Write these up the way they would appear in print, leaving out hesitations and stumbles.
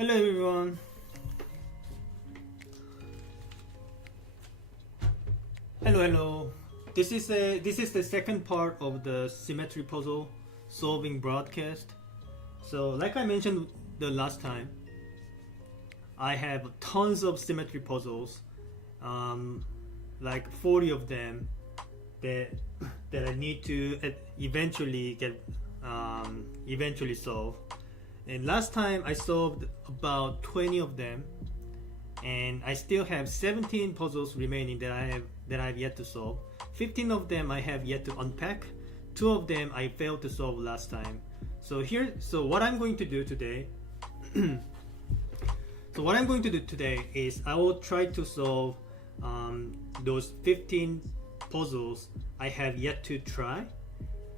Hello everyone. Hello. This is the second part of the symmetry puzzle solving broadcast. So like I mentioned the last time, I have tons of symmetry puzzles, like 40 of them that I need to eventually solve. And last time I solved about 20 of them, and I still have 17 puzzles remaining that I've yet to solve. 15 of them I have yet to unpack. 2 of them I failed to solve last time. So what I'm going to do today is I will try to solve those 15 puzzles I have yet to try.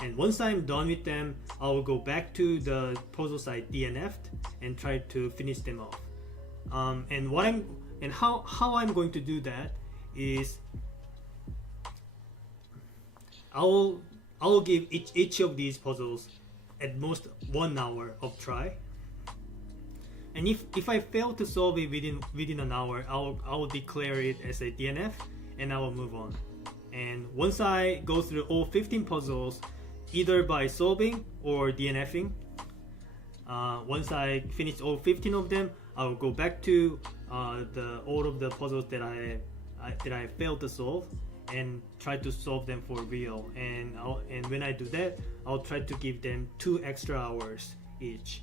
And once I'm done with them, I will go back to the puzzles I DNF'd and try to finish them off. How I'm going to do that is I will give each of these puzzles at most 1 hour of try. And if I fail to solve it within an hour, I will declare it as a DNF and I will move on. And once I go through all 15 puzzles, either by solving or DNFing, once I finish all 15 of them, I will go back to all of the puzzles that I failed to solve and try to solve them for real. And when I do that, I'll try to give them 2 extra hours each.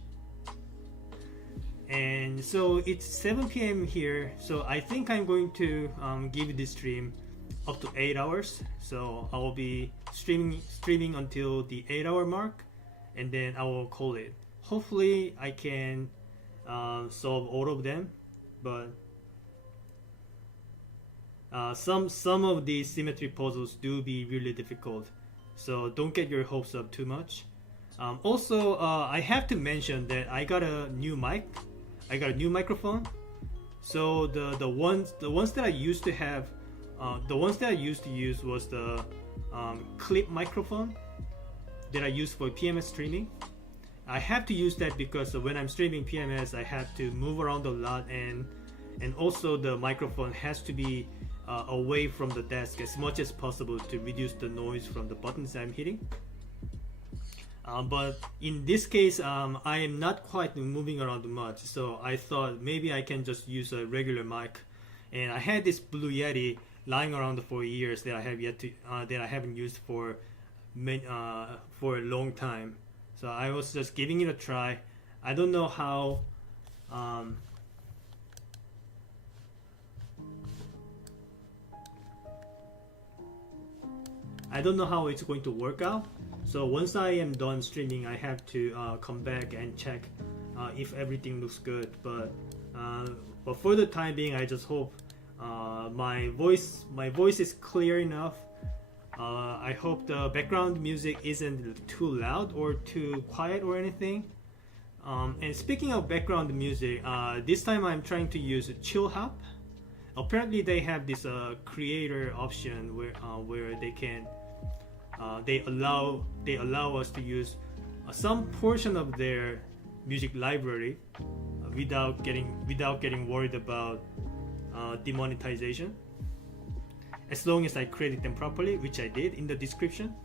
And so it's 7 p.m. here, so I think I'm going to give this stream up to 8 hours. So I will be streaming until the 8-hour mark, and then I will call it. Hopefully I can solve all of them, but some of these symmetry puzzles do be really difficult, so don't get your hopes up too much. Also, I have to mention that I got a new mic. I got a new microphone. So the ones that I used to have, the ones that I used to use was the clip microphone that I use for PMS streaming. I have to use that because when I'm streaming PMS, I have to move around a lot, and also the microphone has to be away from the desk as much as possible to reduce the noise from the buttons I'm hitting. But in this case, I am not quite moving around much, so I thought maybe I can just use a regular mic. And I had this Blue Yeti lying around for years that I haven't used for a long time. So I was just giving it a try. I don't know how. I don't know how it's going to work out. So once I am done streaming, I have to come back and check if everything looks good. But for the time being, I just hope my voice is clear enough. I hope the background music isn't too loud or too quiet or anything. And speaking of background music, this time I'm trying to use Chill Hop. Apparently they have this creator option where they can they allow us to use some portion of their music library without getting worried about demonetization, as long as I credit them properly, which I did in the description.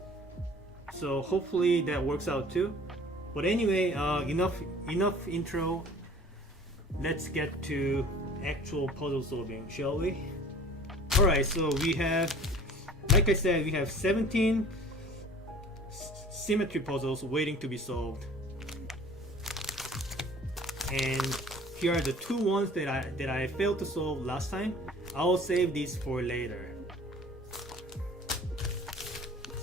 So hopefully that works out too. But anyway, enough intro. Let's get to actual puzzle solving, shall we? Alright, so we have, like I said, we have 17 symmetry puzzles waiting to be solved. And here are the 2 ones that I failed to solve last time. I'll save these for later.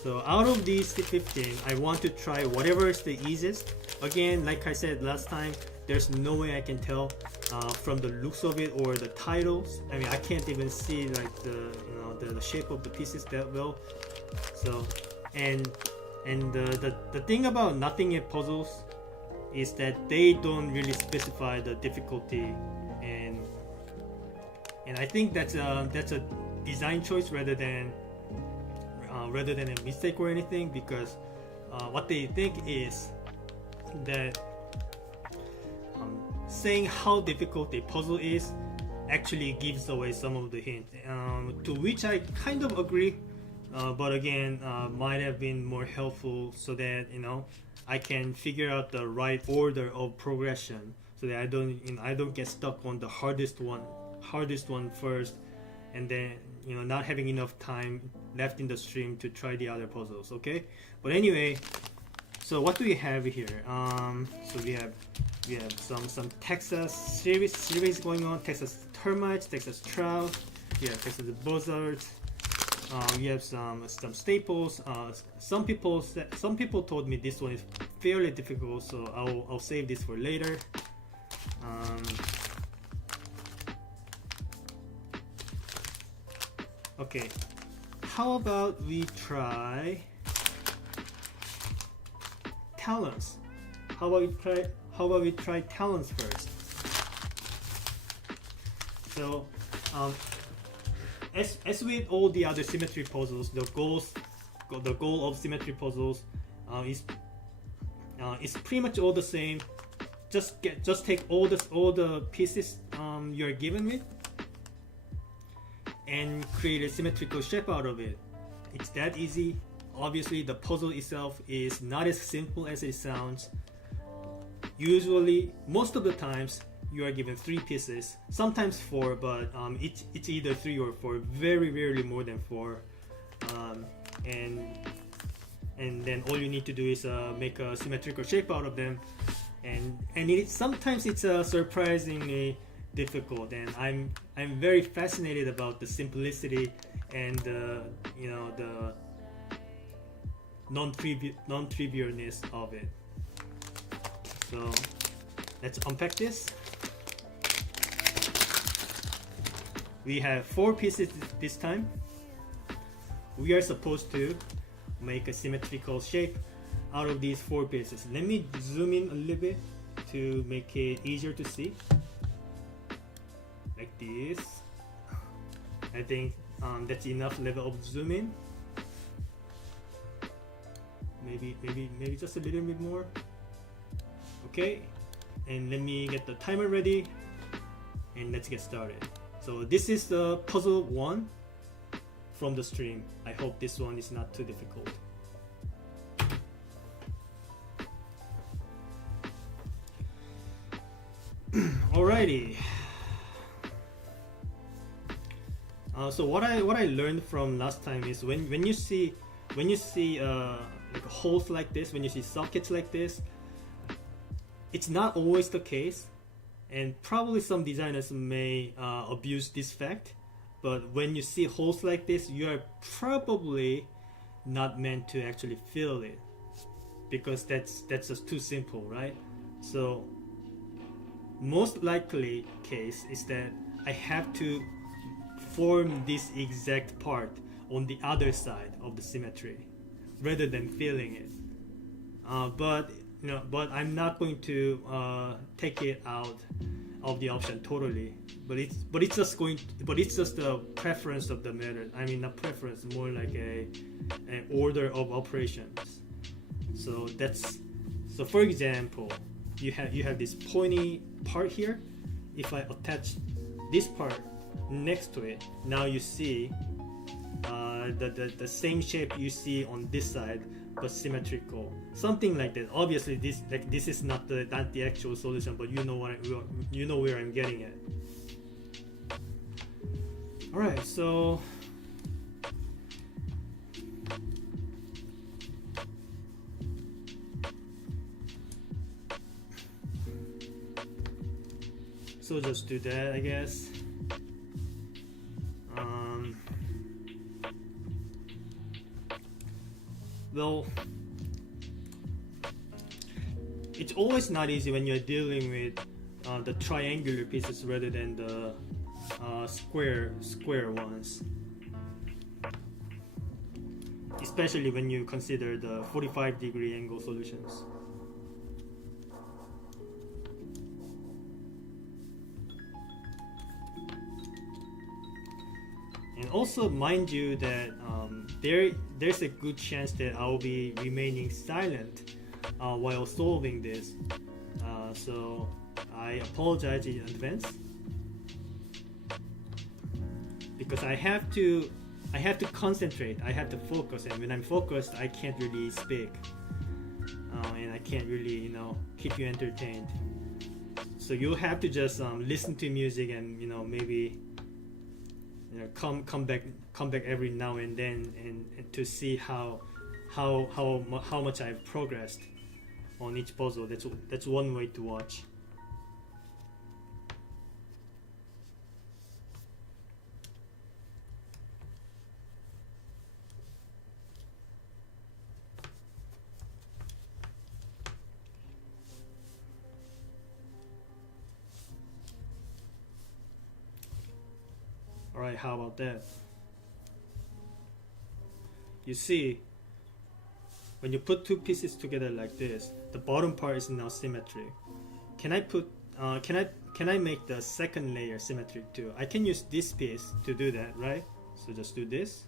So out of these 15, I want to try whatever is the easiest. Again, like I said last time, there's no way I can tell from the looks of it or the titles. I mean, I can't even see like the shape of the pieces that well. So, and the thing about nothing yet puzzles is that they don't really specify the difficulty, and I think that's a design choice rather than a mistake or anything, because what they think is that saying how difficult a puzzle is actually gives away some of the hint, to which I kind of agree, but again, might have been more helpful so that I can figure out the right order of progression, so that I don't get stuck on the hardest one first, and then not having enough time left in the stream to try the other puzzles. Okay, but anyway, so what do we have here? So we have some Texas series going on. Texas termites, Texas trout. We have Texas buzzards. We have some staples. Some people told me this one is fairly difficult, so I'll save this for later. Okay, how about we try talons? How about we try talons first? So, as with all the other symmetry puzzles, the goal of symmetry puzzles is pretty much all the same. Just take all the pieces you're given with and create a symmetrical shape out of it. It's that easy. Obviously, the puzzle itself is not as simple as it sounds. Usually, most of the times, you are given 3 pieces, sometimes 4, but it's either 3 or 4. Very rarely more than 4. And then all you need to do is make a symmetrical shape out of them. And sometimes it's surprisingly difficult, and I'm very fascinated about the simplicity and the non-trivialness of it. So let's unpack this. We have 4 pieces this time. We are supposed to make a symmetrical shape out of these 4 pieces. Let me zoom in a little bit to make it easier to see. Like this. I think that's enough level of zoom in. Maybe just a little bit more. Okay, and let me get the timer ready, and let's get started. So this is the puzzle 1 from the stream. I hope this one is not too difficult. Alrighty. So what I learned from last time is when you see like holes like this, when you see sockets like this, it's not always the case, and probably some designers may abuse this fact. But when you see holes like this, you are probably not meant to actually fill it, because that's just too simple, right? So most likely case is that I have to form this exact part on the other side of the symmetry rather than filling it. But I'm not going to take it out of the option totally. But it's just the preference of the method. I mean, not preference, more like an order of operations. So for example, you have this pointy part here. If I attach this part next to it, now you see the same shape you see on this side, but symmetrical, something like that. Obviously, this is not the actual solution, but you know where I'm getting at. All right, so just do that, I guess. Well, it's always not easy when you're dealing with the triangular pieces rather than the square ones, especially when you consider the 45-degree angle solutions. And also, mind you that there's a good chance that I'll be remaining silent while solving this. So I apologize in advance, because I have to concentrate, I have to focus, and when I'm focused I can't really speak, and I can't really, you know, keep you entertained. So you have to just listen to music, and, you know, maybe, you know, come back every now and then, and to see how much I've progressed on each puzzle. That's one way to watch. Alright, how about that? You see, when you put two pieces together like this, the bottom part is now symmetry. Can I make the second layer symmetric too? I can use this piece to do that, right? So just do this.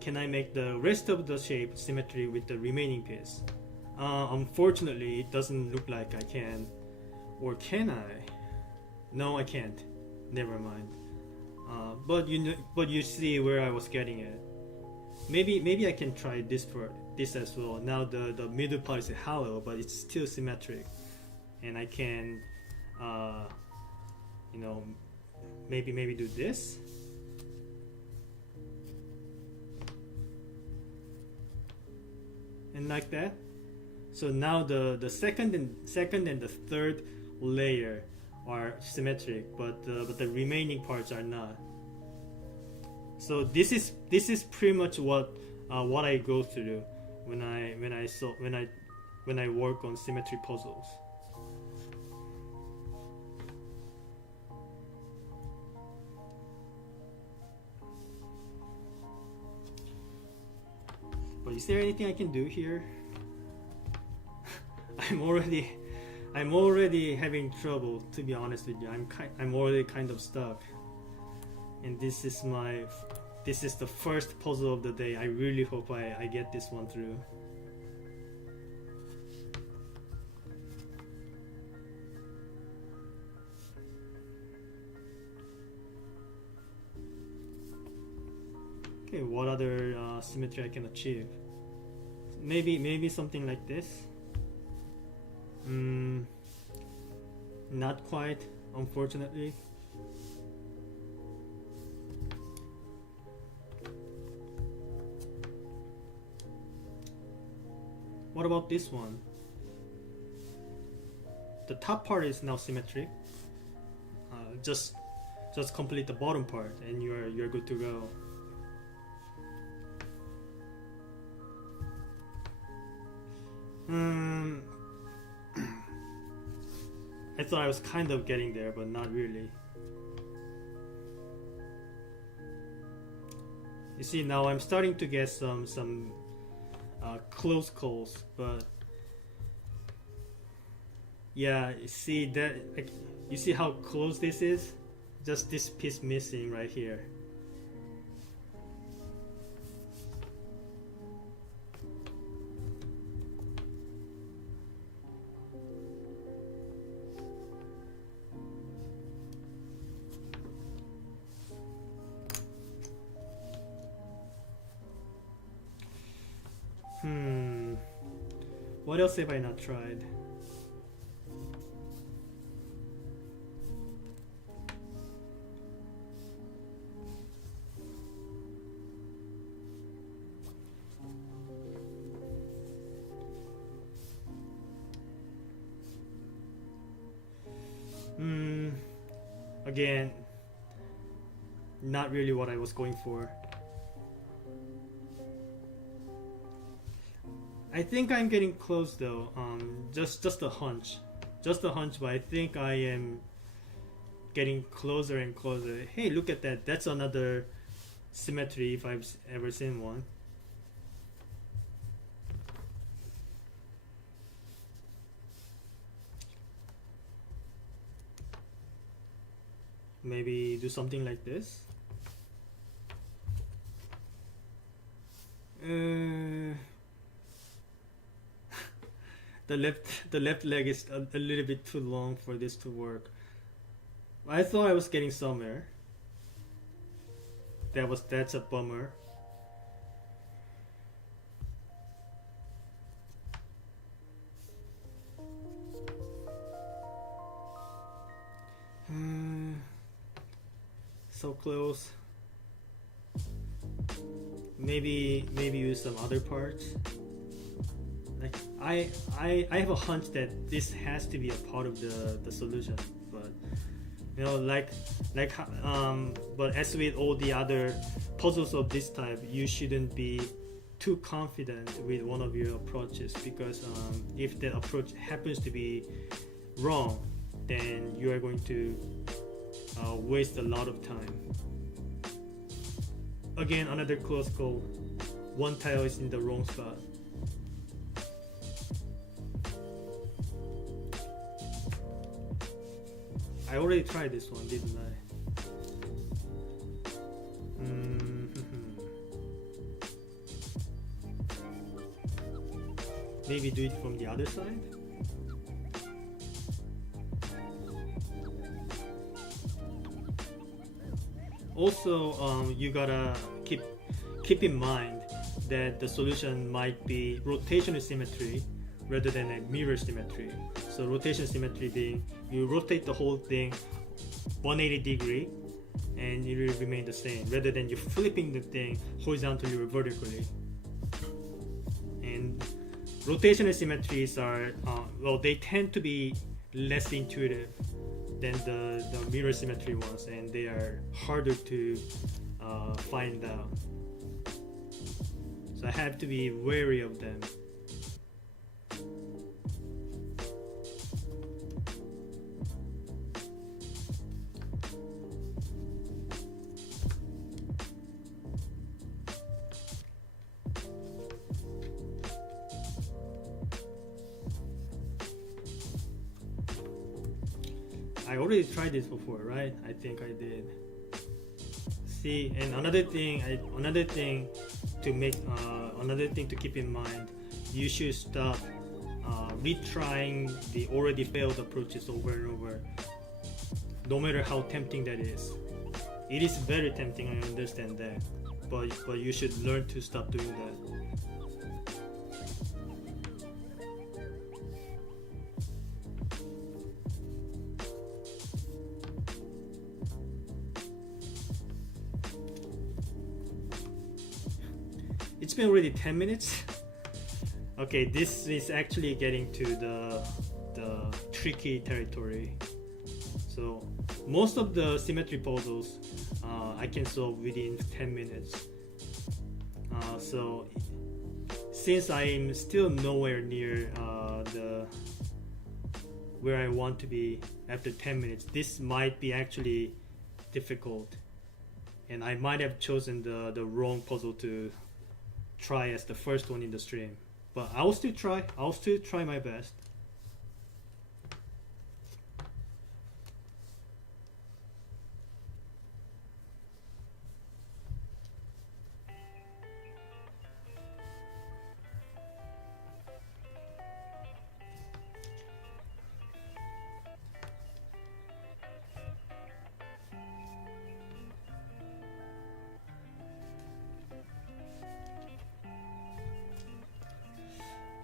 Can I make the rest of the shape symmetry with the remaining piece? Unfortunately, it doesn't look like I can. Or can I? No, I can't. Never mind. But you see where I was getting at. Maybe I can try this for this as well. Now the middle part is hollow, but it's still symmetric, and I can, you know, maybe do this. And like that. So now the second and the third layer are symmetric, but the remaining parts are not. So this is pretty much what I go through when I work on symmetry puzzles. But is there anything I can do here? I'm already having trouble, to be honest with you. I'm already kind of stuck, and this is the first puzzle of the day. I really hope I get this one through. Okay, what other symmetry I can achieve? Maybe something like this. Not quite, unfortunately. What about this one? The top part is now symmetric. Just complete the bottom part, and you're good to go. I thought I was kind of getting there, but not really. You see, now I'm starting to get some close calls, but yeah, you see that, like, you see how close this is? Just this piece missing right here. What else have I not tried? Again, not really what I was going for. I think I'm getting close though. Just a hunch, but I think I am getting closer and closer. Hey, look at that! That's another symmetry if I've ever seen one. Maybe do something like this. the left leg is a little bit too long for this to work. I thought I was getting somewhere. That's a bummer. So close. Maybe use some other parts. Like I have a hunch that this has to be a part of the solution, but you know, but as with all the other puzzles of this type, you shouldn't be too confident with one of your approaches, because if the approach happens to be wrong, then you are going to waste a lot of time. Again, another close call. One tile is in the wrong spot. I already tried this one, didn't I? Maybe do it from the other side? Also, you gotta keep in mind that the solution might be rotational symmetry rather than a mirror symmetry. So rotation symmetry being you rotate the whole thing 180 degree and it will remain the same, rather than you flipping the thing horizontally or vertically. And rotational symmetries are well, they tend to be less intuitive than the mirror symmetry ones, and they are harder to find out. So I have to be wary of them. I already tried this before, right? I think I did. See, and another thing to keep in mind, you should stop retrying the already failed approaches over and over, no matter how tempting that is. It is very tempting, I understand that, but you should learn to stop doing that. It's been already 10 minutes. Okay, this is actually getting to the tricky territory. So most of the symmetry puzzles I can solve within 10 minutes. So since I'm still nowhere near where I want to be after 10 minutes, this might be actually difficult, and I might have chosen the wrong puzzle to try as the first one in the stream, but I'll still try my best.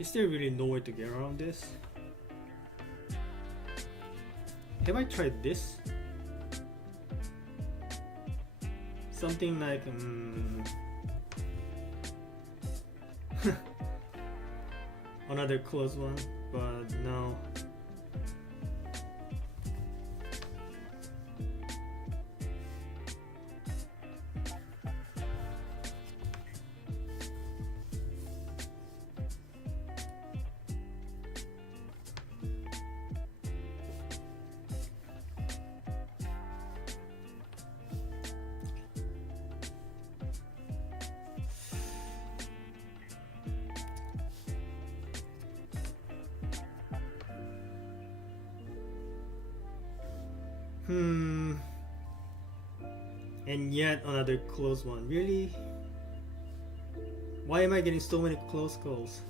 Is there really no way to get around this? Have I tried this? Something like another close one, but no. And yet another close one. Really? Why am I getting so many close calls?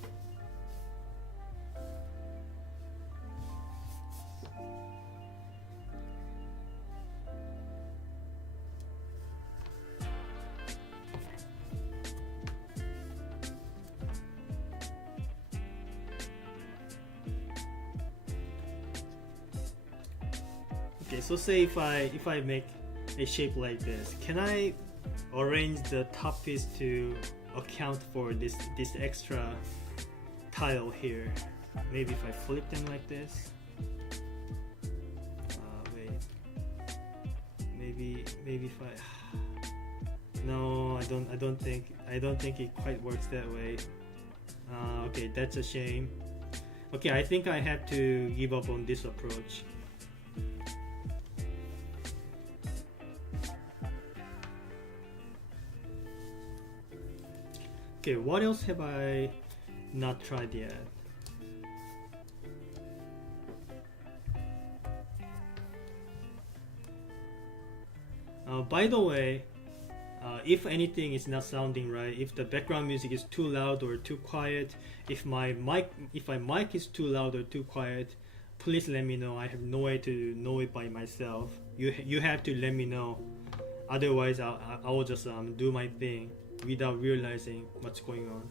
So say if I make a shape like this, can I arrange the top piece to account for this extra tile here? Maybe if I flip them like this. Wait. Maybe if I. No, I don't think it quite works that way. Okay, that's a shame. Okay, I think I have to give up on this approach. Okay, what else have I not tried yet? By the way, if anything is not sounding right, if the background music is too loud or too quiet, if my mic is too loud or too quiet, please let me know. I have no way to know it by myself. You have to let me know. Otherwise, I will just do my thing without realizing what's going on.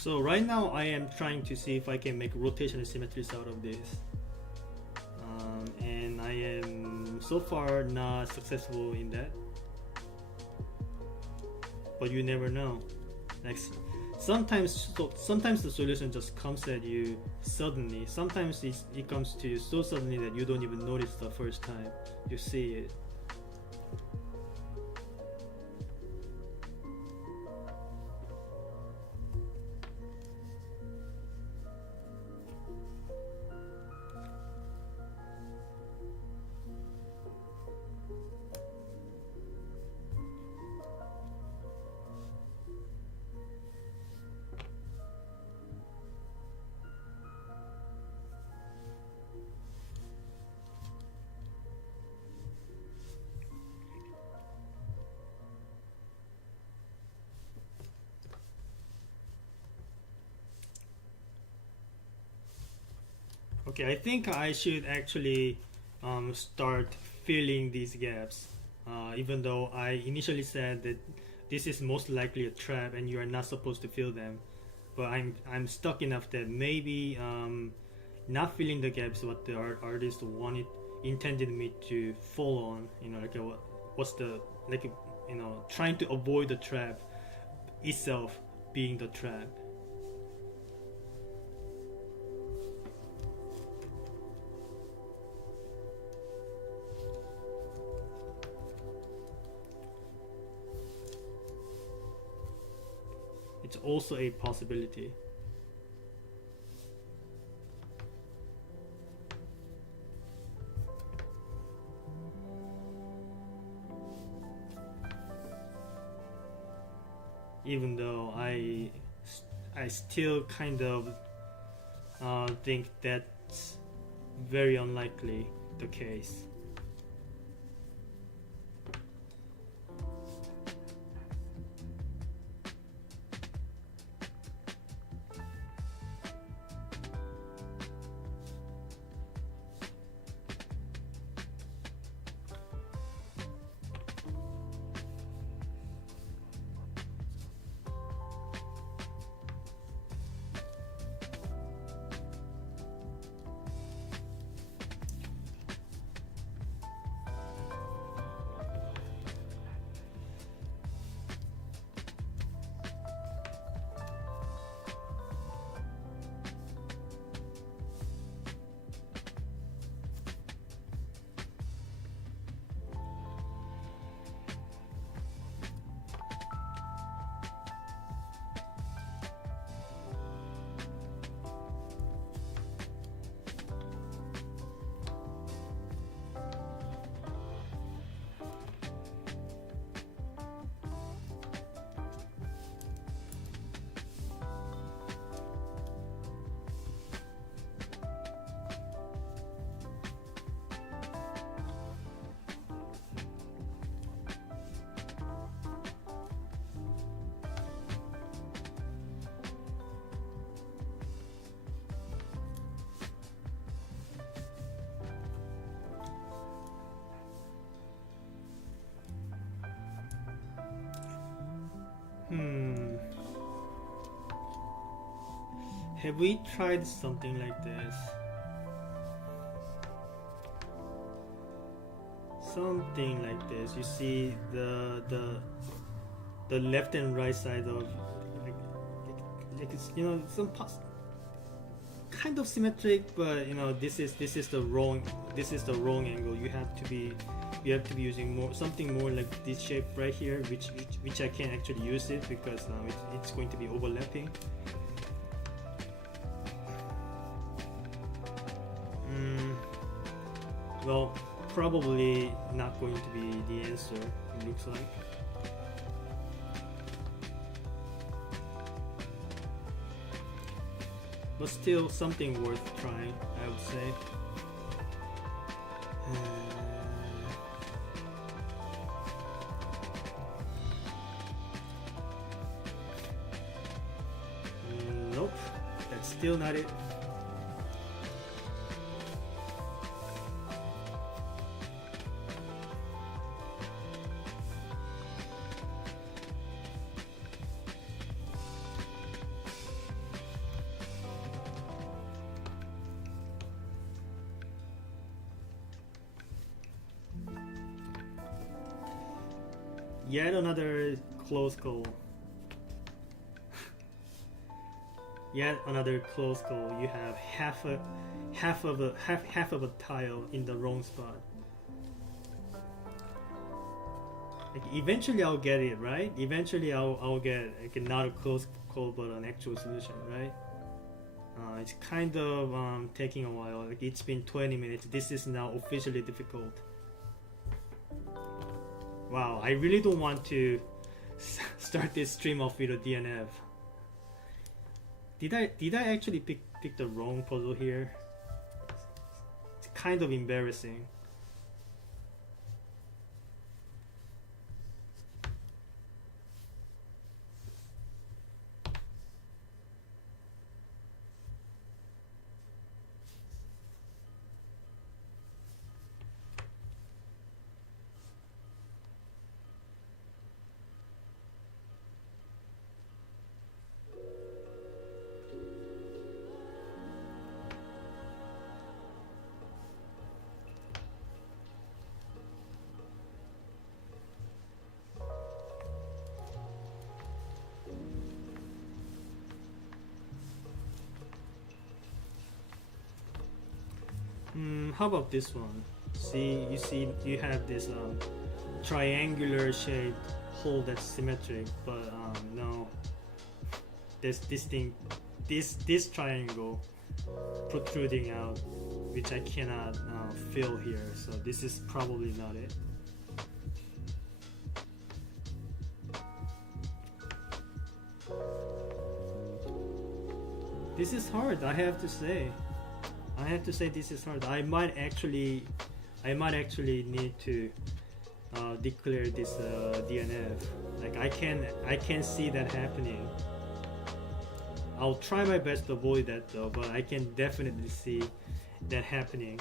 So right now I am trying to see if I can make rotational symmetries out of this, and I am so far not successful in that, but you never know. Like sometimes the solution just comes at you suddenly. Sometimes it comes to you so suddenly that you don't even notice the first time you see it. Okay, I think I should actually start filling these gaps, even though I initially said that this is most likely a trap and you are not supposed to fill them. But I'm stuck enough that maybe not filling the gaps what the artist intended me to fall on. You know, like what's the trying to avoid the trap itself being the trap. It's also a possibility. Even though I still kind of think that's very unlikely the case. Have we tried something like this? Something like this. You see the left and right side of like it's, you know, some kind of symmetric, but you know, this is the wrong angle. You have to be using more something more like this shape right here, which I can't actually use it because it's going to be overlapping. Well, probably not going to be the answer, it looks like. But still something worth trying, I would say. Nope, that's still not it. Yet another close call. Yet another close call. You have half of a tile in the wrong spot. Like eventually I'll get it right. Eventually I'll get like not a close call but an actual solution, right? It's kind of taking a while. Like it's been 20 minutes. This is now officially difficult. Wow, I really don't want to start this stream off with a DNF. Did I actually pick the wrong puzzle here? It's kind of embarrassing. How about this one? You have this triangular shaped hole that's symmetric, but no, there's this triangle protruding out, which I cannot fill here. So this is probably not it. This is hard, I have to say. This is hard. I might actually need to declare this DNF. Like I can see that happening. I'll try my best to avoid that though, but I can definitely see that happening.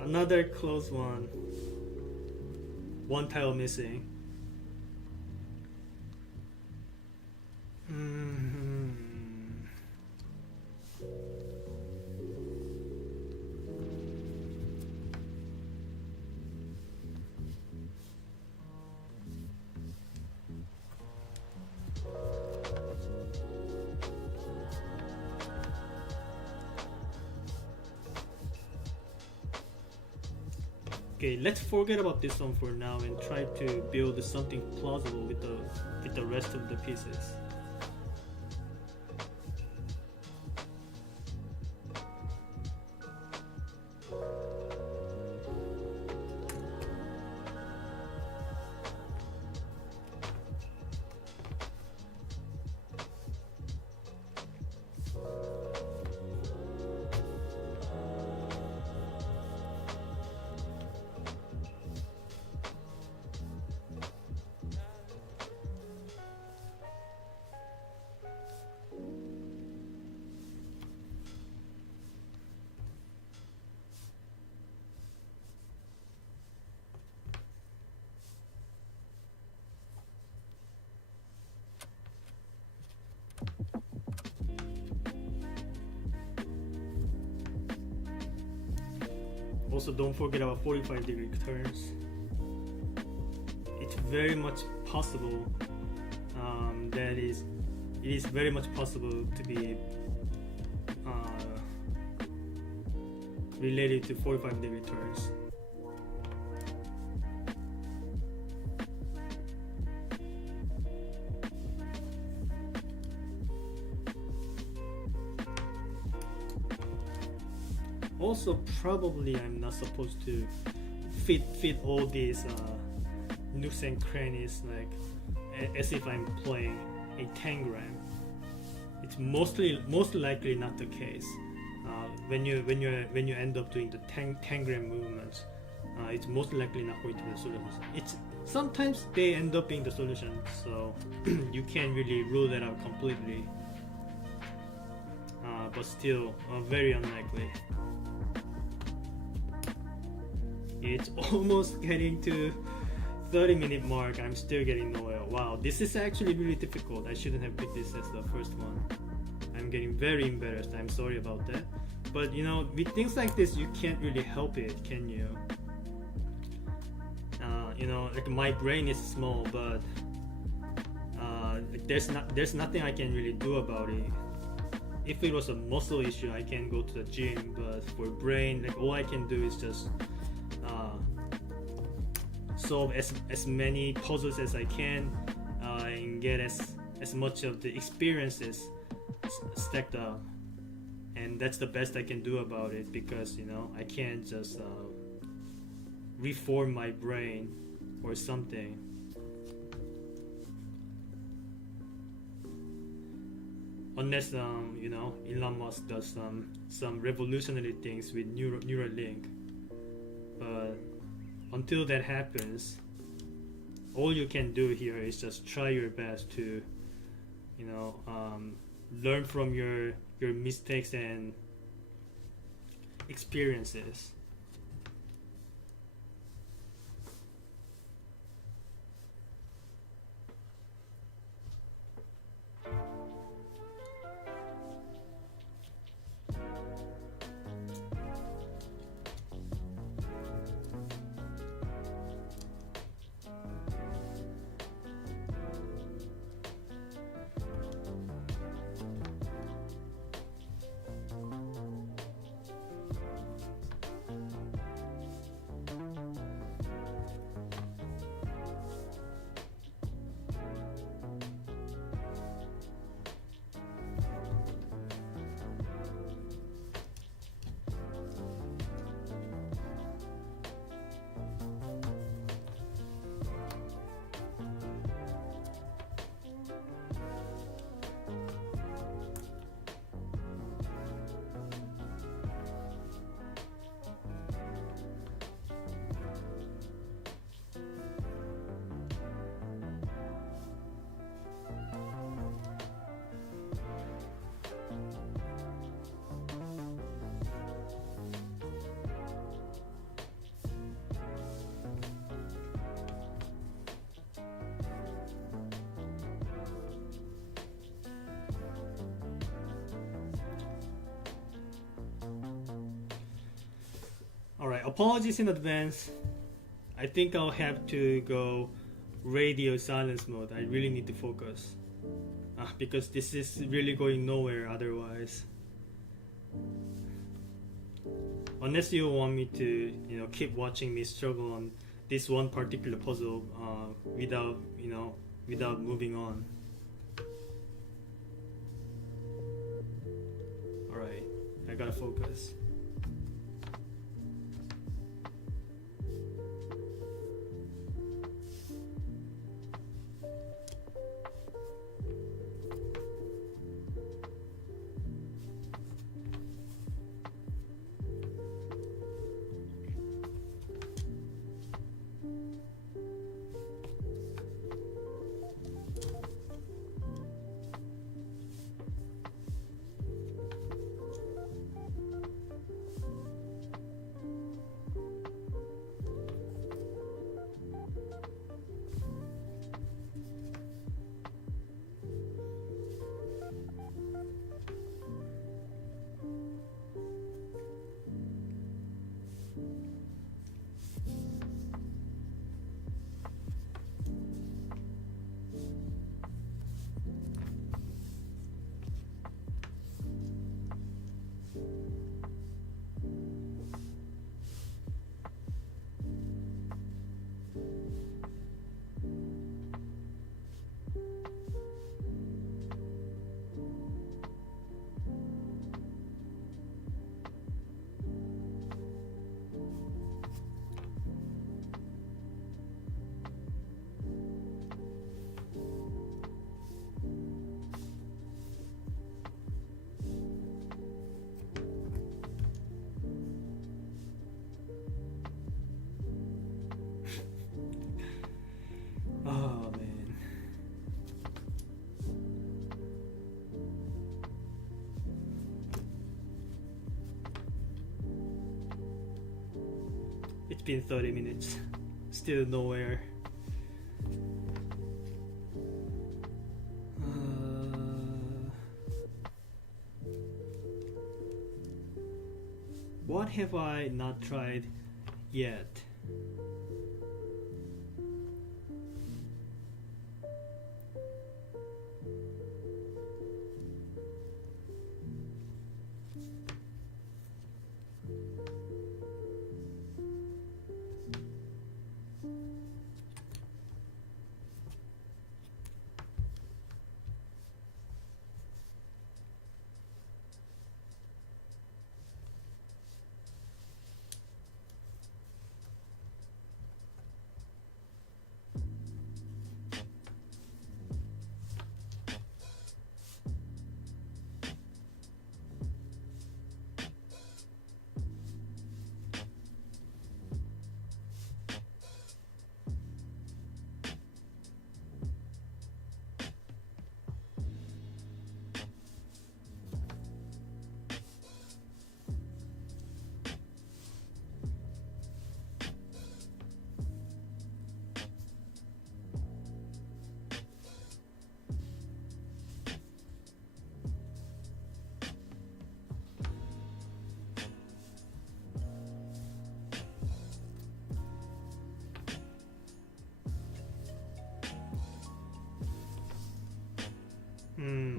Another close one. One tile missing. Okay, let's forget about this one for now and try to build something plausible with the rest of the pieces. Also, don't forget about 45-degree turns. It's very much possible it is very much possible to be related to 45-degree turns. Also, probably I'm not supposed to fit all these nooks and crannies like as if I'm playing a tangram. It's most likely not the case. When you end up doing the tangram movements, it's most likely not going to be the solution. It's sometimes they end up being the solution, so you can't really rule that out completely. But still, very unlikely. It's almost getting to 30-minute mark. I'm still getting nowhere. Wow, this is actually really difficult. I shouldn't have picked this as the first one. I'm getting very embarrassed. I'm sorry about that. But you know, with things like this, you can't really help it, can you? You know, like my brain is small, but there's nothing I can really do about it. If it was a muscle issue, I can go to the gym. But for brain, like all I can do is just solve as many puzzles as I can and get as much of the experiences stacked up, and that's the best I can do about it, because you know I can't just reform my brain or something. Unless you know, Elon Musk does some revolutionary things with Neuralink. But until that happens, all you can do here is just try your best to, you know, learn from your mistakes and experiences. Alright, apologies in advance. I think I'll have to go radio silence mode. I really need to focus because this is really going nowhere otherwise. unless you want me to, keep watching me struggle on this one particular puzzle without moving on. All right, I gotta focus. Oh man. It's been 30 minutes. Still nowhere. What have I not tried yet?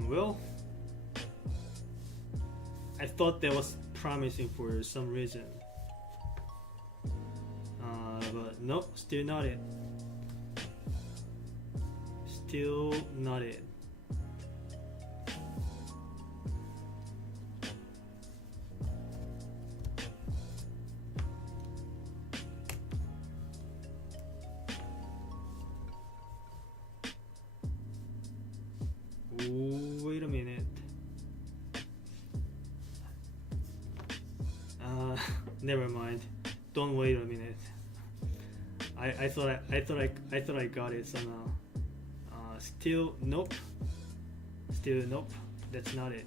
Well, I thought that was promising for some reason, but nope, still not it. Still not it. Wait a minute. Never mind. Don't wait a minute. I thought I got it somehow. Still nope. Still nope. That's not it.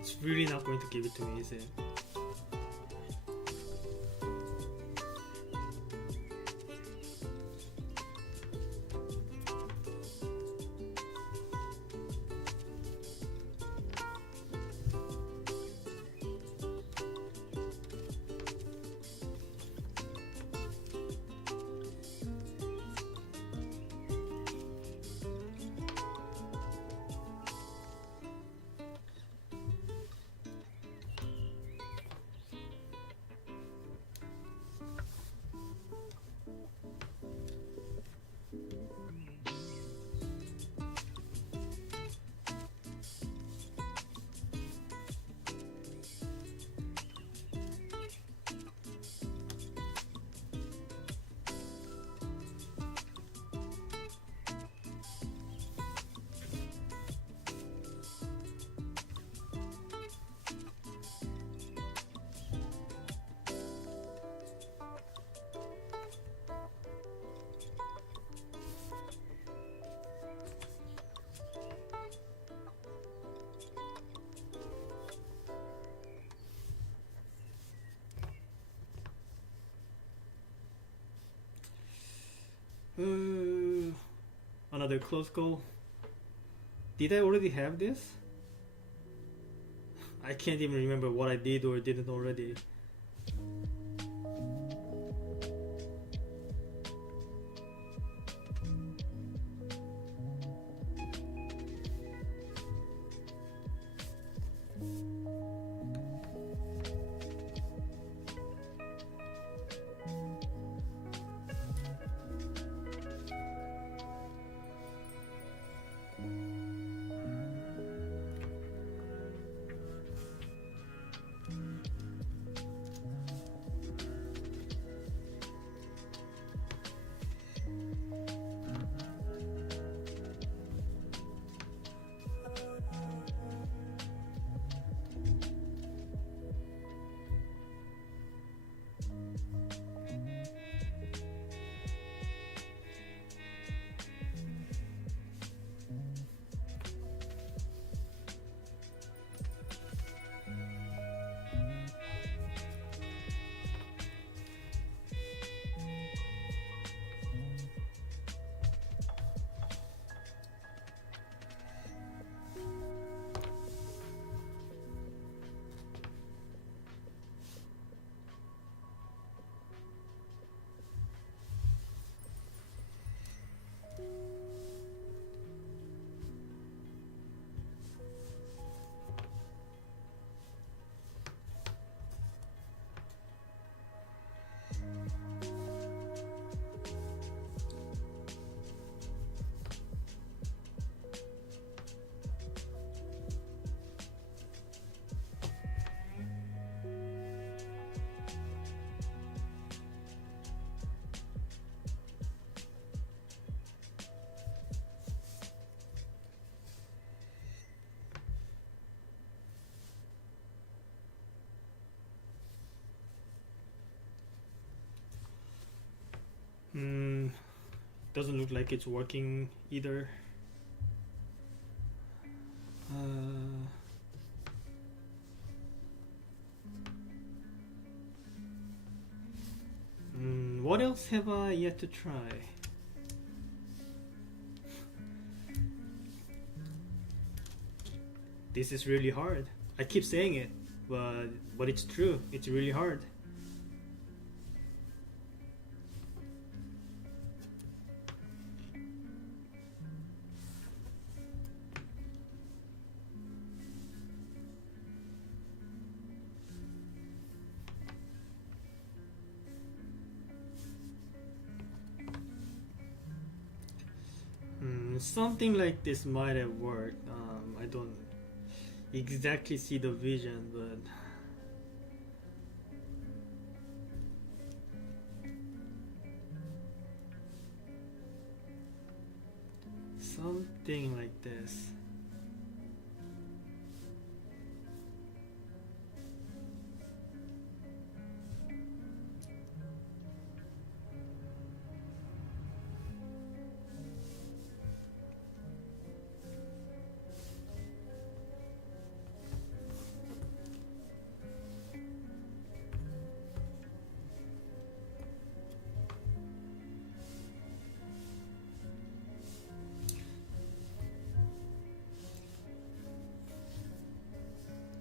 It's really not going to give it to me, is it? Another close call. Did I already have this? I can't even remember what I did or didn't already. Doesn't look like it's working either. What else have I yet to try? This is really hard. I keep saying it, but it's true. It's really hard. Something like this might have worked. I don't exactly see the vision, but something like this.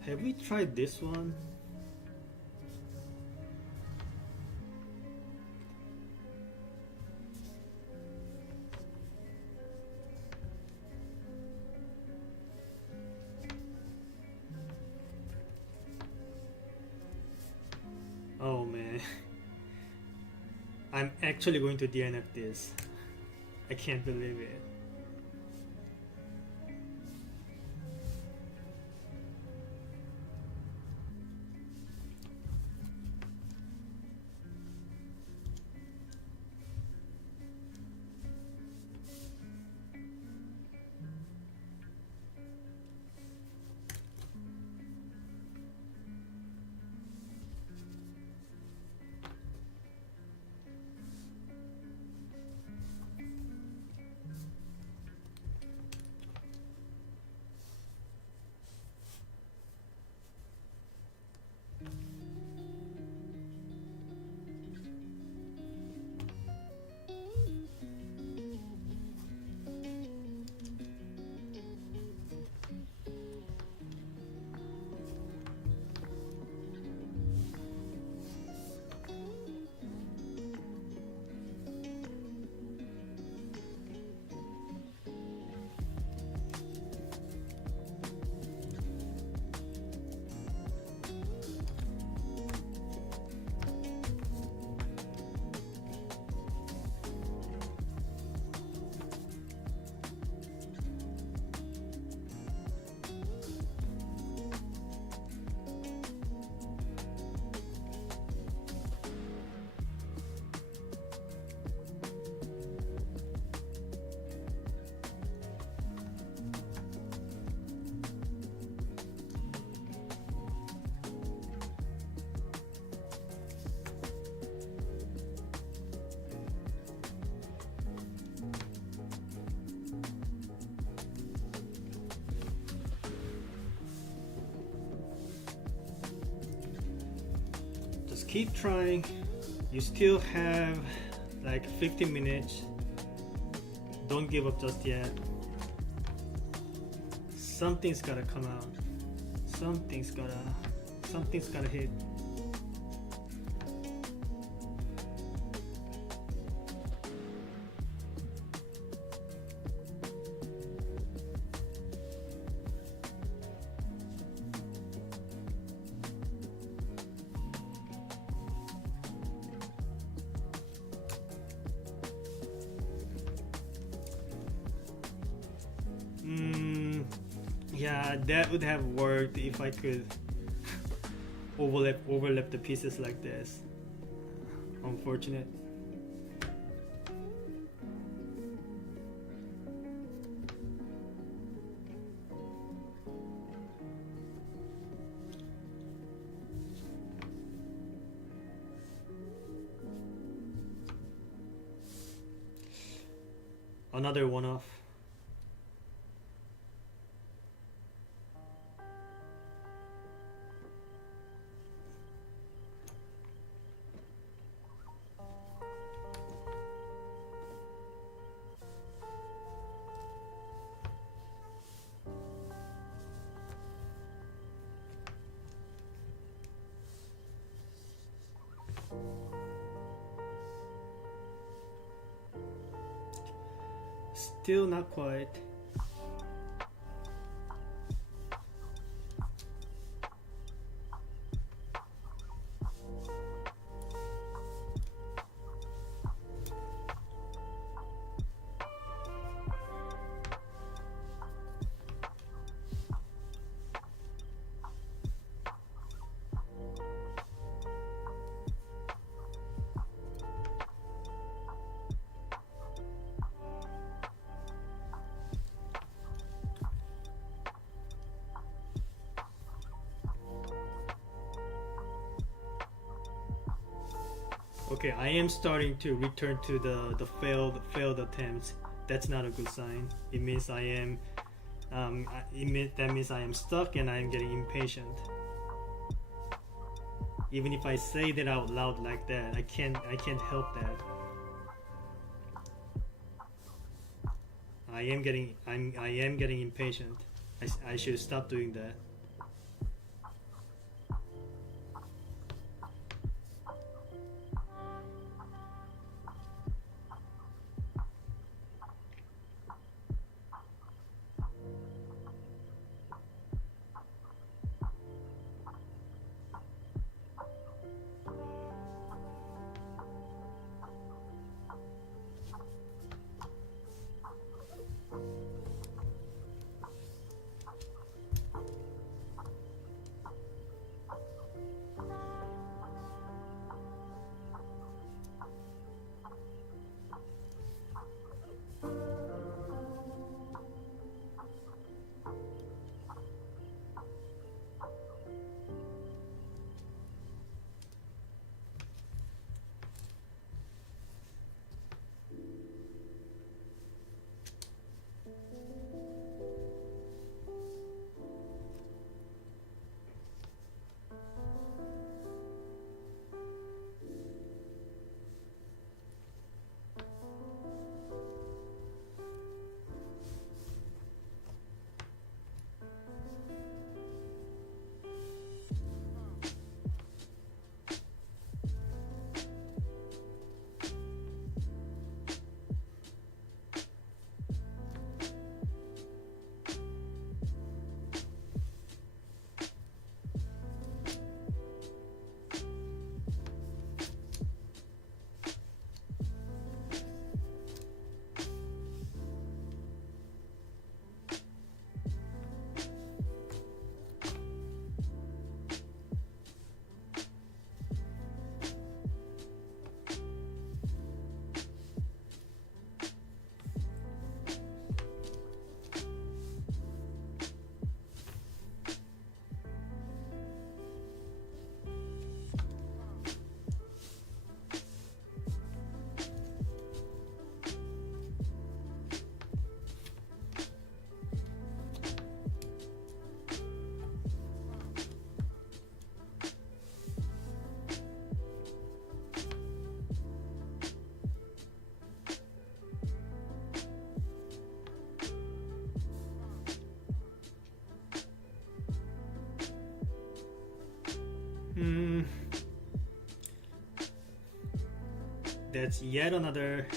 Have we tried this one? Oh man, I'm actually going to DNF this. I can't believe it. Keep trying. You still have like 15 minutes. Don't give up just yet. Something's gotta come out. Something's gotta hit. Yeah, that would have worked if I could overlap the pieces like this. Unfortunate. Another one off. Still not quite. Okay, I am starting to return to the failed attempts. That's not a good sign. It means I am that means I am stuck and I am getting impatient. Even if I say that out loud like that, I can't help that. I am getting impatient. I should stop doing that. that's yet another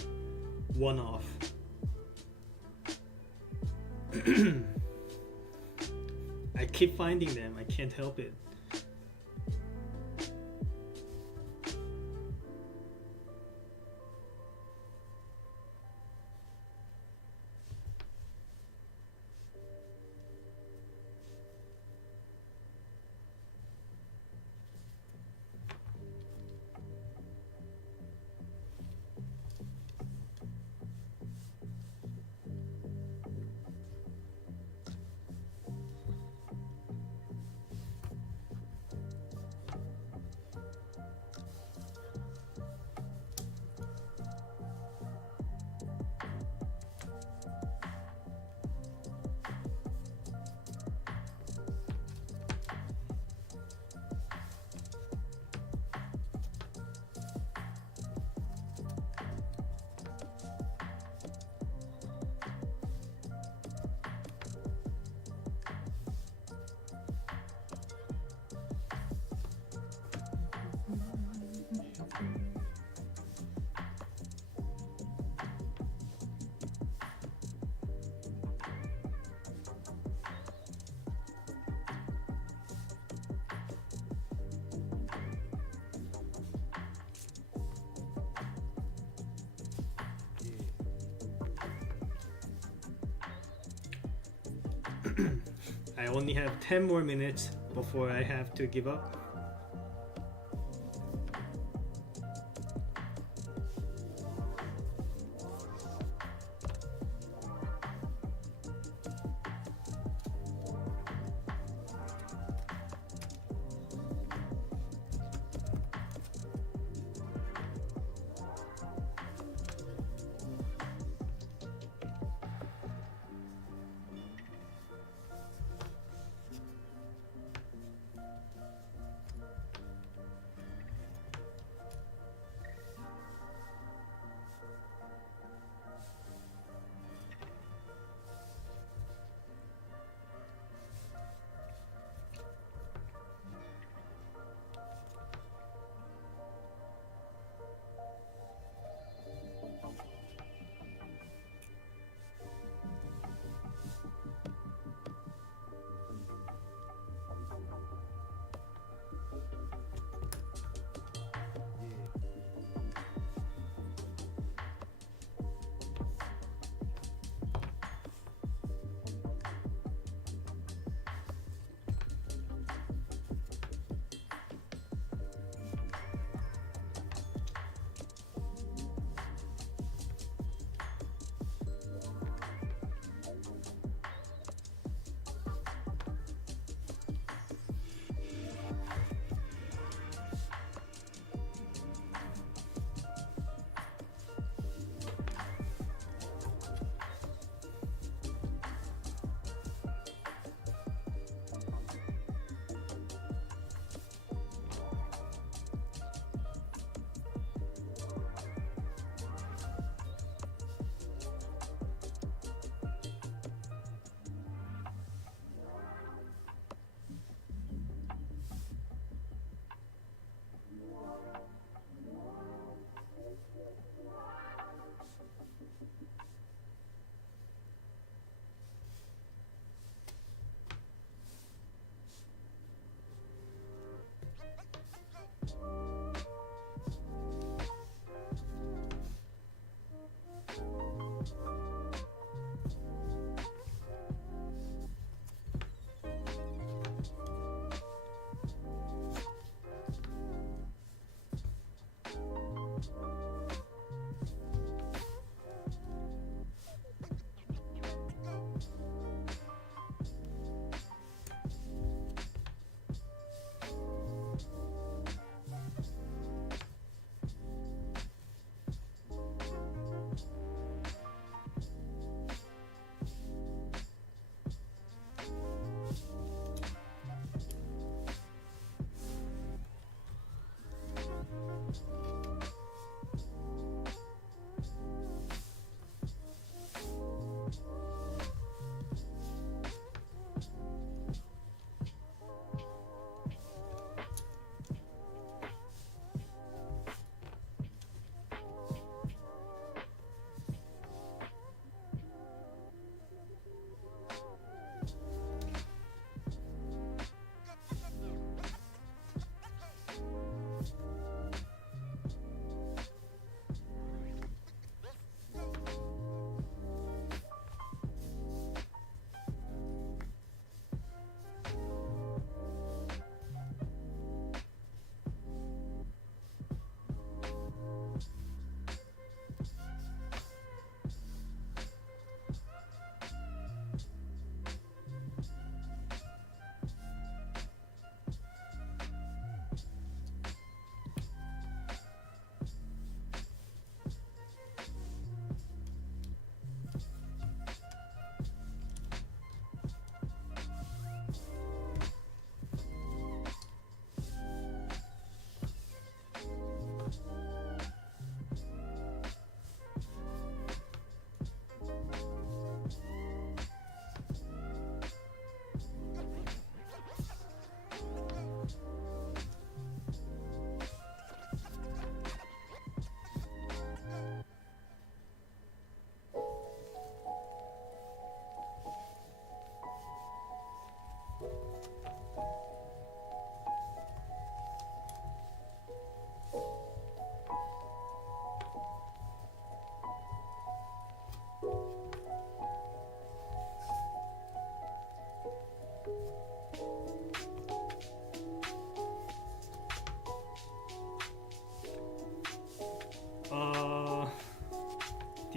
one-off. I keep finding them, I can't help it. I only have 10 more minutes before I have to give up.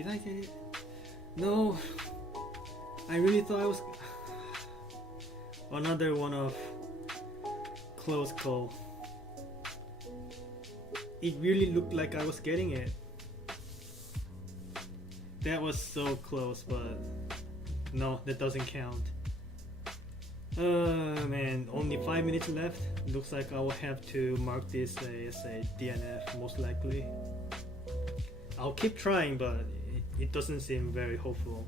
Did I get it? No. I really thought I was... Another one of close call. It really looked like I was getting it. That was so close, but no, that doesn't count. Man, only 5 minutes left. Looks like I will have to mark this as a DNF most likely. I'll keep trying, but it doesn't seem very hopeful.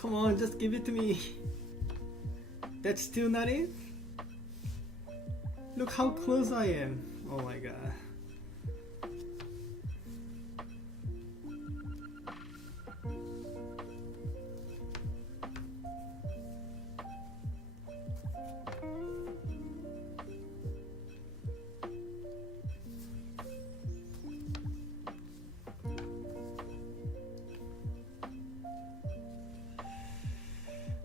Come on, just give it to me. That's still not it? Look how close I am. Oh my god.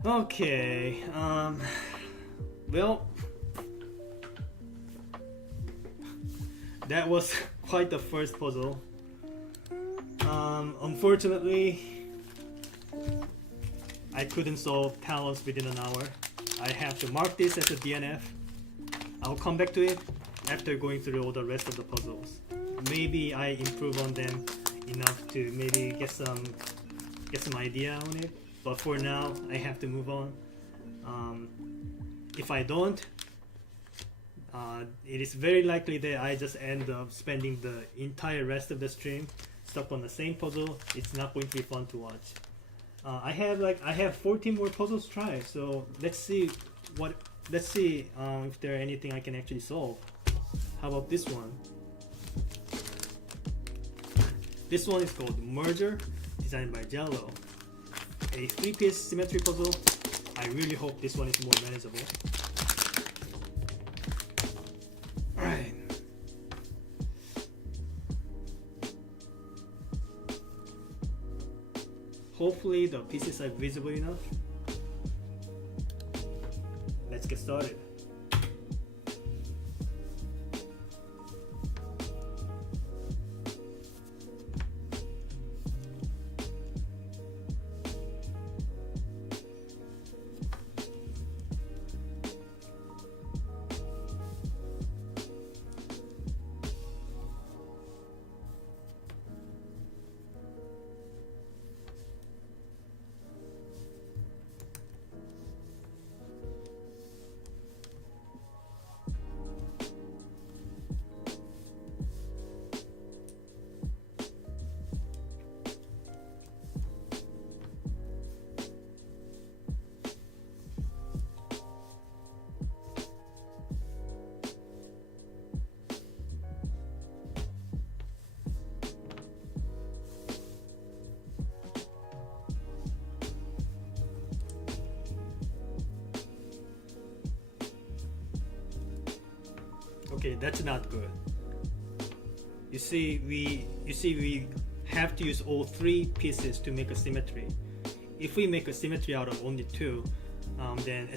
Okay, well, that was quite the first puzzle. Unfortunately, I couldn't solve Talos within an hour. I have to mark this as a DNF. I'll come back to it. after going through all the rest of the puzzles. Maybe I improve on them enough to maybe get some idea on it. But for now, I have to move on. If I don't, it is very likely that I just end up spending the entire rest of the stream stuck on the same puzzle. It's not going to be fun to watch. I have 14 more puzzles to try, so let's see if there are anything I can actually solve. How about this one? This one is called Merger, designed by Jello. A 3-piece symmetry puzzle. I really hope this one is more manageable. Alright. Hopefully the pieces are visible enough. Let's get started. Okay, that's not good. You see, we have to use all 3 pieces to make a symmetry. If we make a symmetry out of only 2, then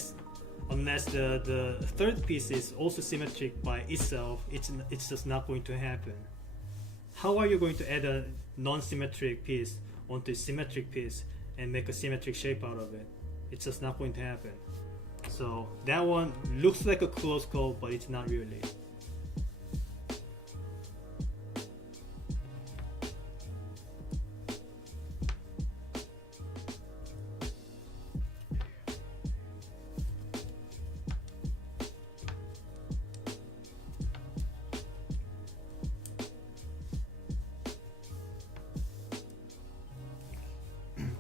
unless the 3rd piece is also symmetric by itself, it's just not going to happen. How are you going to add a non-symmetric piece onto a symmetric piece and make a symmetric shape out of it? It's just not going to happen. So that one looks like a close call, but it's not really.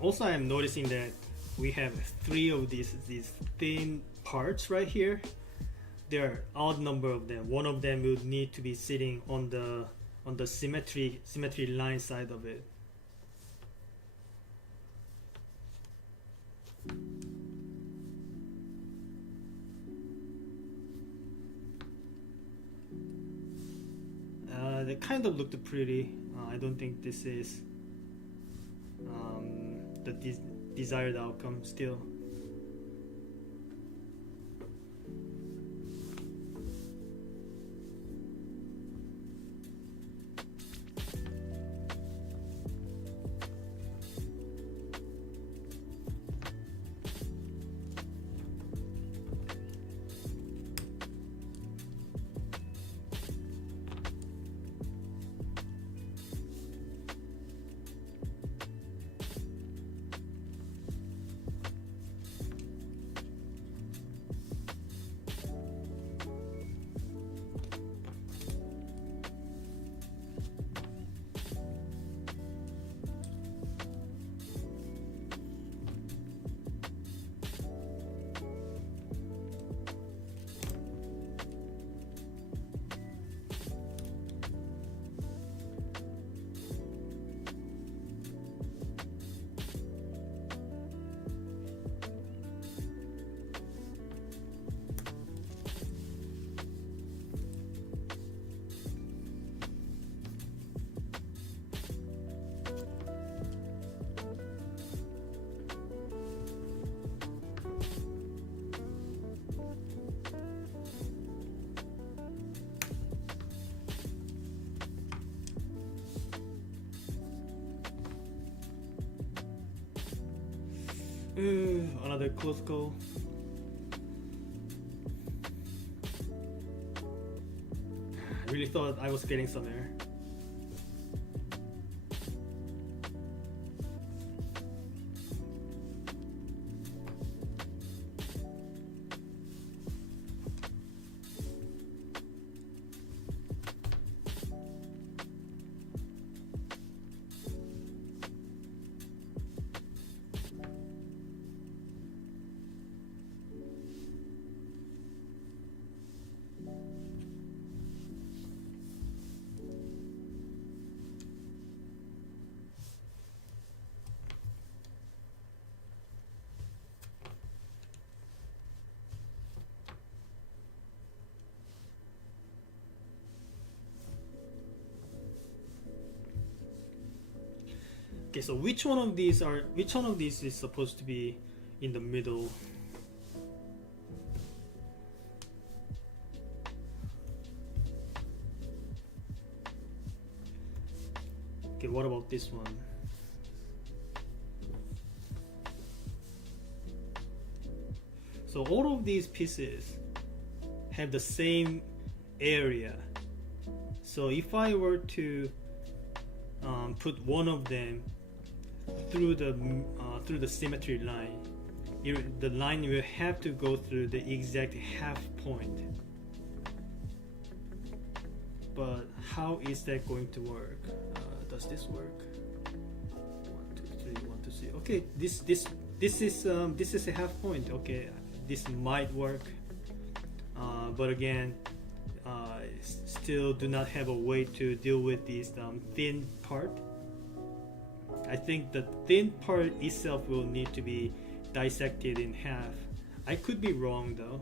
Also, I am noticing that we have 3 of these thin parts right here. There are odd number of them. One of them would need to be sitting on the symmetry line side of it. They kind of looked pretty. I don't think this is the desired outcome still. Another close call. really thought I was getting somewhere. Okay, so which one of these is supposed to be in the middle? Okay, what about this one? So all of these pieces have the same area. So if I were to put one of them through the symmetry line, the line will have to go through the exact half point. But how is that going to work? Does this work? 1, 2, 3, 1, 2, 3. Okay, this is a half point. Okay, this might work, but again, still do not have a way to deal with this thin part. I think the thin part itself will need to be dissected in half. I could be wrong though.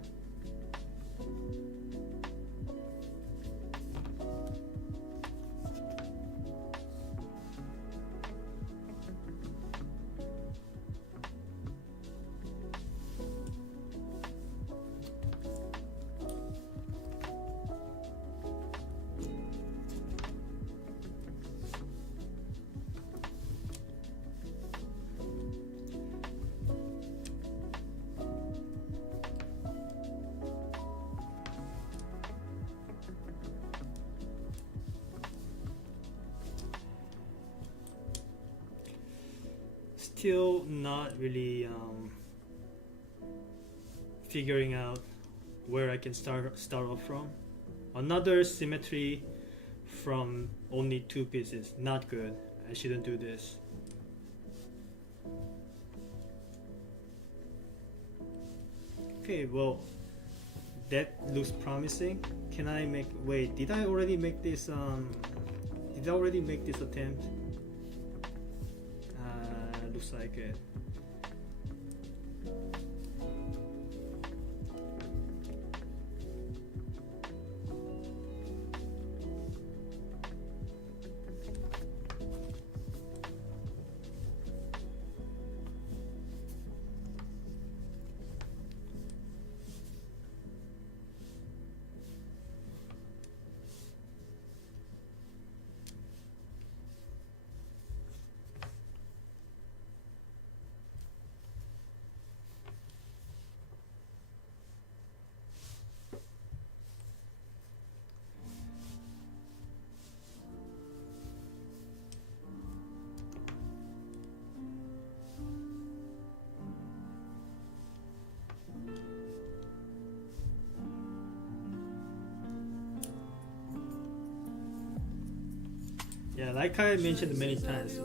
Still not really figuring out where I can start off from. Another symmetry from only 2 pieces. Not good. I shouldn't do this. Okay, well, that looks promising. Can I make? Wait, did I already make this? Did I already make this attempt? Looks like it. Yeah, like I mentioned many times,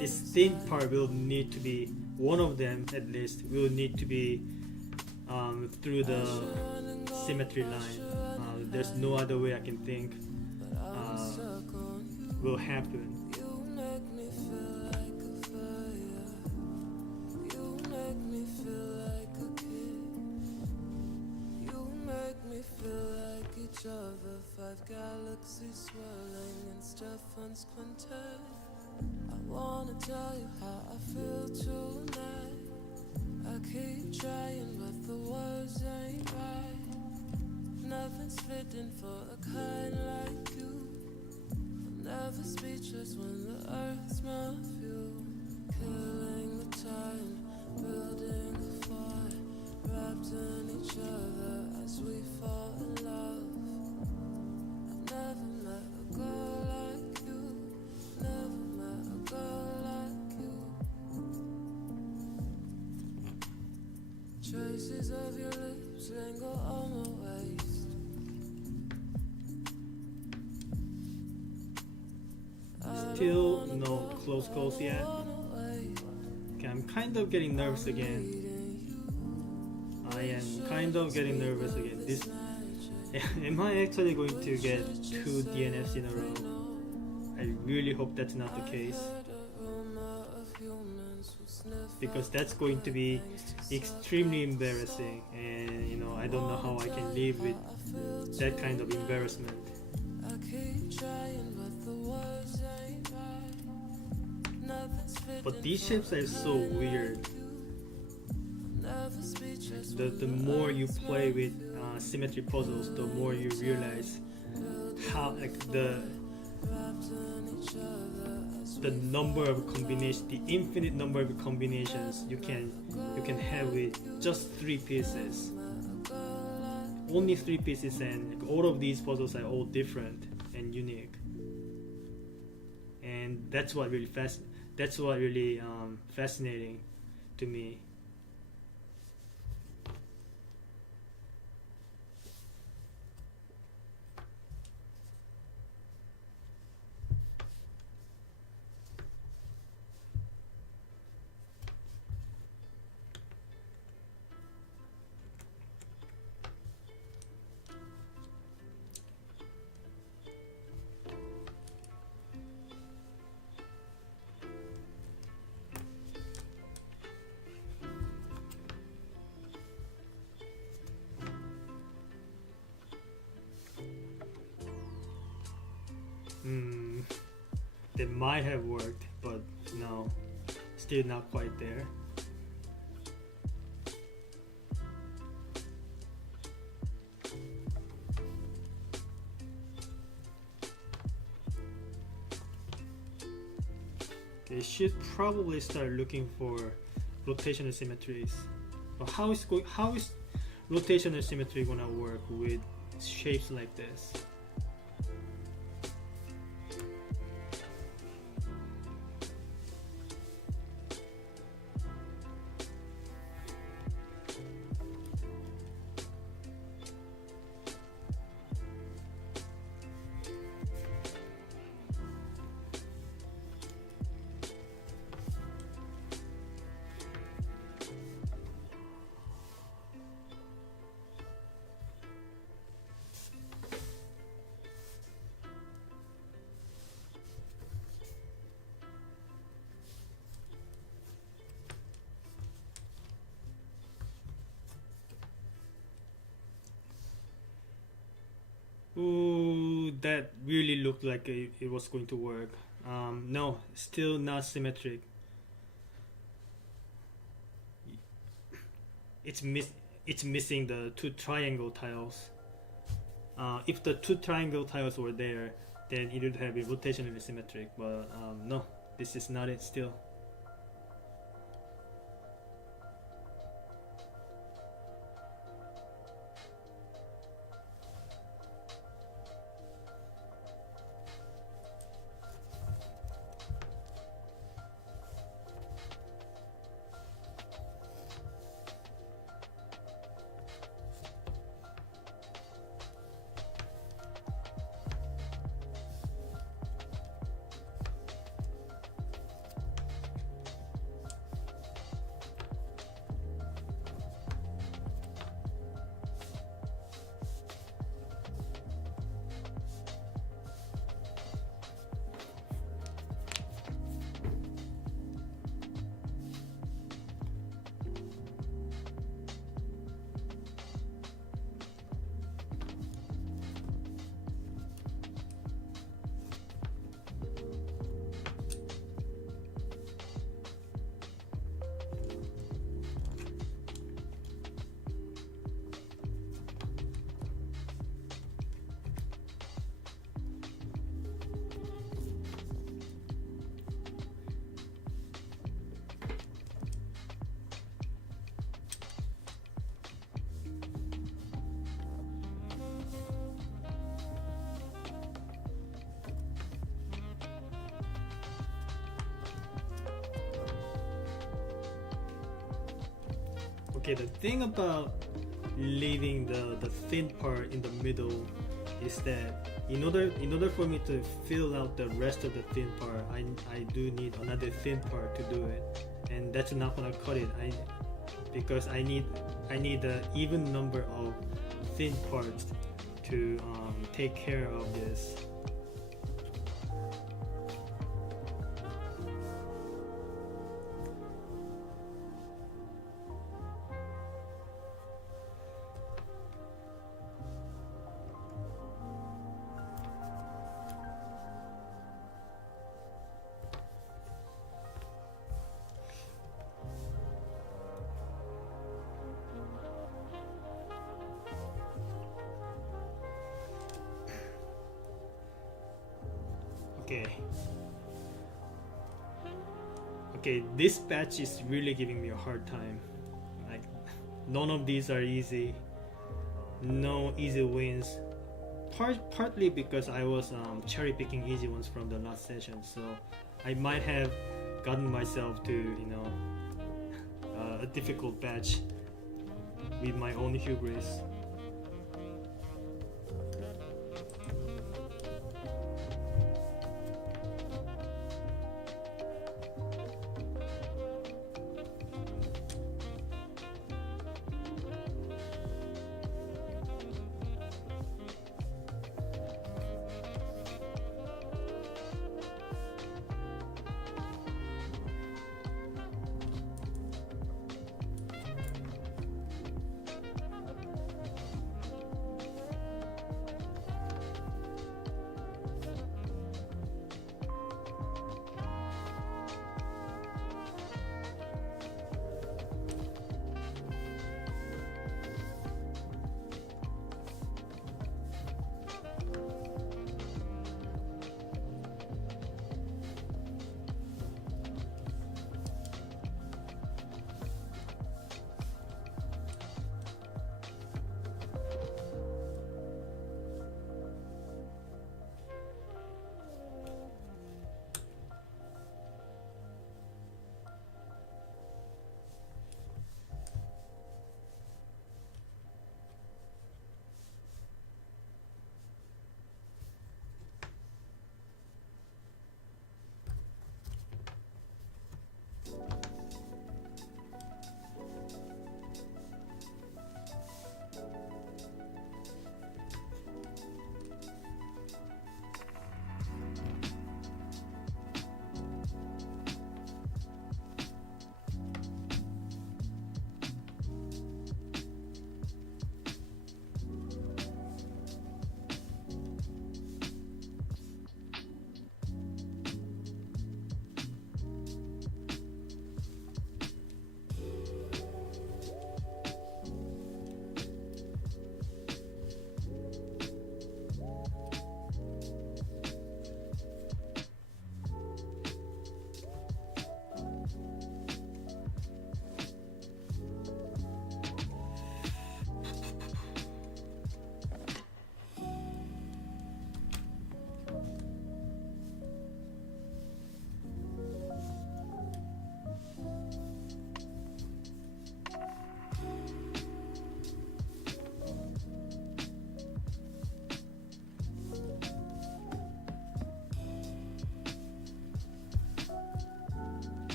this thin part will need to be, one of them at least, will need to be through the symmetry line. There's no other way I can think will happen. Other 5 galaxies swirling and Stefan's quintet. I wanna tell you how I feel tonight. I keep trying but the words ain't right. Nothing's fitting for a kind like you. I'm never speechless when the earth smells fuel. Killing the time, building a fire, wrapped in each other as we fall in love. Traces of your lips linger on my waist. Still no close calls yet. Okay, I'm kind of getting nervous again. I am kind of getting nervous again. This am I actually going to get 2 DNFs in a row? I really hope that's not the case, because that's going to be extremely embarrassing, and you know, I don't know how I can live with that kind of embarrassment. But these shapes are so weird. The more you play with symmetry puzzles, the more you realize how the number of combinations, the infinite number of combinations you can have with just 3 pieces. Only 3 pieces, and all of these puzzles are all different and unique. And that's what really fascinating to me. That might have worked, but no, still not quite there. Okay, should probably start looking for rotational symmetries. But how is rotational symmetry gonna work with shapes like this? Ooh, that really looked like it was going to work. No, still not symmetric. It's missing the 2 triangle tiles. If the 2 triangle tiles were there, then it would have been rotationally symmetric. But no, this is not it still. Okay, the thing about leaving the thin part in the middle is that in order for me to fill out the rest of the thin part, I do need another thin part to do it, and that's not gonna cut it. Because I need an even number of thin parts to take care of this. Okay, this batch is really giving me a hard time. Like, none of these are easy. No easy wins. Partly because I was cherry picking easy ones from the last session, so I might have gotten myself to a difficult batch with my own hubris.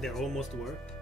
They almost worked.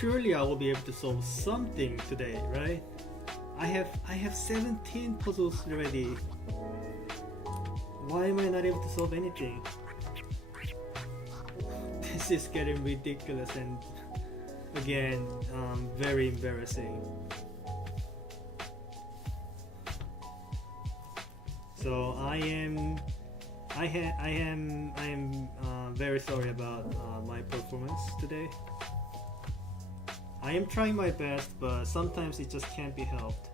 surely I will be able to solve something today, right? I have 17 puzzles already. Why am I not able to solve anything? This is getting ridiculous and again, very embarrassing. So I am very sorry about my performance today. I am trying my best, but sometimes it just can't be helped.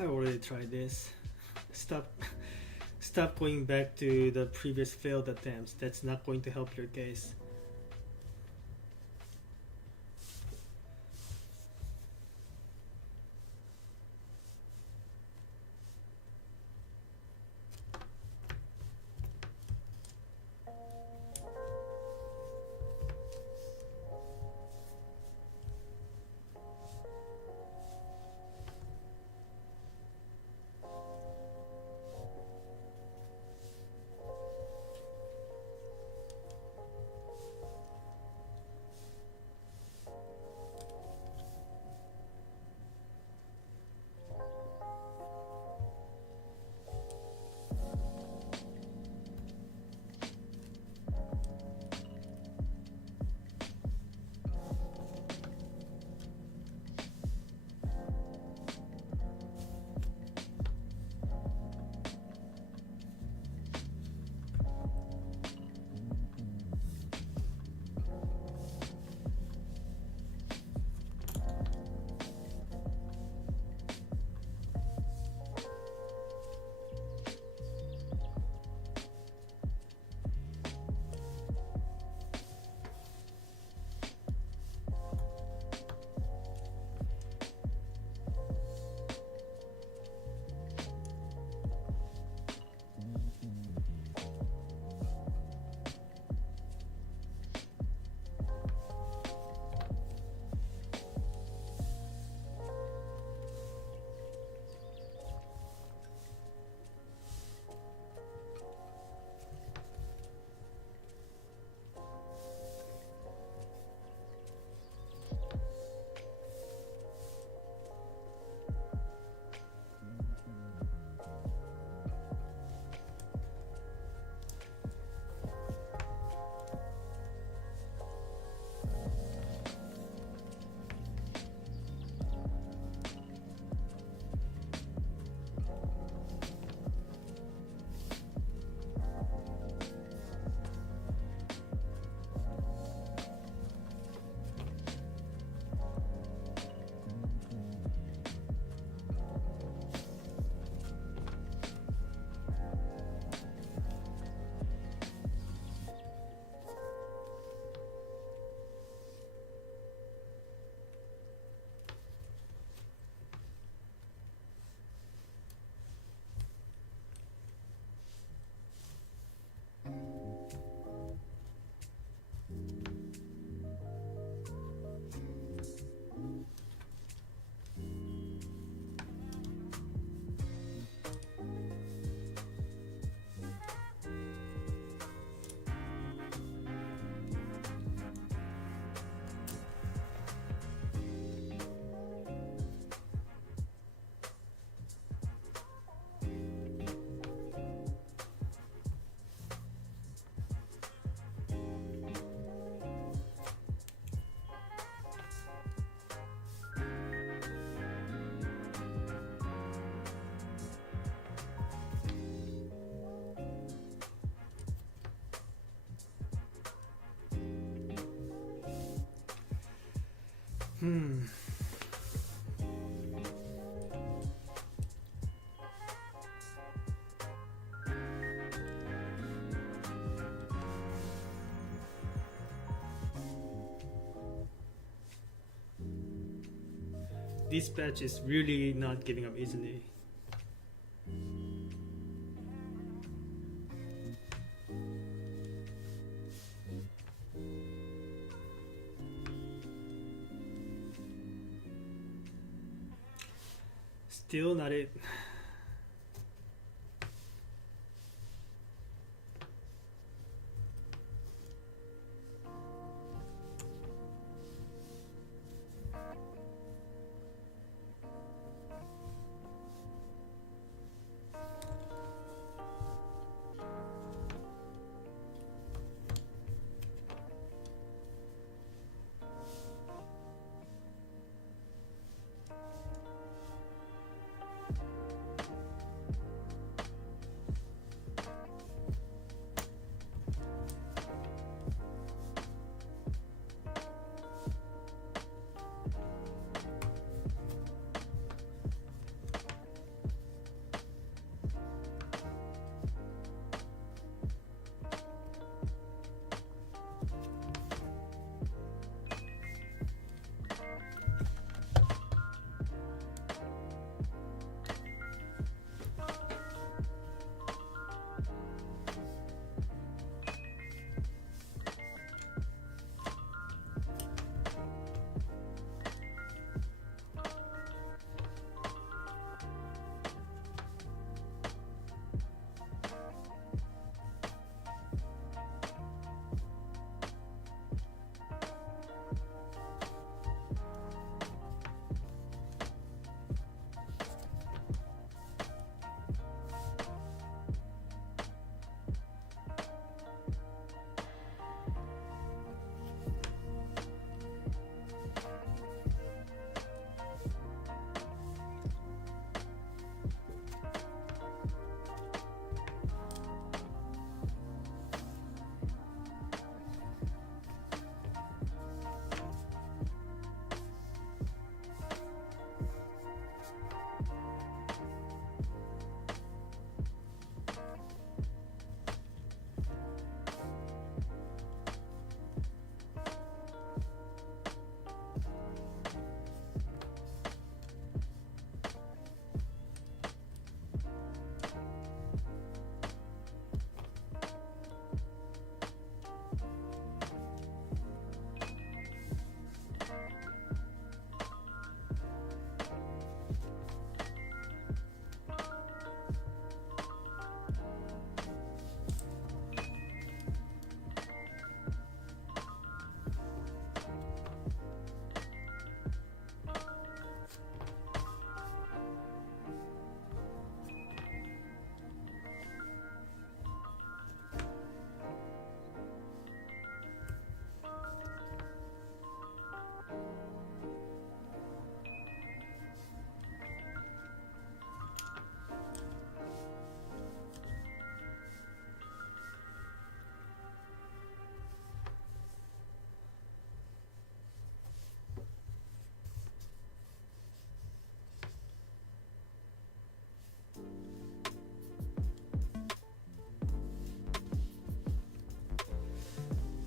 I already tried this. Stop going back to the previous failed attempts. That's not going to help your case. Hmm. This patch is really not giving up easily. Still not it.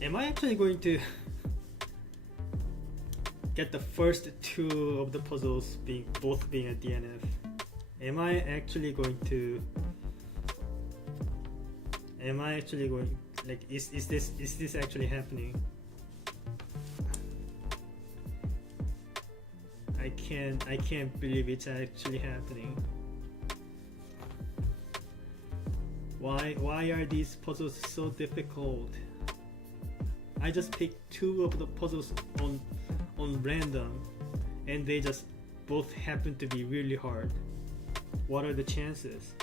Am I actually going to get the first two of the puzzles both being a DNF? Am I actually going like is this actually happening? I can't believe it's actually happening. Why are these puzzles so difficult? I just picked two of the puzzles on random and they just both happen to be really hard. What are the chances?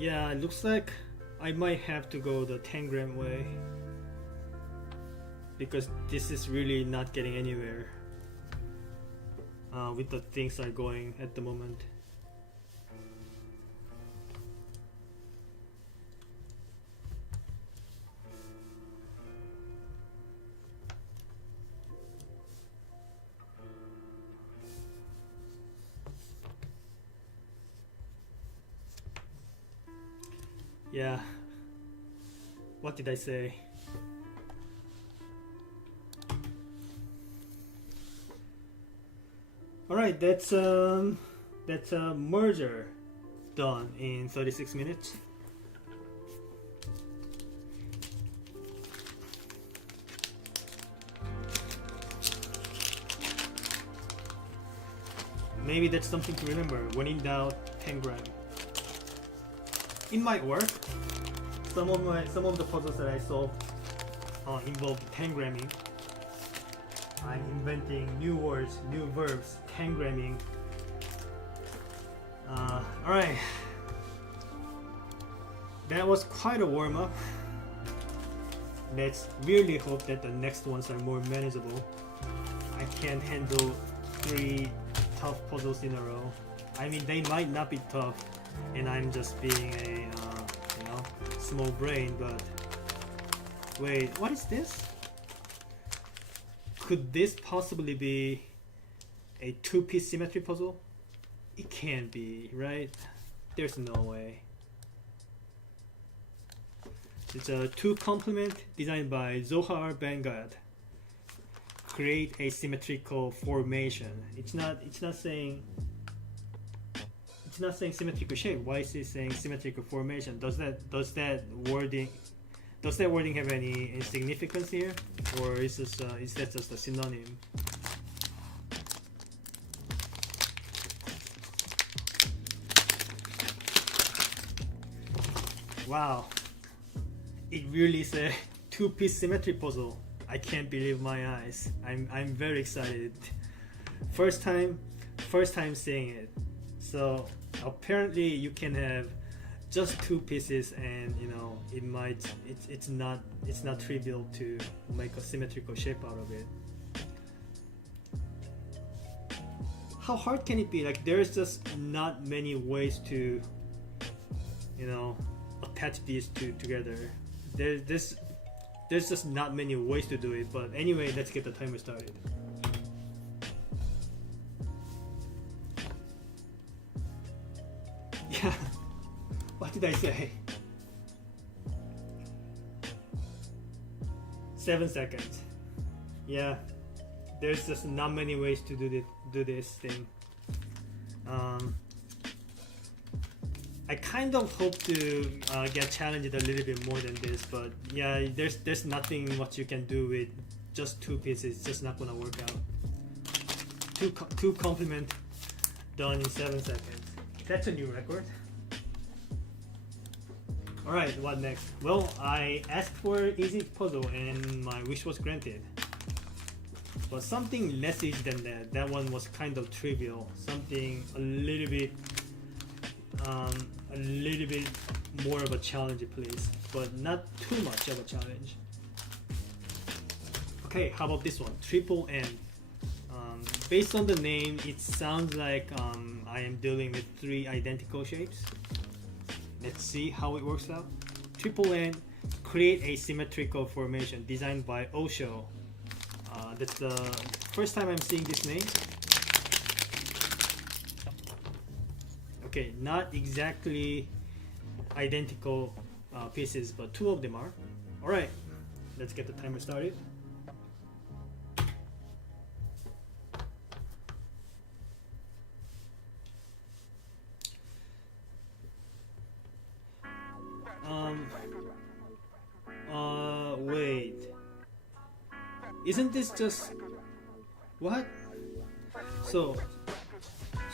Yeah, it looks like I might have to go the 10-gram way because this is really not getting anywhere with the things are going at the moment. Yeah, what did I say? Alright, that's a merger done in 36 minutes. Maybe that's something to remember when in doubt, 10 gram. It might work. Some of the puzzles that I solved involve 10 gramming. I'm inventing new words, new verbs, 10 gramming. Alright. That was quite a warm up. Let's really hope that the next ones are more manageable. I can't handle 3 tough puzzles in a row. I mean, they might not be tough, and I'm just being a small brain, but wait, what is this? Could this possibly be a 2-piece symmetry puzzle? It can't be, right? There's no way. It's a 2 complement designed by Zohar Bangad. Create a symmetrical formation. It's not saying symmetrical shape. Why is it saying symmetrical formation? Does that wording have any significance here, or is that just a synonym? Wow, it really is a 2-piece symmetry puzzle. I can't believe my eyes. I'm very excited. First time seeing it. So apparently you can have just 2 pieces, and it's not trivial to make a symmetrical shape out of it. How hard can it be? Like, there's just not many ways to attach these two together. There's just not many ways to do it. But anyway, let's get the timer started. Yeah, what did I say? 7 seconds. Yeah, there's just not many ways to do this thing. I kind of hope to get challenged a little bit more than this, but yeah, there's nothing much you can do with just 2 pieces. It's just not gonna work out. Two complement done in 7 seconds. That's a new record. Alright, what next? Well, I asked for easy puzzle and my wish was granted. But something less easy than that. That one was kind of trivial. Something a little bit more of a challenge, please. But not too much of a challenge. Okay, how about this one? Triple N. Based on the name, it sounds like I am dealing with 3 identical shapes. Let's see how it works out. Triple N, create a symmetrical formation designed by Osho. That's the first time I'm seeing this name. Okay, not exactly identical pieces, but 2 of them are. Alright, let's get the timer started. Wait. Isn't this just what? So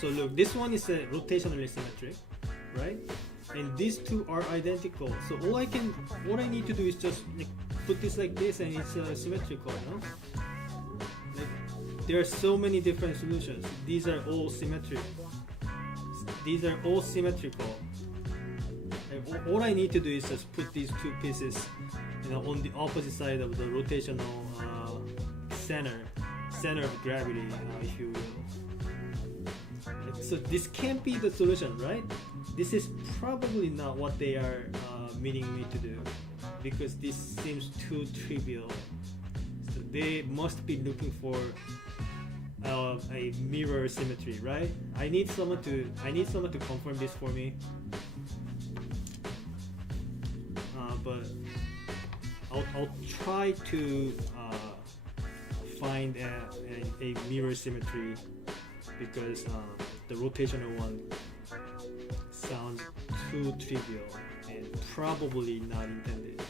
look, this one is a rotationally symmetric, right? And these 2 are identical. So what I need to do is just put this like this, and it's symmetrical, no? There are so many different solutions. These are all symmetric. These are all symmetrical. All I need to do is just put these two pieces, on the opposite side of the rotational center of gravity, if you will. So this can't be the solution, right? This is probably not what they are meaning me to do, because this seems too trivial. So they must be looking for a mirror symmetry, right? I need someone to confirm this for me. But I'll try to find a mirror symmetry, because the rotational one sounds too trivial and probably not intended.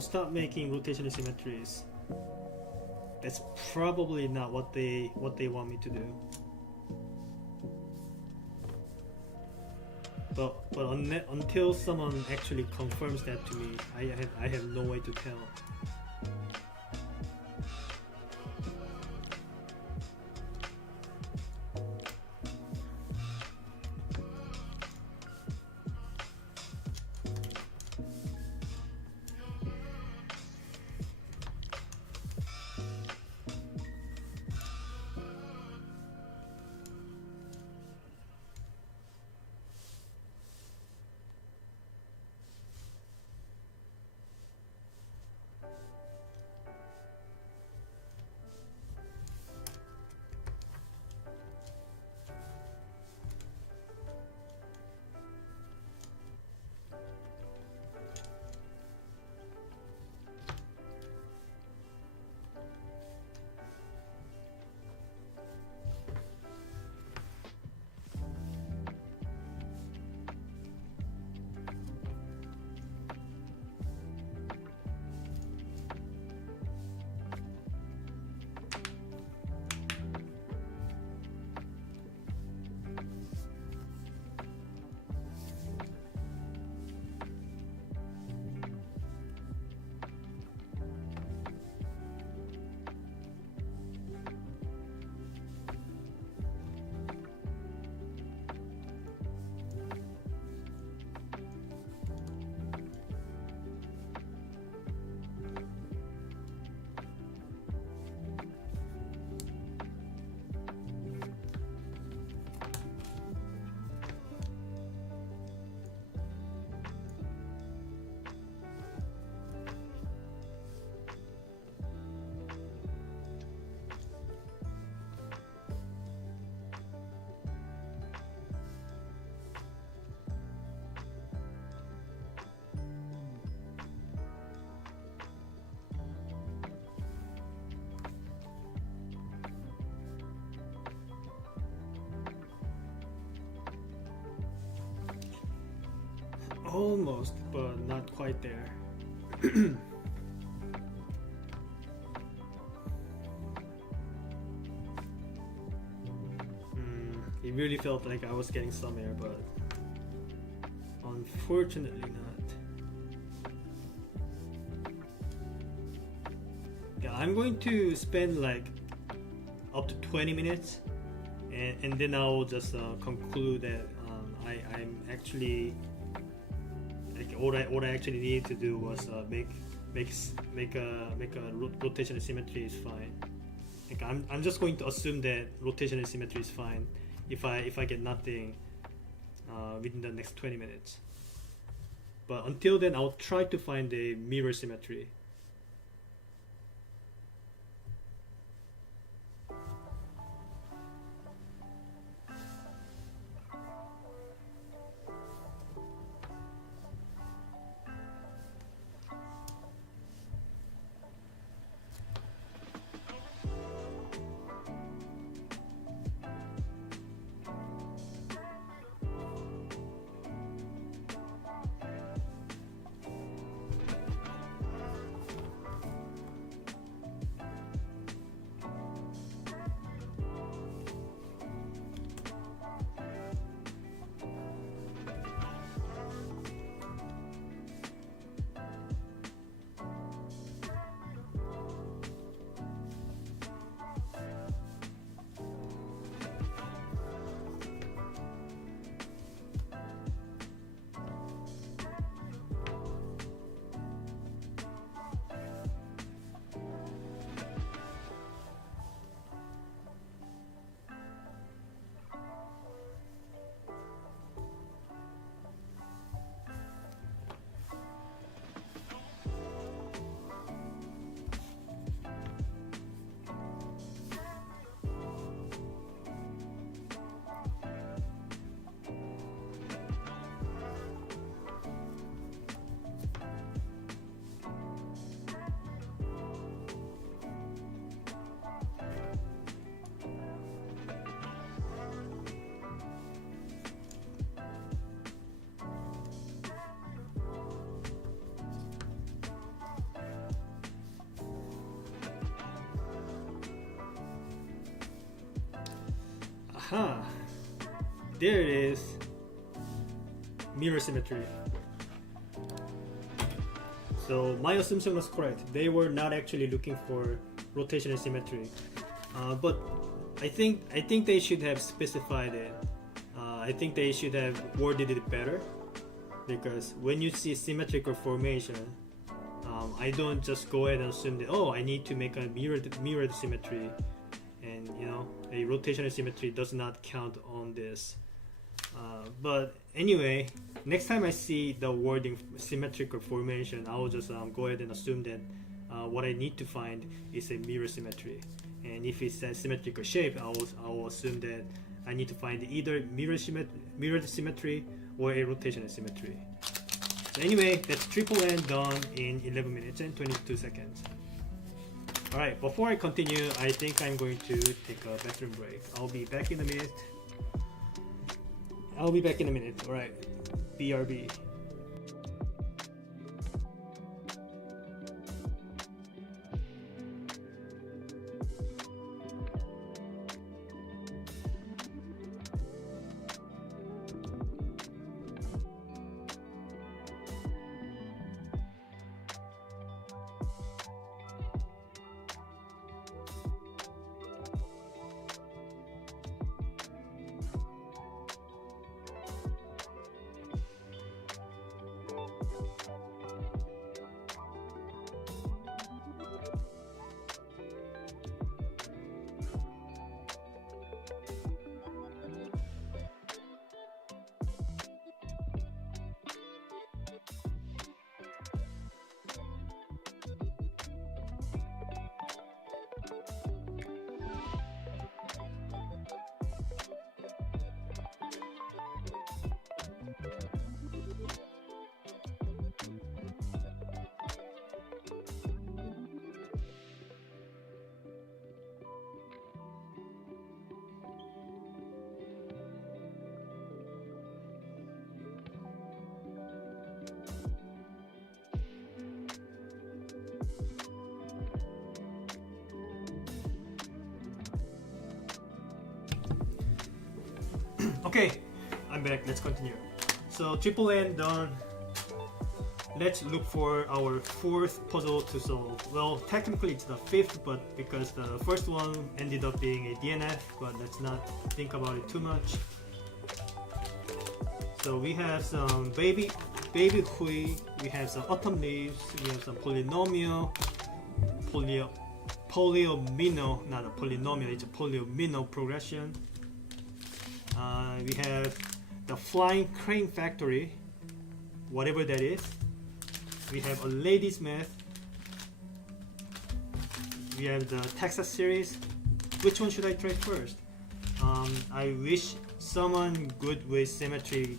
stop making rotational symmetries. That's probably not what they want me to do. But until someone actually confirms that to me, I have no way to tell. Almost, but not quite there. It really felt like I was getting somewhere, but unfortunately not. Yeah, I'm going to spend like up to 20 minutes and then I'll just conclude that I'm actually like all I actually needed to do was make a rotational symmetry is fine. Like I'm just going to assume that rotational symmetry is fine if I get nothing within the next 20 minutes. But until then, I'll try to find a mirror symmetry. Aha! There it is. Mirror symmetry. So my assumption was correct. They were not actually looking for rotational symmetry, but I think they should have specified it. I think they should have worded it better, because when you see symmetrical formation, I don't just go ahead and assume that, oh, I need to make a mirrored symmetry, and you know, a rotational symmetry does not count on this. But anyway, next time I see the wording symmetrical formation, I will just go ahead and assume that what I need to find is a mirror symmetry. And if it says symmetrical shape, I will assume that I need to find either mirrored symmetry or a rotational symmetry. So anyway, that's triple N done in 11 minutes and 22 seconds. Alright, before I continue, I think I'm going to take a bathroom break. I'll be back in a minute. Alright, BRB. Okay, I'm back. Let's continue. So triple N done. Let's look for our fourth puzzle to solve. Well, technically it's the fifth, but because the first one ended up being a DNF, but let's not think about it too much. So we have some baby hui, we have some autumn leaves, we have some polynomial, polyomino, not a polynomial, it's a polyomino progression. We have the flying crane factory, whatever that is. We have a ladies math. We have the Texas series. Which one should I try first? I wish someone good with symmetry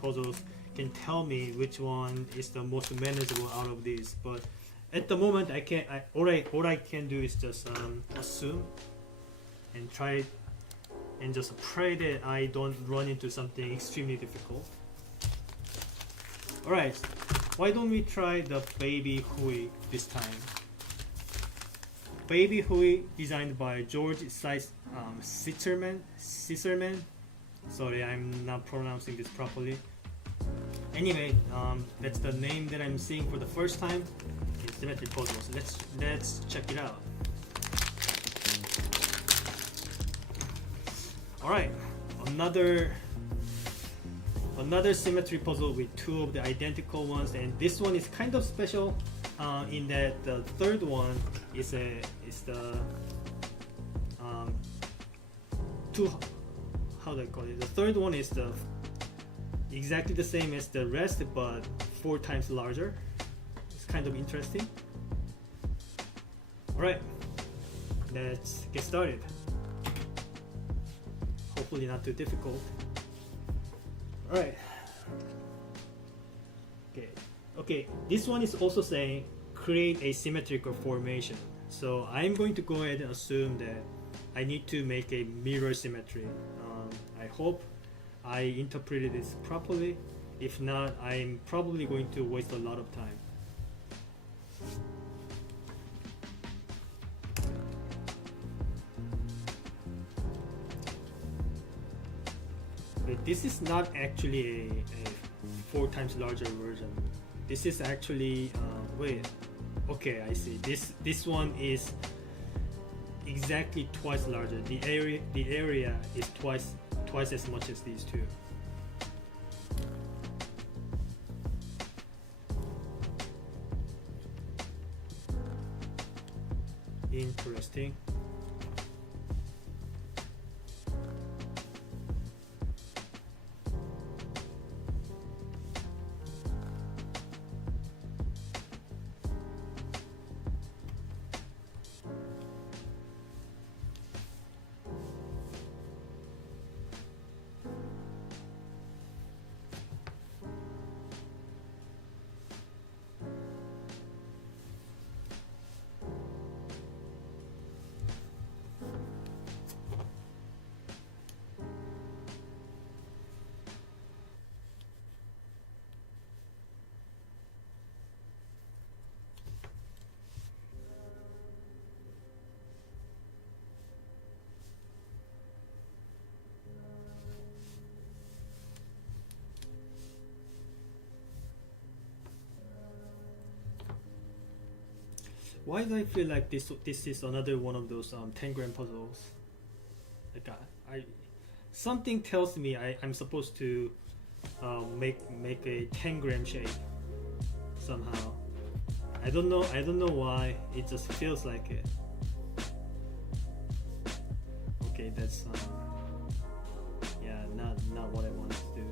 puzzles can tell me which one is the most manageable out of these. But at the moment, I can't. All I can do is just assume and try and just pray that I don't run into something extremely difficult. Alright, why don't we try the baby hui this time? Baby hui, designed by George Sitzerman. Sorry, I'm not pronouncing this properly. Anyway, that's the name that I'm seeing for the first time in Symmetry puzzles. Let's check it out. Alright, another symmetry puzzle with two of the identical ones, and this one is kind of special in that the third one is the how do I call it? The third one is the exactly the same as the rest, but 4 times larger. It's kind of interesting. Alright, let's get started. Hopefully not too difficult. Alright. Okay, this one is also saying create a symmetrical formation. So I'm going to go ahead and assume that I need to make a mirror symmetry. I hope I interpreted this properly. If not, I'm probably going to waste a lot of time. But this is not actually a 4 times larger version. This is actually wait. Okay, I see. This one is exactly twice larger. The area is twice as much as these two. Interesting. Why do I feel like this is another one of those 10-gram puzzles? Like something tells me I'm supposed to make a 10-gram shape somehow. I don't know why. It just feels like it. Okay, that's yeah, not what I wanted to do.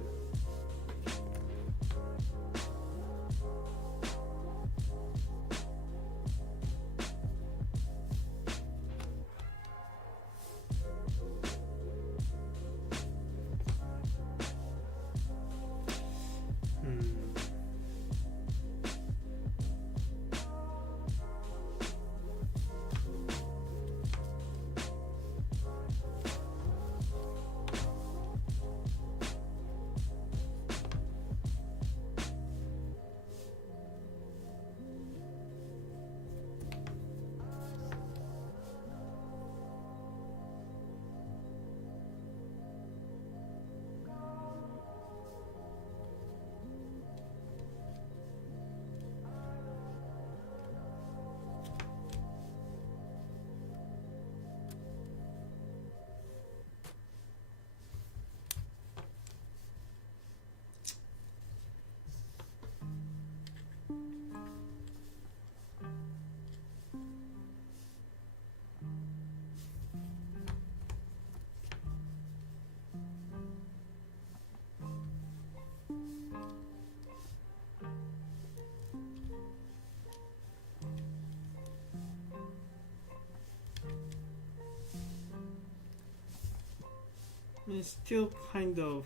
I'm still kind of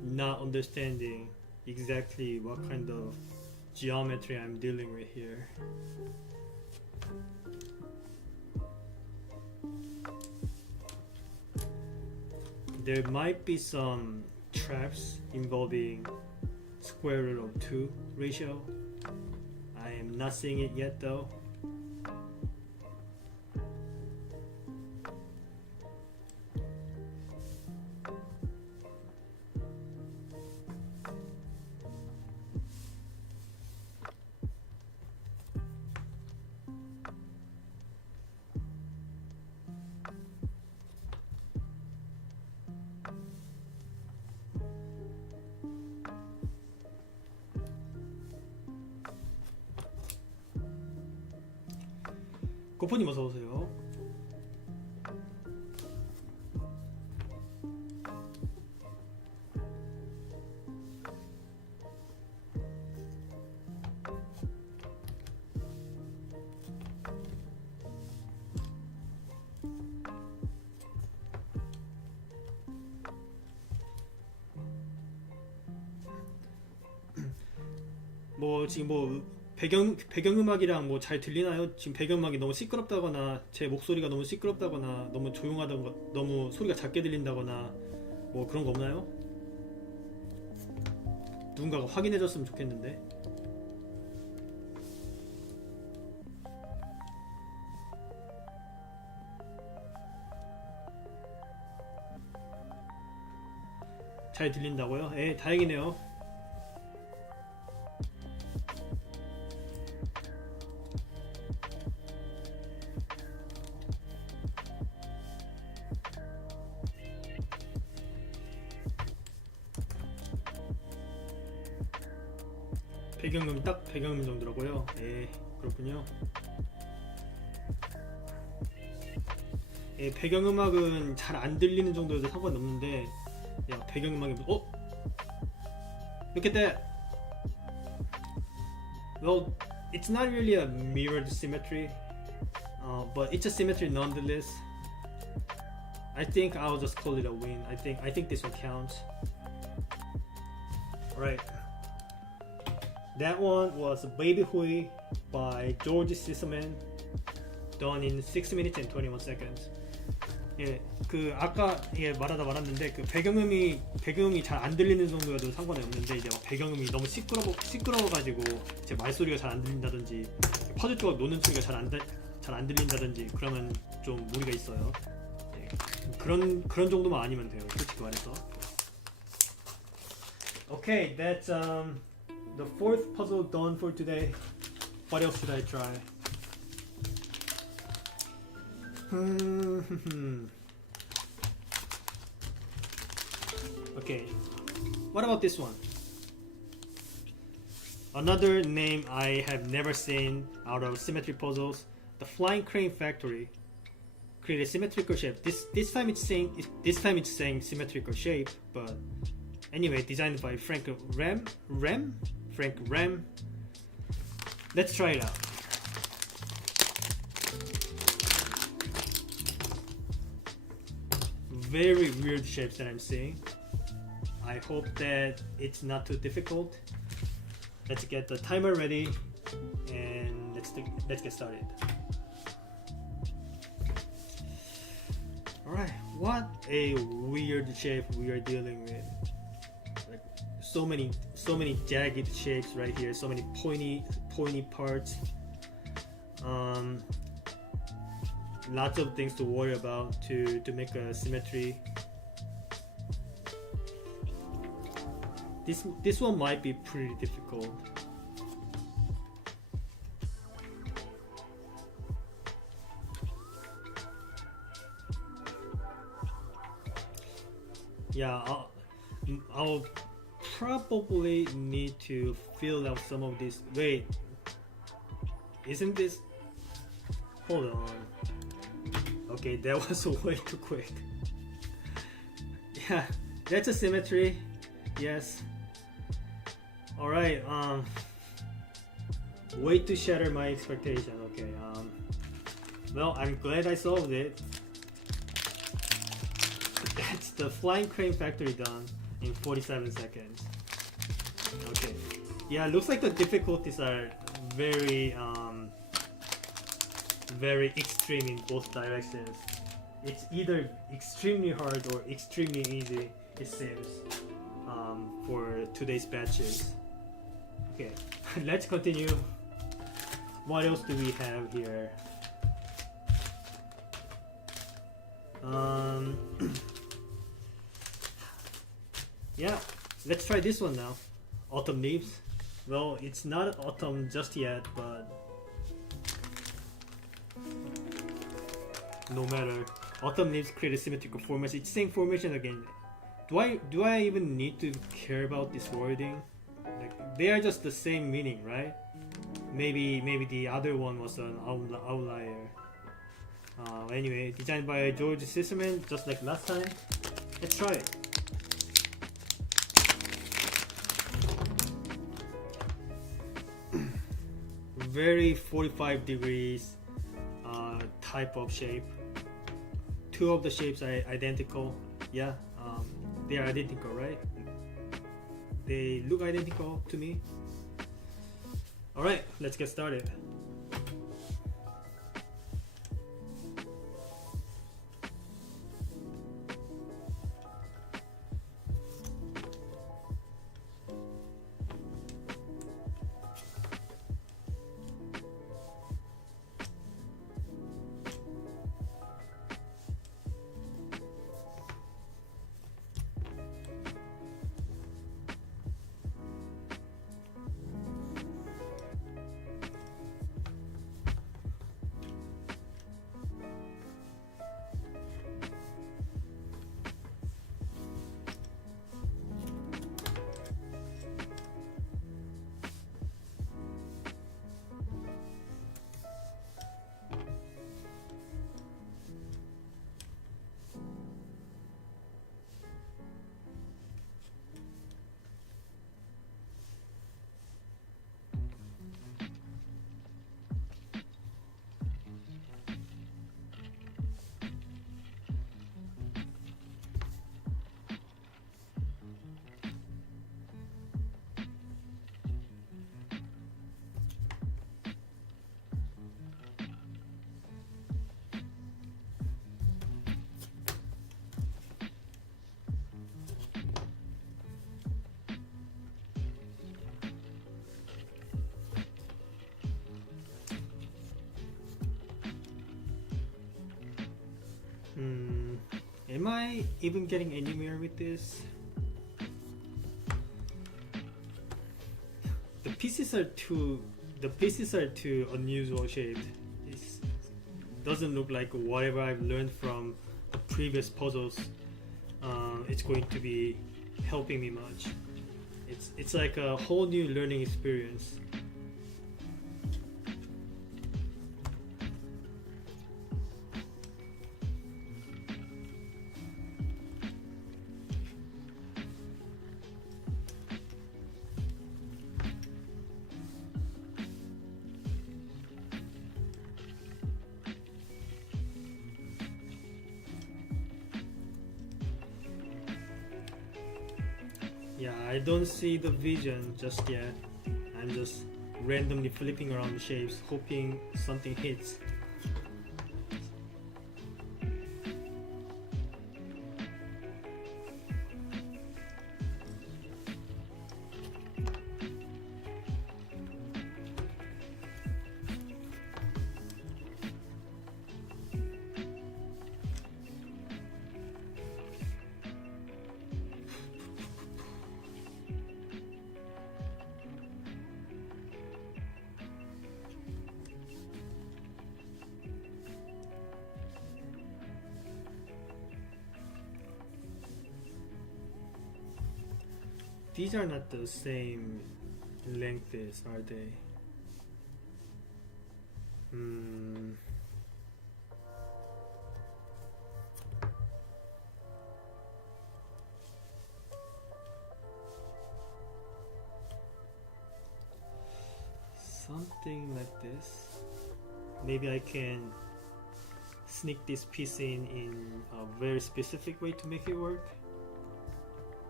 not understanding exactly what kind of geometry I'm dealing with here. There might be some traps involving square root of 2 ratio. I am not seeing it yet though. 고프님 어서 오세요. 뭐 지금 뭐 배경음악이랑 뭐 잘 들리나요? 지금 배경음악이 너무 시끄럽다거나 제 목소리가 너무 시끄럽다거나 너무 조용하다거나 너무 소리가 작게 들린다거나 뭐 그런 거 없나요? 누군가가 확인해줬으면 좋겠는데. 잘 들린다고요? 예, 다행이네요. 배경음이 딱 배경음 정도라고요? 예, 그렇군요. 예, 배경음악은 잘 안 들리는 정도여도 상관없는데, 야, 배경음악이 Look at that. Well, it's not really a mirrored symmetry, but it's a symmetry nonetheless. I think I'll just call it a win. I think this one counts. Alright. That one was Baby Hui by George Sisselman, done in 6 minutes and 21 seconds. 예, 그 아까 예 말하다 말았는데 그 배경음이 잘 안 들리는 정도여도 상관이 없는데 이제 막 배경음이 너무 시끄러워가지고 제 말소리가 잘 안 들린다든지 퍼즐 조각 노는 소리가 잘 안 들린다든지 그러면 좀 무리가 있어요. 예, 그런 정도만 아니면 돼요. 솔직히 말해서. Okay, that's the fourth puzzle done for today. What else should I try? Okay, what about this one? Another name I have never seen out of symmetry puzzles. The Flying Crane Factory. Create a symmetrical shape. This time it's saying symmetrical shape, but anyway, designed by Frank Rem. Let's try it out. Very weird shapes that I'm seeing. I hope that it's not too difficult. Let's get the timer ready and let's get started. Alright, what a weird shape we are dealing with. Like so many jagged shapes right here, so many pointy parts. Lots of things to worry about to make a symmetry. This one might be pretty difficult. Yeah, I'll probably need to fill out some of this. Wait, isn't this? Hold on. Okay, that was way too quick. Yeah, that's a symmetry. Yes. Alright, way to shatter my expectation. Okay, well, I'm glad I solved it. That's the Flying Crane Factory done in 47 seconds. Okay. Yeah, looks like the difficulties are very extreme in both directions. It's either extremely hard or extremely easy, it seems, for today's batches. Okay, let's continue. What else do we have here? Yeah, let's try this one now. Autumn leaves. Well, it's not autumn just yet, but no matter. Autumn leaves create a symmetrical formation. It's saying formation again. Do I even need to care about this wording? Like, they are just the same meaning, right? Maybe the other one was an outlier. Anyway, designed by George Sisselman, just like last time. Let's try it. Very 45 degrees type of shape. Two of the shapes are identical. Yeah, they are identical, right? They look identical to me. Alright, let's get started. Am I even getting anywhere with this? The pieces are too unusual shaped. It doesn't look like whatever I've learned from the previous puzzles. It's going to be helping me much. It's like a whole new learning experience. Yeah, I don't see the vision just yet. I'm just randomly flipping around the shapes, hoping something hits. These are not the same lengths, are they? Something like this. Maybe I can sneak this piece in a very specific way to make it work.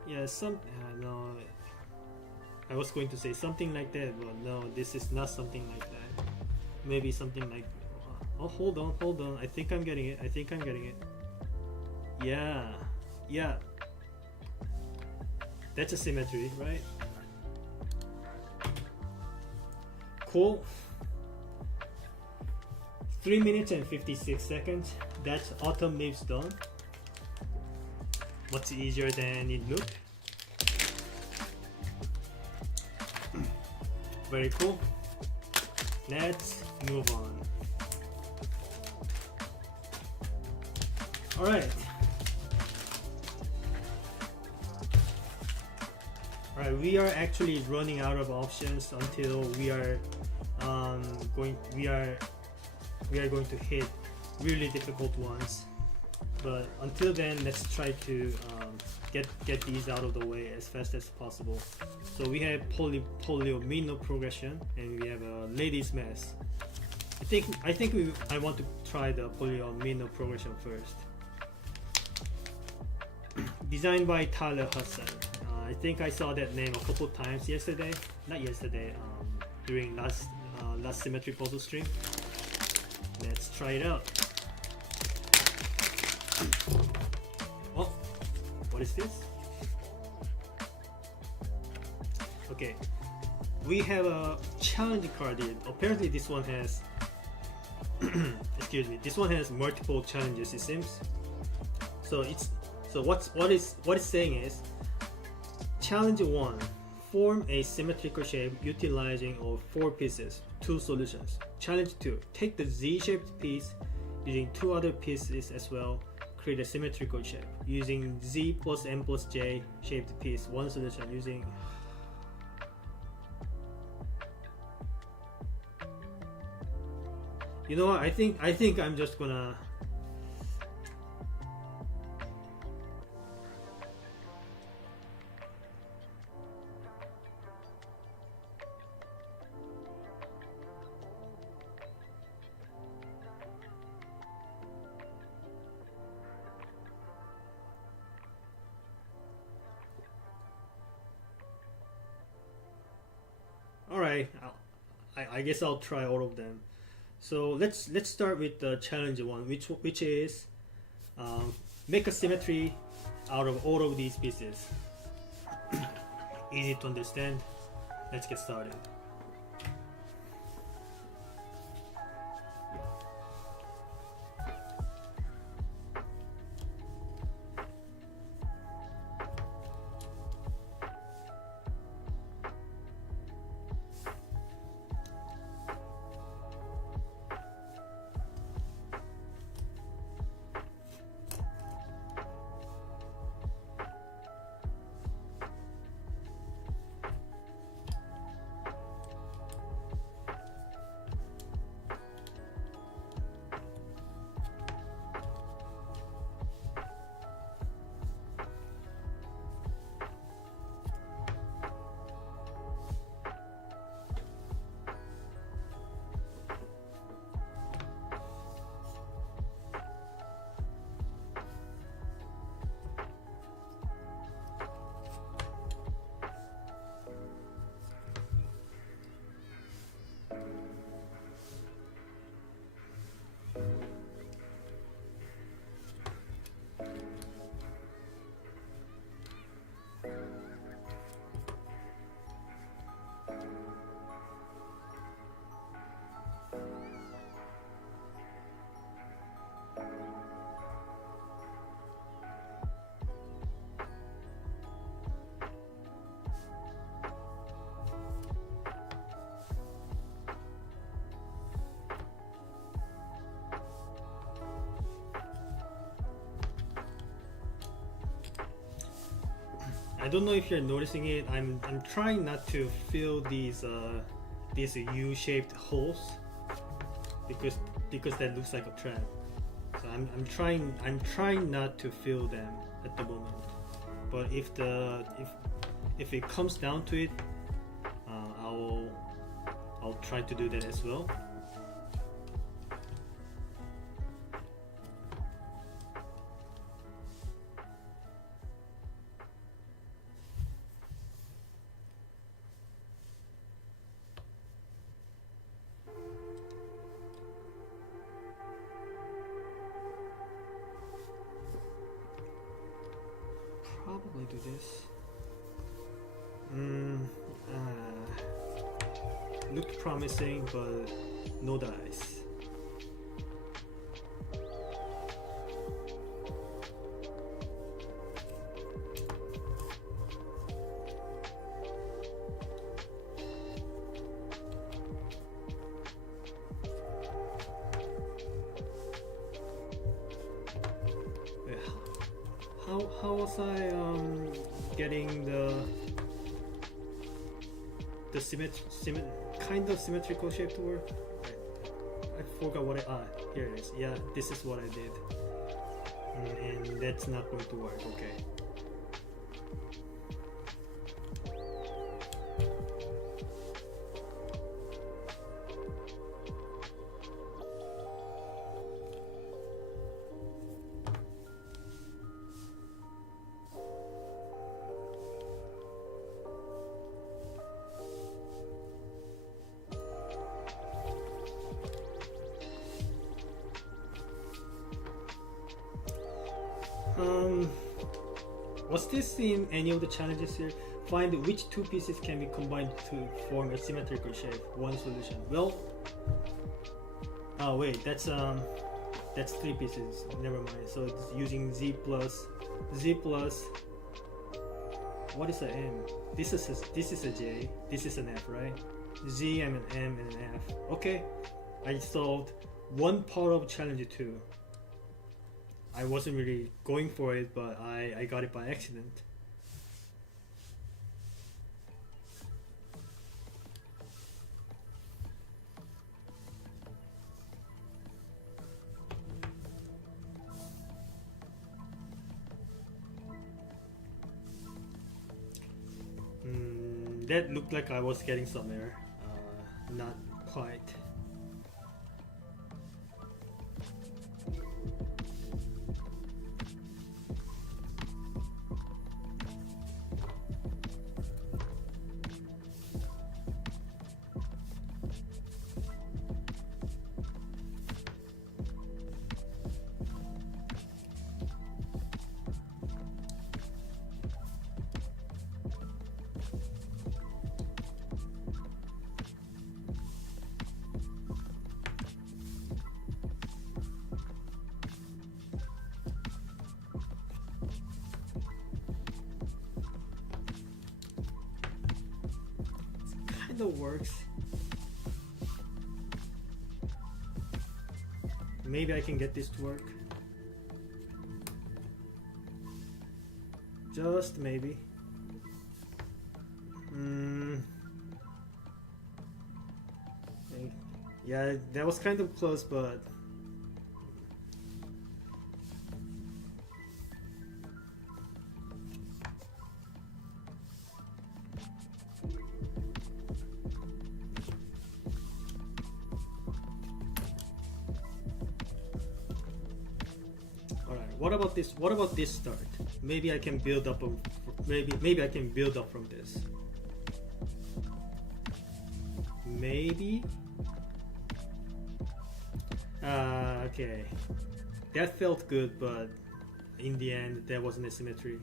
Yeah, no, I was going to say something like that, but no, this is not something like that. Maybe something like, oh, hold on, I think I'm getting it. Yeah, that's a symmetry, right? Cool. 3 minutes and 56 seconds. That's autumn leaves done. Much easier than it looked. Very cool. Let's move on. Alright. Alright, we are actually running out of options until we are going to hit really difficult ones. But until then, let's try to get these out of the way as fast as possible. So we have polyomino progression, and we have a lady's mess. I want to try the polyomino progression first. Designed by Tyler Hudson. I think I saw that name a couple times yesterday. Not yesterday. During last Symmetry puzzle stream. Let's try it out. Oh, what is this? Okay, we have a challenge card here. Apparently this one has excuse me, this one has multiple challenges, it seems. So what it's saying is, challenge 1, form a symmetrical shape utilizing of 4 pieces, 2 solutions. Challenge 2, take the Z-shaped piece using 2 other pieces as well. Create a symmetrical shape using Z plus M plus J shaped piece, 1 solution using. You know what? I think I'm just gonna. Alright, I guess I'll try all of them. So let's start with the challenge 1, which is make a symmetry out of all of these pieces. Easy to understand. Let's get started. I don't know if you're noticing it. I'm trying not to fill these U-shaped holes because that looks like a trap. So I'm trying not to fill them at the moment. But if it comes down to it, I'll try to do that as well. Probably do this. Looked promising, but no dice. Wait, how was I getting the kind of symmetrical shape to work? I forgot what here it is. Yeah, this is what I did, and that's not going to work. Okay. Was this in any of the challenges here? Find which two pieces can be combined to form a symmetrical shape. One solution. Well, oh wait, that's 3 pieces. Never mind. So it's using Z plus. What is an M? This is a J. This is an F, right? Z and an M and an F. Okay, I solved one part of challenge 2. I wasn't really going for it, but I got it by accident. That looked like I was getting somewhere. Not quite. Kinda works. Maybe I can get this to work. Just maybe. Yeah, that was kind of close, but what about this? What about this start? Maybe I can build up. Maybe I can build up from this. Maybe. Okay. That felt good, but in the end, there wasn't a symmetry.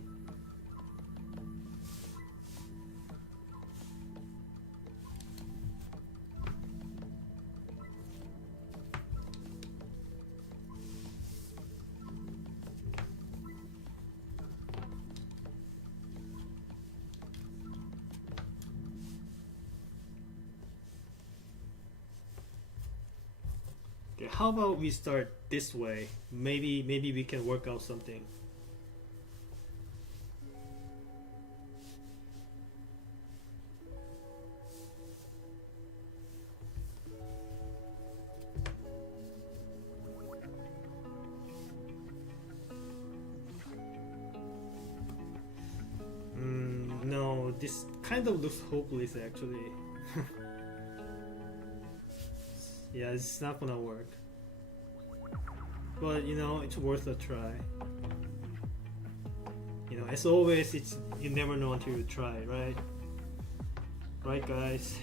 How about we start this way? Maybe we can work out something. this kind of looks hopeless actually. Yeah, it's not gonna work. But you know, it's worth a try. You know, as always, it's you never know until you try, right? Right, guys?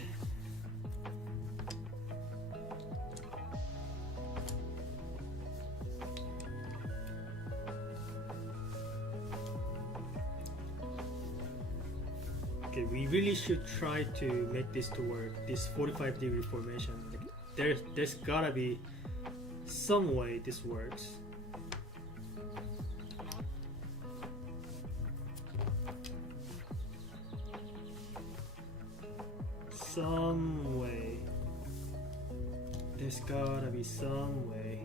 Okay, we really should try to make this to work. This 45-degree formation. There's gotta be some way this works. Some way. There's gotta be some way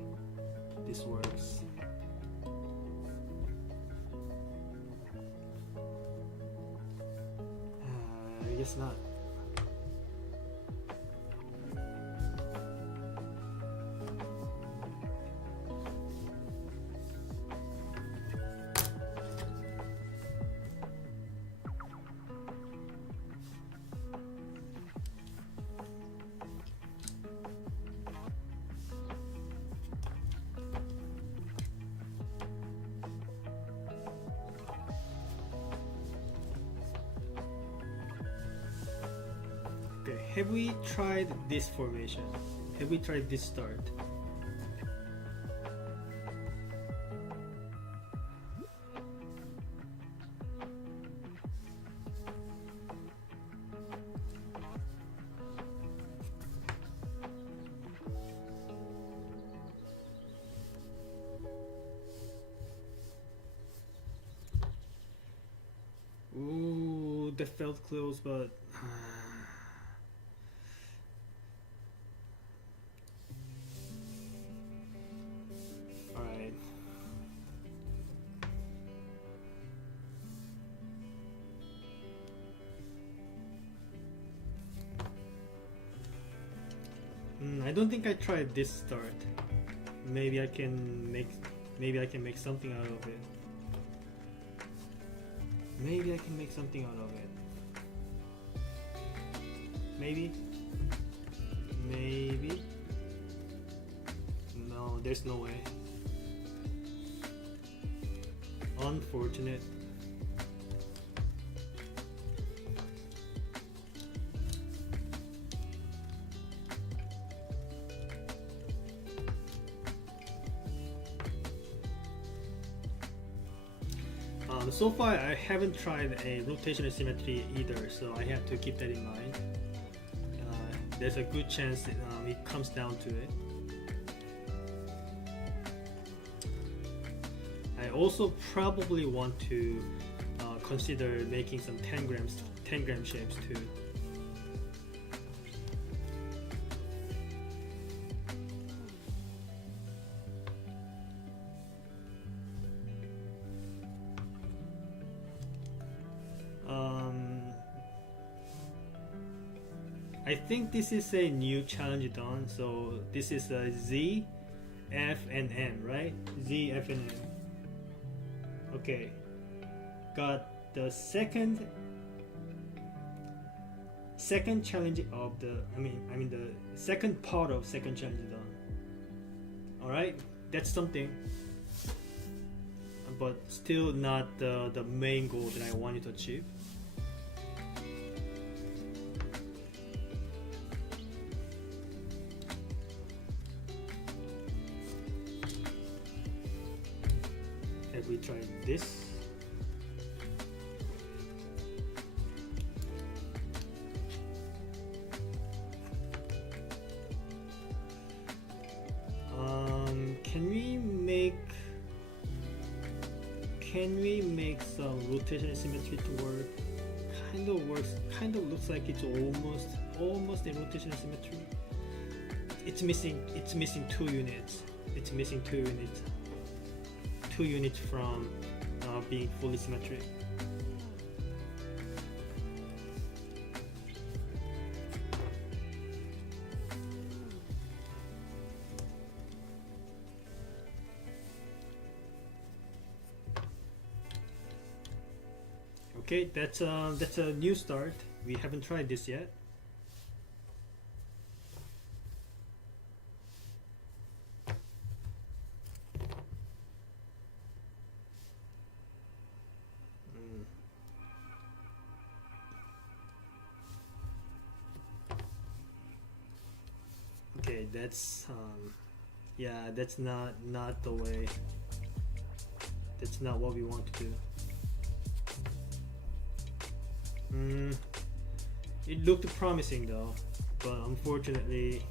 this works. I guess not. Okay, have we tried this formation? Have we tried this start? Ooh, that felt close, but alright. I don't think I tried this start. Maybe I can make something out of it. Maybe I can make something out of it. Maybe. No, there's no way. Unfortunate. So far I haven't tried a rotational symmetry either, so I have to keep that in mind. There's a good chance that, it comes down to it. I also probably want to consider making some 10 gram shapes too. I think this is a new challenge done, so this is a Z, F, and N, right? Z, F, and N. Okay, got the second challenge of the the second part of second challenge done. All right, that's something, but still not the main goal that I wanted to achieve. Have we tried this? Can we make some rotational symmetry to work? Kind of works. Kind of looks like it's almost a rotational symmetry. It's missing 2 units. It's missing 2 units. 2 units from being fully symmetric. Okay, that's a new start. We haven't tried this yet. Okay, that's yeah, that's not the way. That's not what we want to do. It looked promising though, but unfortunately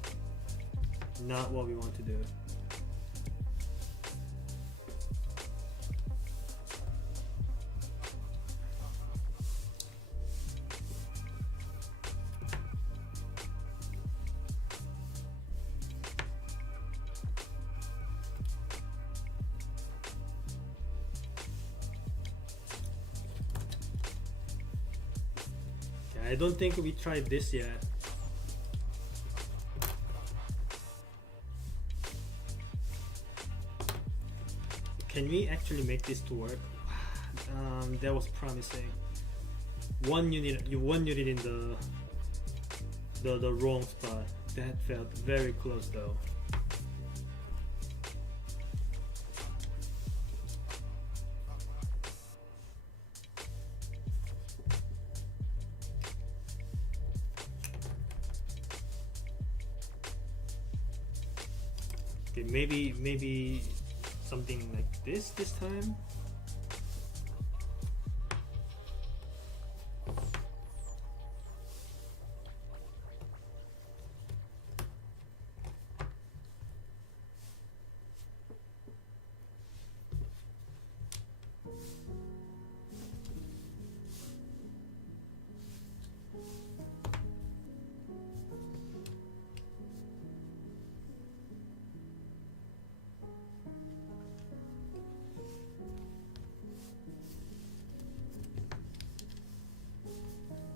not what we want to do. I don't think we tried this yet. Can we actually make this to work? That was promising. One unit in the wrong spot. That felt very close though. Okay, maybe something like this time.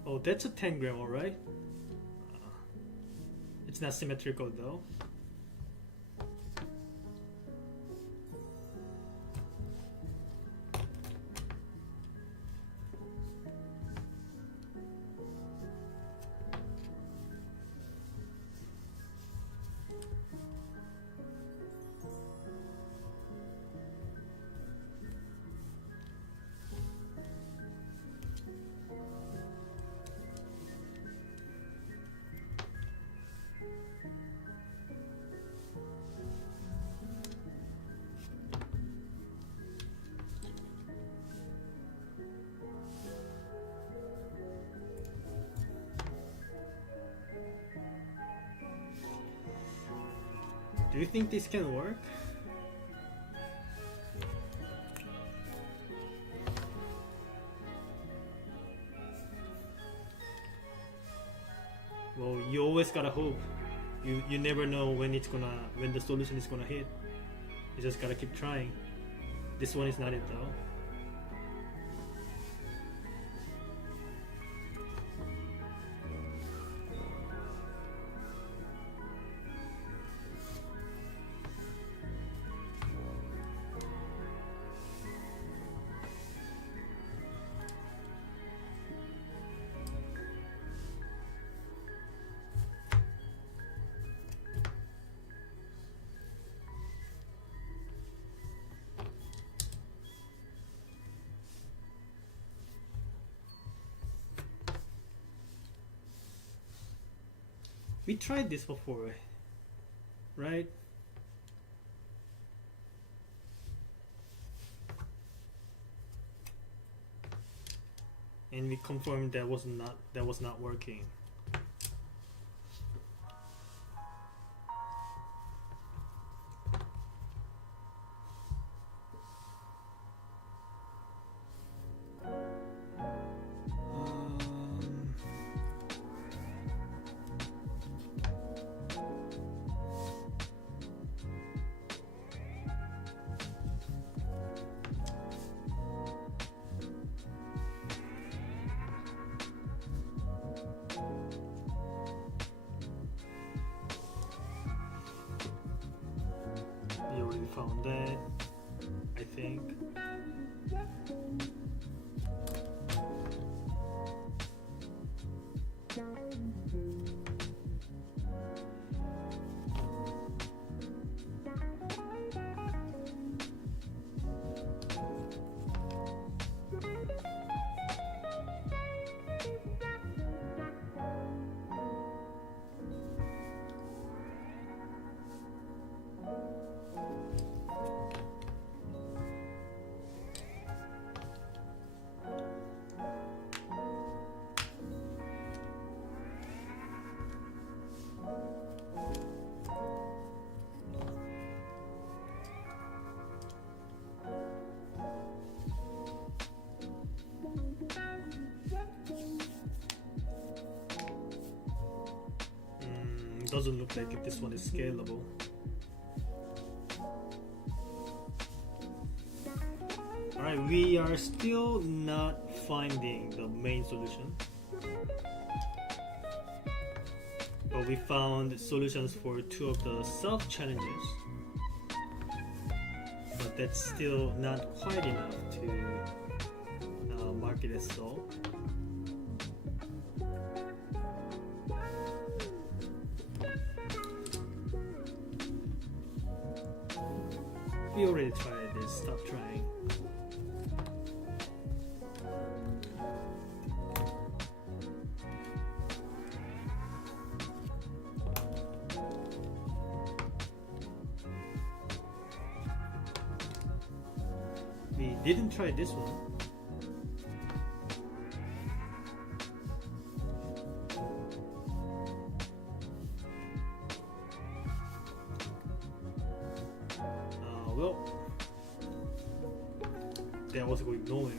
Oh, that's a 10 gram, alright. It's not symmetrical though. Do you think this can work? Well, you always gotta hope. You never know when the solution is gonna hit. You just gotta keep trying. This one is not it though. We tried this before, right? And we confirmed that was not working. We already found that, I think. It doesn't look like this one is scalable. Alright, we are still not finding the main solution. But we found solutions for 2 of the sub-challenges. But that's still not quite enough to mark it as solved. We already tried this, stop trying. We didn't try this one. Well, that was going nowhere.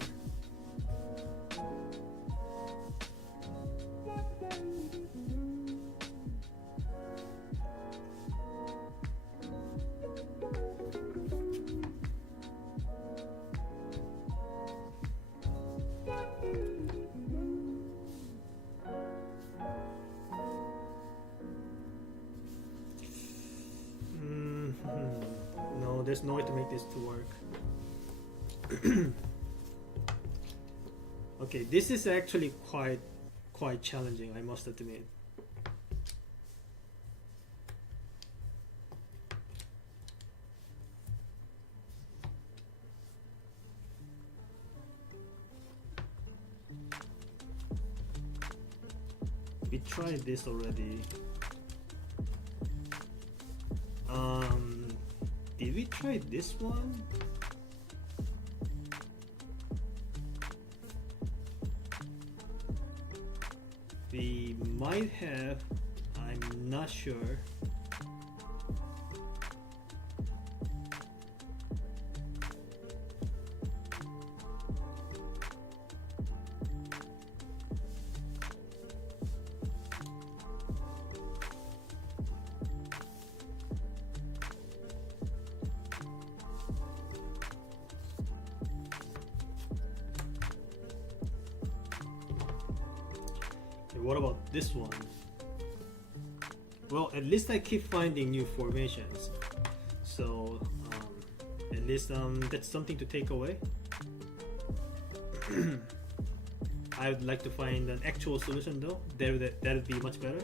No, there's no way to make this to work. Okay, this is actually quite challenging, I must admit. We tried this already. Did we try this one? We might have, I'm not sure. What about this one? Well, at least I keep finding new formations, so at least that's something to take away. I would like to find an actual solution though. That would be much better.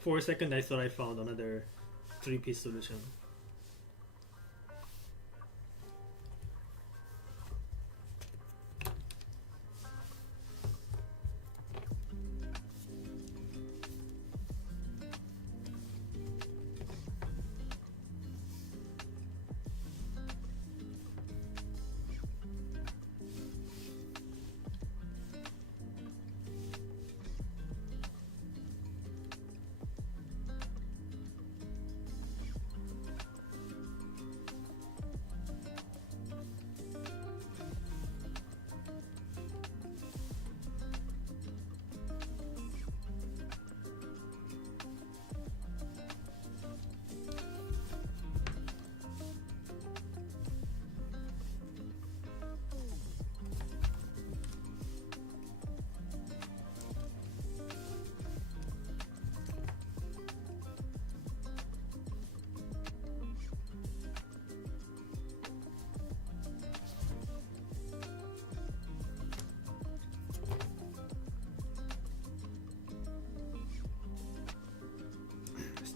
For a second, I thought I found another 3-piece solution.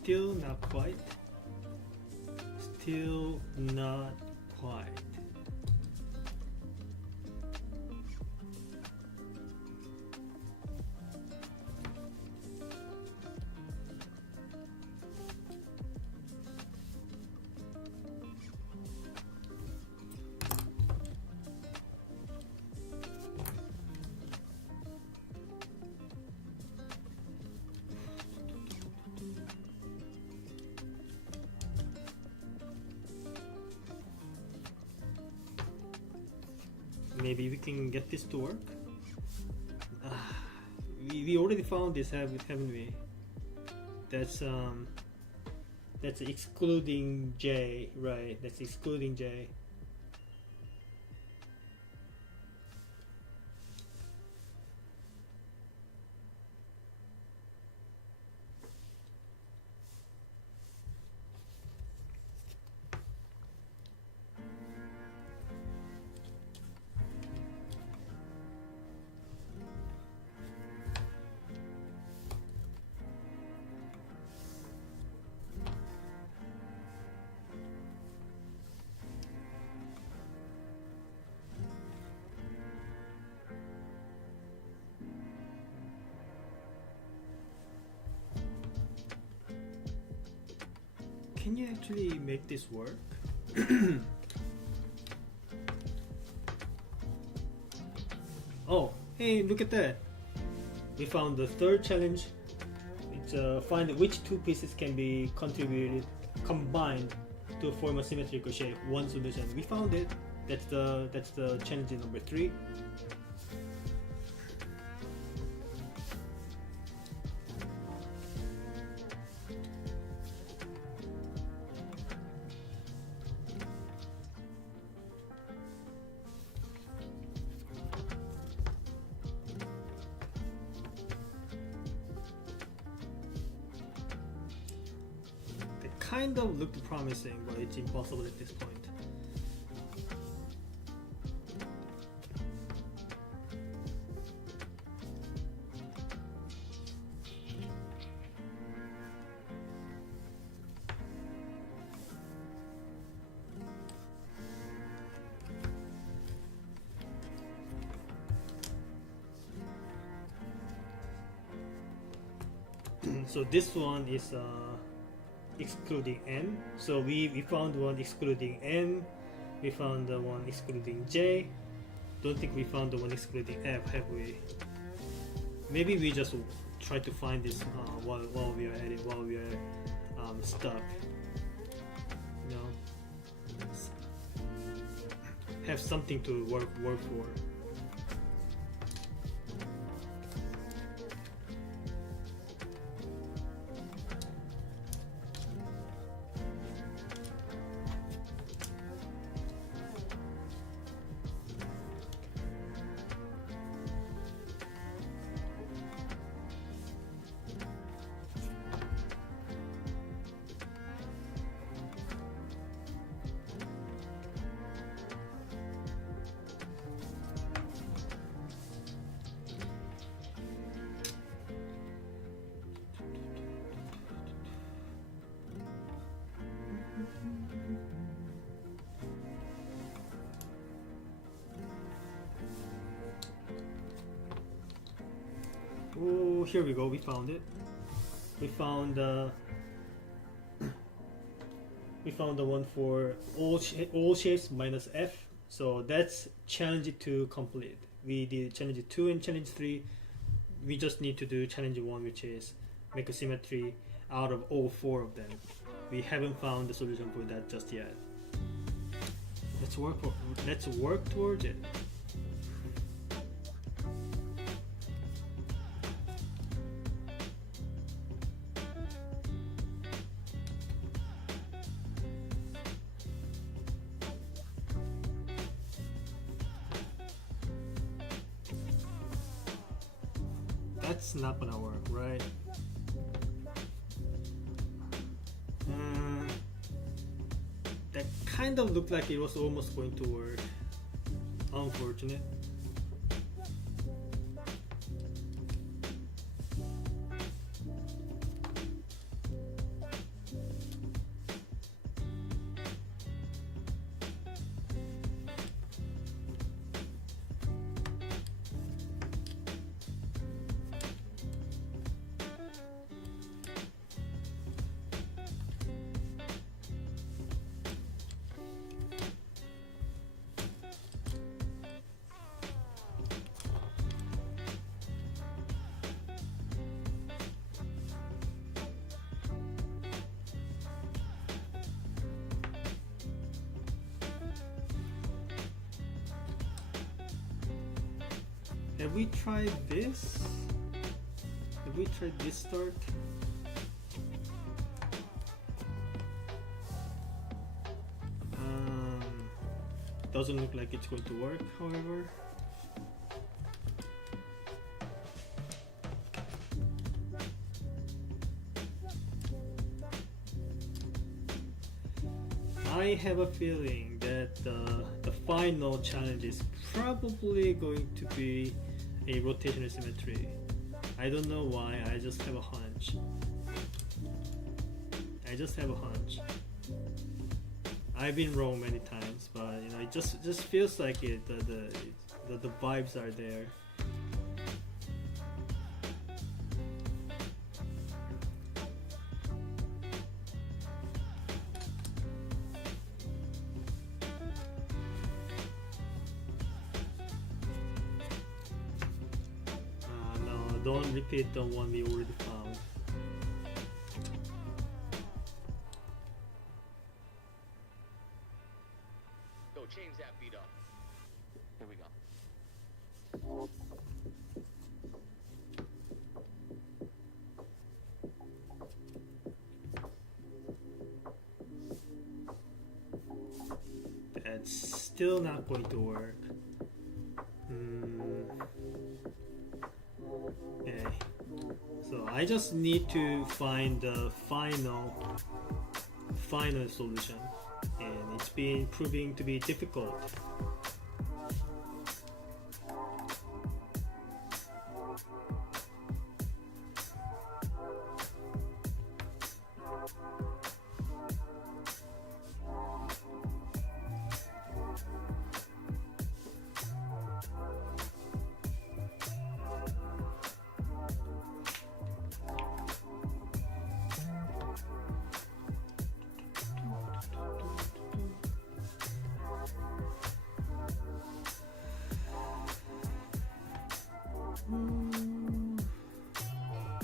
Still not quite. Still not quite. Maybe we can get this to work. We already found this, haven't we? That's excluding J, right? That's excluding J. Can you actually make this work? Oh, hey, look at that. We found the third challenge. It's find which two pieces can be combined to form a symmetrical shape. One solution. We found it. That's the challenge number 3. Kind of looked promising, but it's impossible at this point. So this one is excluding n. So we found one excluding n. We found the one excluding j. Don't think we found the one excluding f, have we? Maybe we just try to find this while we are at it, while we are stuck. You know, have something to work for. Oh, here we go. We found it. We found the one for all shapes minus f. So that's challenge 2 complete. We did challenge 2 and challenge 3. We just need to do challenge 1, which is make a symmetry out of all 4 of them. We haven't found the solution for that just yet. Let's work towards it. That's not gonna work, right? That kind of looked like it was almost going to work. Unfortunate. Have we tried this? Have we tried this start? Doesn't look like it's going to work, however. I have a feeling that the final challenge is probably going to be a rotational symmetry. I don't know why, I just have a hunch. I just have a hunch. I've been wrong many times, but you know, it just feels like it. The vibes are there. No, don't repeat the one we already found. Change that beat up. Here we go. That's still not going to work. Okay. So I just need to find the final solution. And it's been proving to be difficult.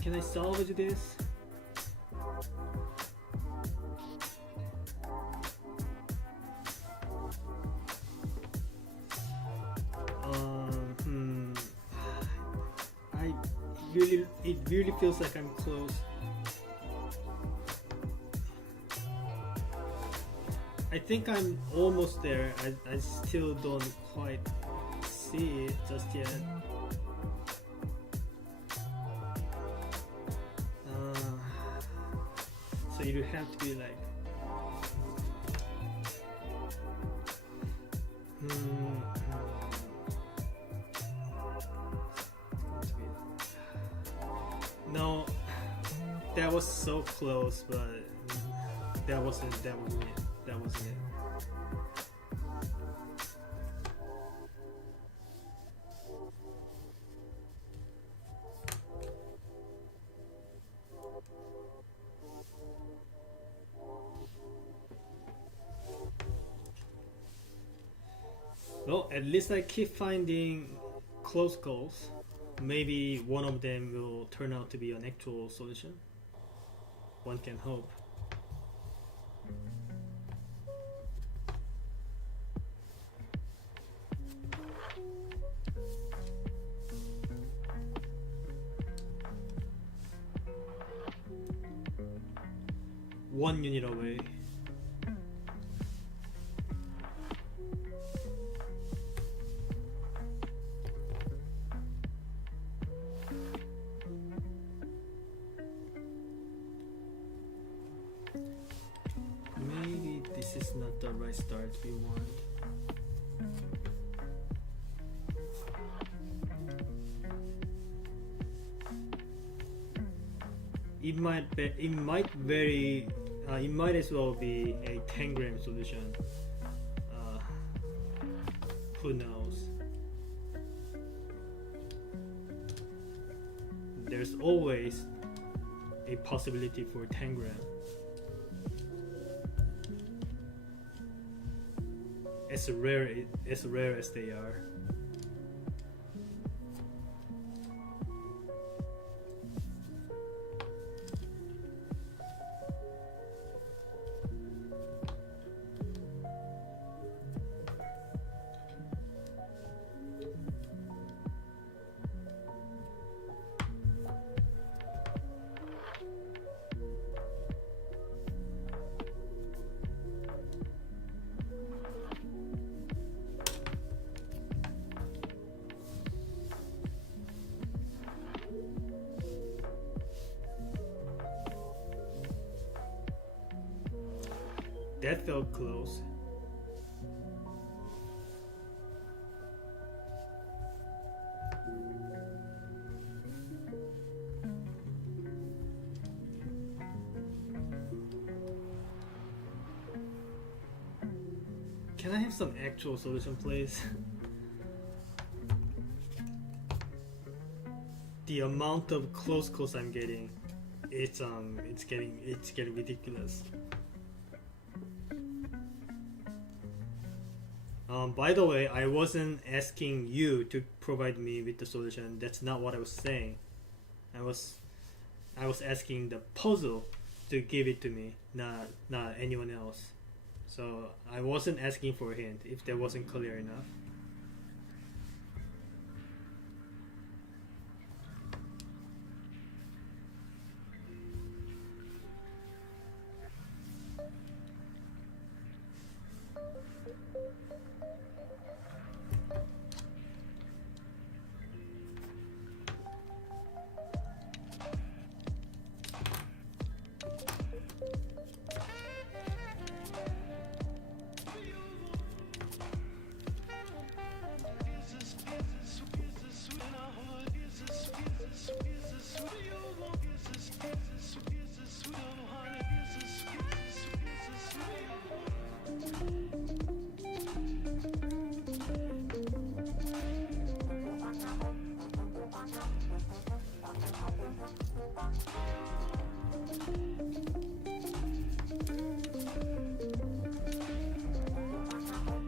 Can I salvage this? It really feels like I'm close. I think I'm almost there. I still don't quite see it just yet. So you have to be like no, that was so close, but that wasn't it. Well, at least I keep finding close calls. Maybe one of them will turn out to be an actual solution. One can hope. One unit away. Maybe this is not the right start we want. It might as well be a 10-gram solution. Who knows? There's always a possibility for 10 gram. As rare as they are. felt close. Can I have some actual solution, please? The amount of close calls I'm getting, it's getting ridiculous. By the way, I wasn't asking you to provide me with the solution. That's not what I was saying. I was asking the puzzle to give it to me, not anyone else. So I wasn't asking for a hint if that wasn't clear enough.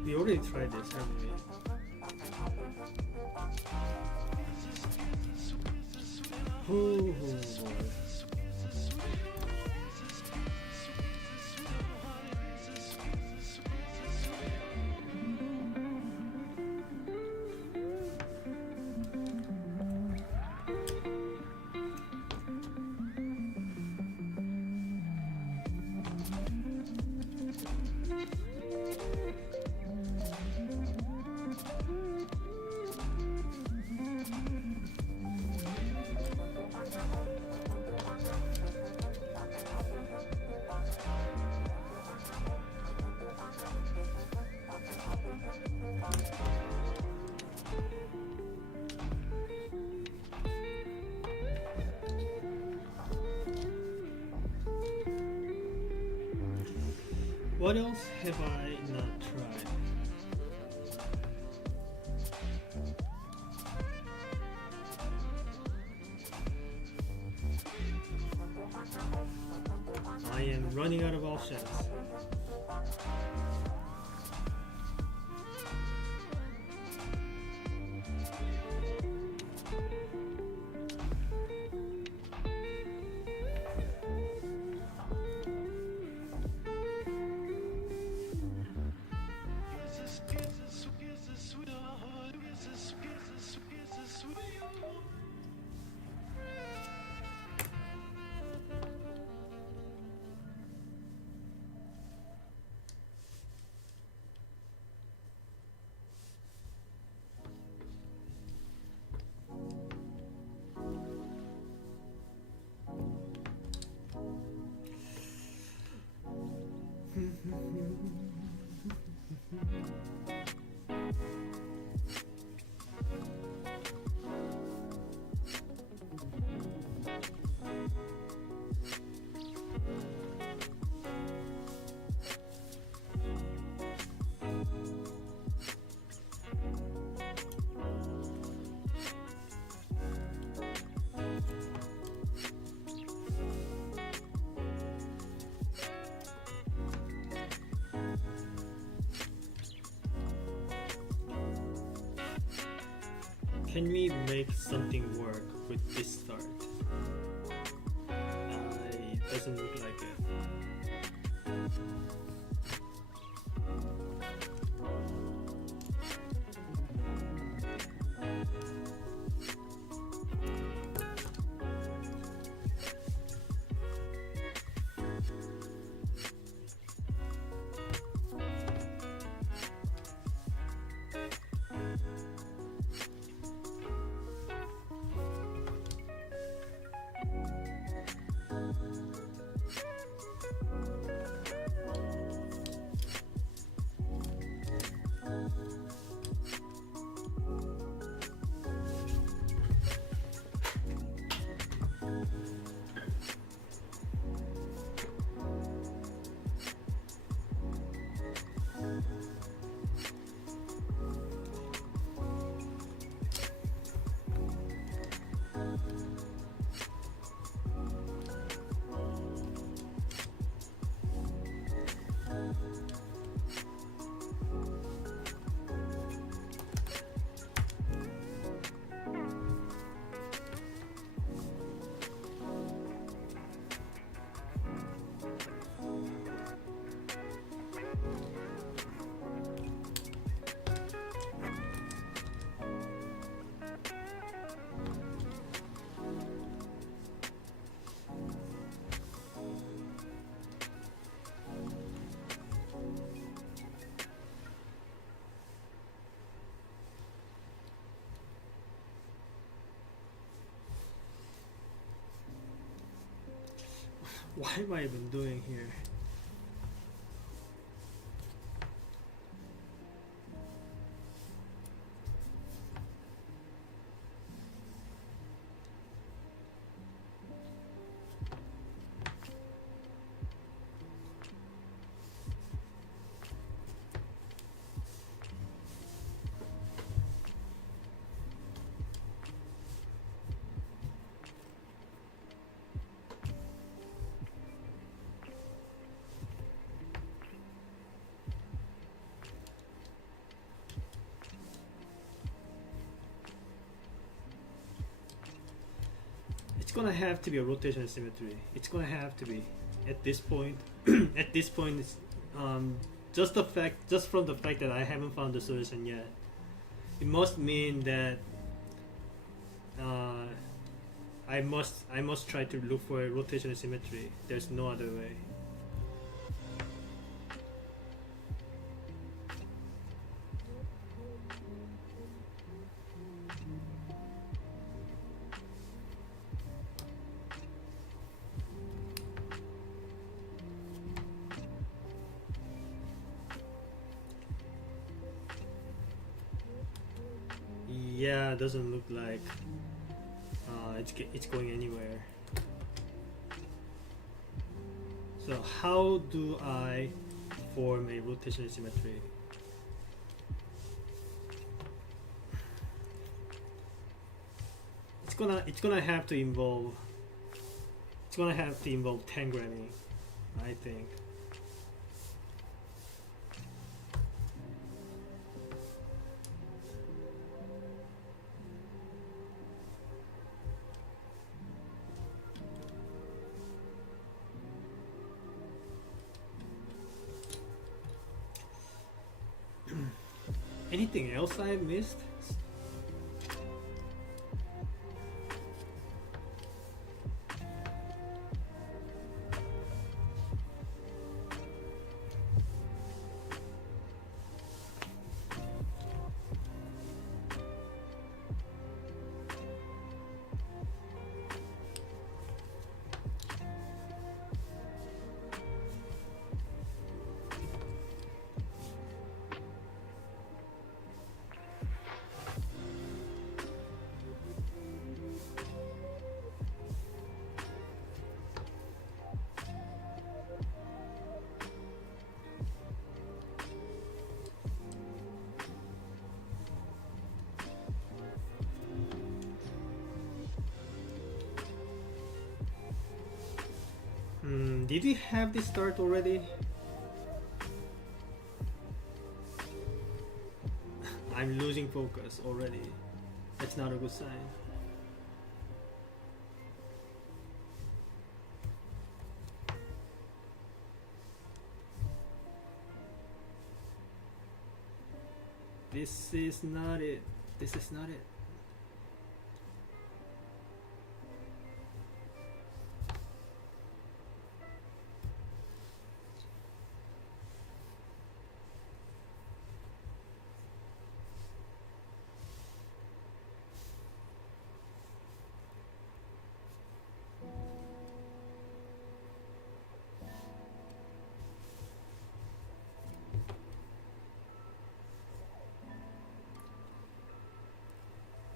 We already tried this, haven't we? Oh boy. What else have I not tried? I am running out of options. Can we make something work with this start? It doesn't look like it. What am I even doing here? It's gonna have to be a rotational symmetry. It's gonna have to be at this point. At this point, it's, just from the fact that I haven't found the solution yet, it must mean that I must try to look for a rotational symmetry. There's no other way. Yeah, it doesn't look like it's going anywhere. So how do I form a rotational symmetry? It's gonna have to involve tangramming, I think. Anything else I missed? Did we have this start already? I'm losing focus already. That's not a good sign. This is not it. This is not it.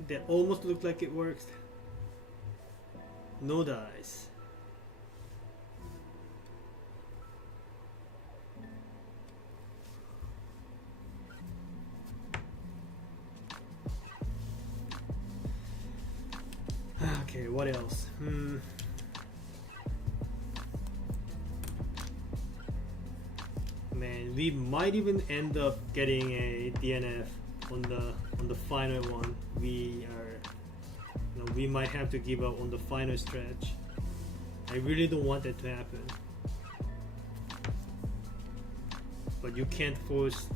That almost looked like it worked. No dice. Okay, what else? Man, we might even end up getting a DNF on the final one. We might have to give up on the final stretch. I really don't want that to happen. But you can't force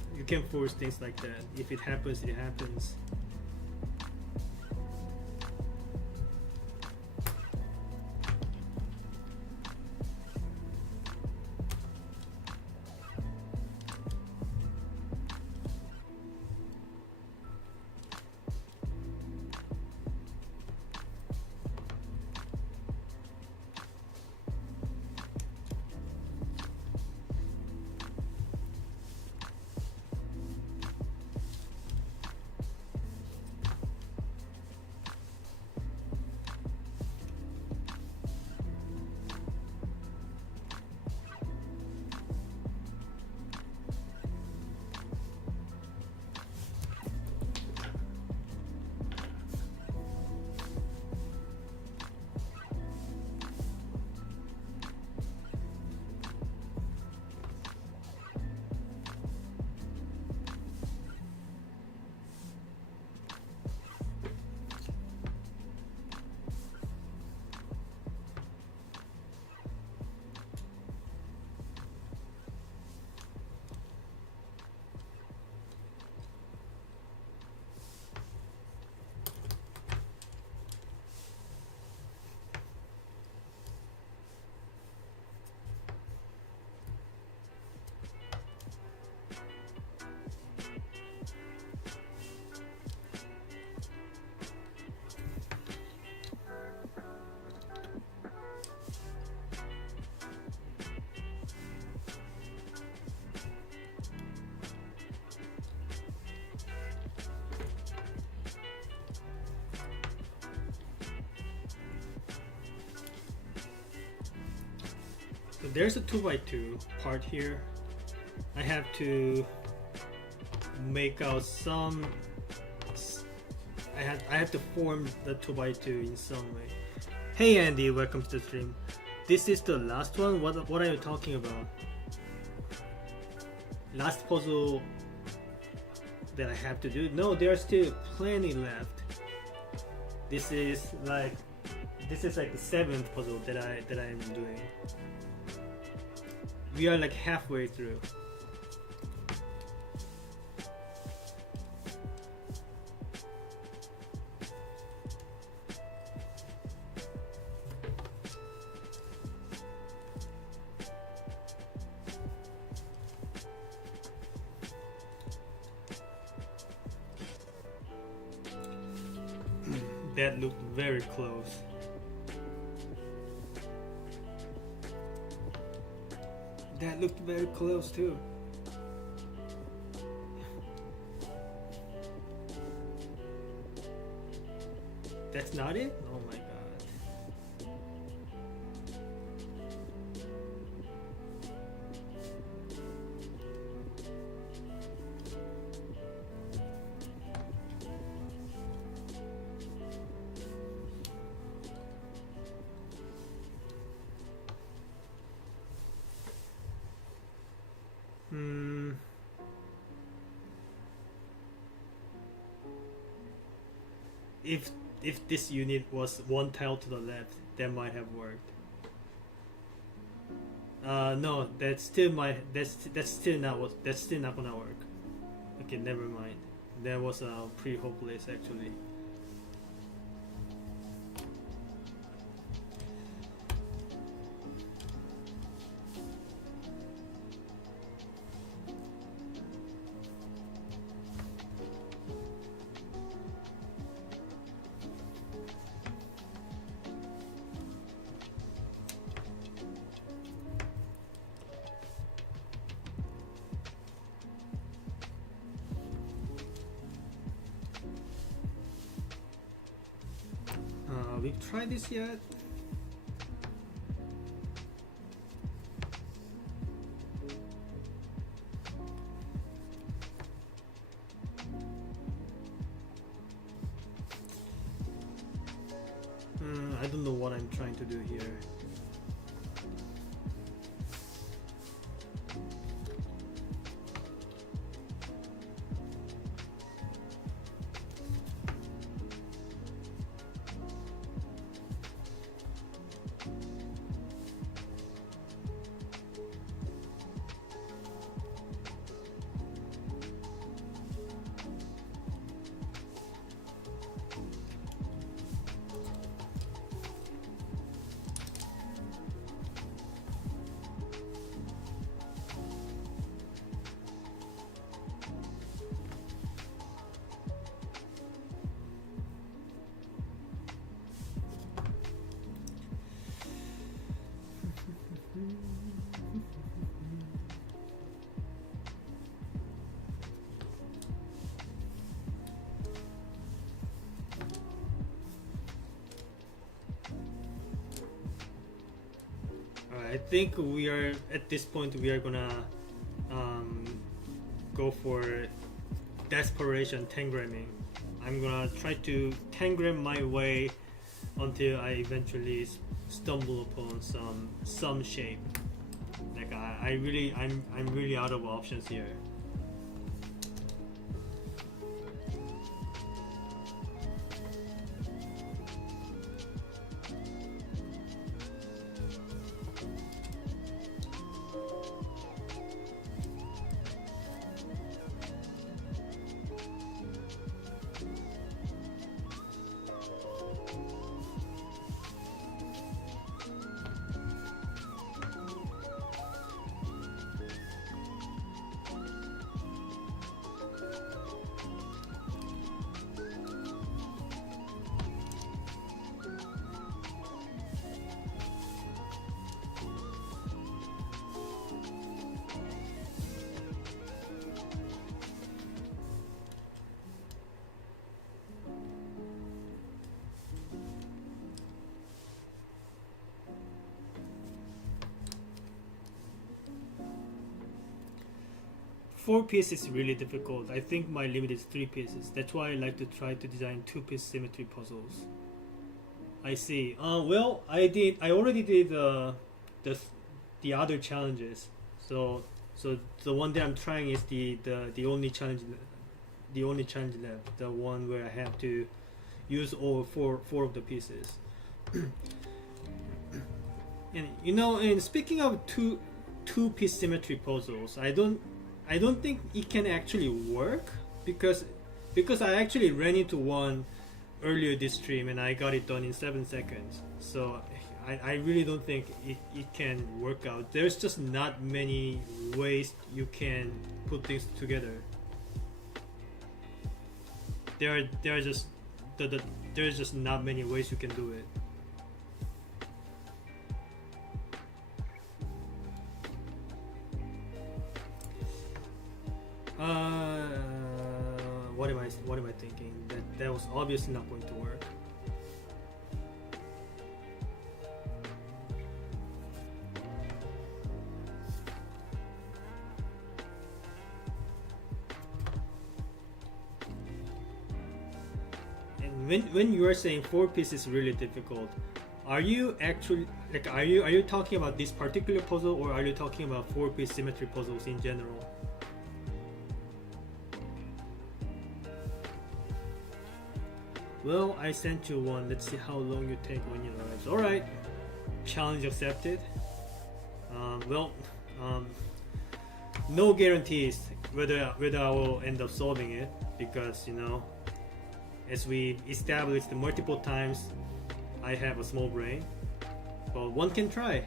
things like that. If it happens, it happens. So there's a 2x2 part here. I have to make out some. I have to form the 2x2 in some way. Hey Andy, welcome to the stream. This is the last one. What are you talking about? Last puzzle that I have to do? No, there are still plenty left. This is like the 7th puzzle that I'm doing. We are like halfway through. That looked very close. That looked very close too. That's not it? Oh my god. If this unit was one tile to the left, that might have worked. No, that's still not gonna work. Okay, never mind. That was pretty hopeless actually. We've tried this yet? I don't know what I'm trying to do here. I think we are at this point. We are gonna go for desperation tangramming. I'm gonna try to tangram my way until I eventually stumble upon some shape. Like I'm really out of options here. 4 pieces is really difficult. I think my limit is 3 pieces. That's why I like to try to design 2-piece symmetry puzzles. I see. Well, I already did the other challenges. So the one that I'm trying is the only challenge left. The one where I have to use all four of the pieces. And and speaking of two-piece symmetry puzzles, I don't think it can actually work because I actually ran into one earlier this stream and I got it done in 7 seconds. So I really don't think it can work out. There's just not many ways you can put things together. There's just not many ways you can do it. What am I thinking? That was obviously not going to work. And when you are saying 4 pieces is really difficult, are you actually are you talking about this particular puzzle, or are you talking about 4-piece symmetry puzzles in general? Well, I sent you one. Let's see how long you take when you arrive. Alright. Challenge accepted. No guarantees whether I will end up solving it, because as we established multiple times, I have a small brain. But one can try.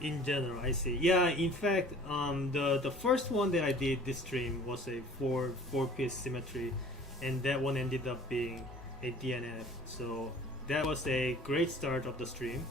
In general, I see. Yeah, in fact, the first one that I did this stream was a four-piece symmetry, and that one ended up being a DNF. So that was a great start of the stream.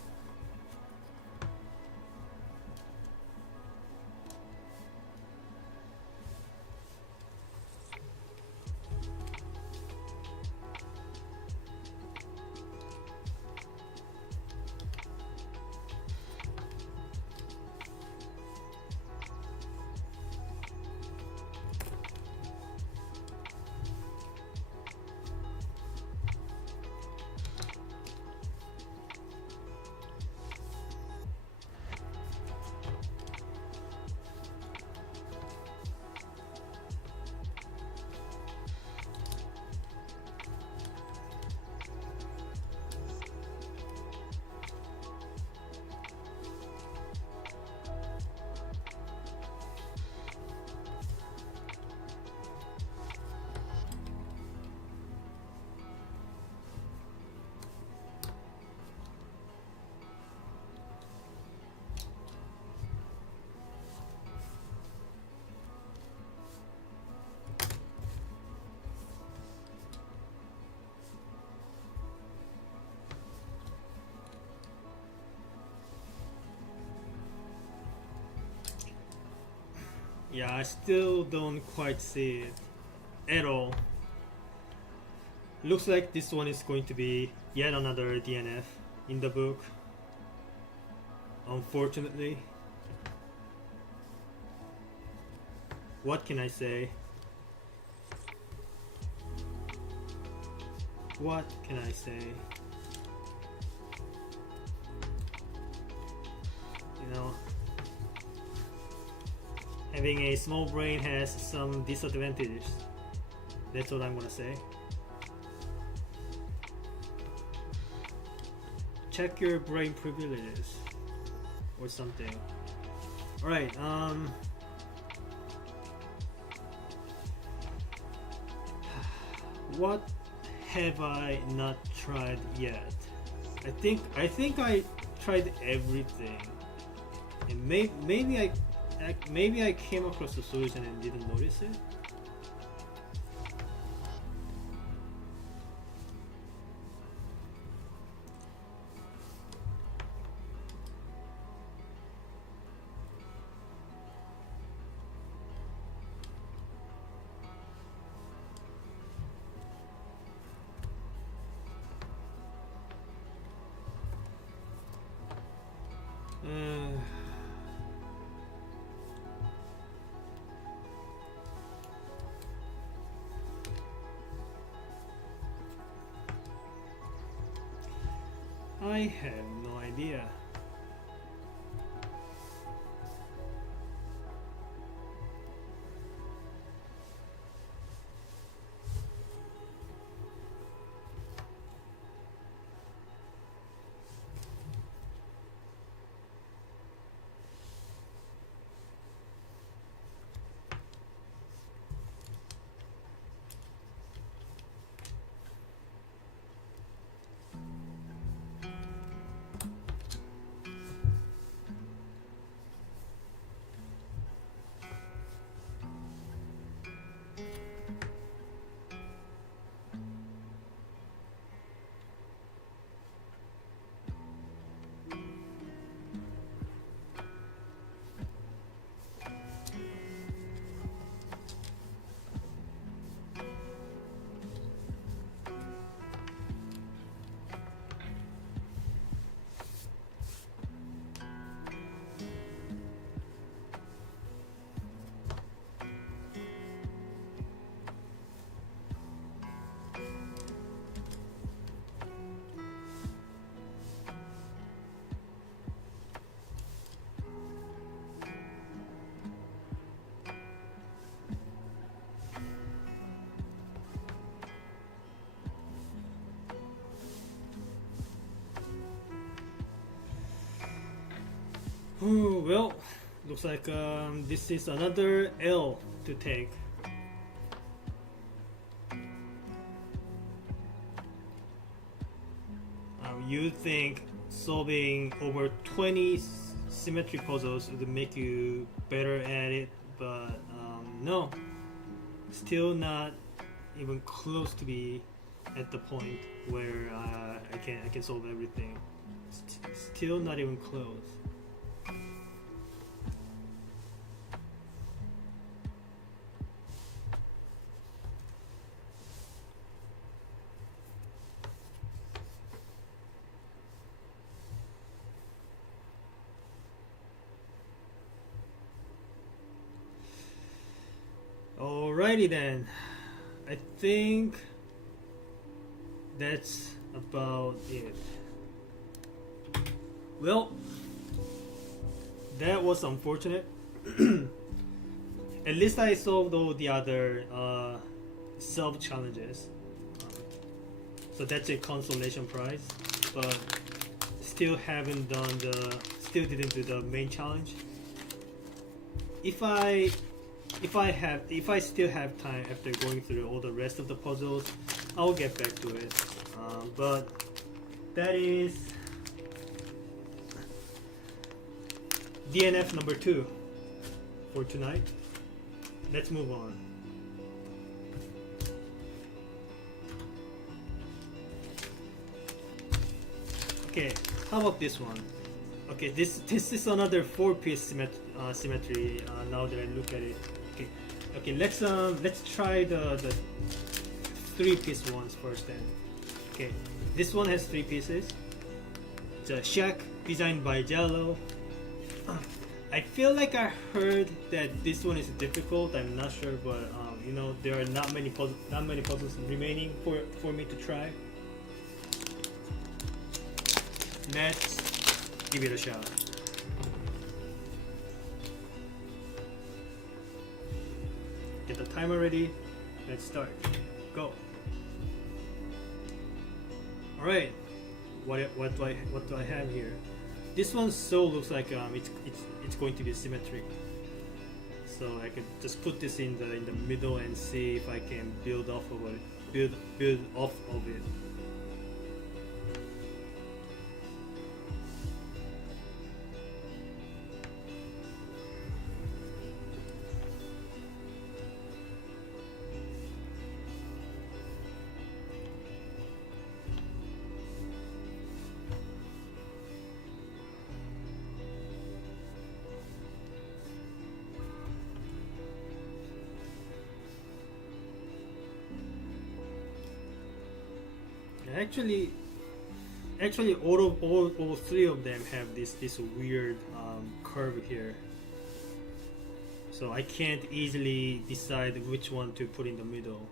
Yeah, I still don't quite see it at all. Looks like this one is going to be yet another DNF in the book, unfortunately. What can I say? What can I say? Having a small brain has some disadvantages. That's what I'm gonna say. Check your brain privileges. or something. All right. What have I not tried yet? I think I tried everything, and maybe I came across the solution and didn't notice it. I have no idea. Well, looks like this is another L to take. You think solving over 20 symmetry puzzles would make you better at it, but no, still not even close to be at the point where I can solve everything. Still not even close. Alrighty then, I think that's about it. Well, that was unfortunate. At least I solved all the other self-challenges. So that's a consolation prize, but still didn't do the main challenge. If I still have time after going through all the rest of the puzzles, I'll get back to it. But that is DNF number 2 for tonight. Let's move on. Okay, how about this one? Okay, this is another 4-piece symmetry. Now that I look at it, okay, let's try the 3-piece ones first. Then, okay, this one has 3 pieces. It's a shack designed by Jello. I feel like I heard that this one is difficult. I'm not sure, but you know, there are not many puzzles remaining for me to try. Let's give it a shot. Get the timer ready. Let's start. Go. All right. What do I have here? This one so looks like it's going to be symmetric. So I can just put this in the middle and see if I can build off of it. Build off of it. Actually, all three of them have this weird curve here. So I can't easily decide which one to put in the middle.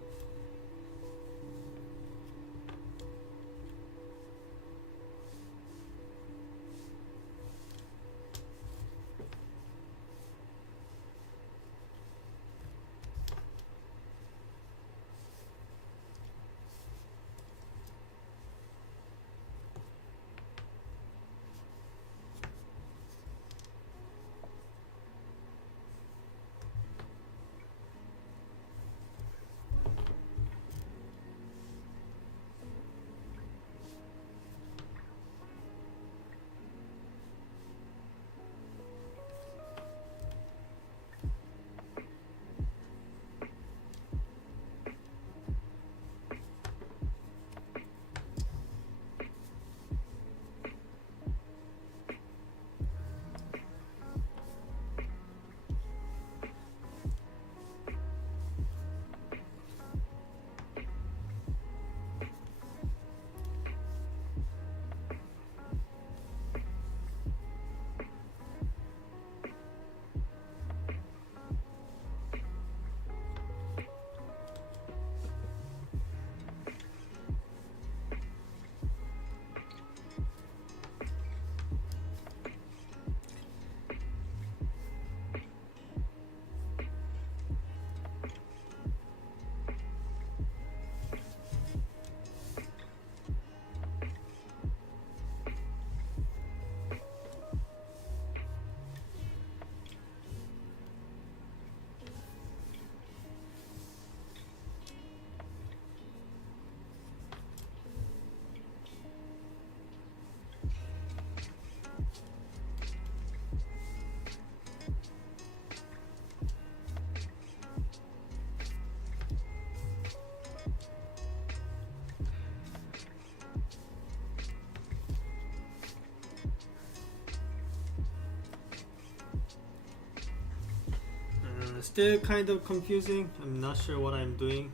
Still kind of confusing. I'm not sure what I'm doing.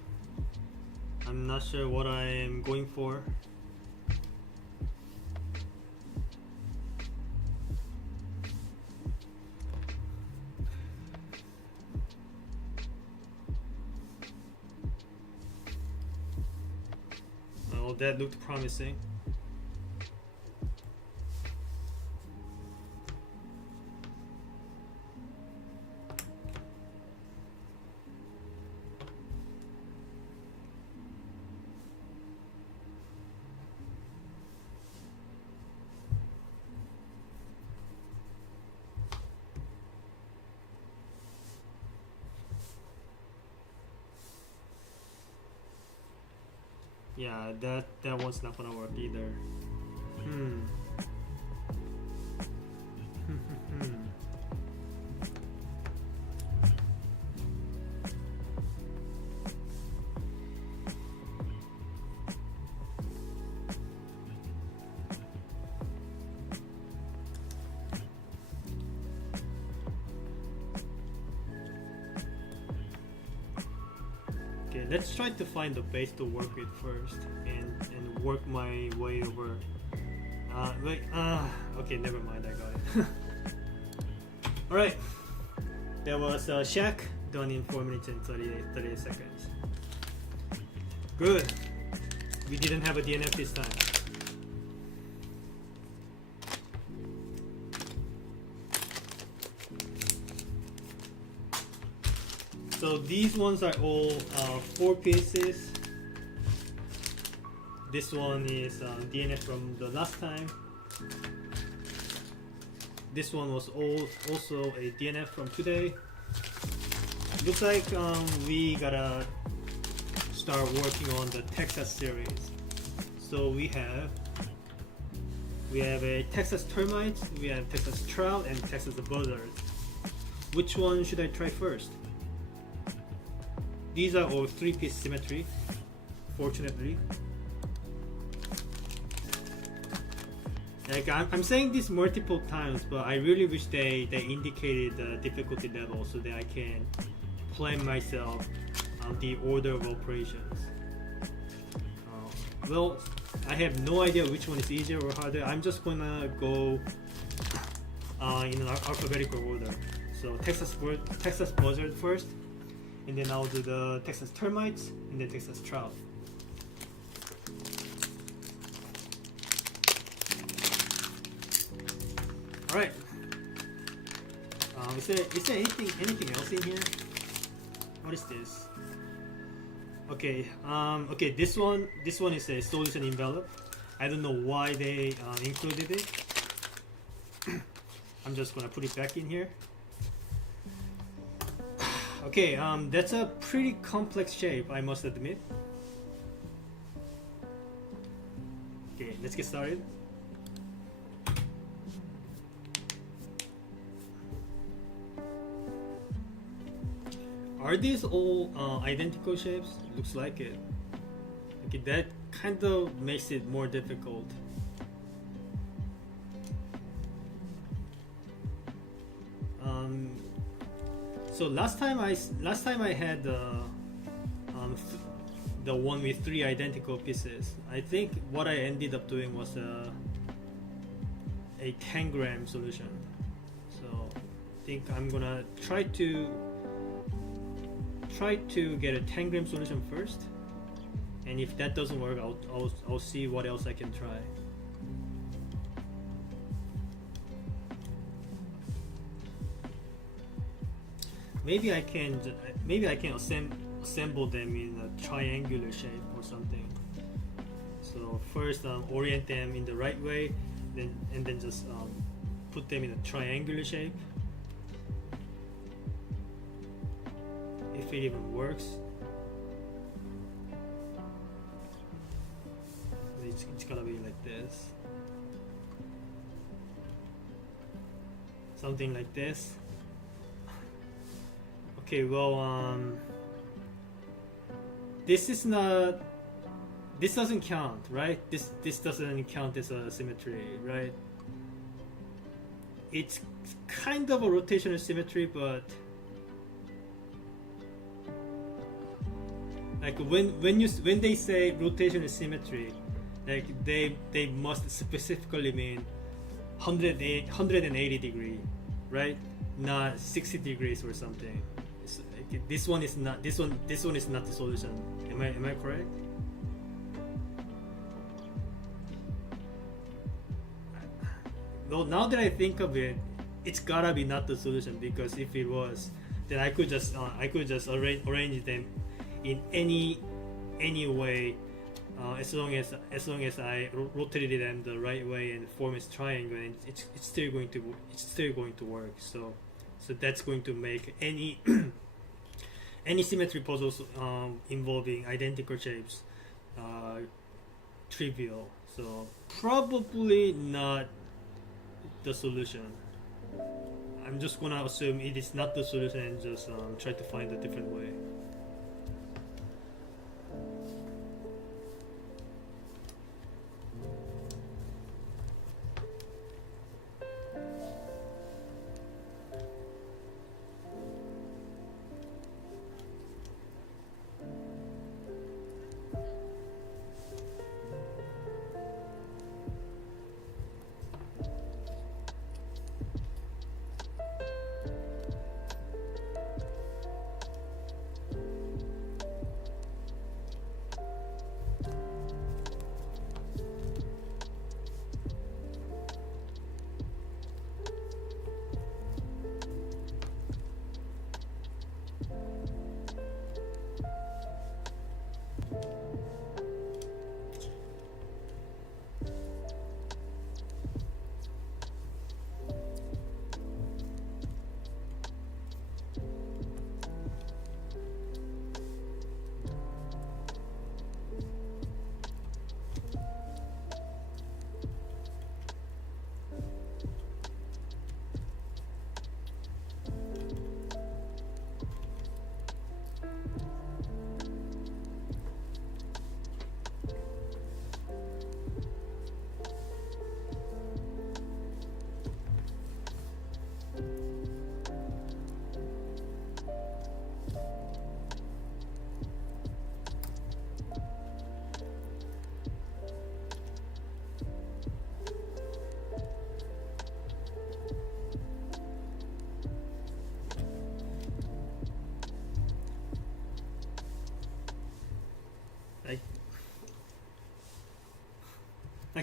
I'm not sure what I am going for. Oh, that looked promising. Yeah, that one's not gonna work either. Okay, let's try to find the base to work with first and work my way over. Okay, never mind, I got it. Alright, that was Shack done in 4 minutes and 38 seconds. Good, we didn't have a DNF this time. So these ones are all 4 pieces. This one is DNF from the last time. this one was also a DNF from today. Looks like we gotta start working on the Texas series. So we have a Texas termite, we have Texas trout, and Texas buzzard. Which one should I try first? These are all 3-piece symmetry, fortunately. Like I'm saying this multiple times, but I really wish they indicated the difficulty level so that I can plan myself on the order of operations. Well, I have no idea which one is easier or harder. I'm just gonna go in an alphabetical order. So Texas buzzard first, and then I'll do the Texas termites, and then Texas trout. All right. Is there anything else in here? What is this? Okay. Okay. This one is a solution envelope. I don't know why they included it. I'm just gonna put it back in here. Okay. That's a pretty complex shape, I must admit. Okay. Let's get started. Are these all identical shapes? Looks like it. Okay, that kind of makes it more difficult. So last time I had the one with 3 identical pieces. I think what I ended up doing was a 10-gram solution. So I think I'm gonna try to get a 10-gram solution first, and if that doesn't work, I'll see what else I can try. Maybe I can assemble them in a triangular shape or something. So first orient them in the right way, and then just put them in a triangular shape. If it even works. It's gonna be like this. Something like this. Okay, well, this doesn't count, right? This doesn't count as a symmetry, right? It's kind of a rotational symmetry, but like when they say rotational symmetry, like they must specifically mean 180 degree, right? Not 60 degrees or something. Like, this one is not the solution. Am I correct? Well, now that I think of it, it's gotta be not the solution, because if it was, then I could just arrange them in any way, as long as I rotated them the right way and form a triangle, and it's still going to work. So that's going to make any any symmetry puzzles involving identical shapes trivial. So probably not the solution. I'm just gonna assume it is not the solution and just try to find a different way.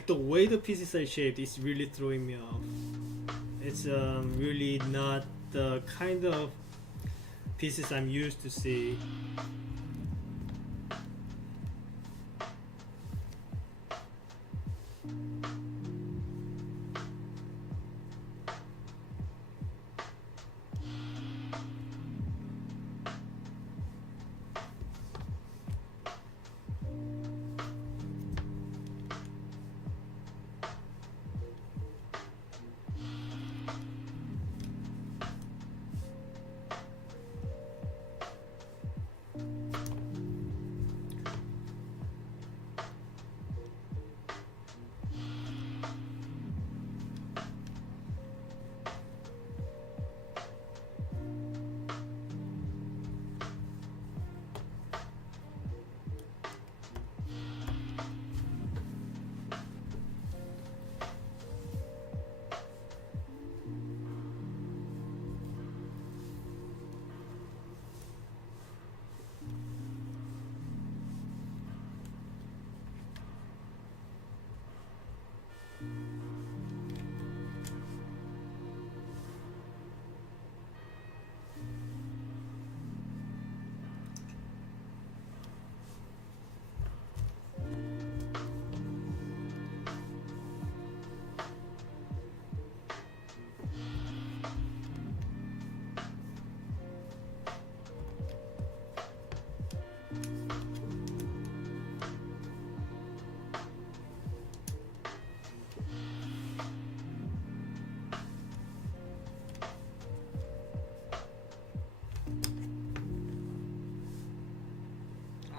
like the way the pieces are shaped is really throwing me off. It's really not the kind of pieces I'm used to see.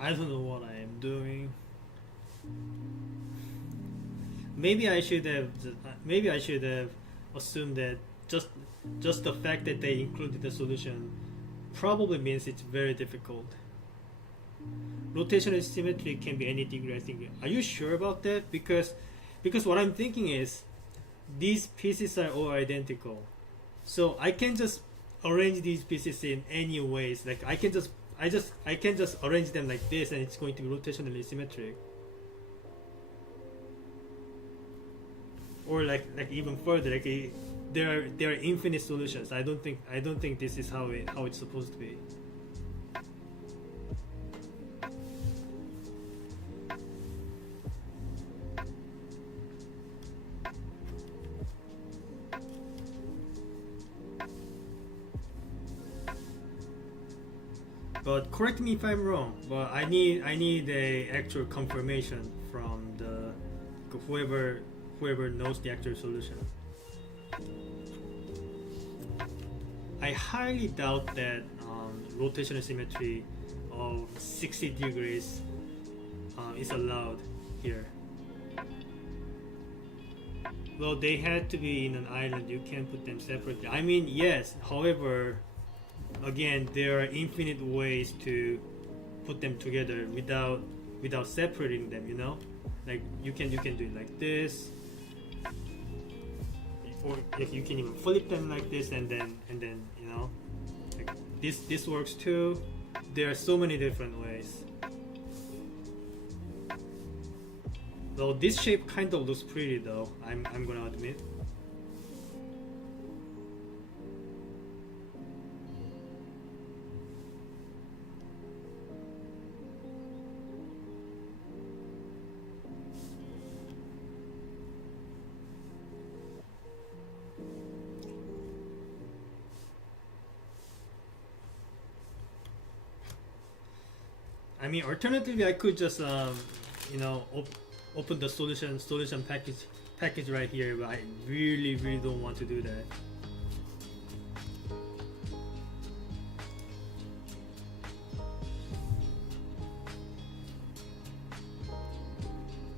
I don't know what I am doing. Maybe I should have assumed that just the fact that they included the solution probably means it's very difficult. Rotational symmetry can be any degree, I think. Are you sure about that? Because what I'm thinking is these pieces are all identical. So I can just arrange these pieces in any ways. Like I can just arrange them like this and it's going to be rotationally symmetric. Or like even further, like there are infinite solutions. I don't think this is how it's supposed to be. But correct me if I'm wrong. But I need a actual confirmation from the whoever knows the actual solution. I highly doubt that rotational symmetry of 60 degrees is allowed here. Well, they had to be in an island. You can't put them separately. I mean, yes. However, again, there are infinite ways to put them together without separating them. You know, like you can do it like this, or if you can even flip them like this, and then you know, like this works too. There are so many different ways. Well, this shape kind of looks pretty though. I'm gonna admit. I mean, alternatively, I could just you know, open the solution package right here, but I really don't want to do that.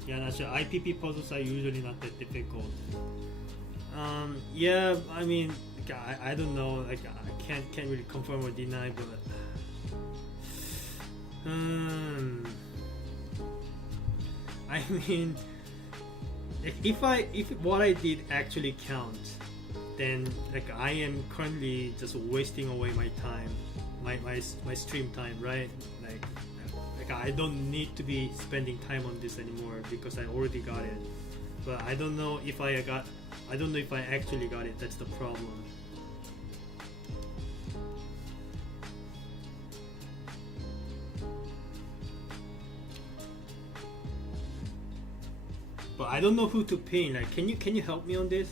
Yeah, that's IPP puzzles are usually not that difficult. Yeah, I mean, I don't know, like I can't really confirm or deny, but I mean, if what I did actually counts, then like I am currently just wasting away my time, my stream time, right? Like I don't need to be spending time on this anymore because I already got it. but I don't know if I actually got it. That's the problem. But I don't know who to pin. Like, can you help me on this?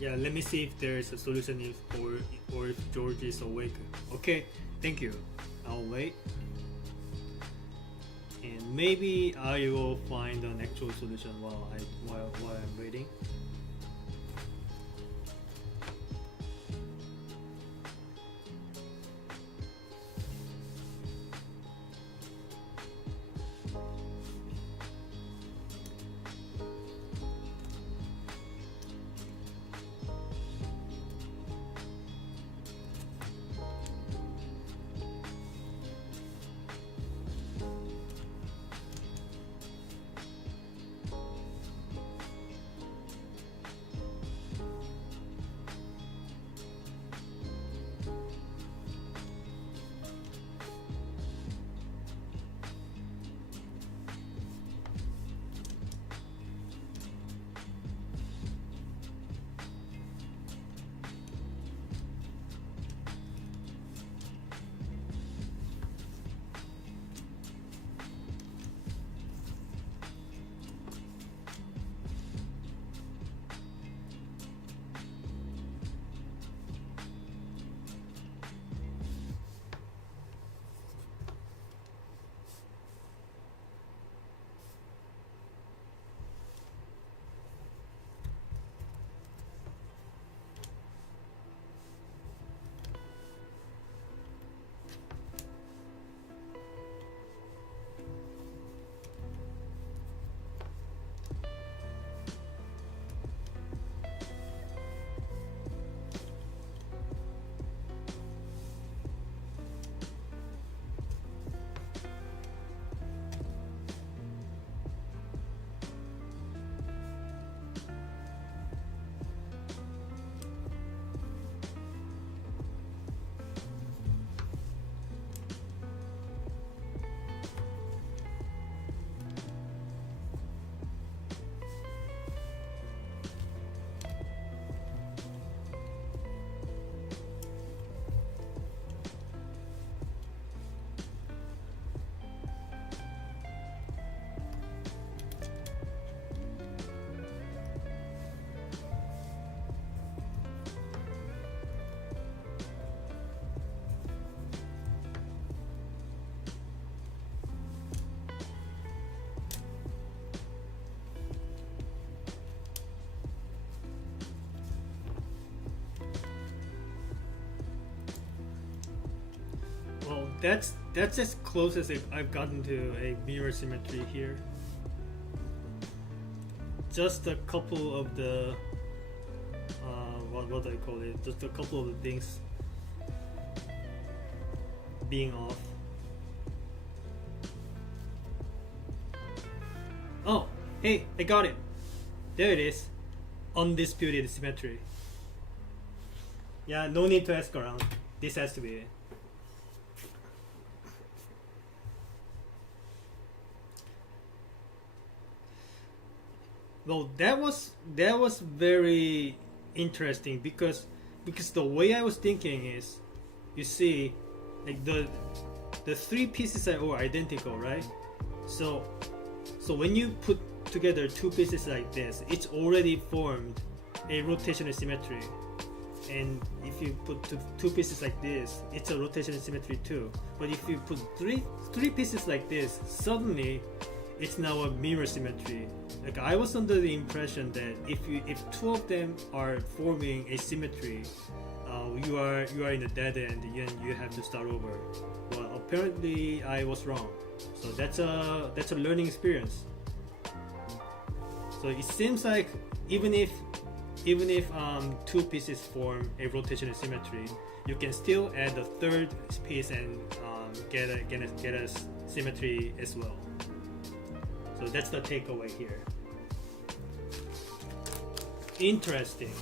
Yeah, let me see if there's a solution or if George is awake. Okay, thank you. I'll wait. And maybe I will find an actual solution while I'm waiting. Well, that's as close as I've gotten to a mirror symmetry here. Just a couple of the what do I call it? Just a couple of the things being off. Oh, hey, I got it. There it is. Undisputed symmetry. Yeah, no need to ask around. This has to be it. Well, that was very interesting because the way I was thinking is, you see, like the three pieces are identical, right? So when you put together two pieces like this, it's already formed a rotational symmetry. And if you put two pieces like this, it's a rotational symmetry too. But if you put three pieces like this, suddenly it's now a mirror symmetry. Like, I was under the impression that if two of them are forming a symmetry, you are in a dead end and you have to start over. Well, apparently I was wrong. So that's a learning experience. So it seems like even if even if two pieces form a rotational symmetry, you can still add the third piece and get a symmetry as well. So that's the takeaway here. Interesting.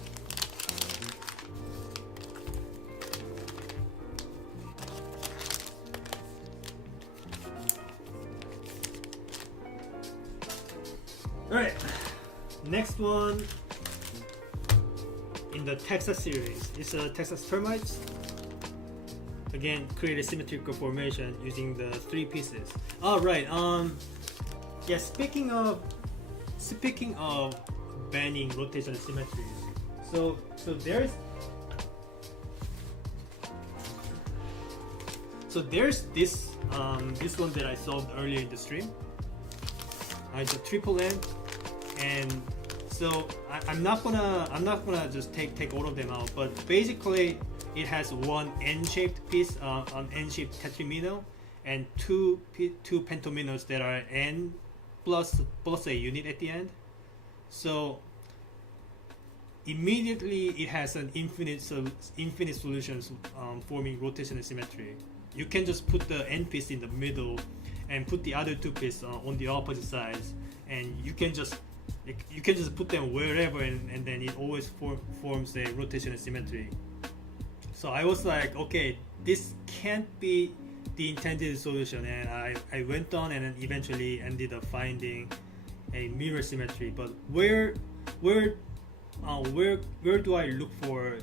Alright, next one in the Texas series is Texas termites. Again, create a symmetrical formation using the three pieces. Alright, yeah, speaking of banning rotational symmetries, so there's this one that I solved earlier in the stream. It's a triple M, and so I'm not gonna just take all of them out, but basically it has one N-shaped piece, N-shaped tetromino, and two pentominoes that are N plus a unit at the end. So immediately it has an infinite solutions forming rotational symmetry. You can just put the N piece in the middle and put the other two pieces on the opposite sides, and you can just put them wherever, and then it always forms a rotational symmetry. So I was like, okay, this can't be the intended solution, and I went on and eventually ended up finding a mirror symmetry. But where do I look for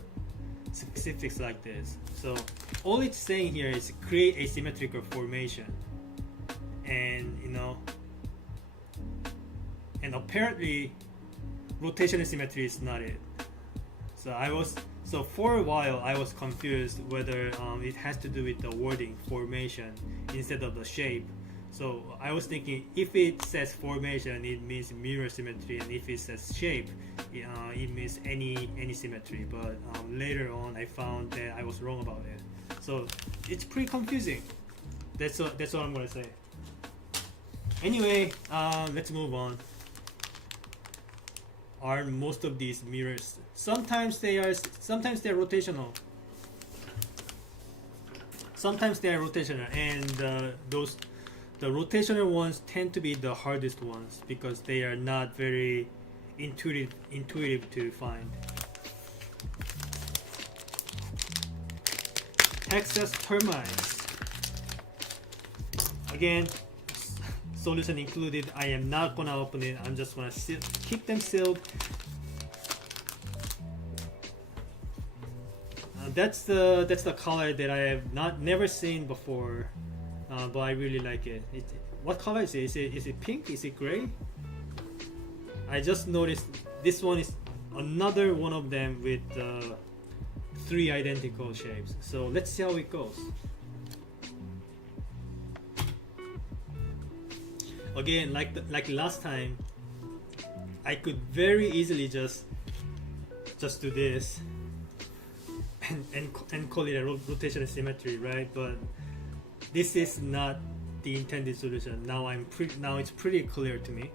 specifics like this? So all it's saying here is create a symmetrical formation, and and apparently rotational symmetry is not it. So for a while I was confused whether it has to do with the wording formation instead of the shape. So I was thinking if it says formation, it means mirror symmetry, and if it says shape, it means any symmetry. But later on I found that I was wrong about it. So it's pretty confusing. That's what I'm gonna say. Anyway, let's move on. Are most of these mirrors? Sometimes they're rotational. Sometimes they are rotational, and the rotational ones tend to be the hardest ones because they are not very intuitive to find. Texas termites. Again, solution included. I am not gonna open it. I'm just gonna keep them sealed. That's the color that I have never seen before, but I really like it. What color is it? Is it pink? Is it gray? I just noticed this one is another one of them with three identical shapes. So let's see how it goes. Again, like last time, I could very easily just do this and call it a rotational symmetry, right? But this is not the intended solution. Now it's pretty clear to me.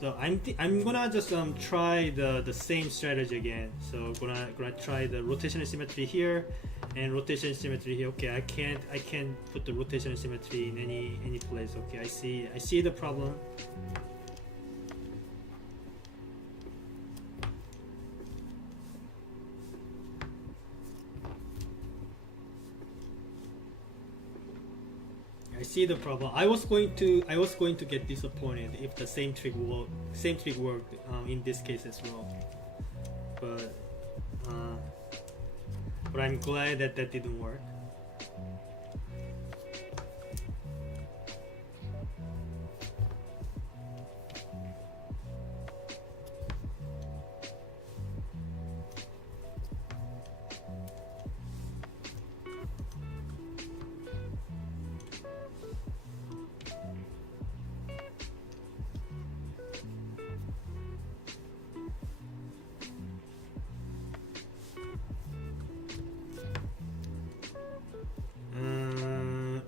So I'm gonna just try the same strategy again. So gonna try the rotational symmetry here and rotational symmetry here. Okay, I can't put the rotational symmetry in any place. Okay, I see the problem. I see the problem. I was going to get disappointed if the same trick worked in this case as well. But I'm glad that didn't work.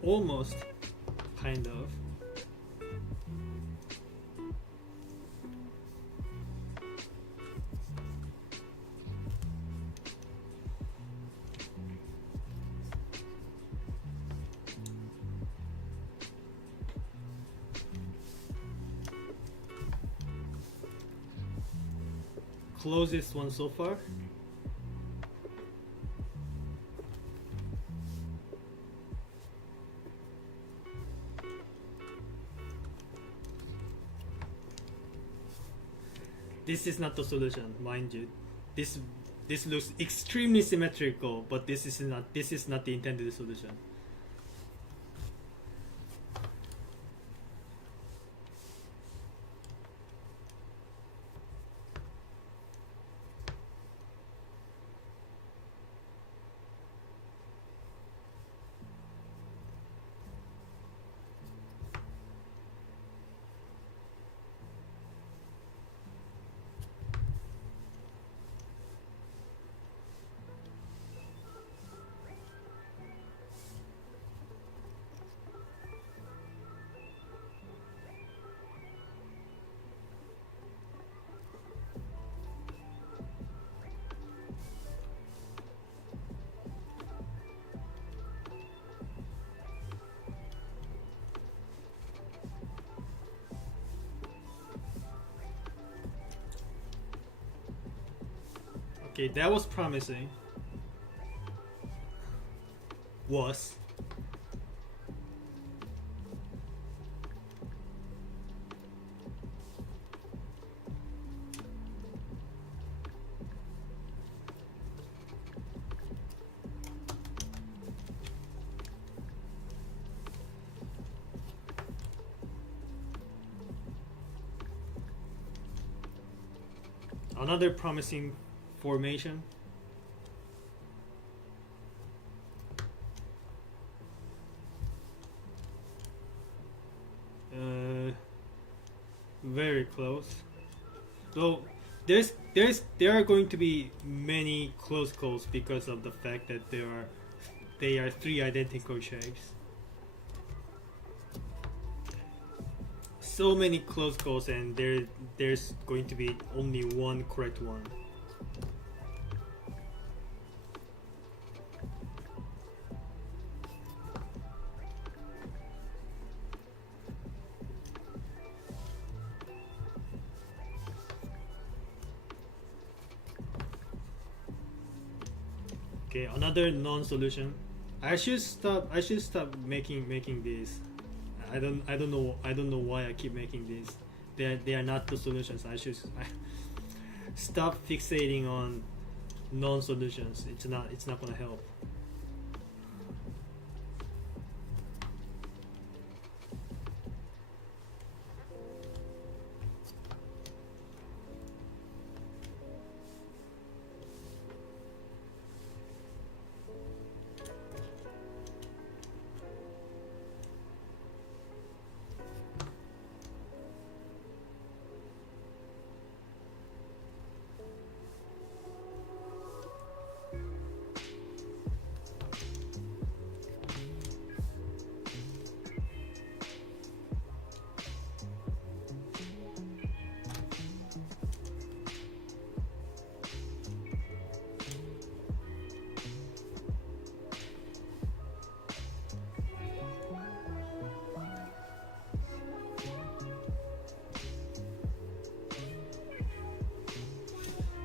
Almost, kind of. closest one so far. This is not the solution, mind you. This looks extremely symmetrical, but this is not the intended solution. Okay, that was promising. Was. Another promising formation. Very close. So there are going to be many close calls because of the fact that they are three identical shapes. So many close calls, and there's going to be only one correct one. Okay, another non-solution. I should stop making these. I don't know why I keep making these. They are not the solutions. I stop fixating on non-solutions. It's not gonna help.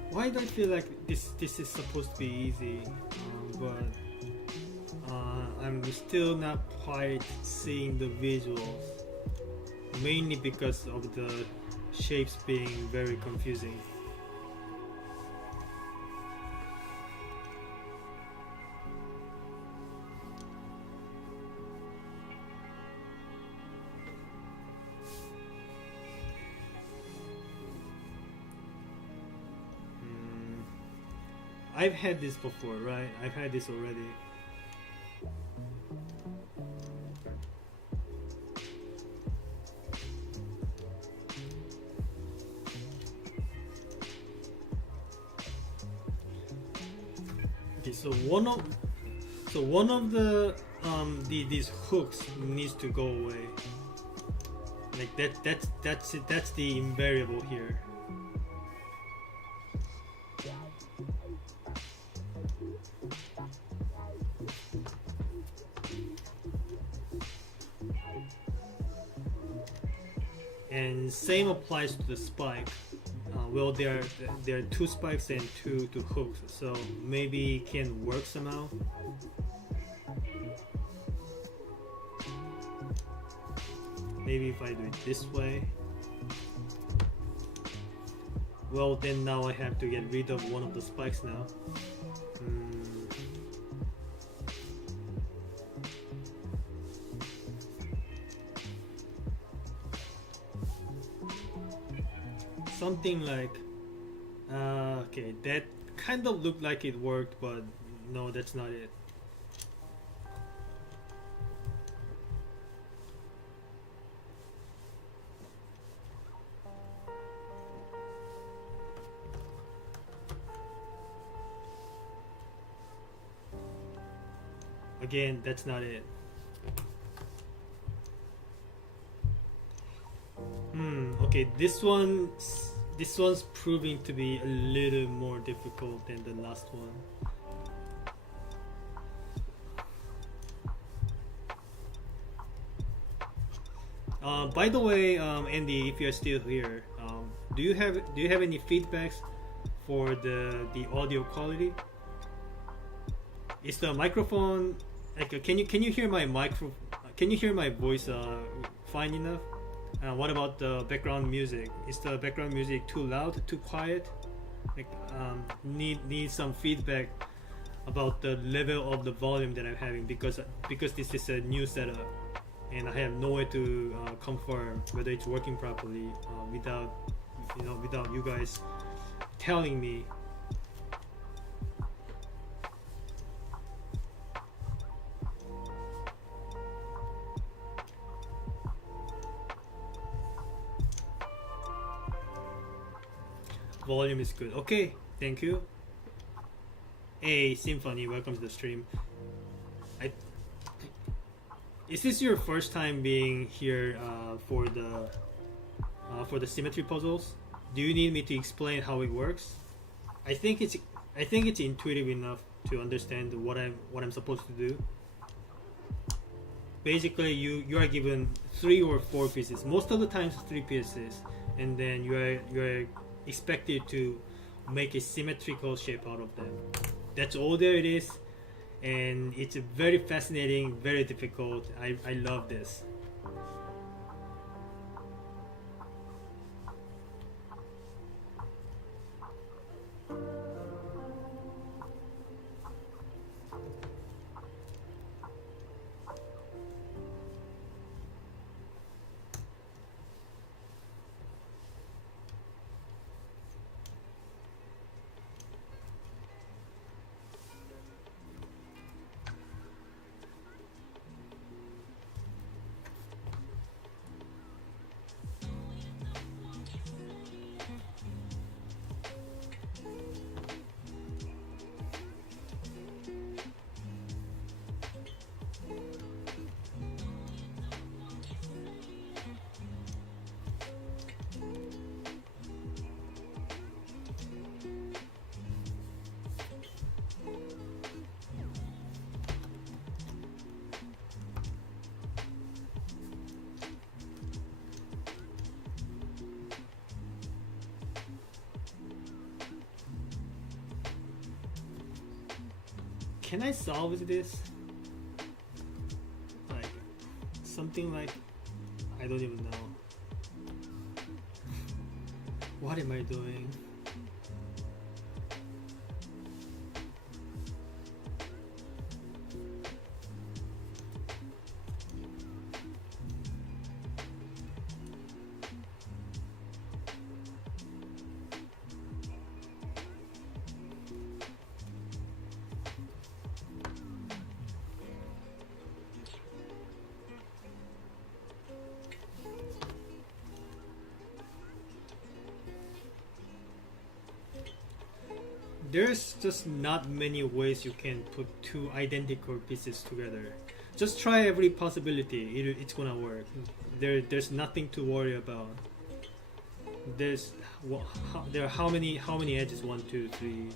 Why do I feel like this is supposed to be easy, but I'm still not quite seeing the visuals, mainly because of the shapes being very confusing. I've had this before, right? I've had this already. Okay, so one of the these hooks needs to go away. Like that's it. That's the invariable here. And same applies to the spike, well, there are two spikes and two hooks, so maybe it can work somehow. Maybe if I do it this way. Well, then now I have to get rid of one of the spikes now. Something like, okay, that kind of looked like it worked, but no, that's not it. Again, that's not it. Okay, this one's proving to be a little more difficult than the last one. By the way, Andy, if you're still here, do you have any feedbacks for the audio quality? Is the microphone like? Can you hear my micro? Can you hear my voice fine enough? What about the background music? Is the background music too loud, too quiet? Like, need some feedback about the level of the volume that I'm having, because this is a new setup and I have no way to confirm whether it's working properly without you guys telling me. Volume is good. Okay, thank you. Hey, Symphony, welcome to the stream. Is this your first time being here for the symmetry puzzles? Do you need me to explain how it works? I think it's intuitive enough to understand what I'm supposed to do. Basically, you are given 3 or 4 pieces. Most of the times 3 pieces, and then you are expected to make a symmetrical shape out of them. That's all there it is, and it's very fascinating, very difficult. I love this. Can I salvage this? Like, something like, I don't even know. What am I doing? There's just not many ways you can put 2 identical pieces together. Just try every possibility. It's gonna work. There's nothing to worry about. There are how many edges? 1, 2, 3,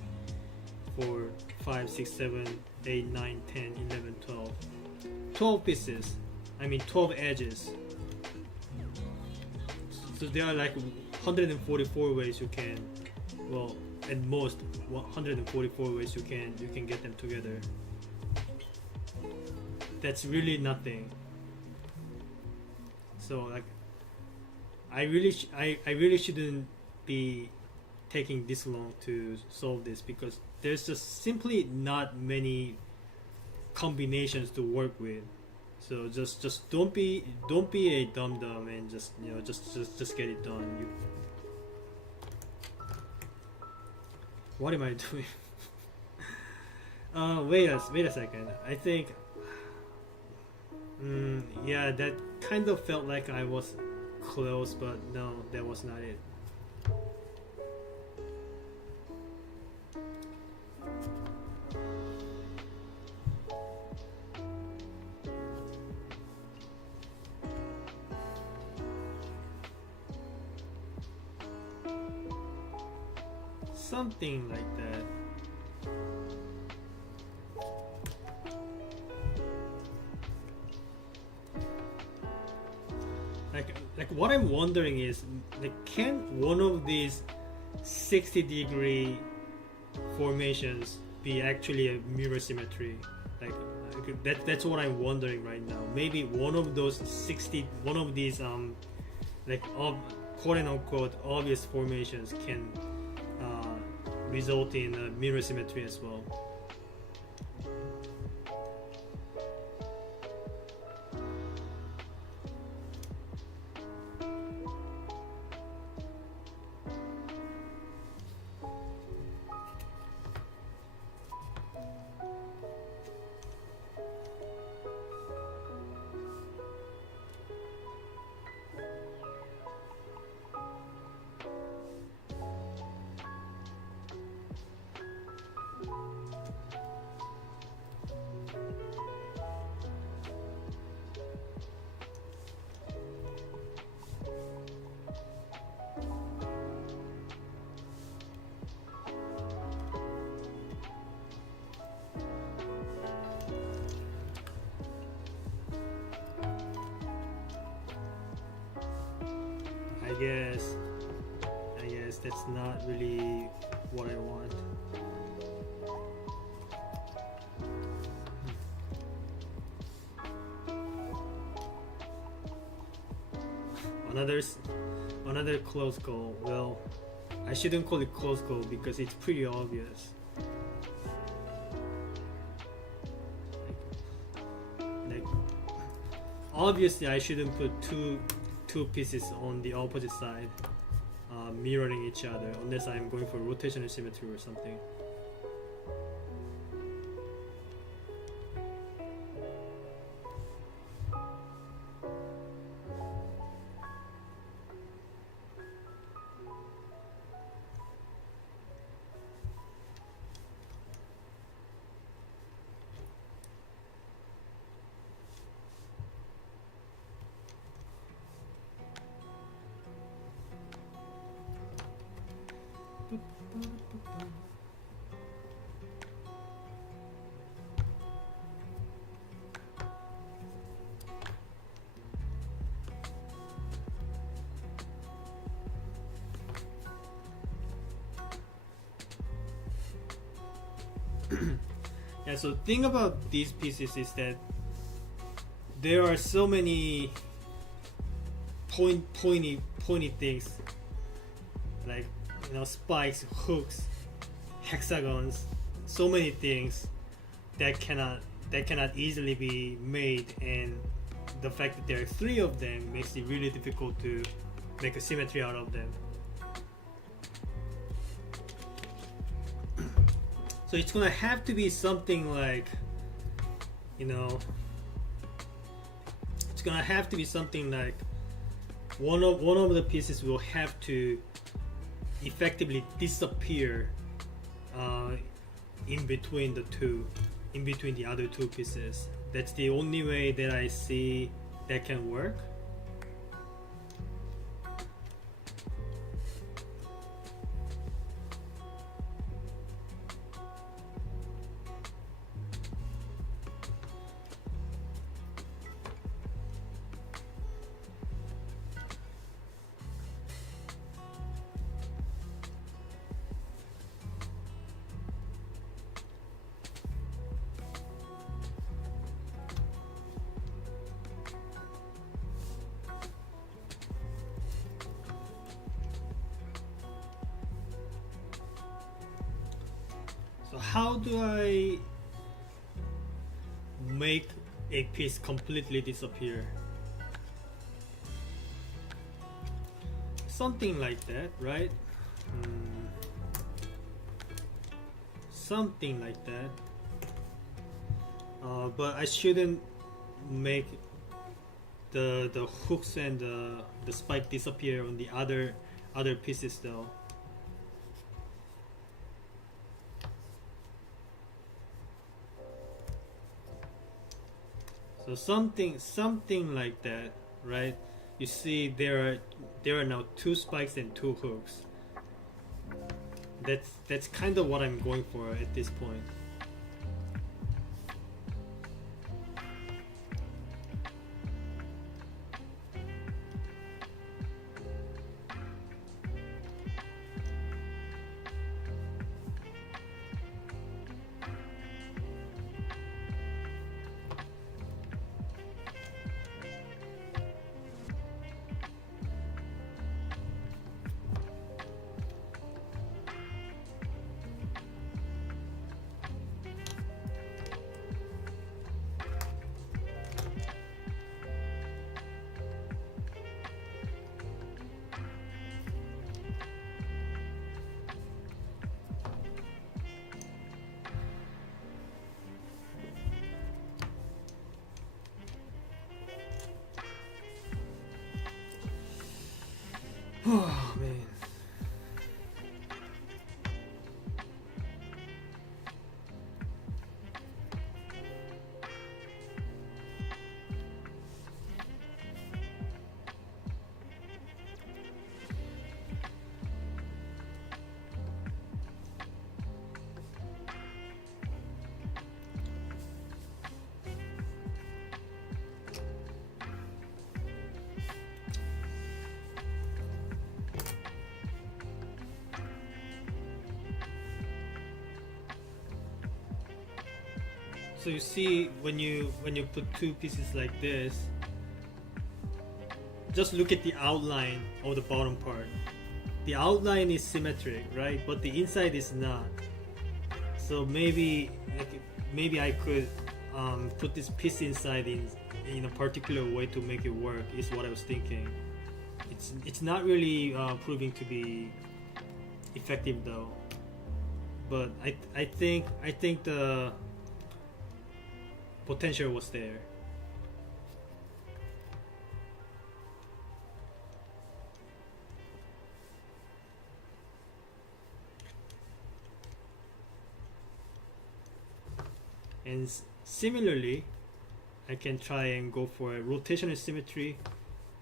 4, 5, 6, 7, 8, 9, 10, 11, 12. 12 pieces. I mean 12 edges. So there are like 144 ways you can, well, at most 144 ways you can get them together. That's really nothing. So like, I really shouldn't be taking this long to solve this, because there's just simply not many combinations to work with. So just don't be a dum-dum and just just get it done. What am I doing? Wait a second. I think yeah, that kind of felt like I was close, but no, that was not it. Something like that. Like what I'm wondering is, like, can one of these 60-degree formations be actually a mirror symmetry? Like that's what I'm wondering right now. Maybe one of these like quote unquote obvious formations can result in a mirror symmetry as well. I guess that's not really what I want. Another close call. Well, I shouldn't call it close call because it's pretty obvious. Like obviously I shouldn't put two pieces on the opposite side mirroring each other, unless I'm going for rotational symmetry or something. Yeah, so thing about these pieces is that there are so many pointy things, like, you know, spikes, hooks, hexagons, so many things that cannot easily be made, and the fact that there are 3 of them makes it really difficult to make a symmetry out of them. So it's gonna have to be something like, you know, it's gonna have to be something like one of the pieces will have to effectively disappear in between the other 2 pieces. That's the only way that I see that can work. how do I make a piece completely disappear? Something like that, right? Something like that. But I shouldn't make the hooks and the spike disappear on the other pieces though. So something like that, right? You see there are now 2 spikes and 2 hooks. That's kind of what I'm going for at this point. Oh man. So you see when you put 2 pieces like this, just look at the outline of the bottom part. The outline is symmetric, right? But the inside is not. So maybe I could put this piece inside in a particular way to make it work, is what I was thinking. It's not really proving to be effective though. But I think the potential was there. And similarly, I can try and go for a rotational symmetry,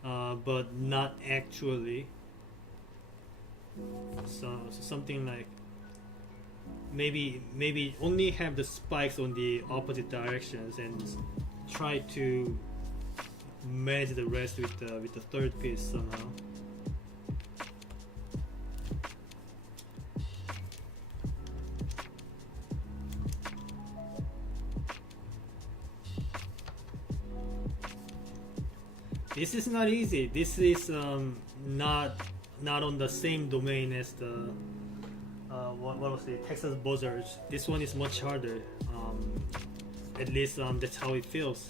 but not actually. So something like maybe only have the spikes on the opposite directions and try to manage the rest with the third piece somehow. This is not easy. This is not on the same domain as the what was it, Texas buzzards. This one is much harder. At least that's how it feels.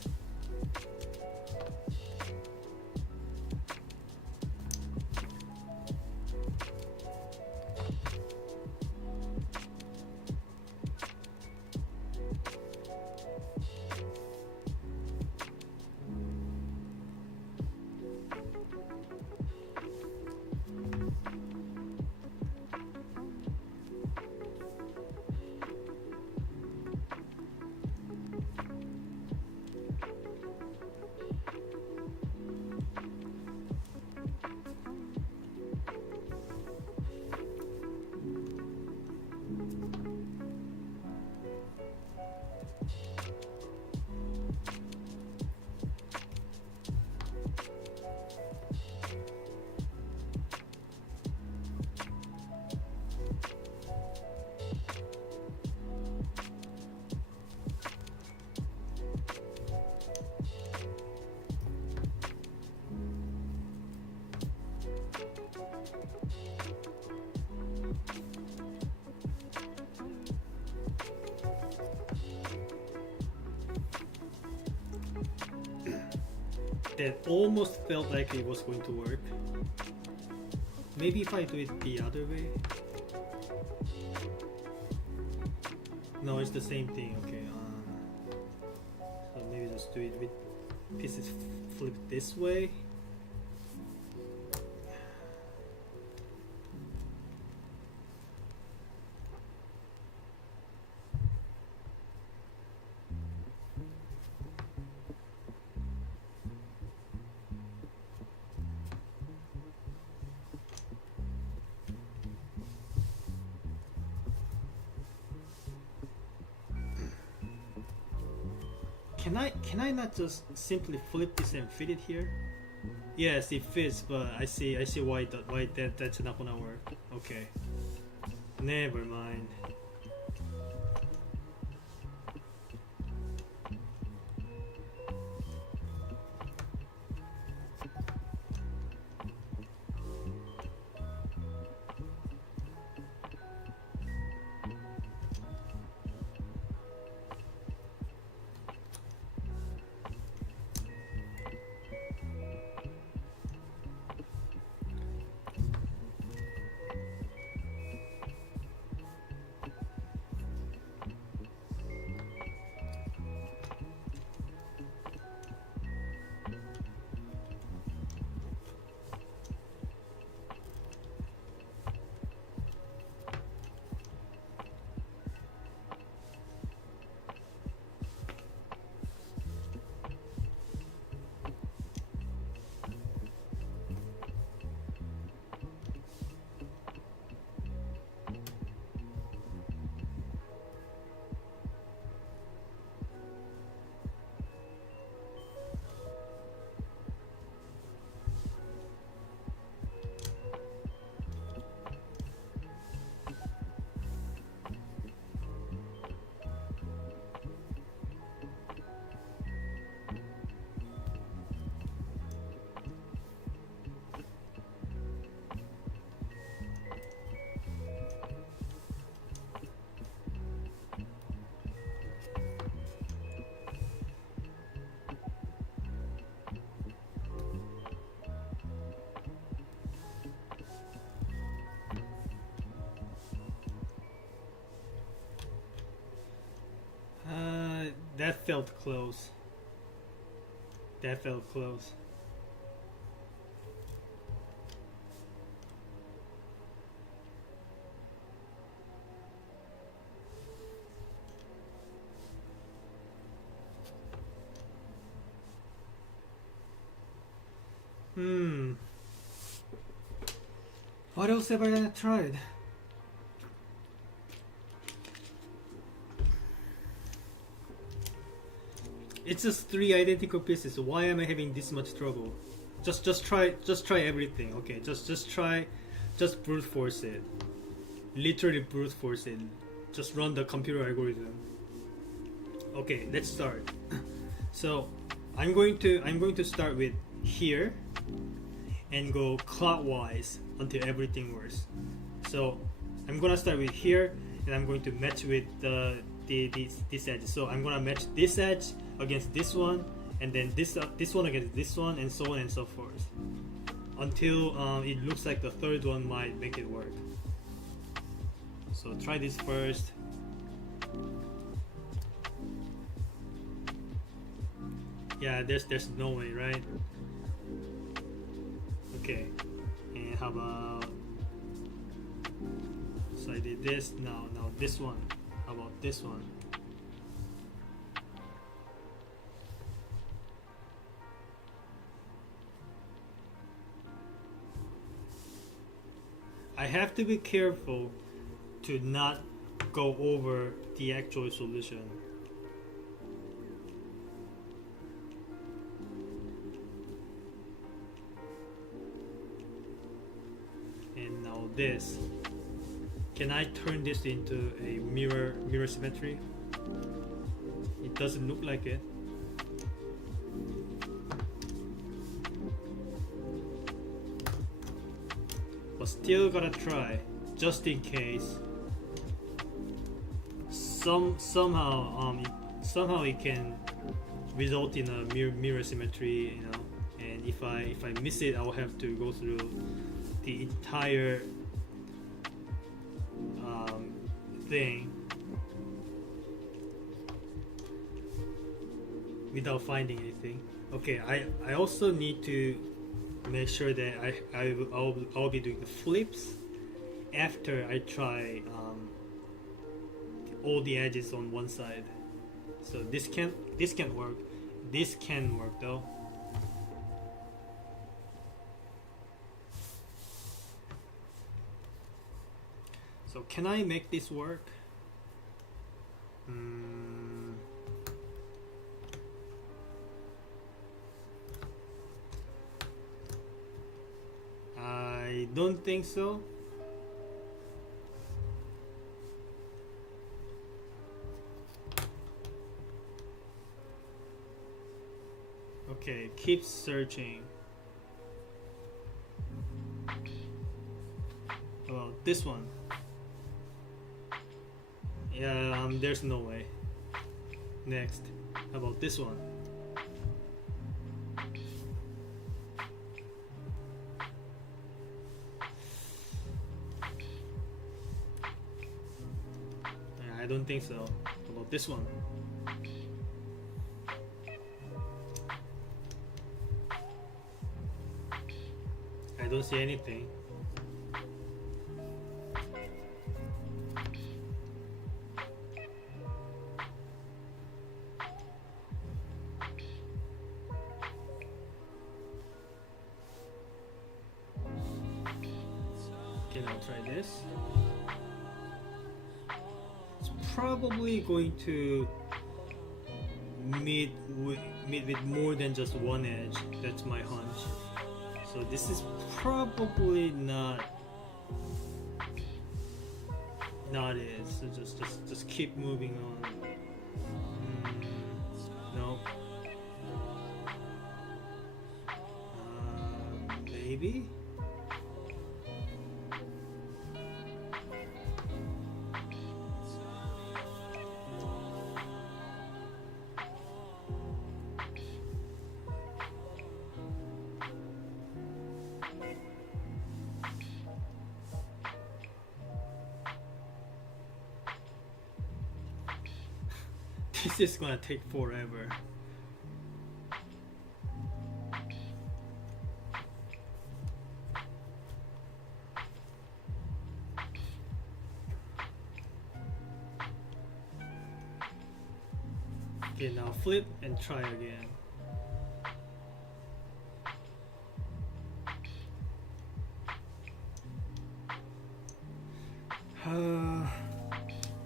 that almost felt like it was going to work. Maybe if I do it the other way. No, it's the same thing. Okay. So maybe just do it with pieces flipped this way. Can I not just simply flip this and fit it here? Yes, it fits, but I see why that's not gonna work. Okay, never mind. That felt close. That felt close. What else have I tried? It's just 3 identical pieces. Why am I having this much trouble? Just try everything. Okay, just try, just brute force it. Literally brute force it. Just run the computer algorithm. Okay, let's start. So I'm going to start with here and go clockwise until everything works. So I'm gonna start with here and I'm going to match with this edge. So I'm gonna match this edge against this one, and then this one against this one, and so on and so forth, until it looks like the third one might make it work. So try this first. Yeah, there's no way, right? Okay, and how about, so I did this. Now this one. How about this one? I have to be careful to not go over the actual solution. And now this. Can I turn this into a mirror symmetry? It doesn't look like it. But still gotta try, just in case. Somehow it can result in a mirror symmetry, you know. and if I miss it, I will have to go through the entire thing without finding anything. Okay, I also need to make sure that I'll be doing the flips after I try all the edges on one side. So this can work. This can work though. So can I make this work? I don't think so. Okay, keep searching. Well, this one. Yeah, there's no way. Next, how about this one? I don't think so. How about this one? I don't see anything. Okay, now try this. It's probably going to meet with more than just one edge. That's my hunch. So this is probably not it. So just keep moving on. No. Maybe. This is gonna take forever. Okay, now flip and try again.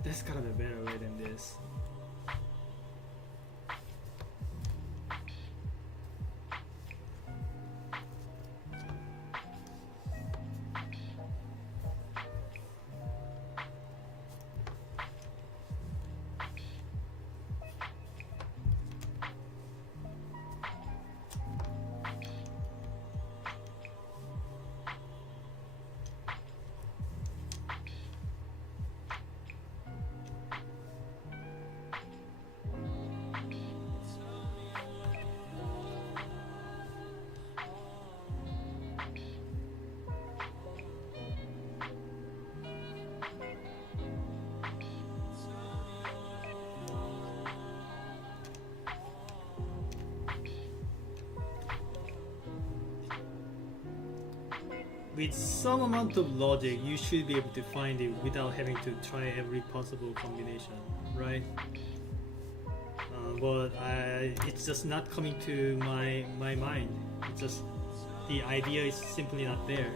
There's gotta be a better way than this. With some amount of logic, you should be able to find it without having to try every possible combination, right? But it's just not coming to my mind. It's just the idea is simply not there.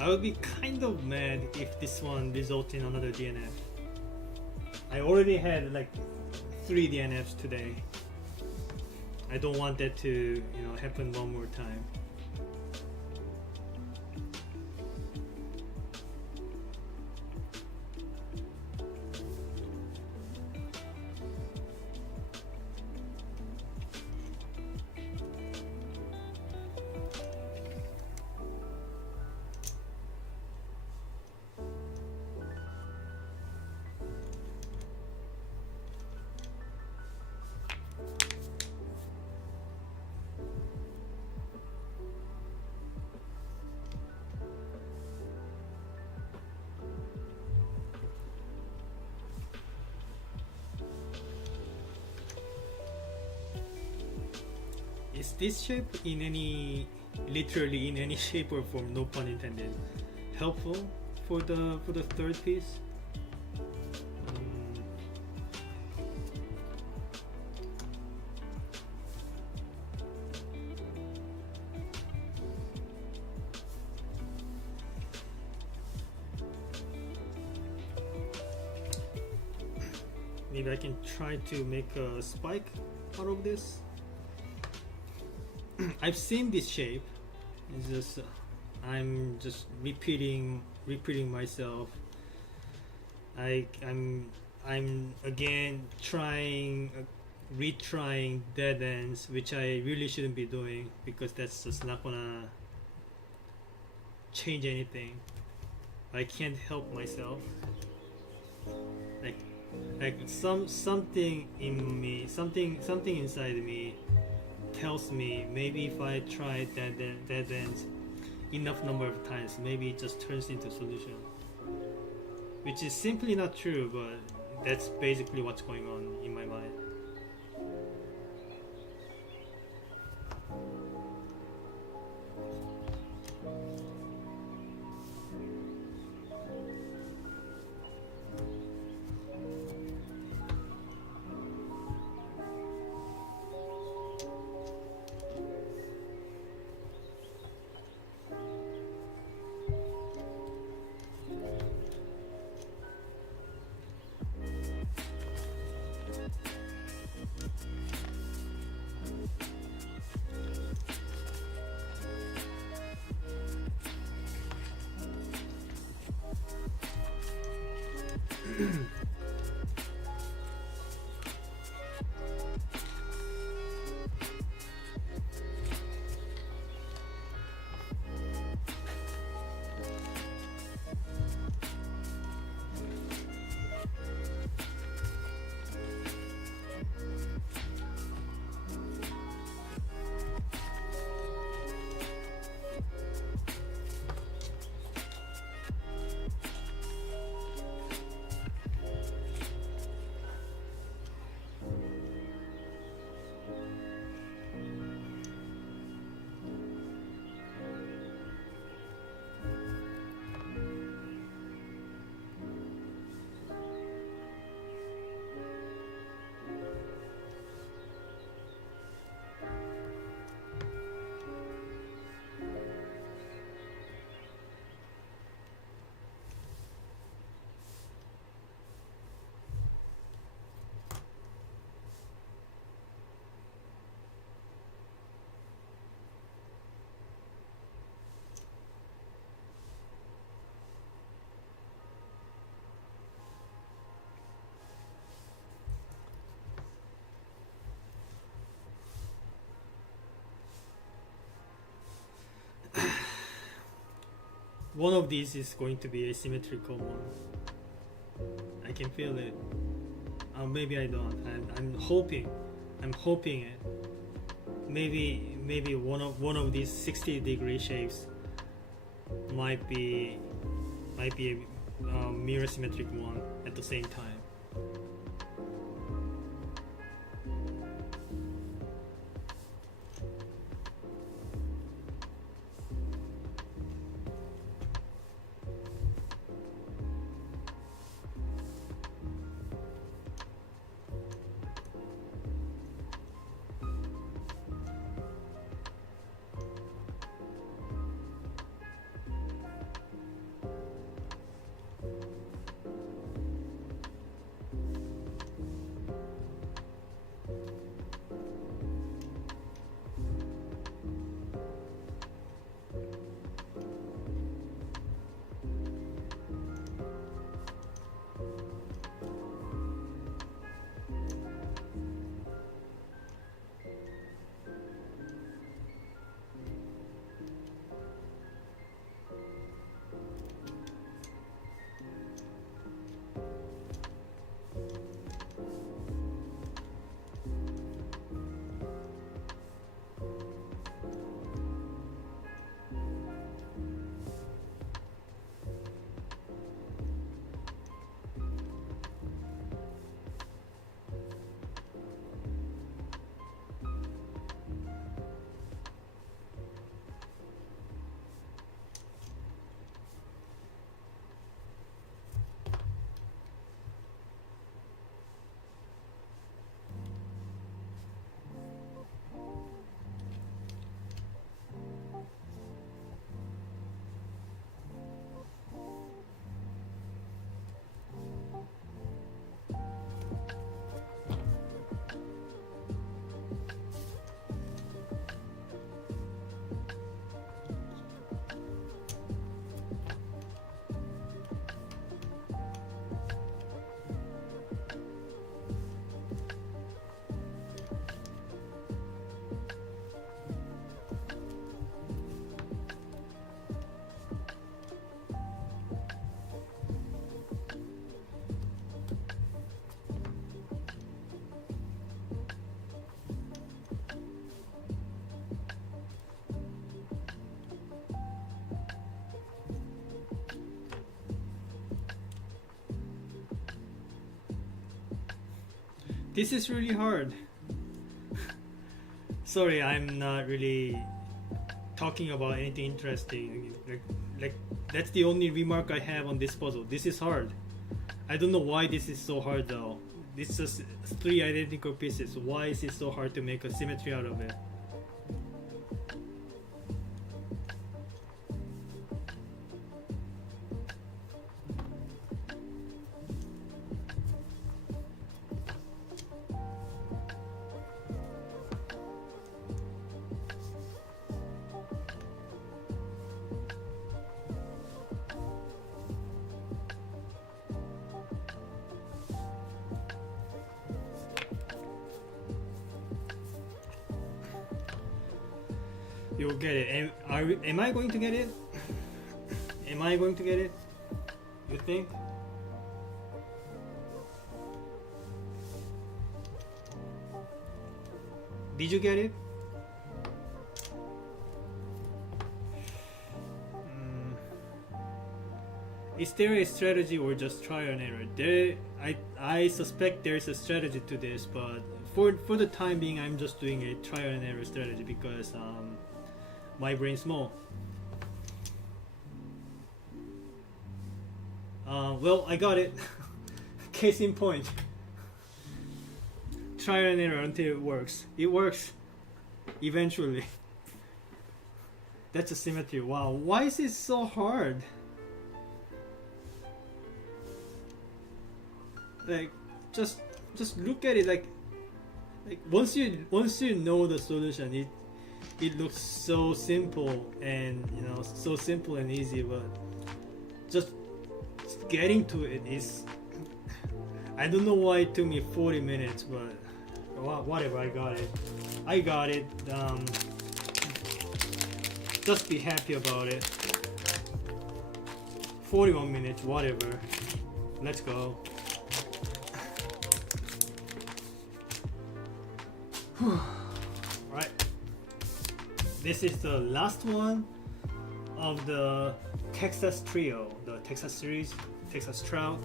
I would be kind of mad if this one results in another DNF. I already had like 3 DNFs today. I don't want that to, happen one more time. Is this shape literally in any shape or form, no pun intended, helpful for the third piece? Maybe I can try to make a spike out of this. I've seen this shape. It's just I'm just repeating myself. I'm again retrying dead ends, which I really shouldn't be doing because that's just not gonna change anything. I can't help myself. Like something in me, something inside me tells me maybe if I try dead ends enough number of times, maybe it just turns into a solution, which is simply not true, but that's basically what's going on in my mind. One of these is going to be a symmetrical one. I can feel it. Maybe I don't. I'm hoping it. Maybe one of these 60-degree shapes might be a mirror symmetric one at the same time. This is really hard. Sorry, I'm not really talking about anything interesting. Like that's the only remark I have on this puzzle. This is hard. I don't know why this is so hard though. It's just 3 identical pieces. Why is it so hard to make a symmetry out of it? You'll get it. Am I going to get it? Am I going to get it? You think? Did you get it? Is there a strategy or just trial and error? I suspect there's a strategy to this, but for the time being, I'm just doing a trial and error strategy because my brain's small. Well, I got it. Case in point. Trial and error until it works. It works. Eventually. That's a symmetry. Wow. Why is it so hard? Like, just look at it. Like once you know the solution, it looks so simple and so simple and easy, but just getting to it is, I don't know why it took me 40 minutes, but whatever, I got it. Just be happy about it. 41 minutes, whatever, let's go. Right, this is the last one of the Texas trio, the Texas series, Texas Trout.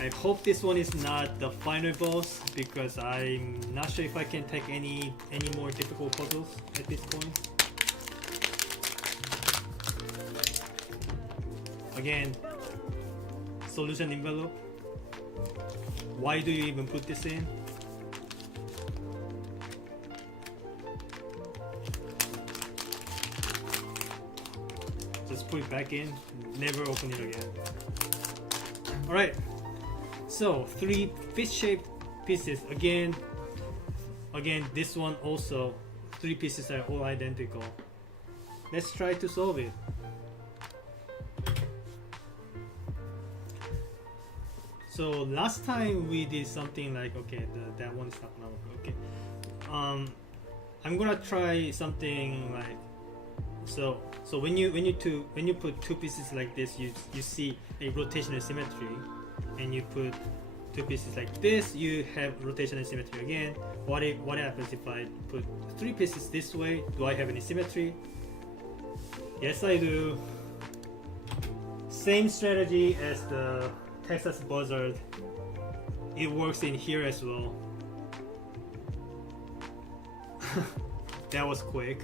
I hope this one is not the final boss because I'm not sure if I can take any more difficult puzzles at this point. Again, solution envelope. Why do you even put this in? Just put it back in, never open it again. Alright, so 3 fish-shaped pieces. Again, this one also, 3 pieces are all identical. Let's try to solve it. So last time we did something like, okay, that one is not now. Okay, I'm gonna try something like, so when you put 2 pieces like this, you see a rotational symmetry, and you put 2 pieces like this, you have rotational symmetry again. What happens if I put 3 pieces this way? Do I have any symmetry? Yes, I do. Same strategy as the Texas Buzzard. It works in here as well. That was quick.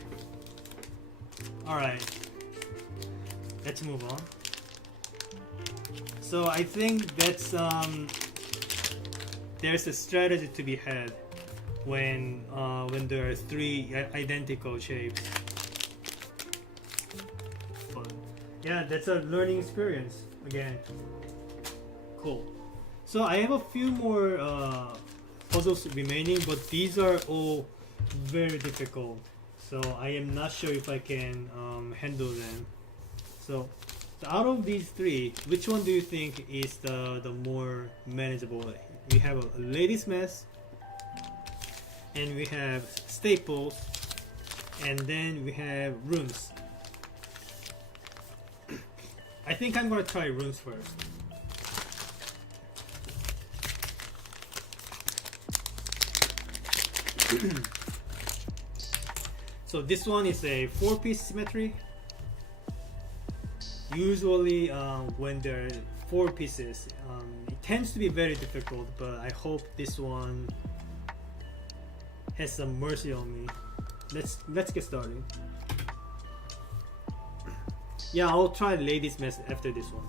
Alright, let's move on. So I think that's there's a strategy to be had when there are 3 identical shapes. But yeah, that's a learning experience again. Cool. So I have a few more puzzles remaining, but these are all very difficult. So I am not sure if I can handle them. So out of these 3, which one do you think is the more manageable? We have a lady's mess, and we have staples, and then we have runes. I think I'm gonna try runes first. So this one is a 4-piece symmetry. Usually when there are 4 pieces. It tends to be very difficult, but I hope this one has some mercy on me. Let's get started. Yeah, I'll try ladies mess after this one.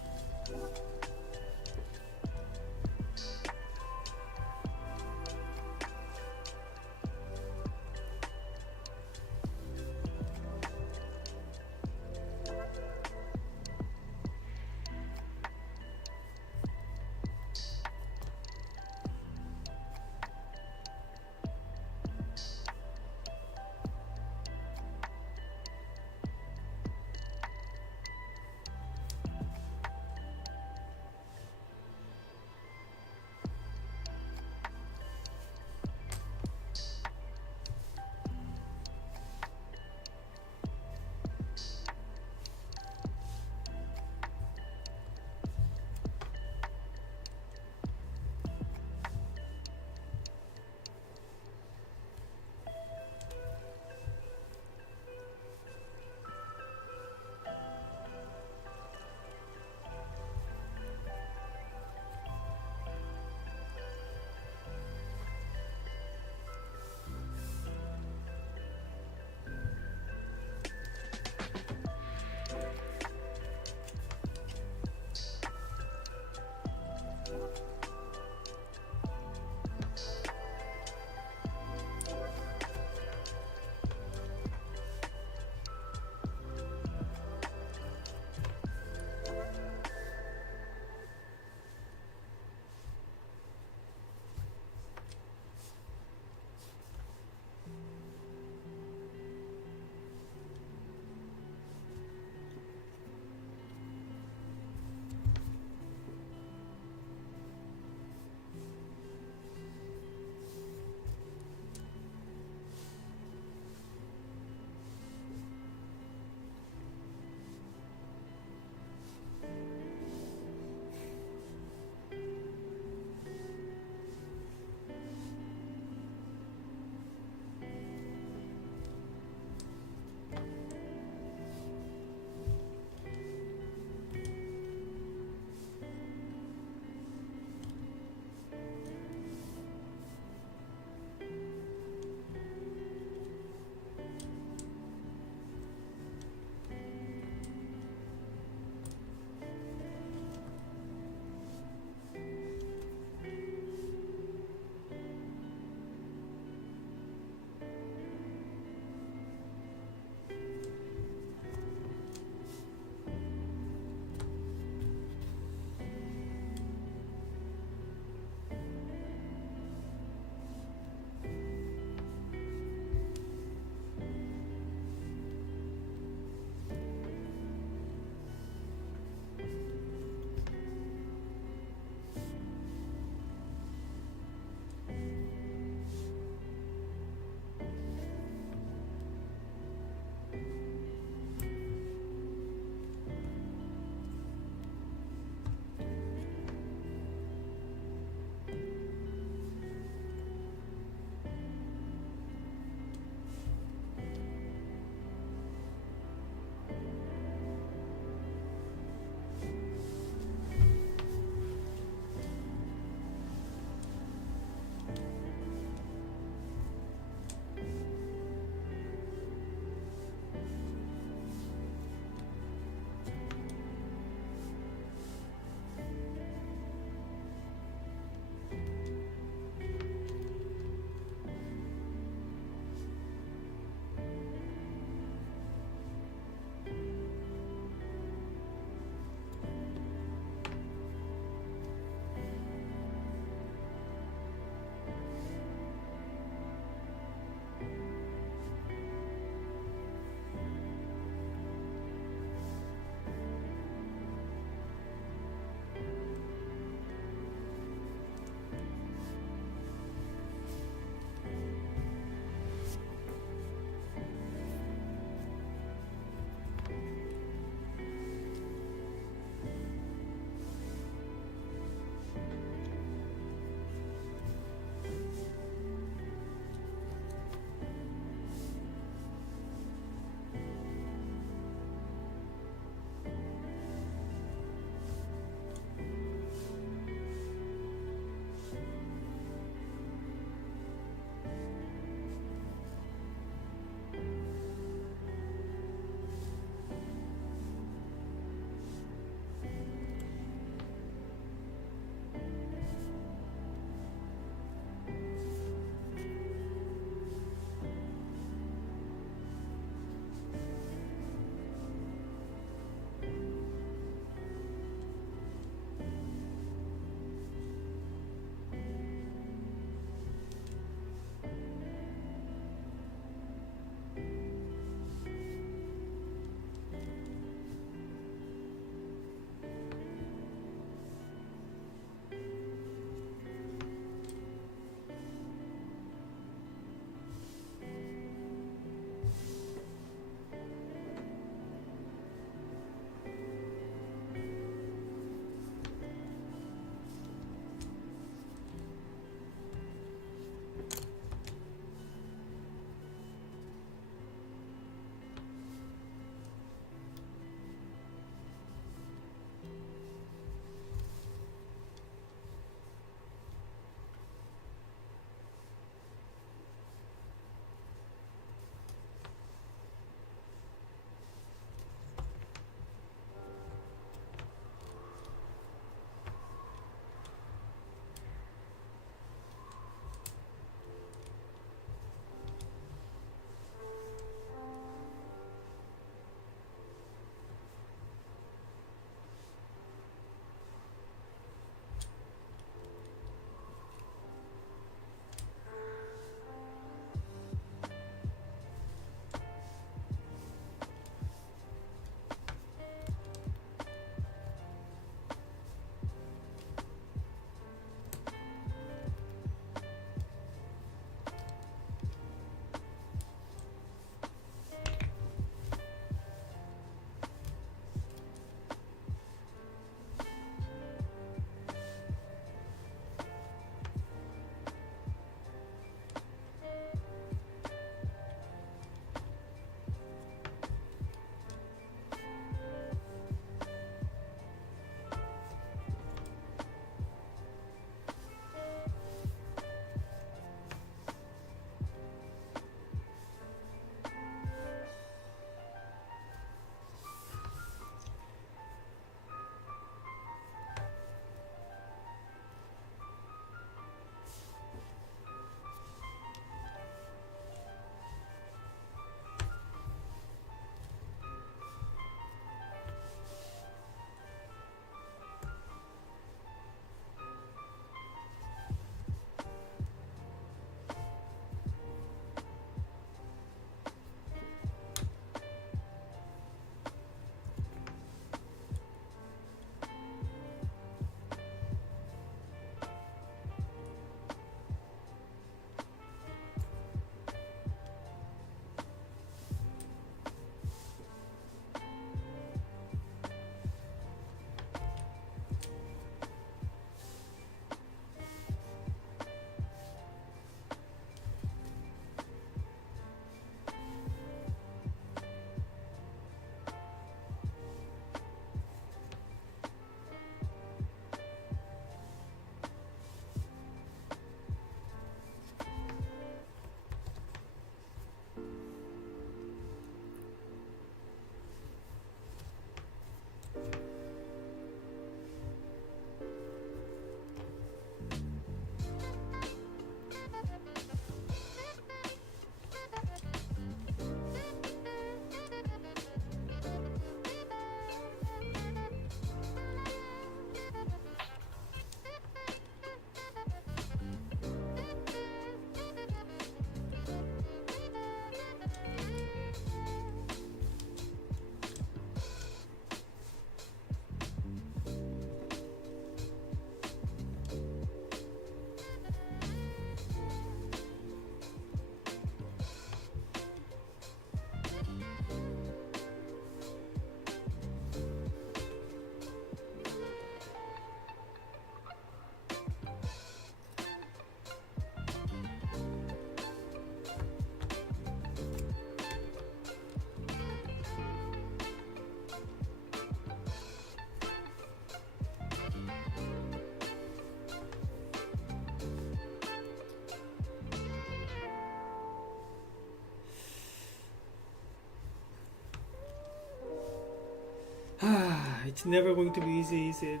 It's never going to be easy, is it?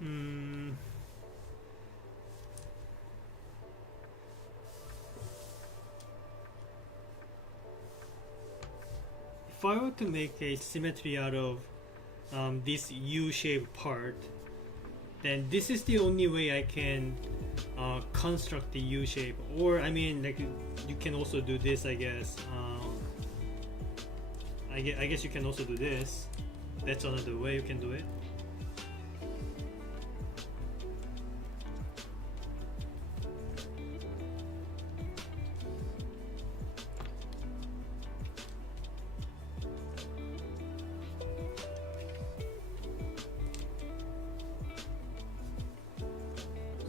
Hmm. If I were to make a symmetry out of this U-shaped part, then this is the only way I can construct the U shape. Or I mean, like you can also do this, I guess. I guess you can also do this. That's another way you can do it.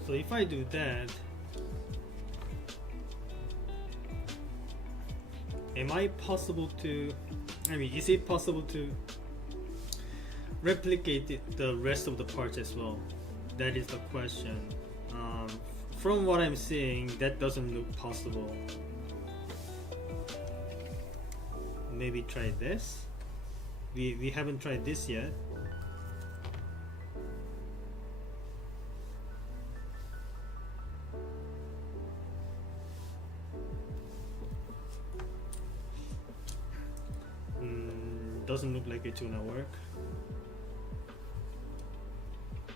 So if I do that, am I possible to, I mean, is it possible to replicate the rest of the parts as well? That is the question. From what I'm seeing, that doesn't look possible. Maybe try this. We haven't tried this yet. Doesn't look like it's gonna work,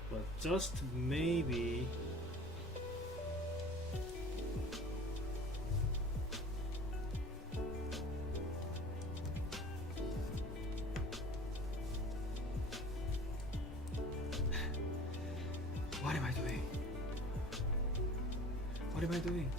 but just maybe what am I doing? What am I doing?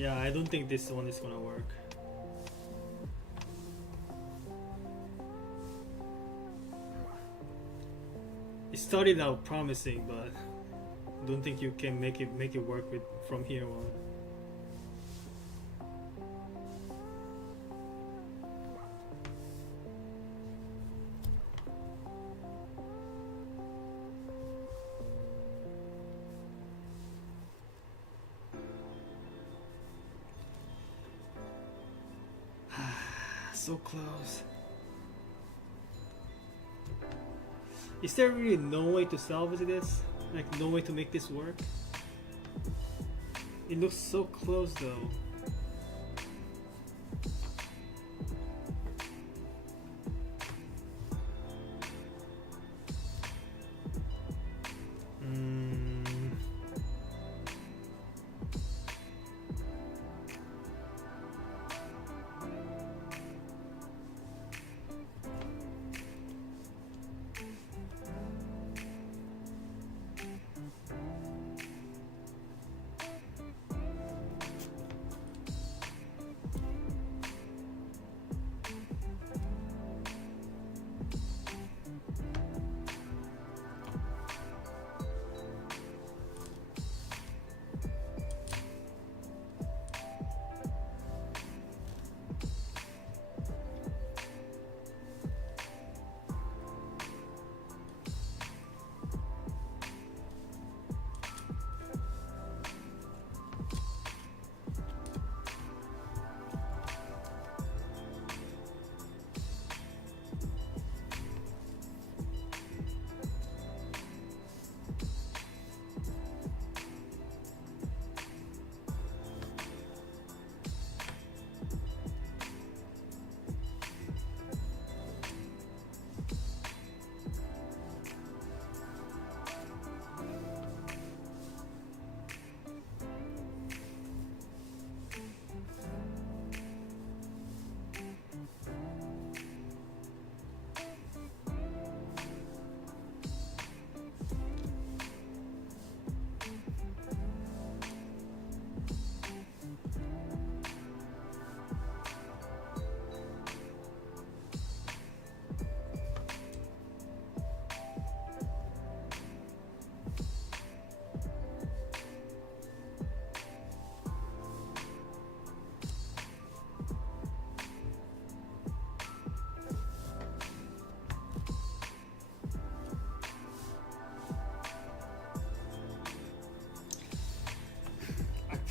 Yeah, I don't think this one is gonna work. It started out promising, but I don't think you can make it work with from here on. So close. Is there really no way to salvage this? Like no way to make this work? It looks so close though.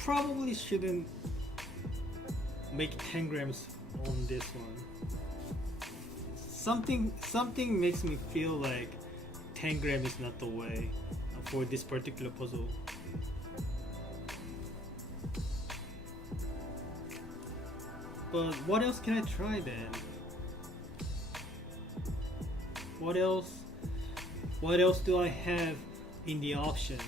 Probably shouldn't make 10 grams on this one. Something makes me feel like 10 gram is not the way for this particular puzzle. But what else can I try then? What else do I have in the options?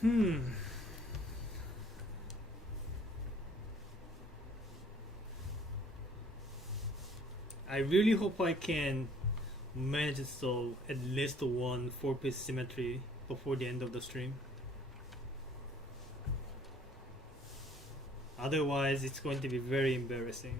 Hmm. I really hope I can manage to solve at least one 4-piece symmetry before the end of the stream. Otherwise, it's going to be very embarrassing.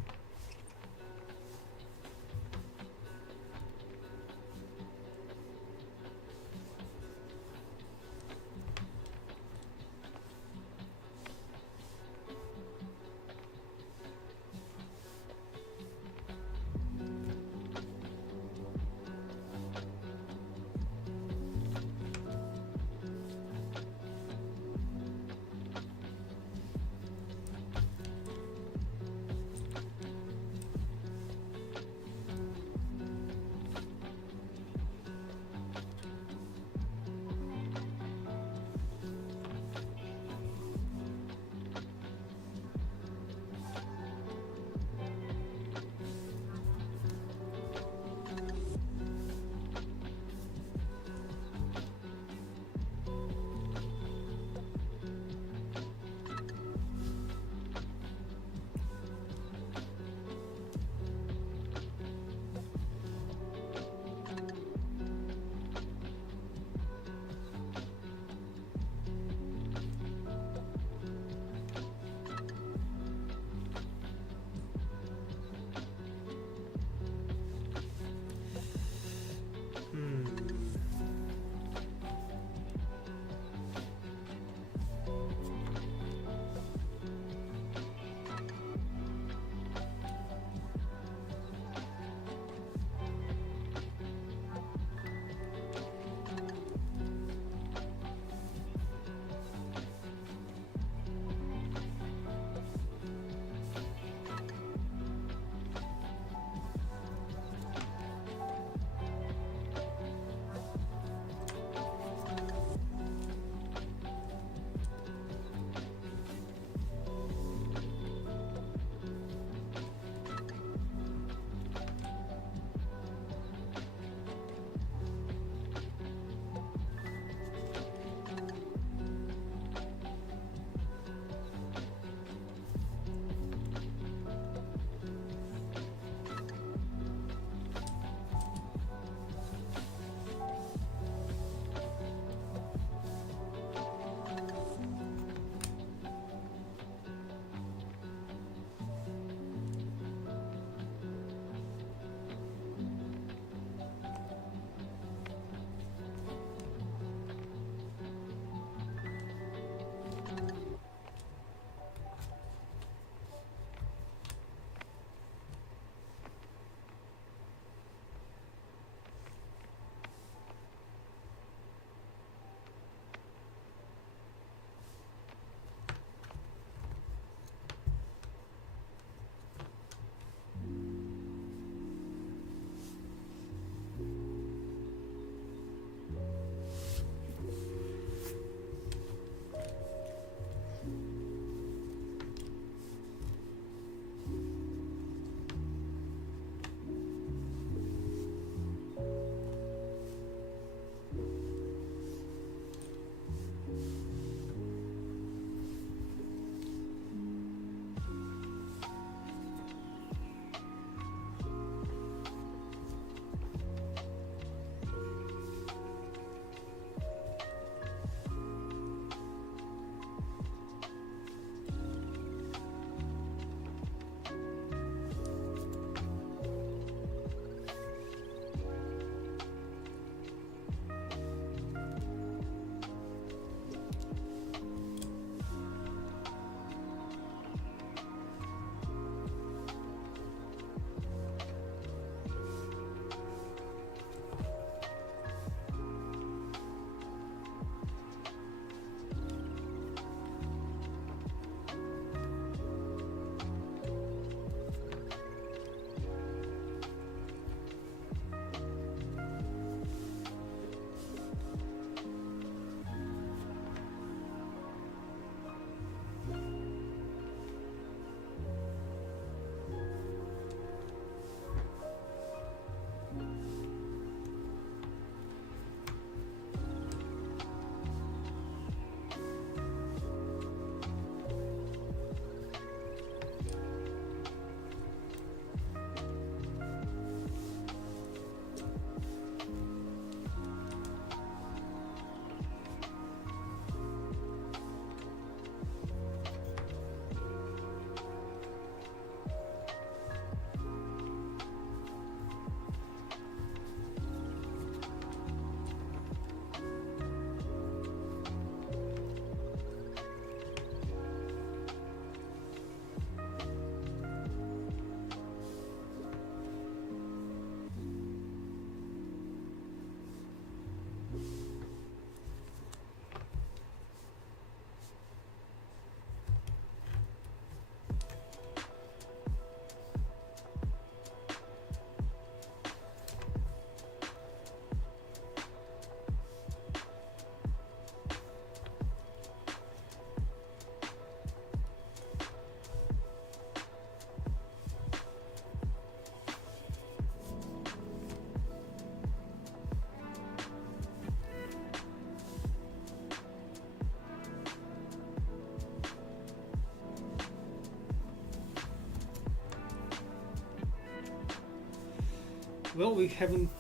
Well, we haven't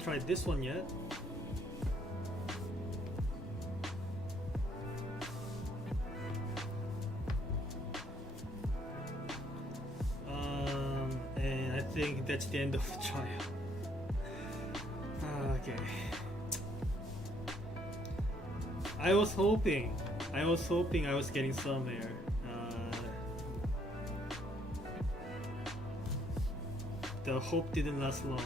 tried this one yet. And I think that's the end of the trial. Okay. I was hoping I was getting somewhere. The hope didn't last long.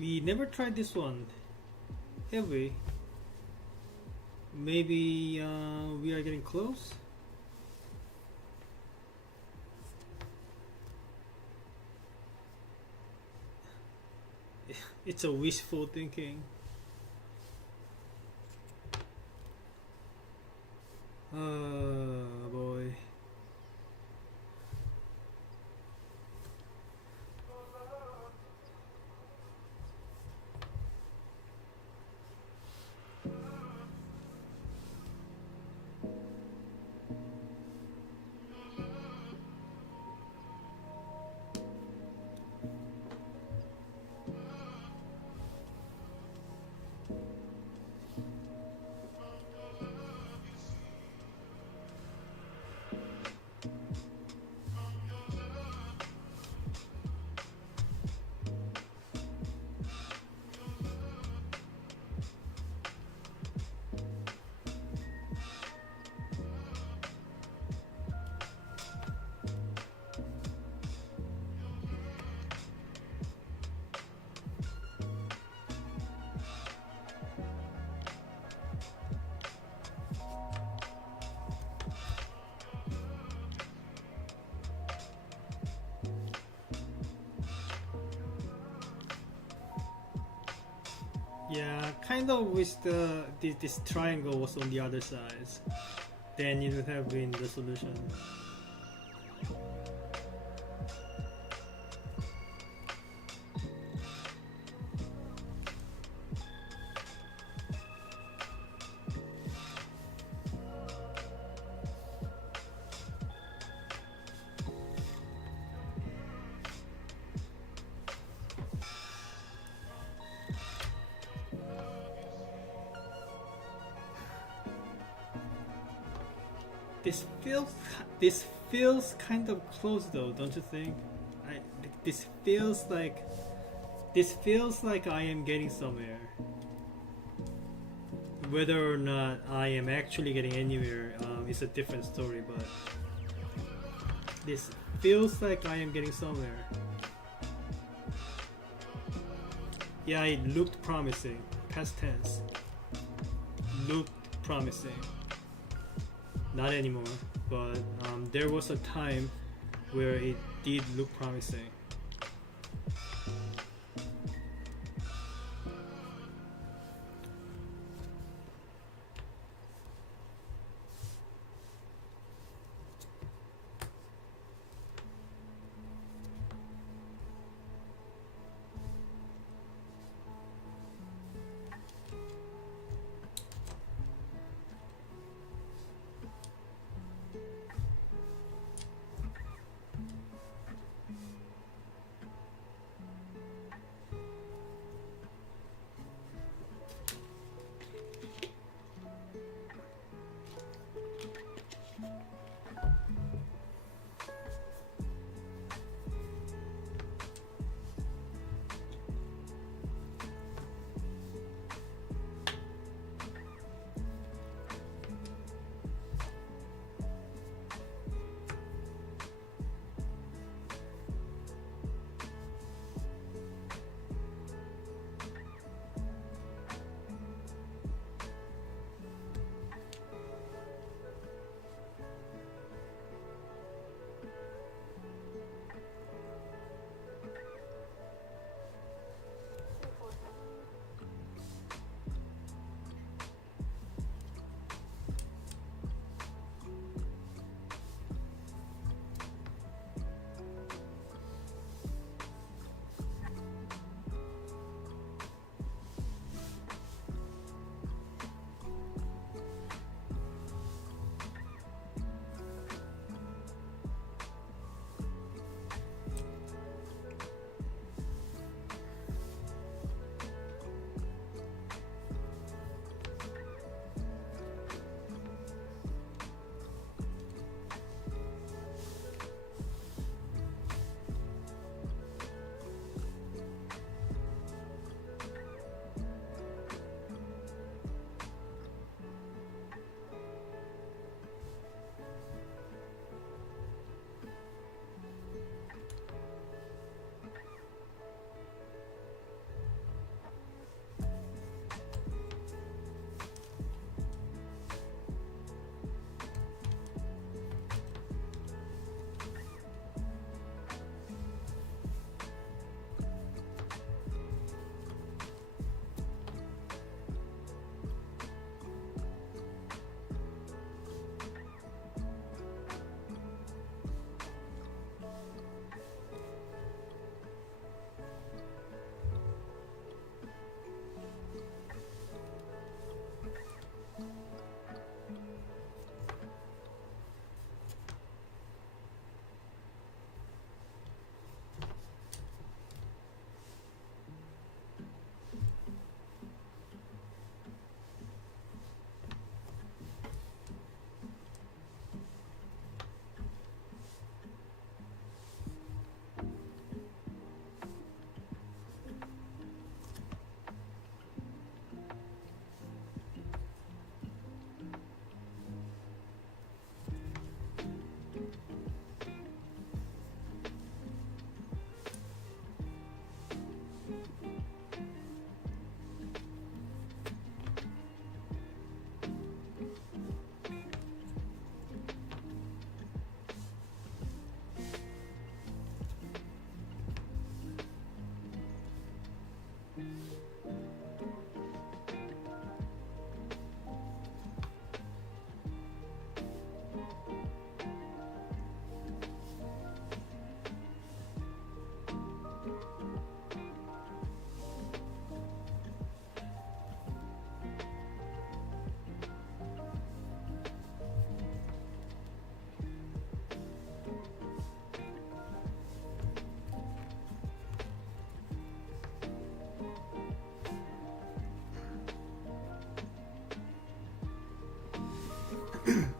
We never tried this one, have we? Maybe we are getting close? It's a wishful thinking. Oh boy. Yeah, kind of wish this triangle was on the other side. Then it would have been the solution. This feels kind of close though, don't you think? This feels like I am getting somewhere. Whether or not I am actually getting anywhere is a different story, but this feels like I am getting somewhere. Yeah, it looked promising. Past tense. Looked promising. Not anymore, but there was a time where it did look promising.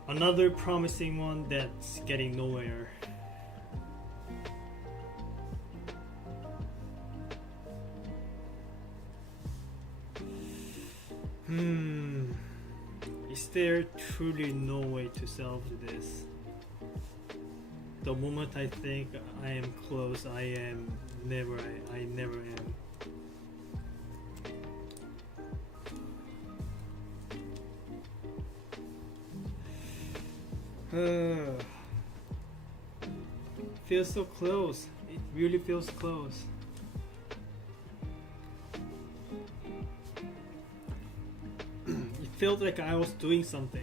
Another promising one that's getting nowhere. Is there truly no way to solve this? The moment I think I am close, I never am. Feels so close. It really feels close. It felt like I was doing something.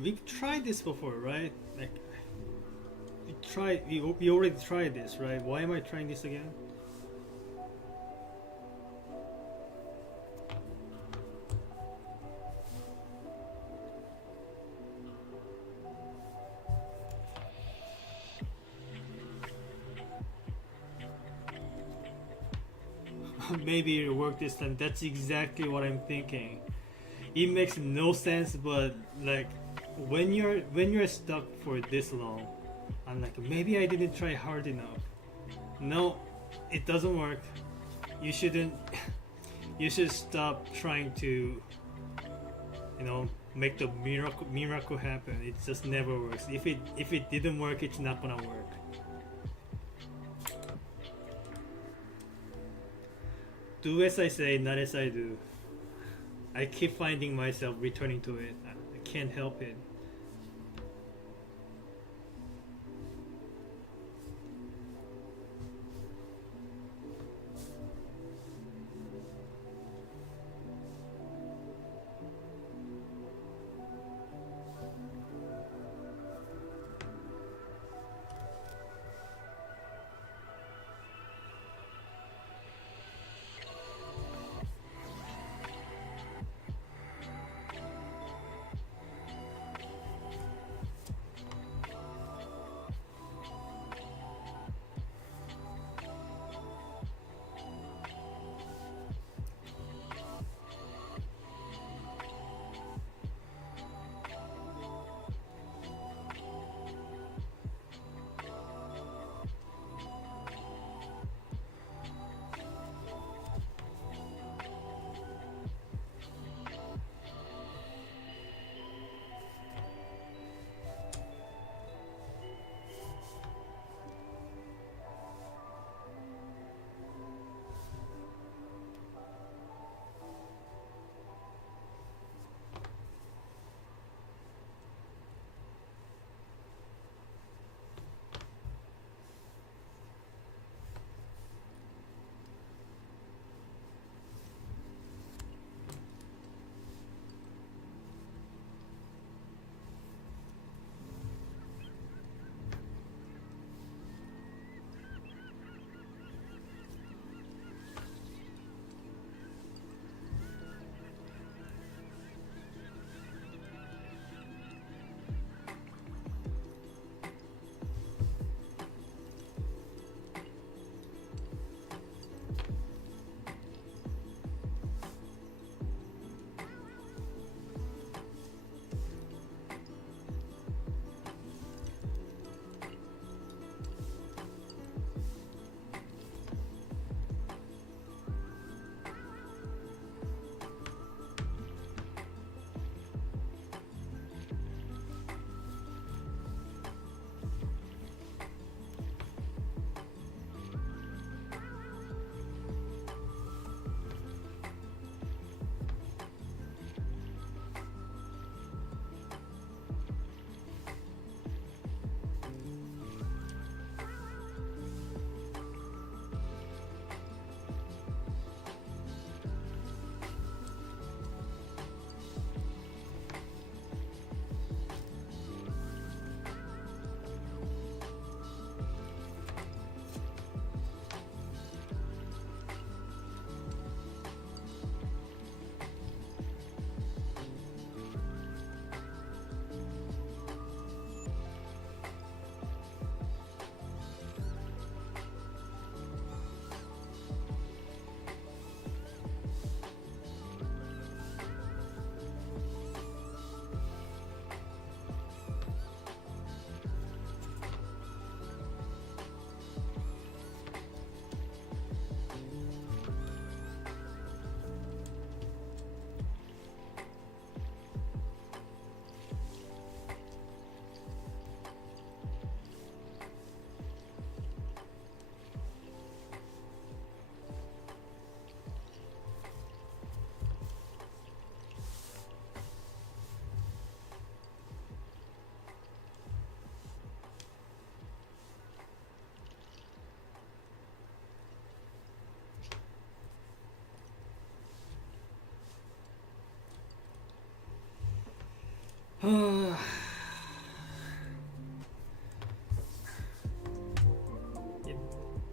We've tried this before, right? Like, we already tried this, right? Why am I trying this again? Maybe it'll work this time. That's exactly what I'm thinking. It makes no sense, but like when you're stuck for this long, I'm like, maybe I didn't try hard enough. No, it doesn't work. You shouldn't. You should stop trying to, make the miracle happen. It just never works. If it didn't work, it's not gonna work. Do as I say, not as I do. I keep finding myself returning to it. I can't help it.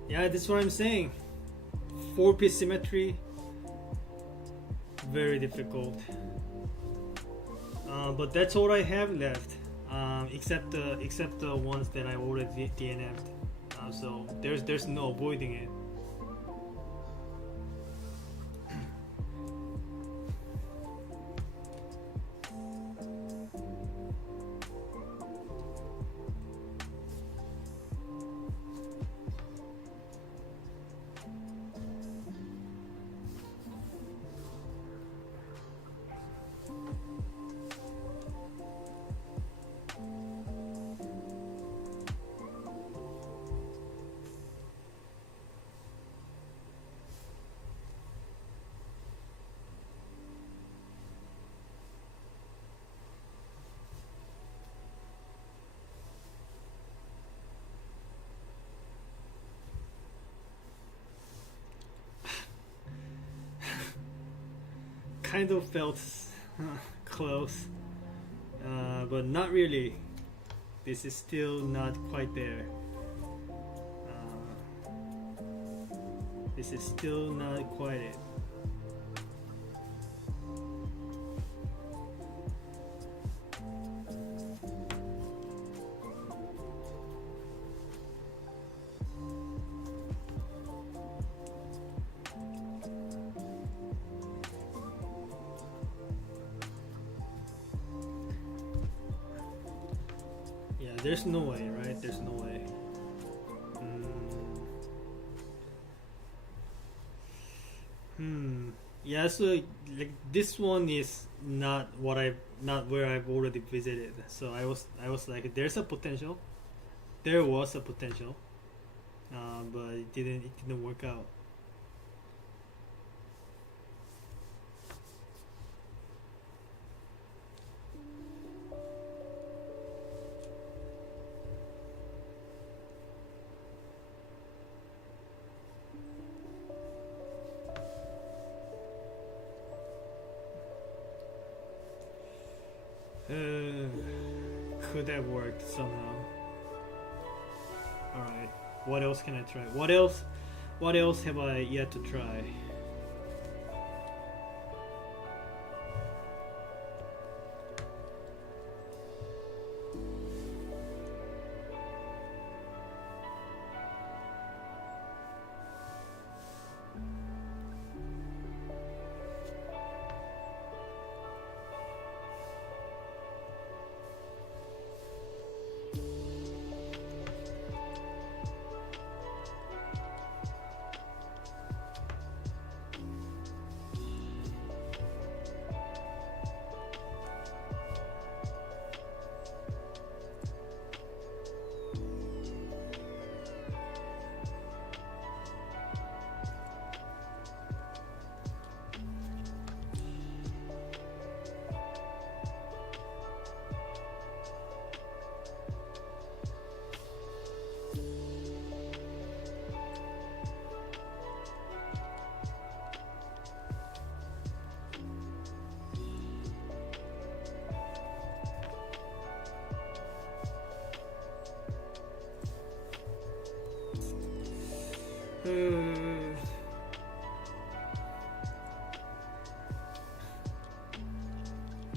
Yeah, that's what I'm saying. 4-piece symmetry, very difficult. But that's all I have left, except the ones that I already DNF'd. So there's no avoiding it. Kind of felt close, but not really. This is still not quite there. This is still not quite it. There's no way, right? There's no way. Yeah, so like this one is not not where I've already visited. So I was like, there's a potential. There was a potential, but it didn't work out. Could have worked somehow. Alright, what else can I try? What else have I yet to try?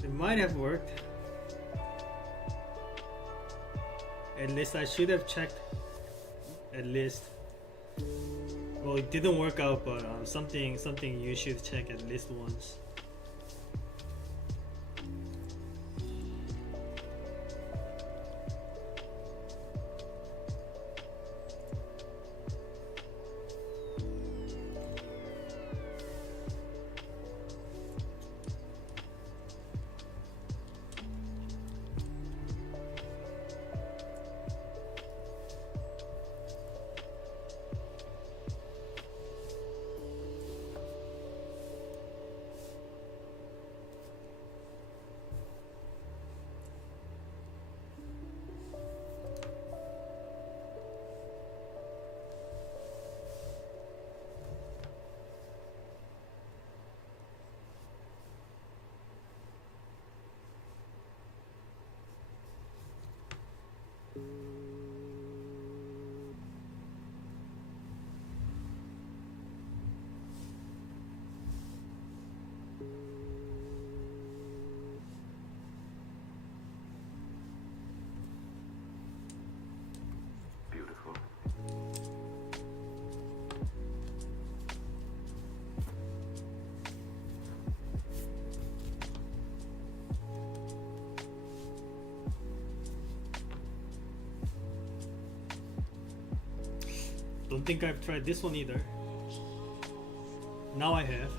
It might have worked. At least I should have checked. At least. Well, it didn't work out, but something you should check at least once. Don't think I've tried this one either. Now I have.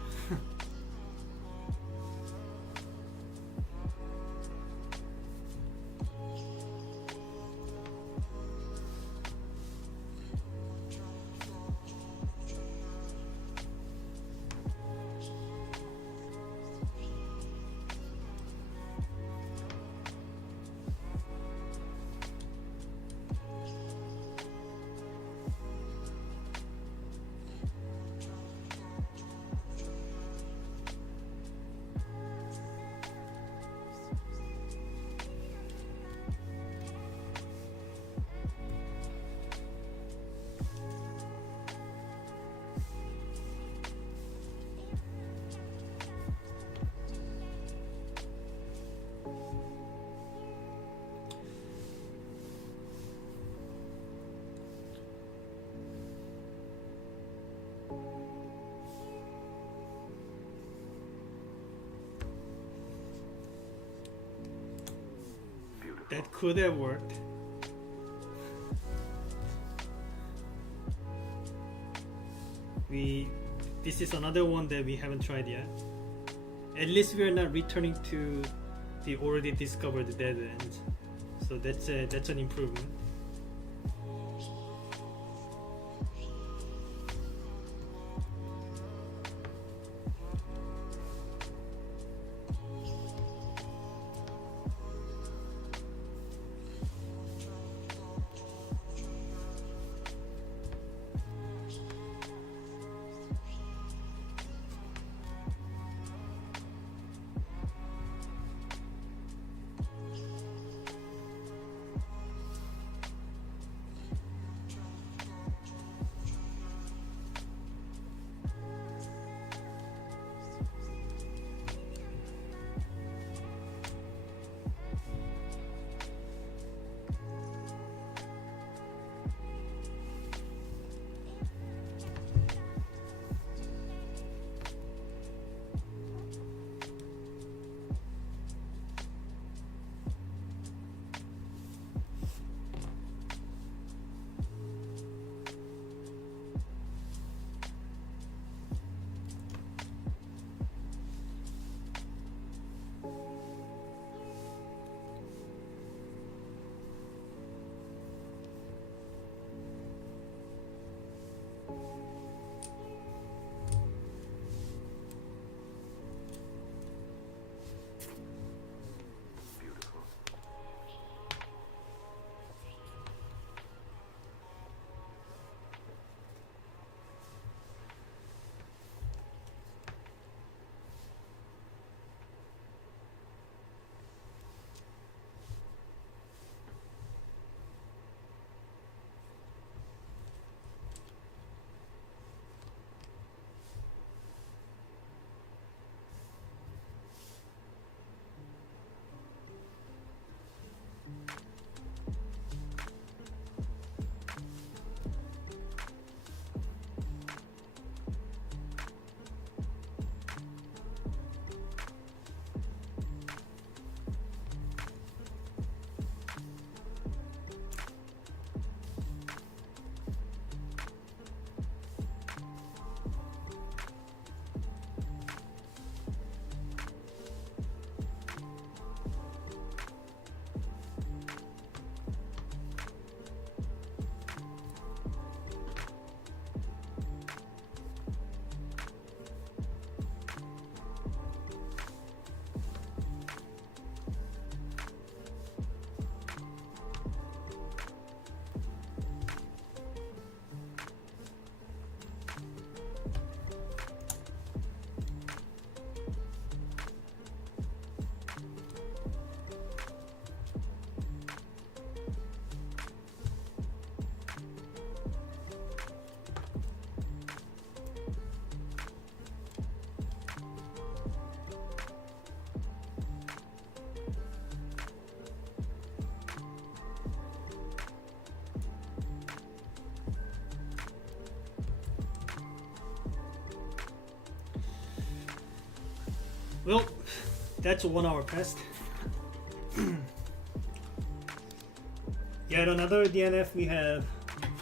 That could have worked. This is another one that we haven't tried yet. At least we are not returning to the already discovered dead end. So that's an improvement. Well, that's a 1 hour past. Yet another DNF we have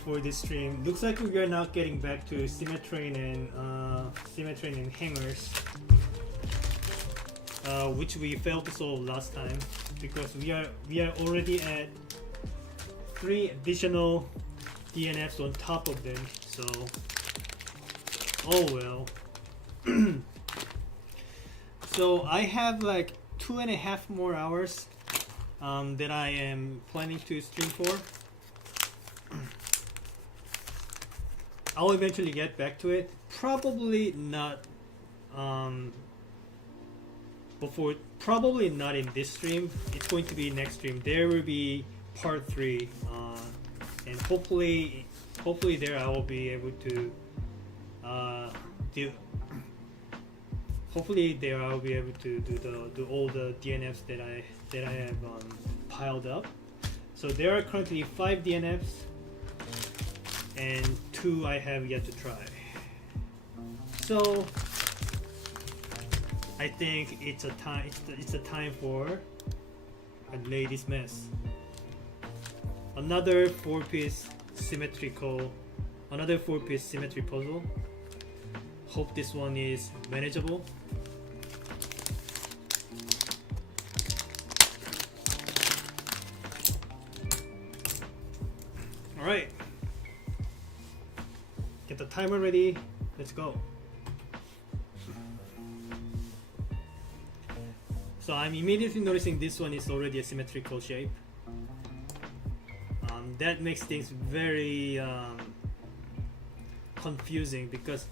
for this stream. Looks like we are now getting back to symmetry and hangers, which we failed to solve last time because we are already at 3 additional DNFs on top of them. So, oh well. So I have like 2.5 more hours that I am planning to stream for. I'll eventually get back to it. Probably not probably not in this stream. It's going to be next stream. There will be part 3, and hopefully there I will be able to do. Hopefully there I'll be able to do all the DNFs that I have piled up. So there are currently 5 DNFs and 2 I have yet to try. So I think it's a time for a lady's mess. Another 4-piece symmetry puzzle. Hope this one is manageable. Alright. Get the timer ready. Let's go. So I'm immediately noticing this one is already a symmetrical shape. That makes things very confusing because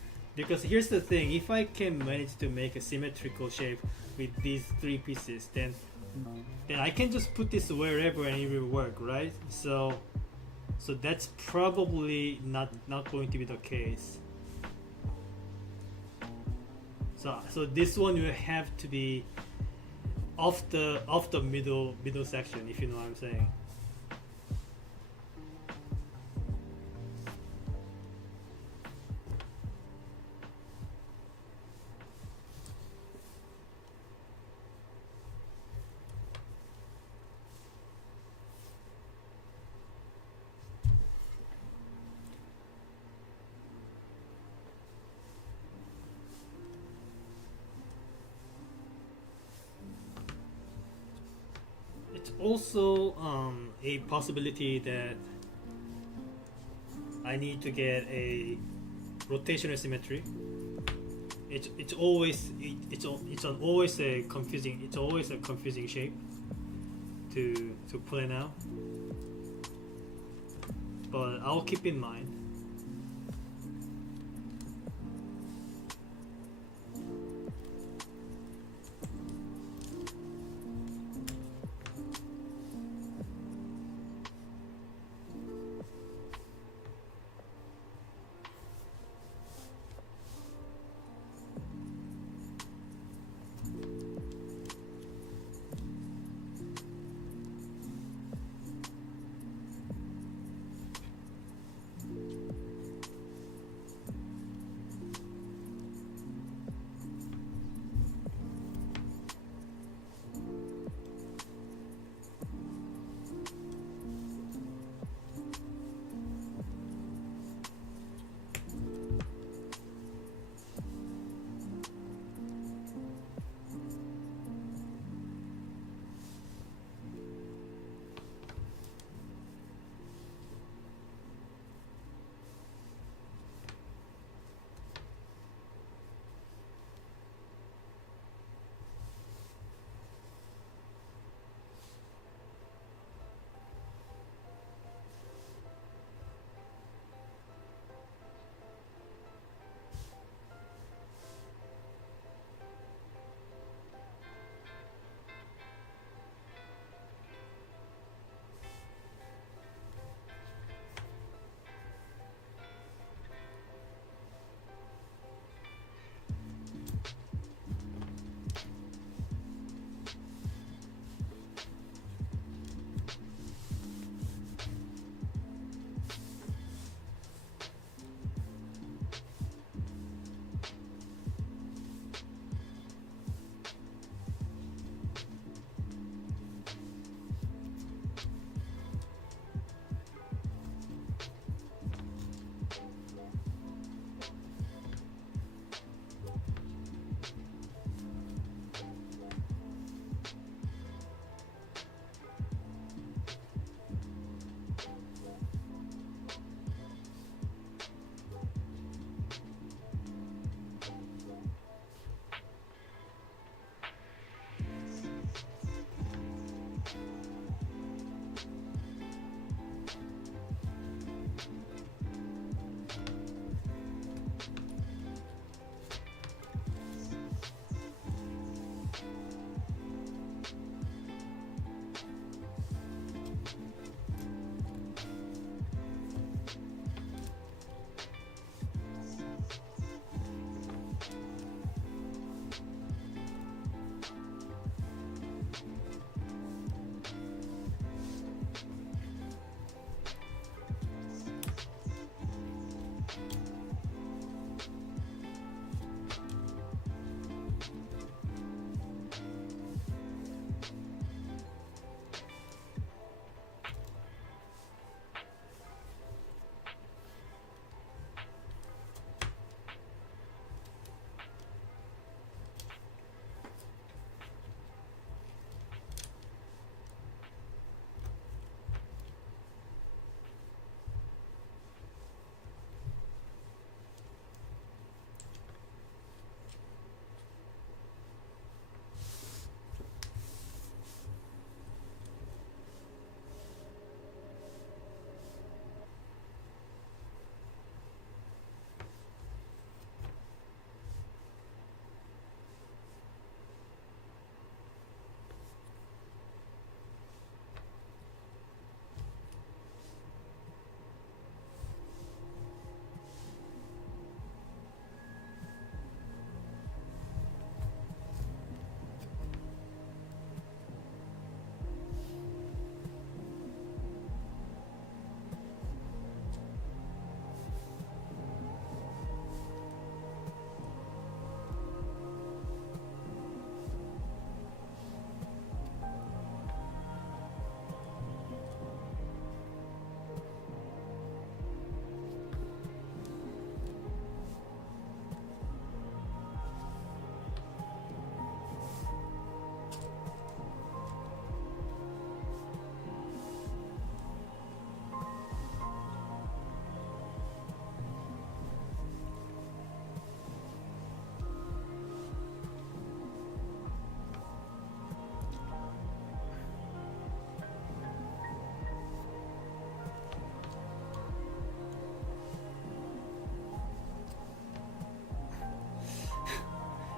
here's the thing: if I can manage to make a symmetrical shape with these 3 pieces, then I can just put this wherever and it will work, right? So that's probably not going to be the case. So this one will have to be off the middle section, if you know what I'm saying. Also, a possibility that I need to get a rotational symmetry. It's always a confusing shape to plan out, but I'll keep in mind.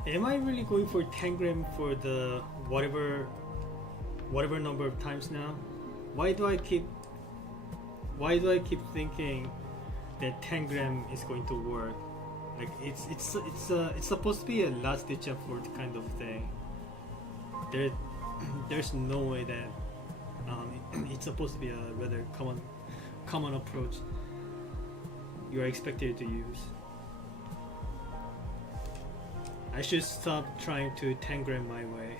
Am I really going for tangram for the whatever number of times now? Why do I keep thinking that tangram is going to work? Like it's supposed to be a last ditch effort kind of thing. There's no way that it's supposed to be a rather common approach you are expected to use. I should stop trying to tangram my way.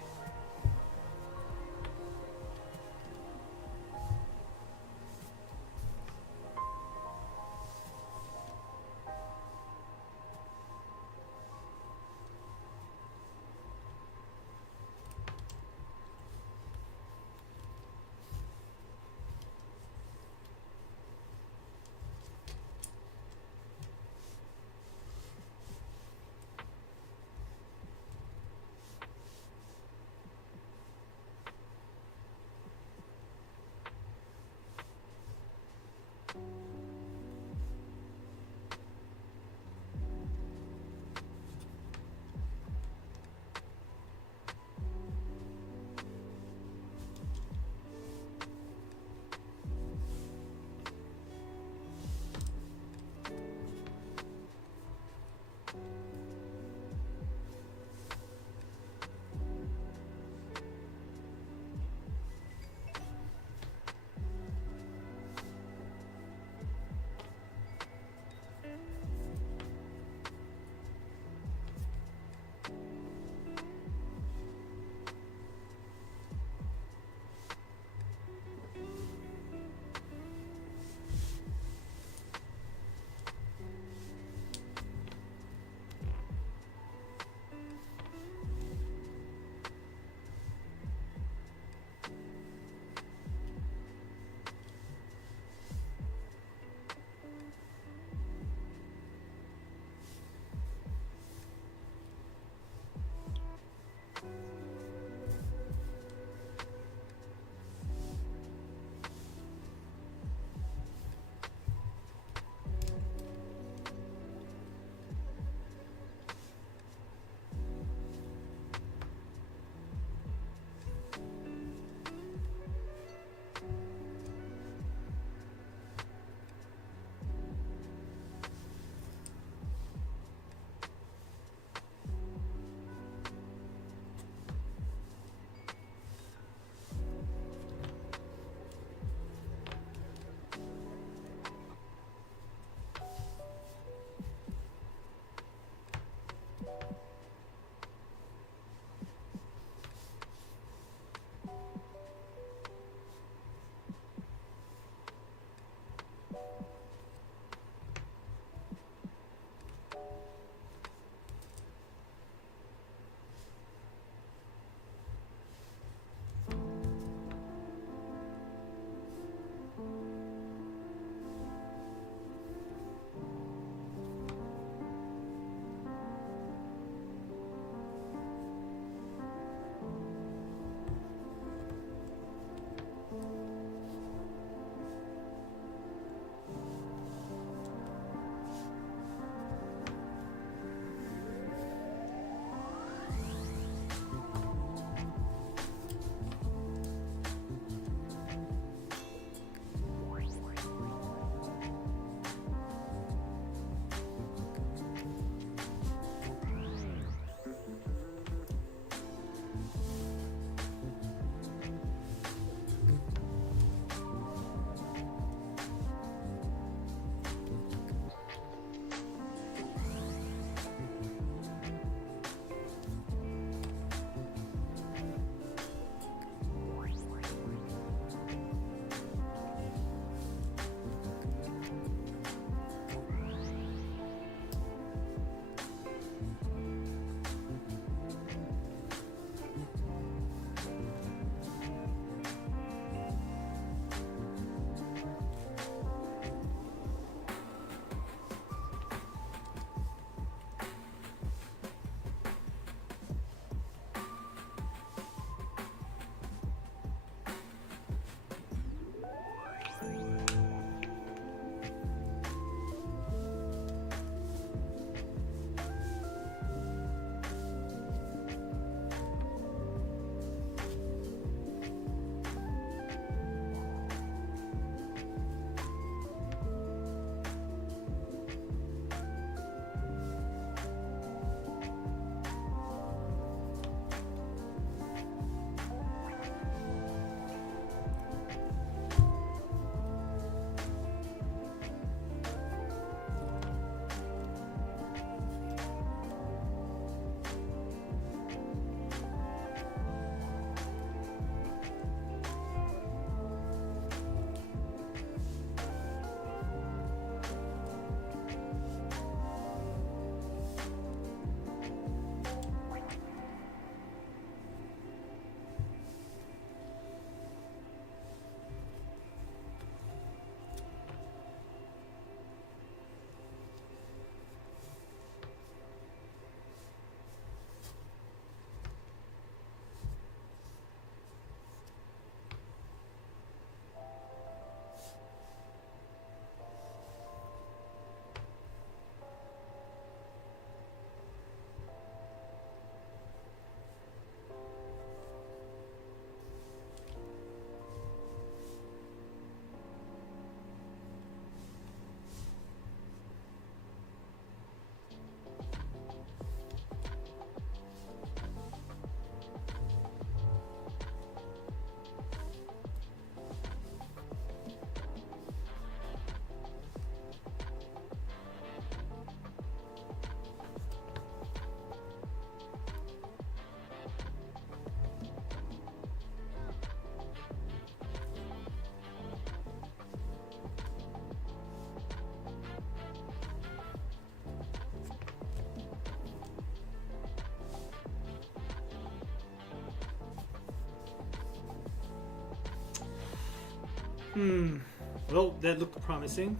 Well, that looked promising.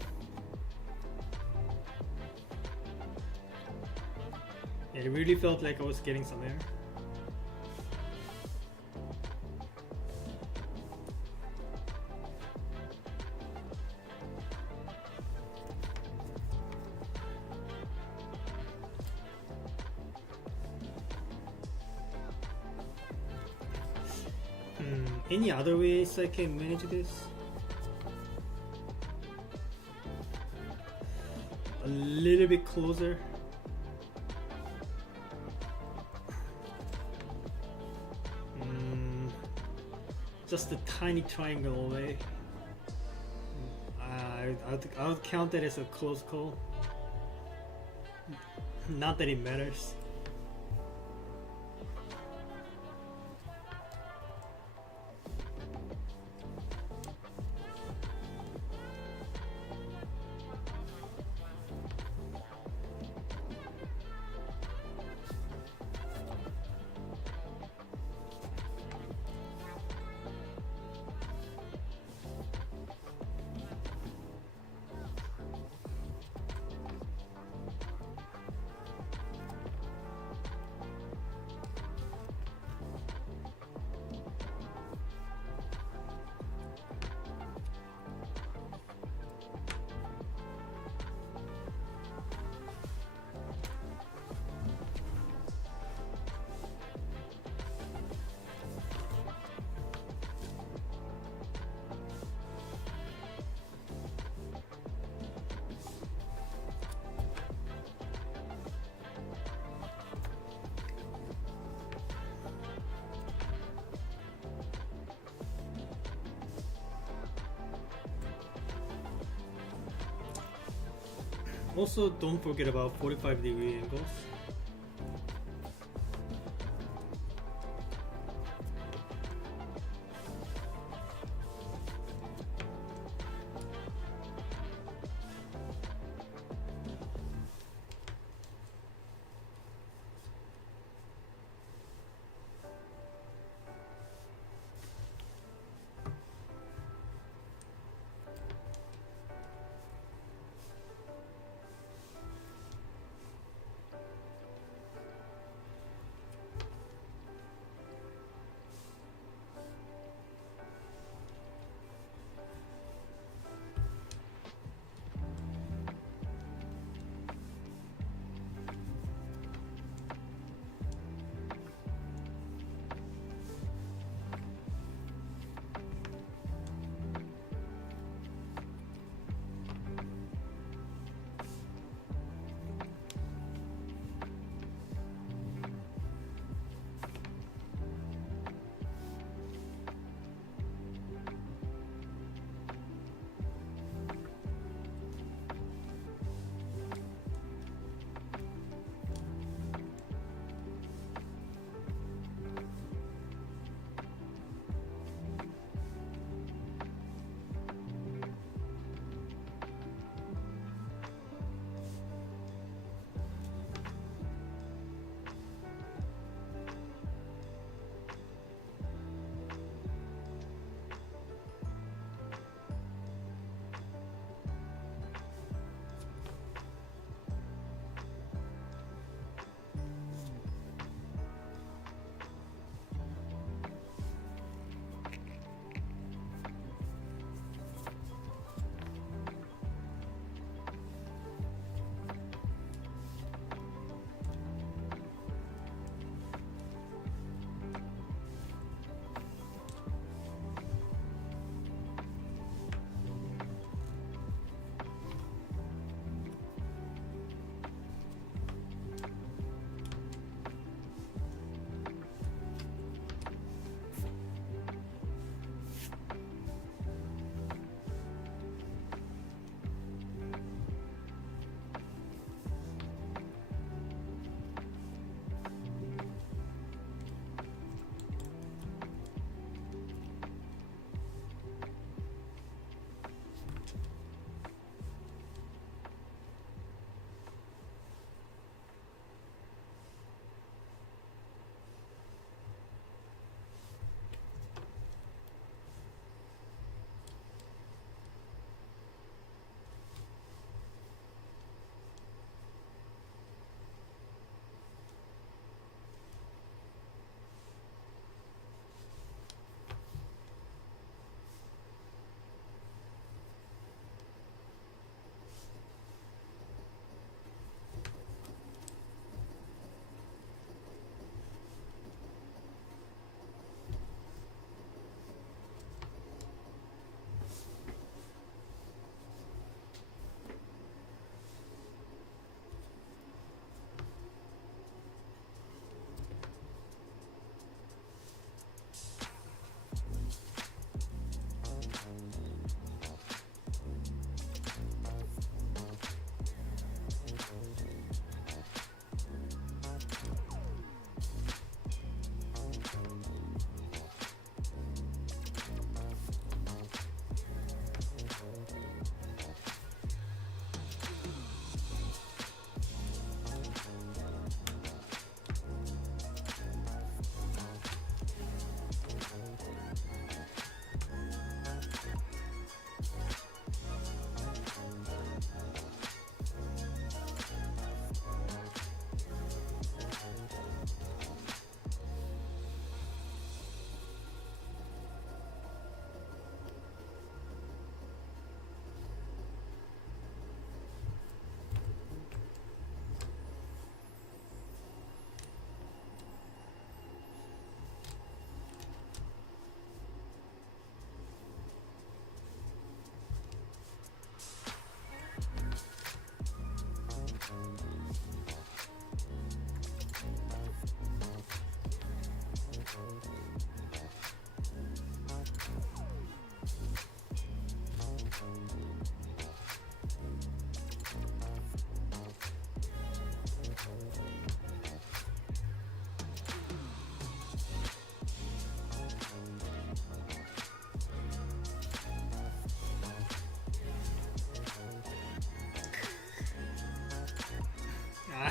It really felt like I was getting some air. Any other ways I can manage this? A little bit closer. Just a tiny triangle away. I would count that as a close call. Not that it matters. Also, don't forget about 45-degree angles.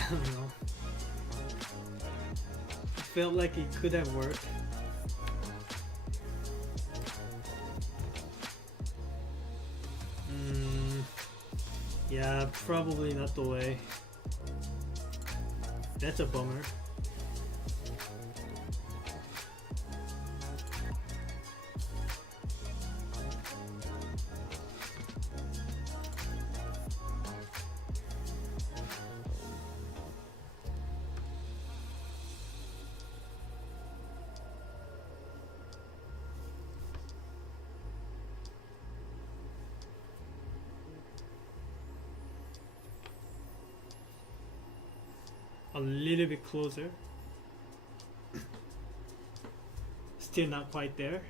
I don't know. Felt like it could have worked. Yeah, probably not the way. That's a bummer. A little bit closer. Still not quite there.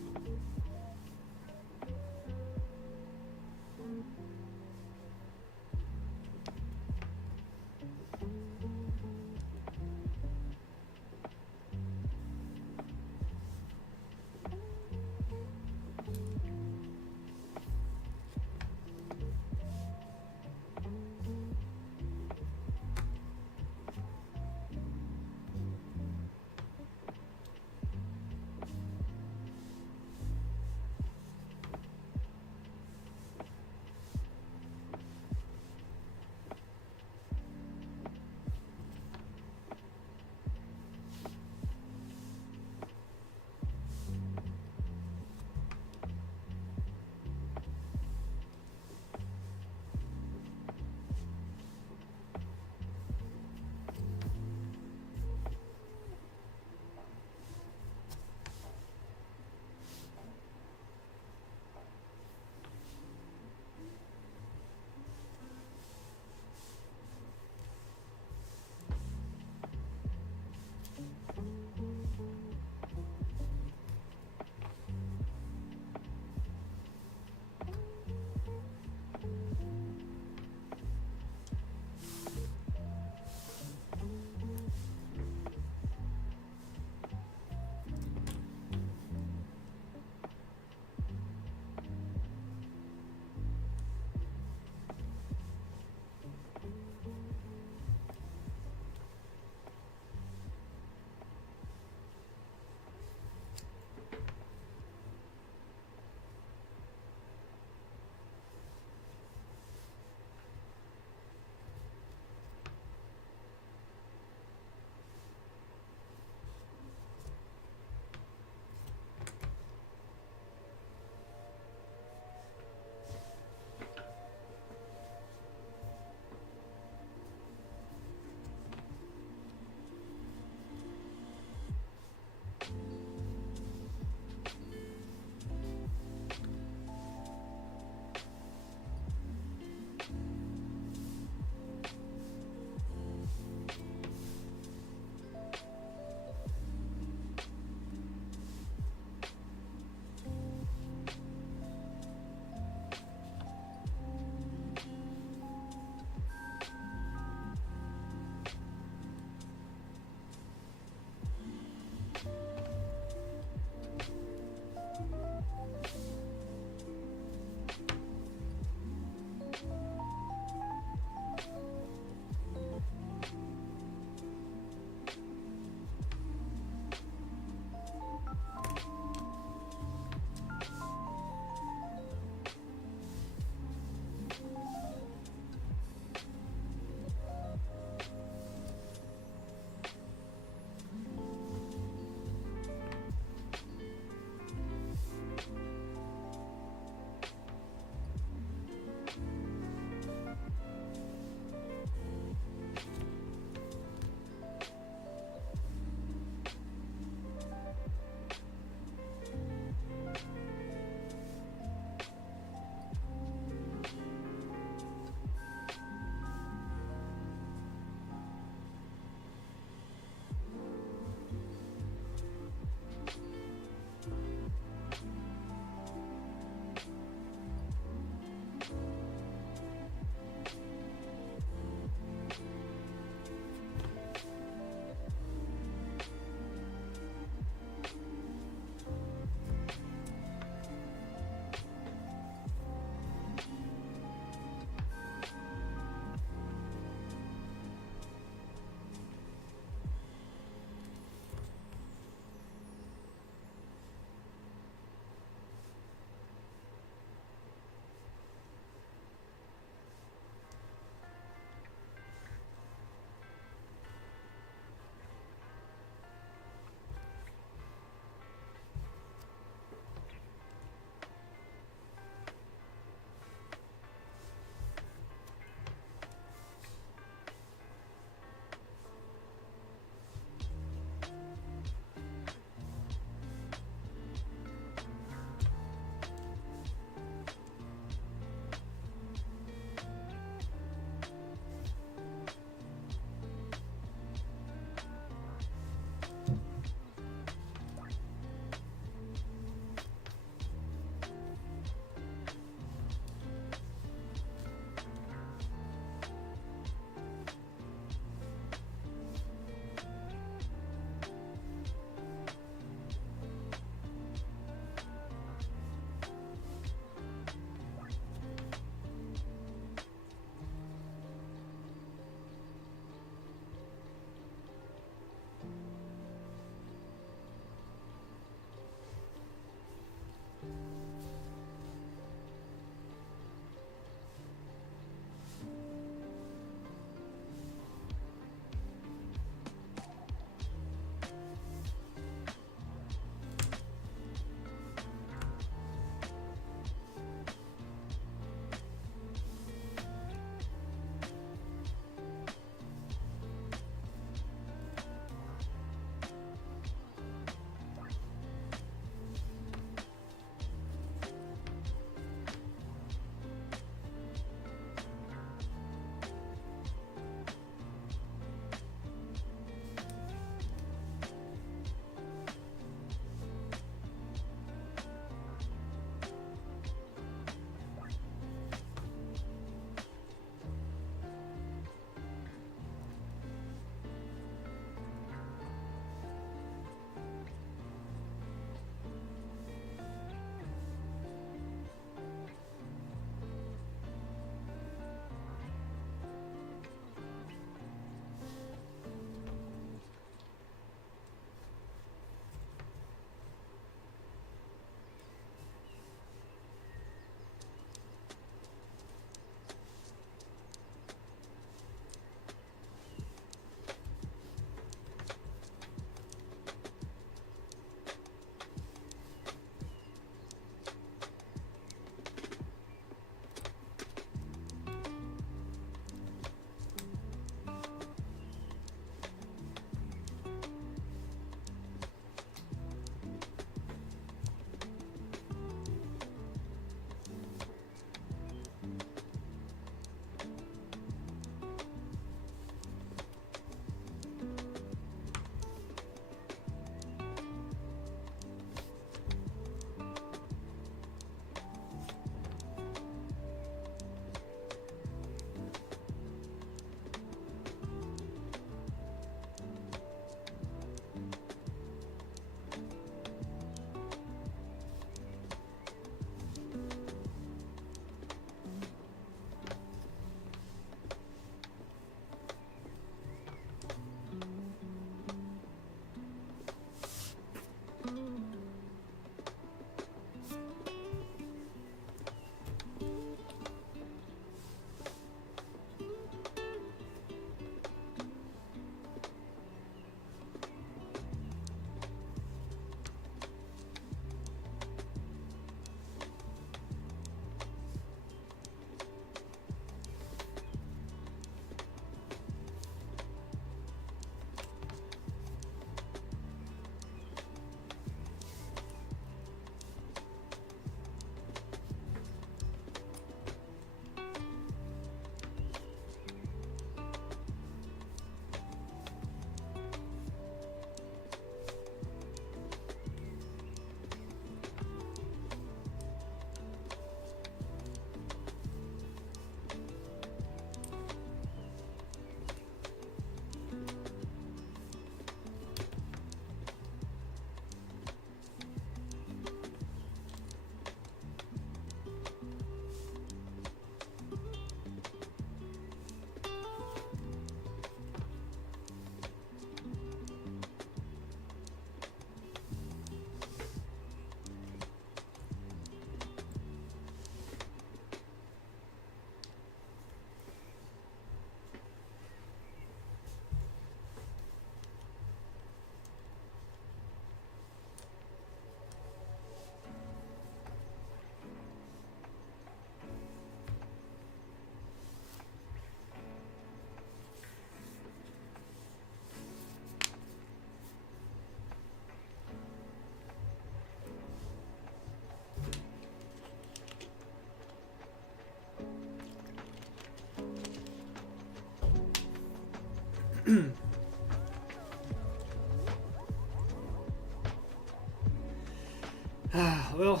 Well,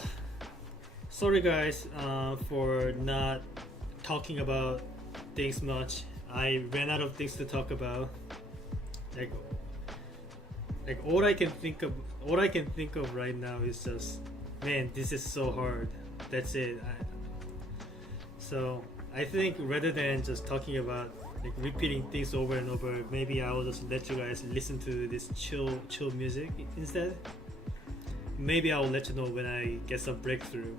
sorry guys for not talking about things much. I ran out of things to talk about. Like, like all I can think of right now is just, man, this is so hard. That's it. So I think rather than just talking about like repeating things over and over, maybe I will just let you guys listen to this chill music instead. Maybe I will let you know when I get some breakthrough.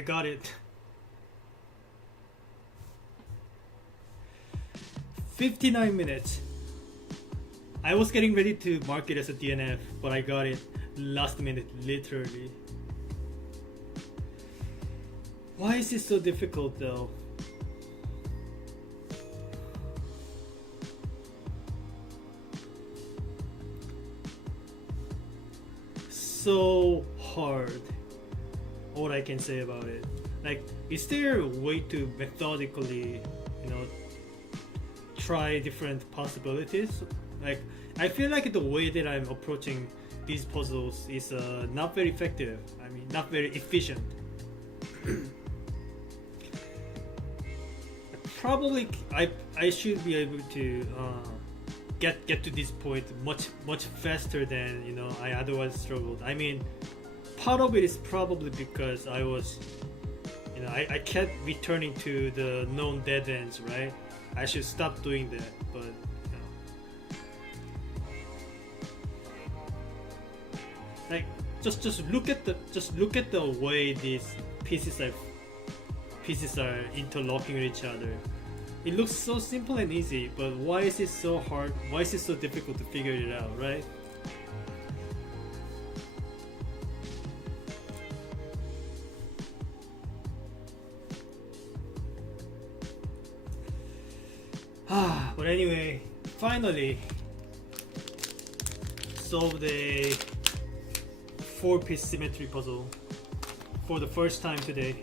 I got it. 59 minutes. I was getting ready to mark it as a DNF, but I got it last minute, literally. Why is it so difficult though? So hard. All I can say about it. Like, is there a way to methodically, try different possibilities? Like, I feel like the way that I'm approaching these puzzles is not very effective. I mean, not very efficient. Probably, I should be able to get to this point much faster than I otherwise struggled. I mean, part of it is probably because I was, I kept returning to the known dead ends, right? I should stop doing that, but like just look at the way these pieces are interlocking with each other. It looks so simple and easy, but why is it so hard? Why is it so difficult to figure it out, right? But anyway, finally solved a 4-piece symmetry puzzle for the first time today.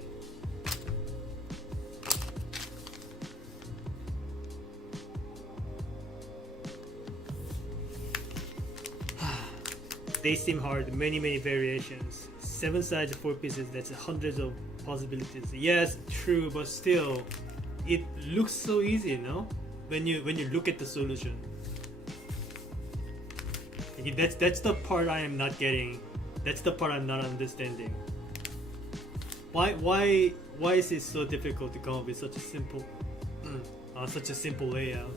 They seem hard, many variations. 7 sides, 4 pieces, that's hundreds of possibilities. Yes, true, but still, it looks so easy, no? When you look at the solution. That's the part I am not getting. That's the part I'm not understanding. Why is it so difficult to come up with such a simple layout?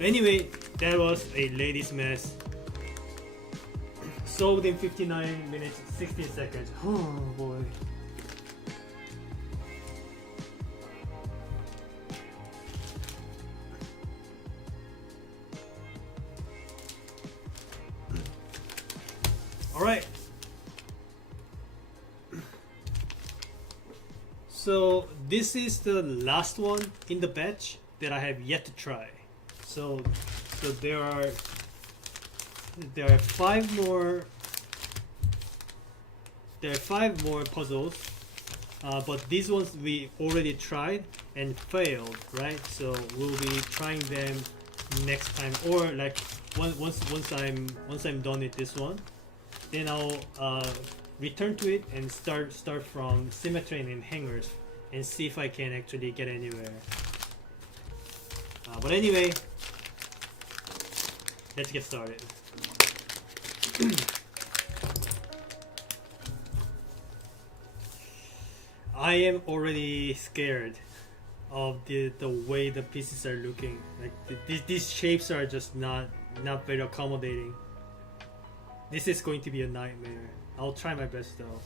Anyway, that was a lady's mess. Solved in 59 minutes 16 seconds. Oh boy. Alright. So this is the last one in the batch that I have yet to try. So there are 5 more. There are 5 more puzzles, but these ones we already tried and failed, right? So we'll be trying them next time, or like once I'm done with this one, then I'll return to it and start from Symmetry and hangers and see if I can actually get anywhere. But anyway, let's get started. I am already scared of the way the pieces are looking. Like these shapes are just not very accommodating. This is going to be a nightmare. I'll try my best though.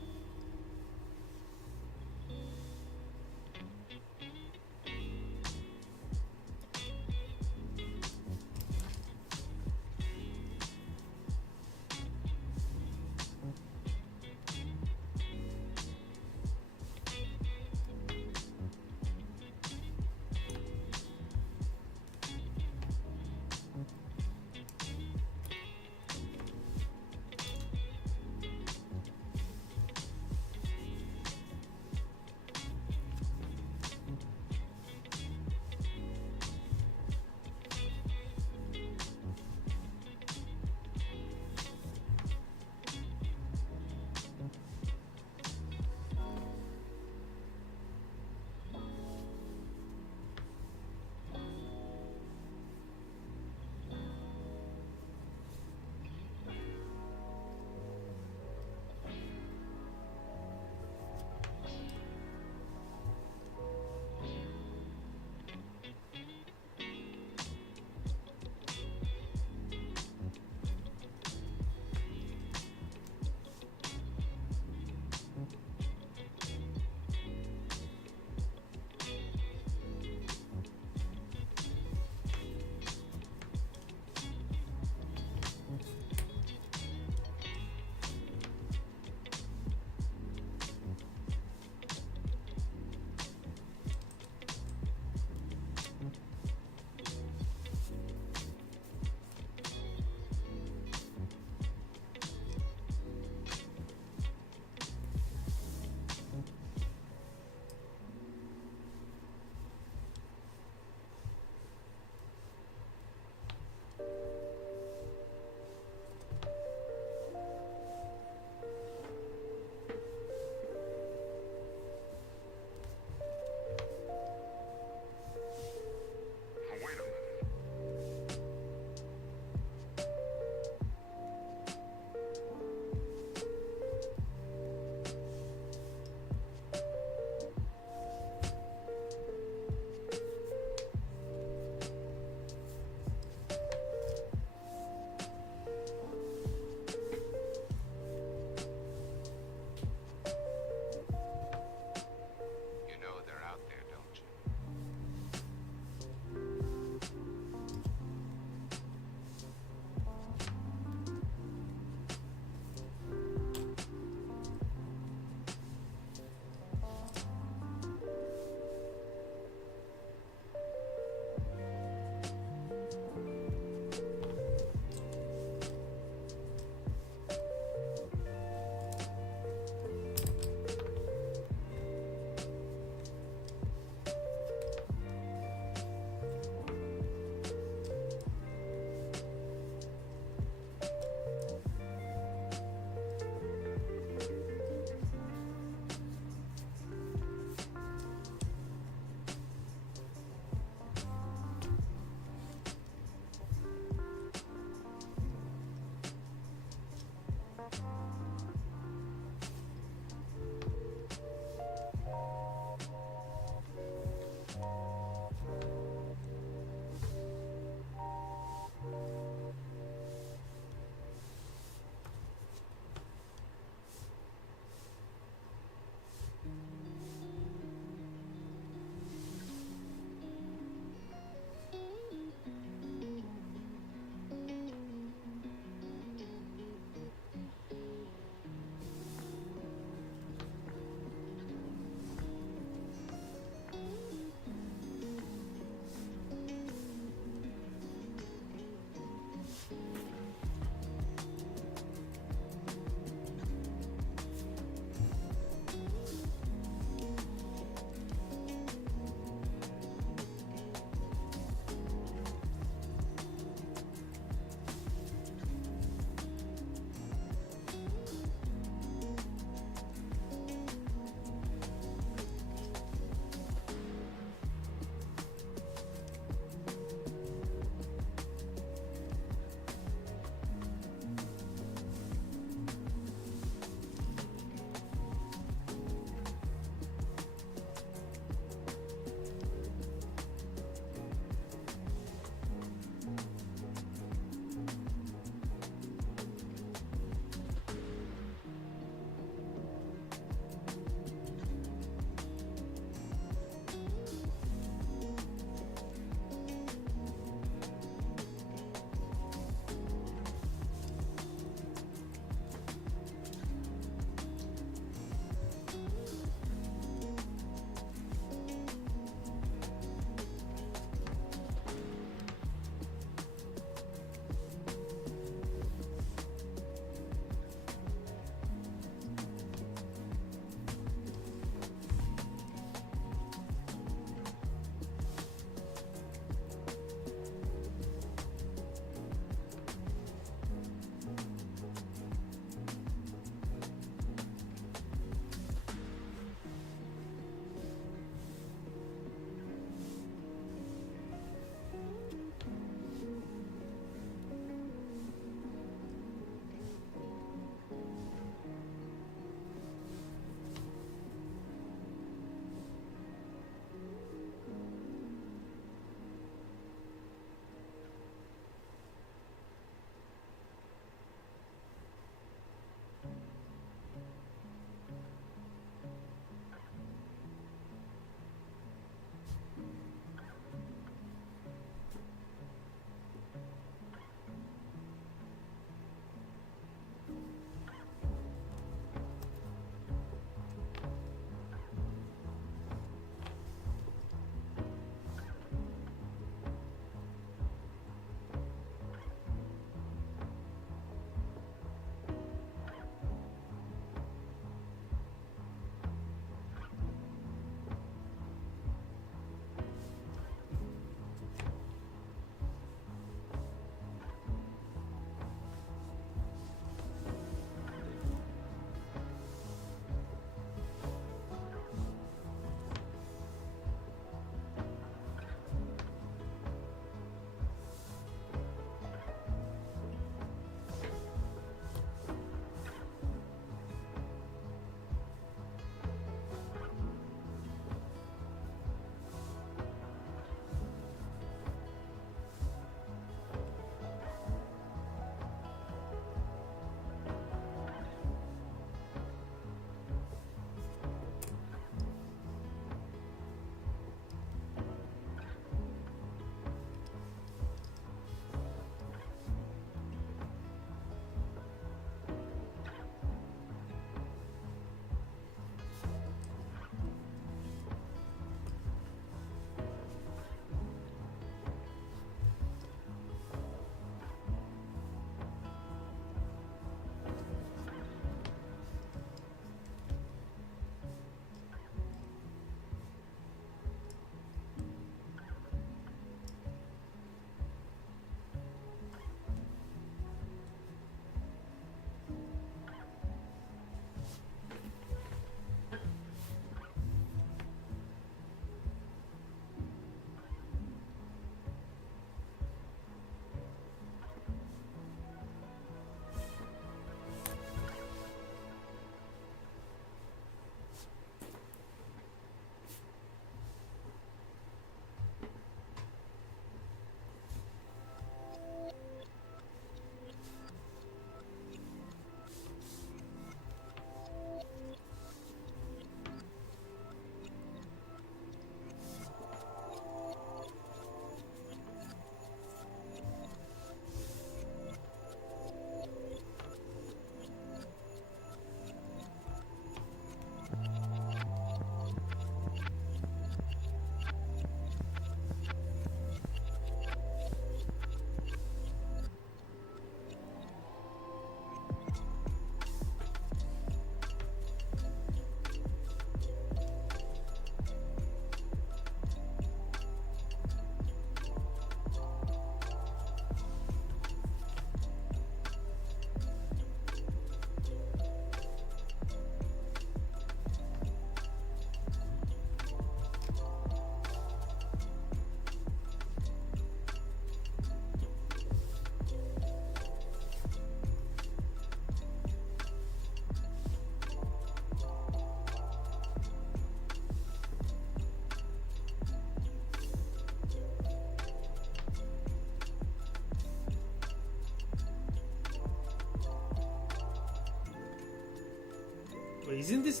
But isn't this...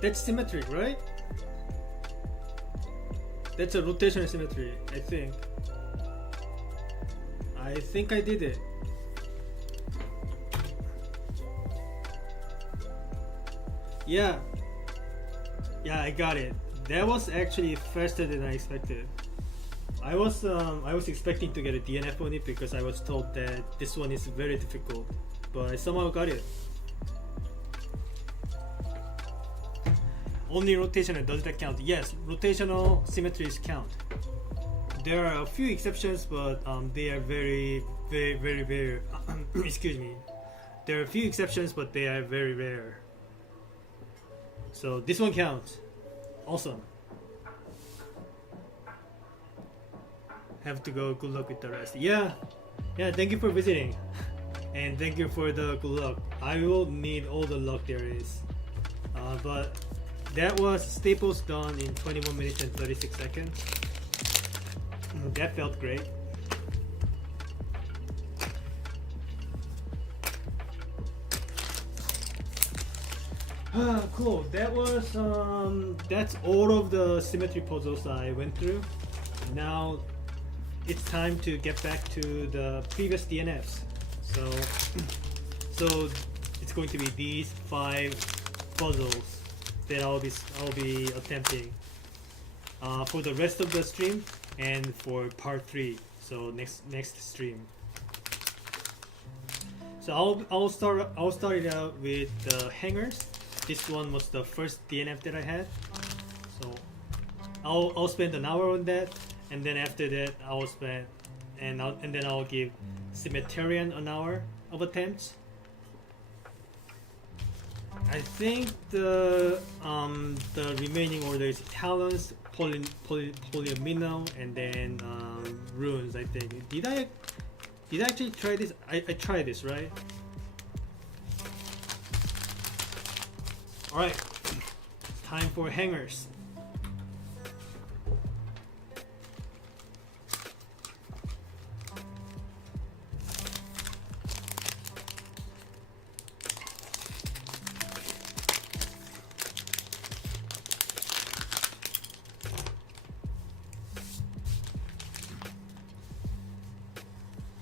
That's symmetric, right? That's a rotational symmetry, I think. I think I did it. Yeah. Yeah, I got it. That was actually faster than I expected. I was expecting to get a DNF on it because I was told that this one is very difficult, but I somehow got it. Only rotational, does that count? Yes, rotational symmetries count. There are a few exceptions, but they are very excuse me. There are a few exceptions, but they are very rare. So this one counts. Awesome. Have to go. Good luck with the rest. Yeah. Thank you for visiting, and thank you for the good luck. I will need all the luck there is. But that was staples done in 21 minutes and 36 seconds. That felt great. Cool. That was that's all of the symmetry puzzles I went through. Now it's time to get back to the previous DNFs. So it's going to be these 5 puzzles that I'll be attempting for the rest of the stream and for part 3. So next stream. So I'll start it out with the hangers. This one was the first DNF that I had. So I'll spend an hour on that, and then after that I'll spend and then I'll give Symmetrian an hour of attempts. I think the remaining order is talents, polyomino, and then runes. I think. Did I actually try this? I tried this, right? All right, time for hangers.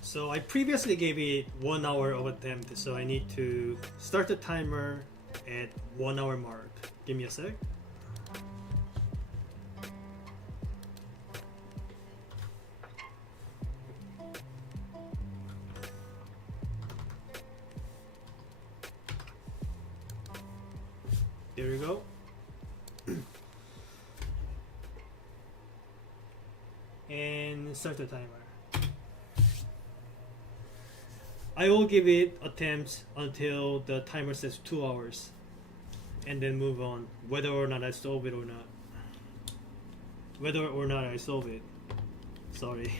So I previously gave it 1 hour of attempt, so I need to start the timer at 1 hour mark. Give me a sec. There we go. And start the timer. I will give it attempts until the timer says 2 hours, and then move on, whether or not I solve it or not. Whether or not I solve it. Sorry.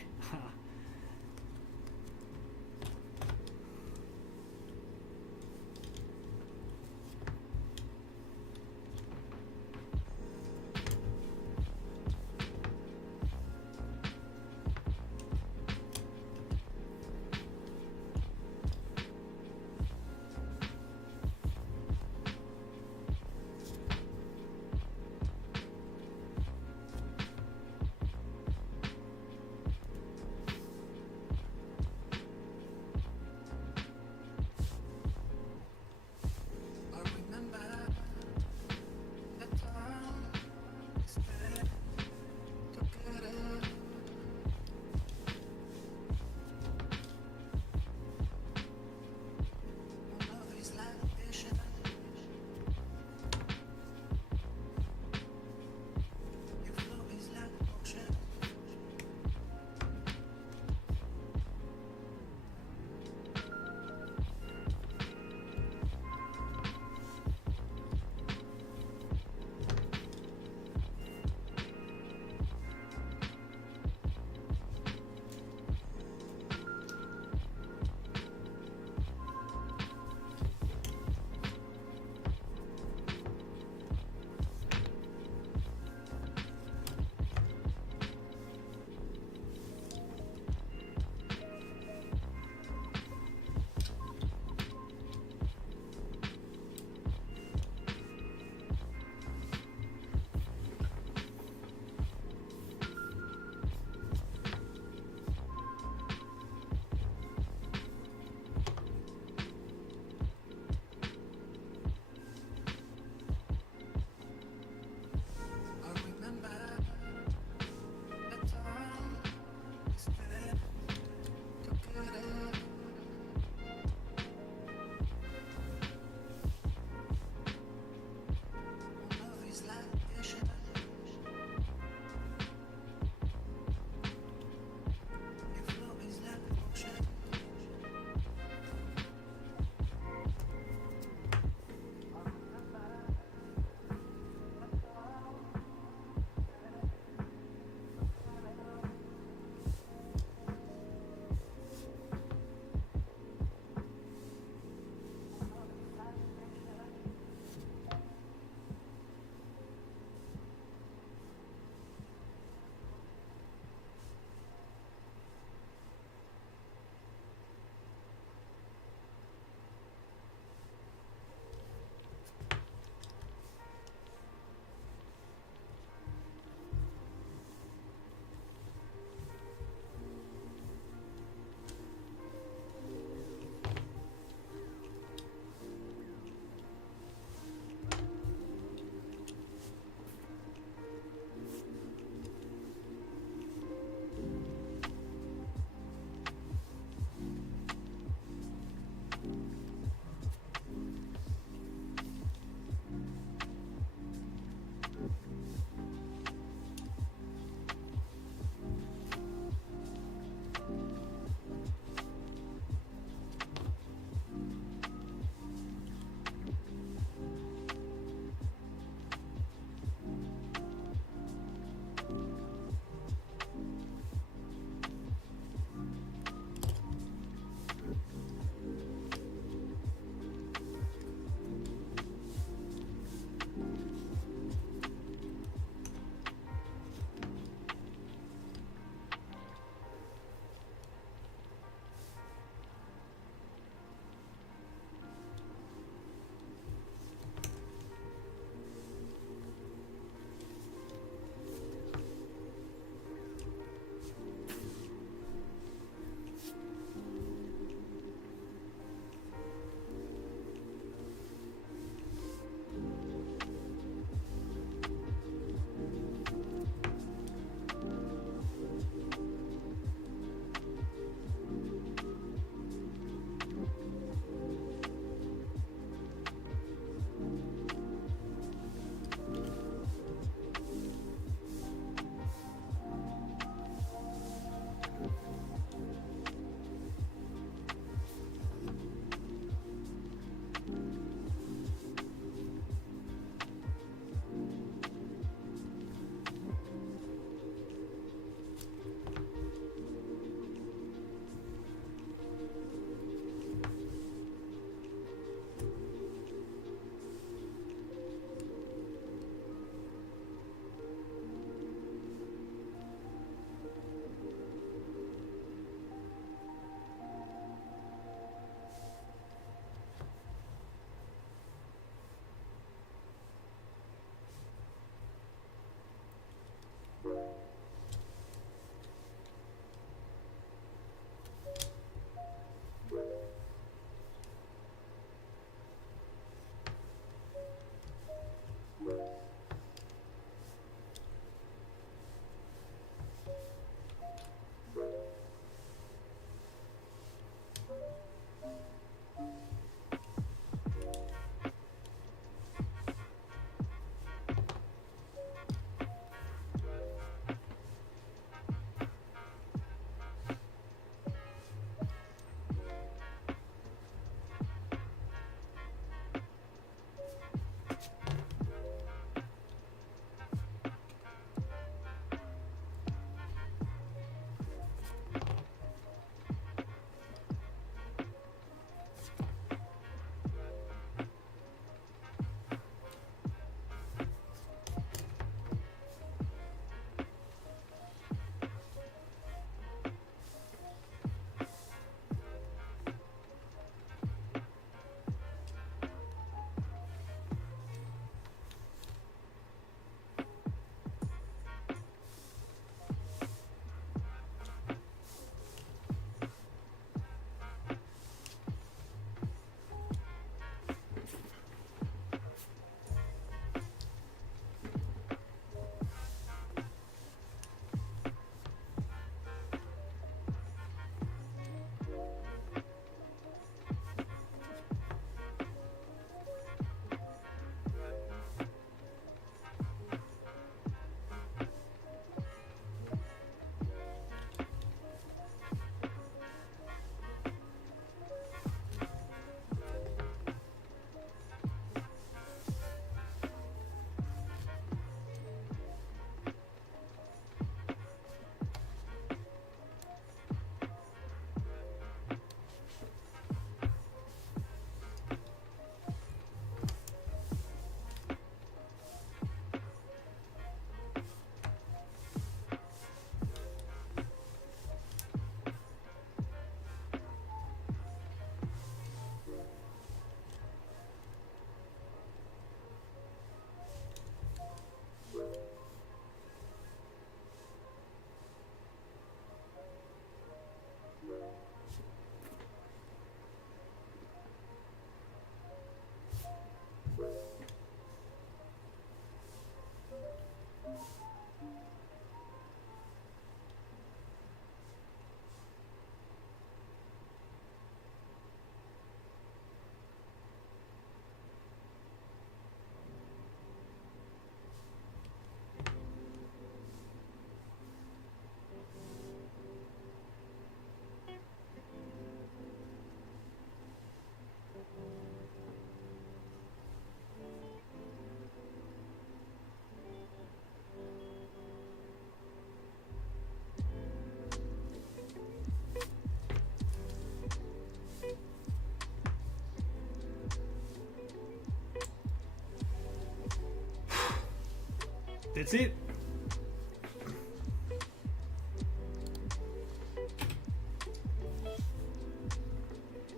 that's it.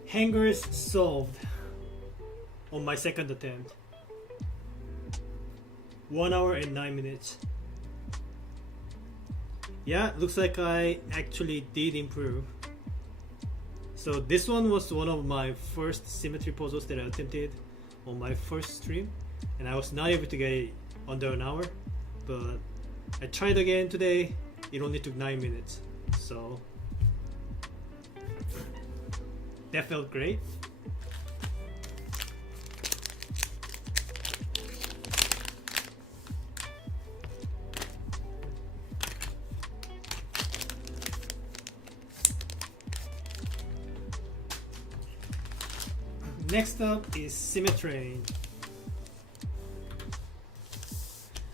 Hangers solved on my second attempt. 1 hour and 9 minutes. Yeah, looks like I actually did improve. So this one was one of my first symmetry puzzles that I attempted on my first stream, and I was not able to get it under an hour, but I tried again today. It only took 9 minutes, so that felt great. Next up is Symmetry.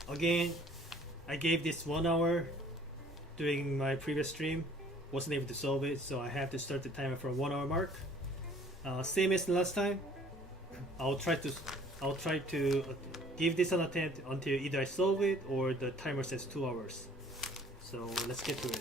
Again, I gave this 1 hour during my previous stream. Wasn't able to solve it, so I have to start the timer from 1 hour mark. Same as last time. I'll try to give this an attempt until either I solve it or the timer says 2 hours. So let's get to it.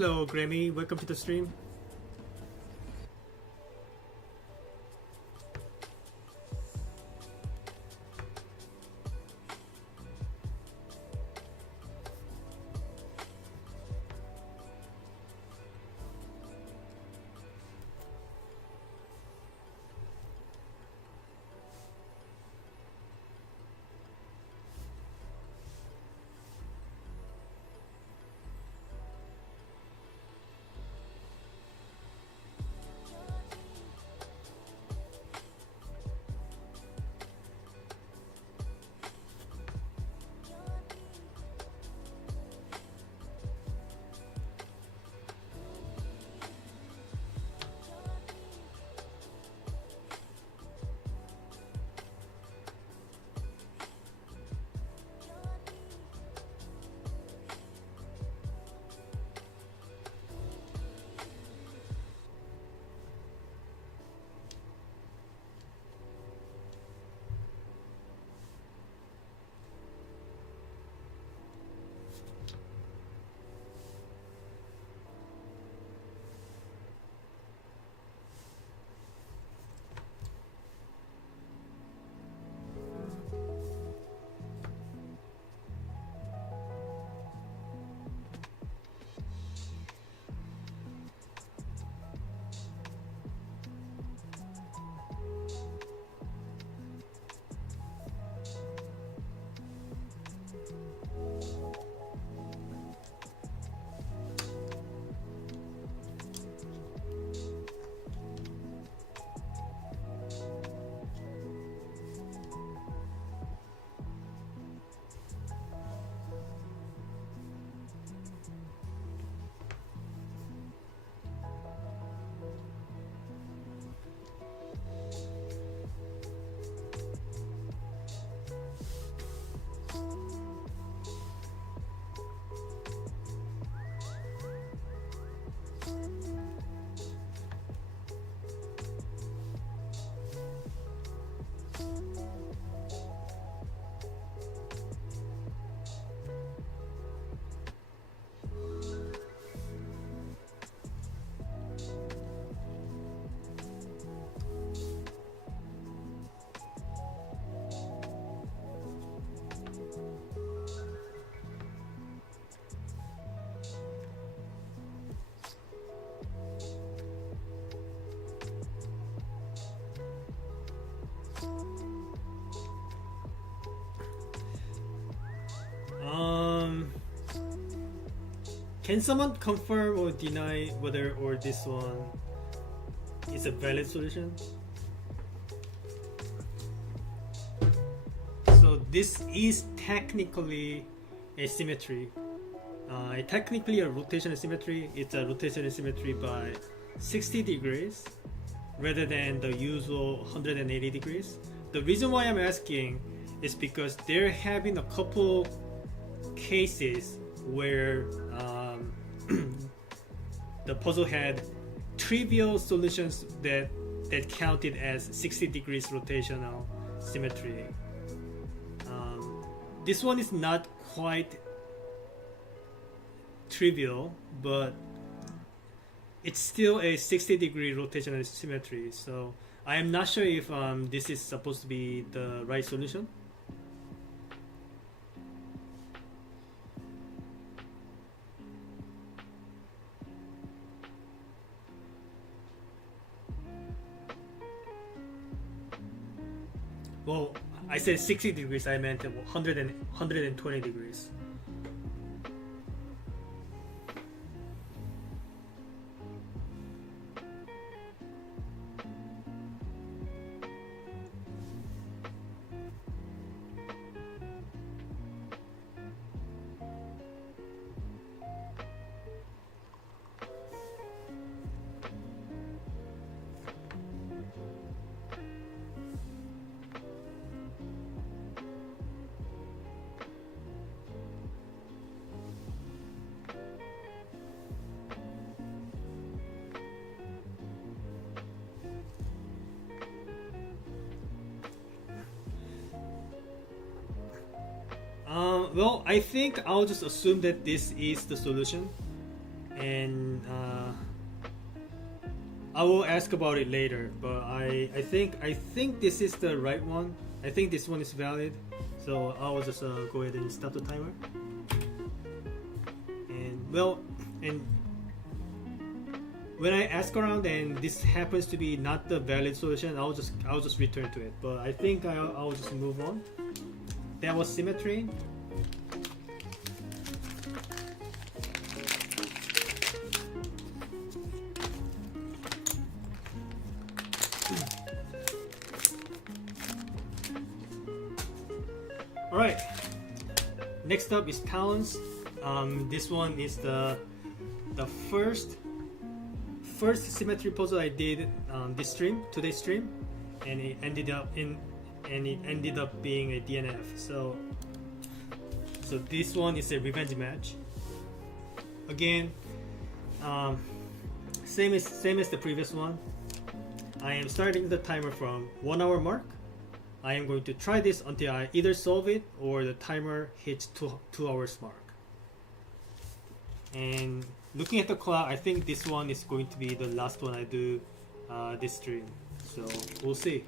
Hello, Grammy. Welcome to the stream. Can someone confirm or deny whether or this one is a valid solution? So this is technically a symmetry. Technically a rotational symmetry. It's a rotational symmetry by 60 degrees rather than the usual 180 degrees. The reason why I'm asking is because they're having a couple cases where the puzzle had trivial solutions that counted as 60 degrees rotational symmetry. This one is not quite trivial, but it's still a 60-degree rotational symmetry. So I am not sure if this is supposed to be the right solution. Well, I said 60 degrees, I meant 120 degrees. Well, I think I'll just assume that this is the solution, and I will ask about it later. But I think this is the right one. I think this one is valid. So I will just go ahead and stop the timer. And when I ask around and this happens to be not the valid solution, I'll just return to it. But I think I'll just move on. That was Symmetry. Alright, next up is Talons. This one is the first Symmetry puzzle I did today's stream, and it ended up being a DNF. So this one is a revenge match. Again, same as the previous one. I am starting the timer from 1 hour mark. I am going to try this until I either solve it or the timer hits 2 hours mark. And looking at the clock, I think this one is going to be the last one I do this stream. So we'll see.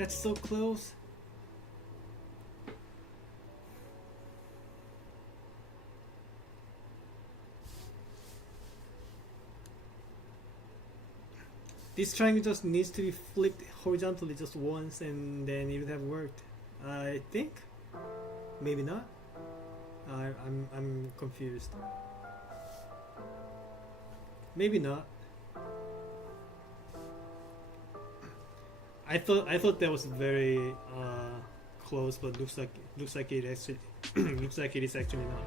That's so close. This triangle just needs to be flipped horizontally just once and then it would have worked. I think. Maybe not. I'm confused. Maybe not. I thought that was very close, but looks like it actually looks like it is actually not.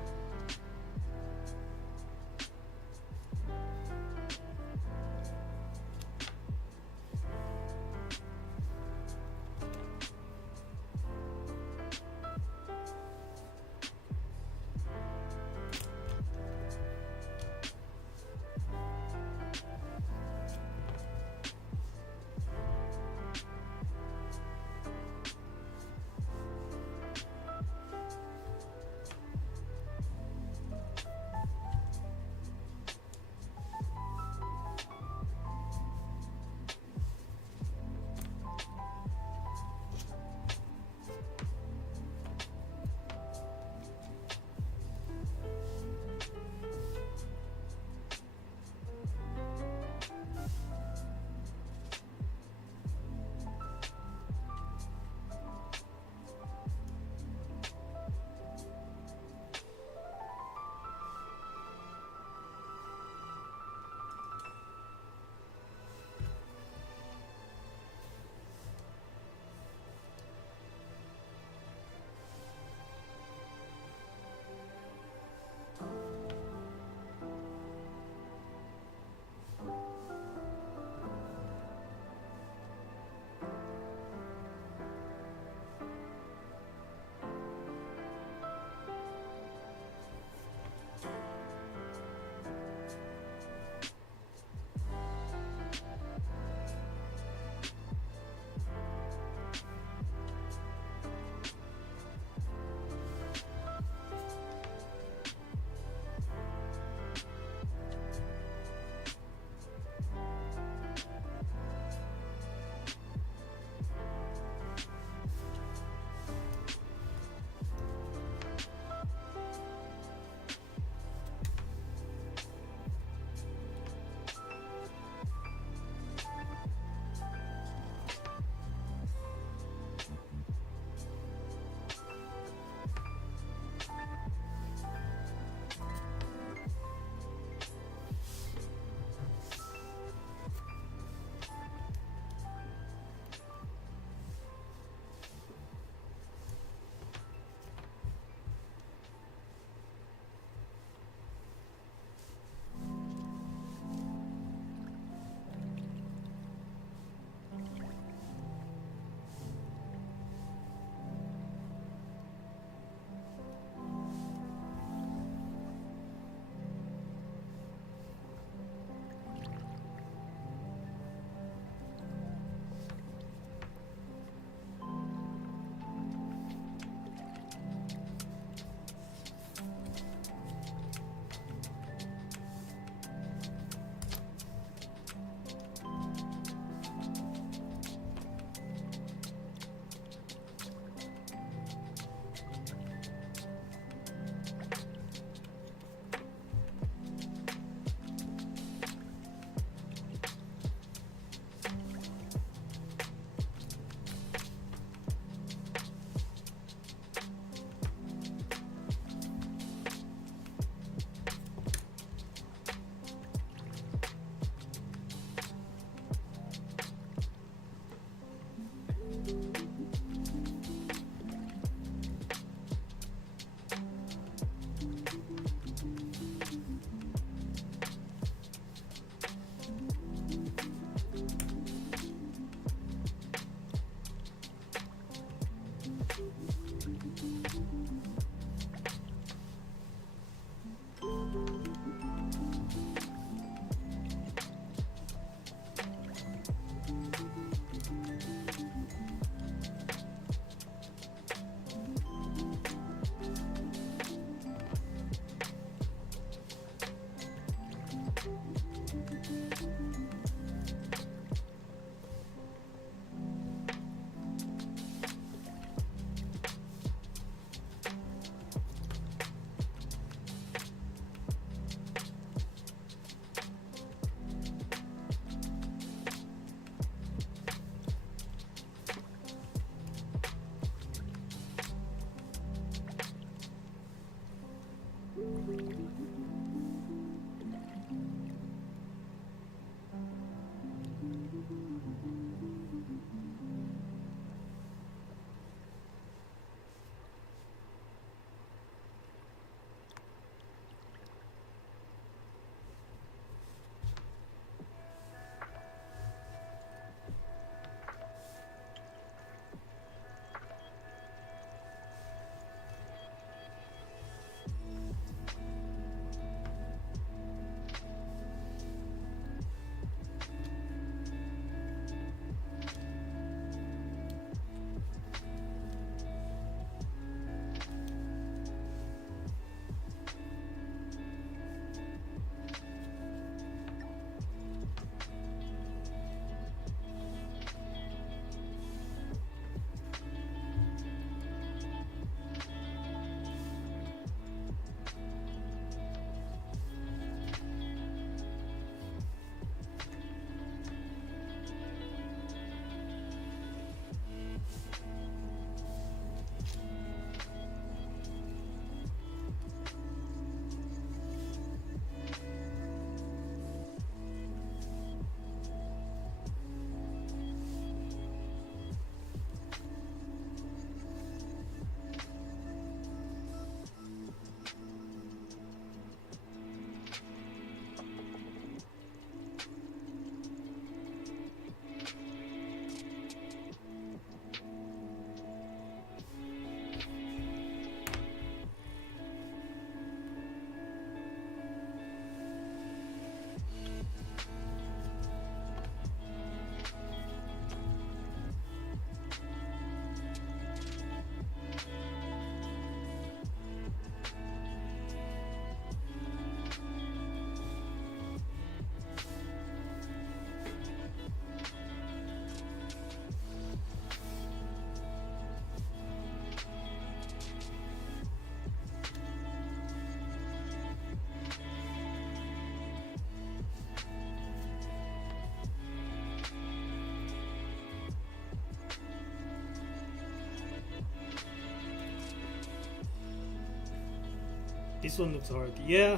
This one looks hard. Yeah,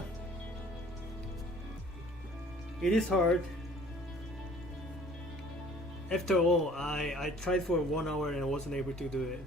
it is hard. After all, I tried for 1 hour and I wasn't able to do it.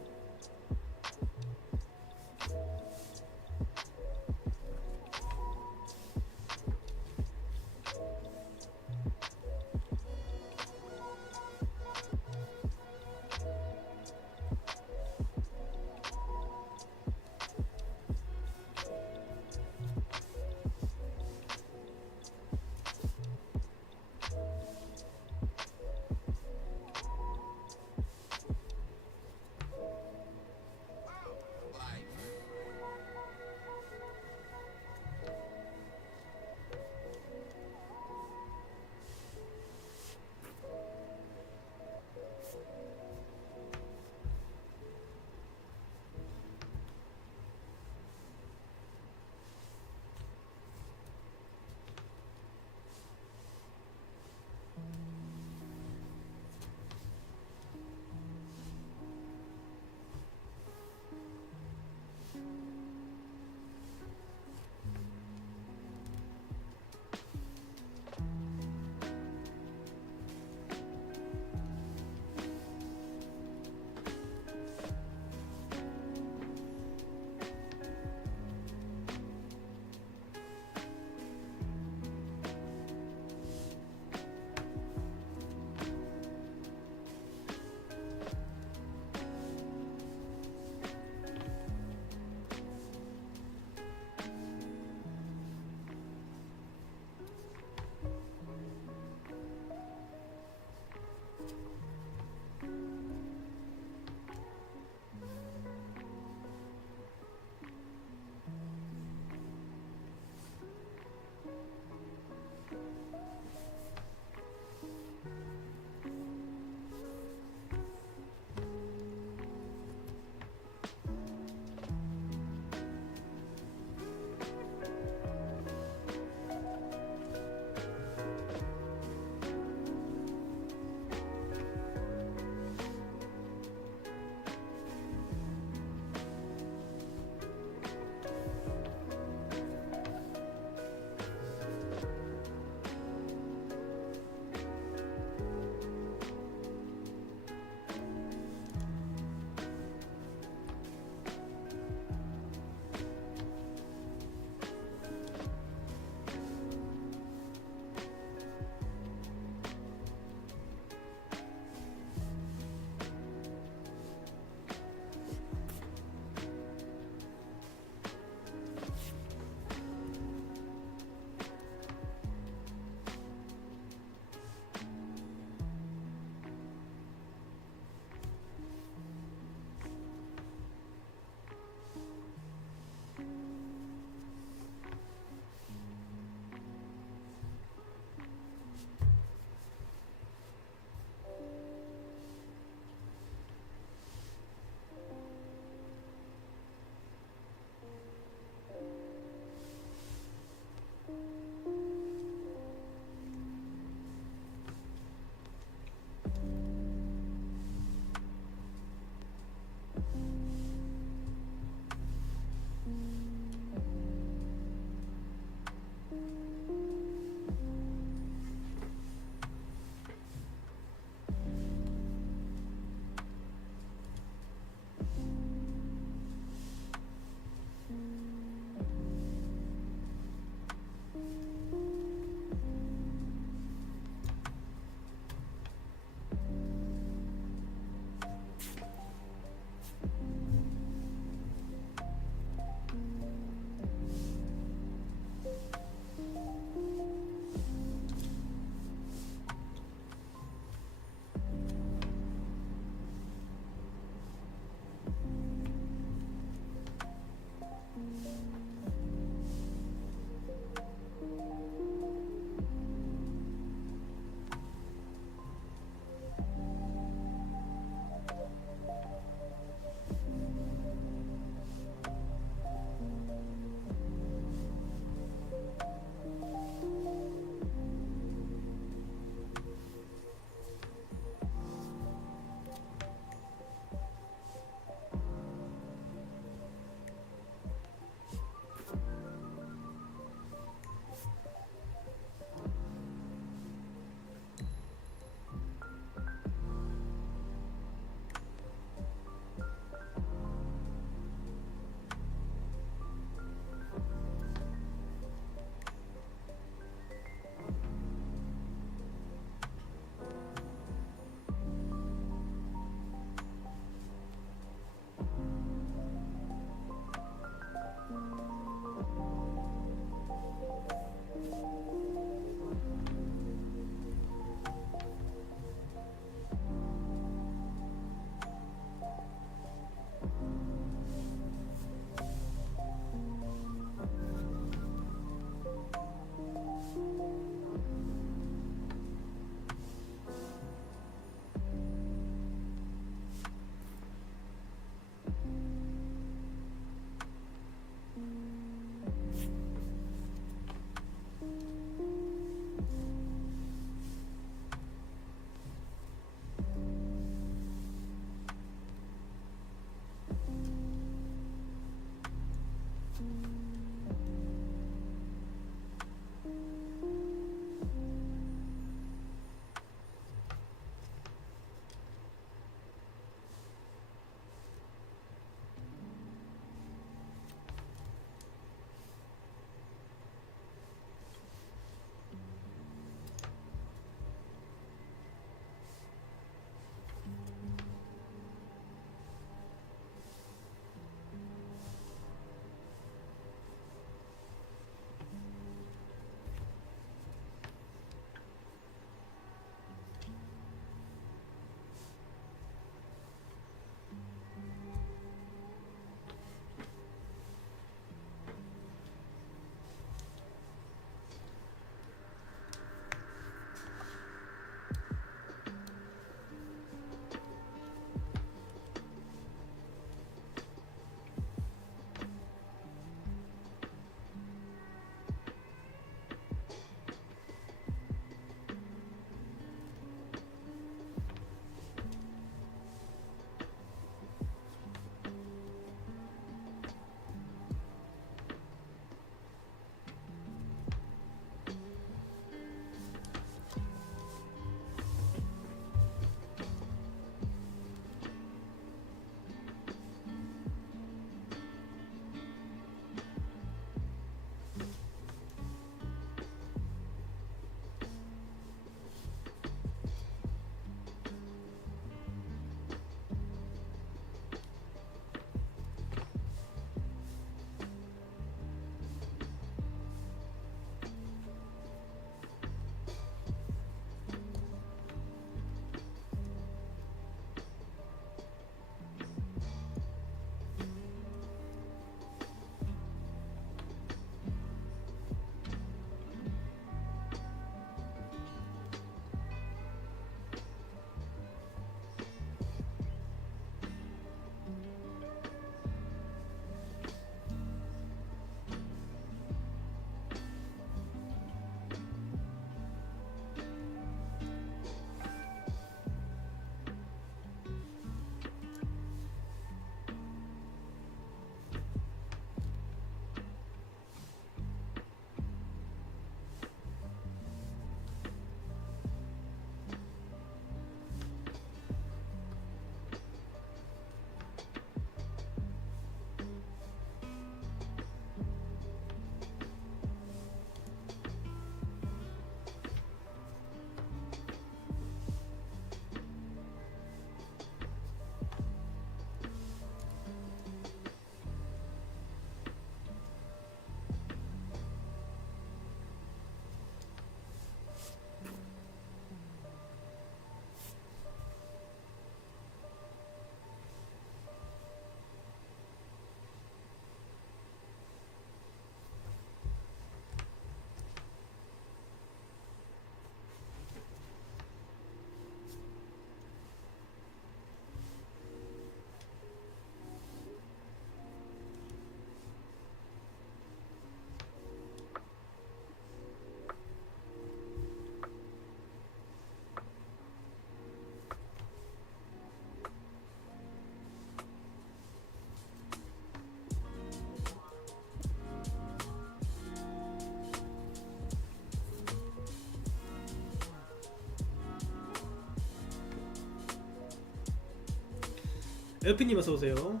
엘피님 어서오세요.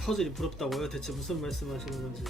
퍼즐이 부럽다고요? 대체 무슨 말씀 하시는 건지.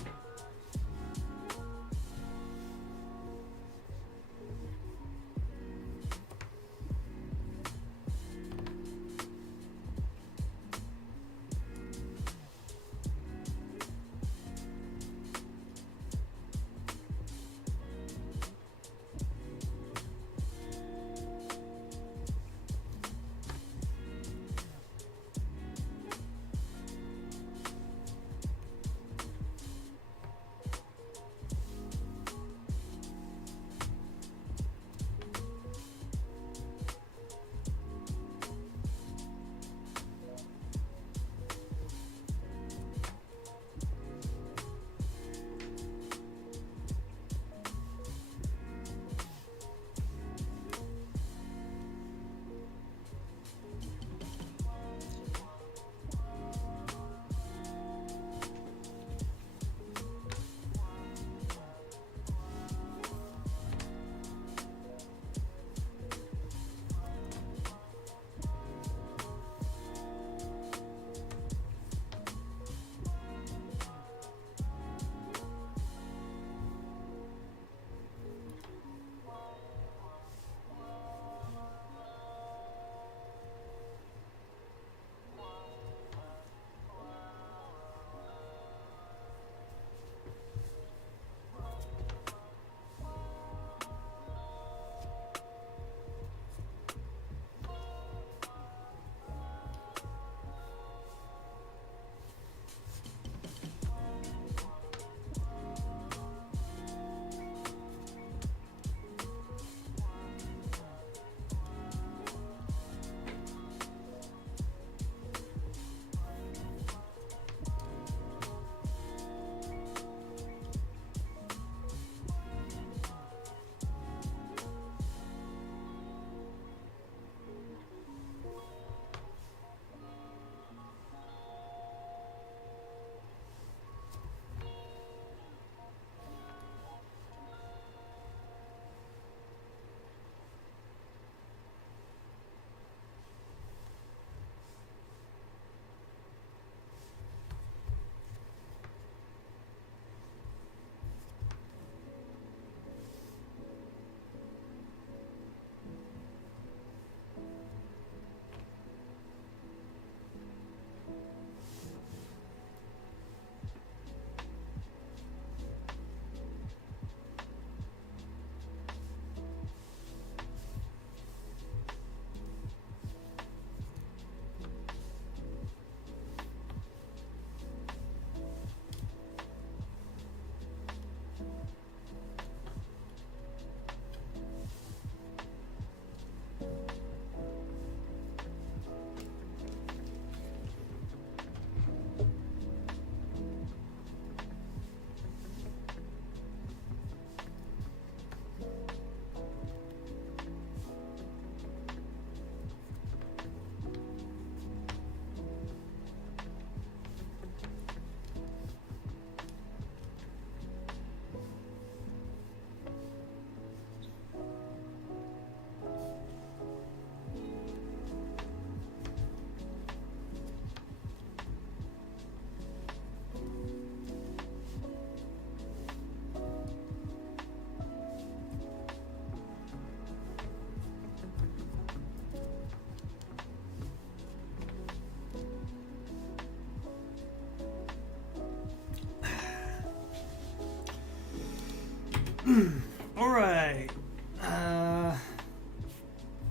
Alright.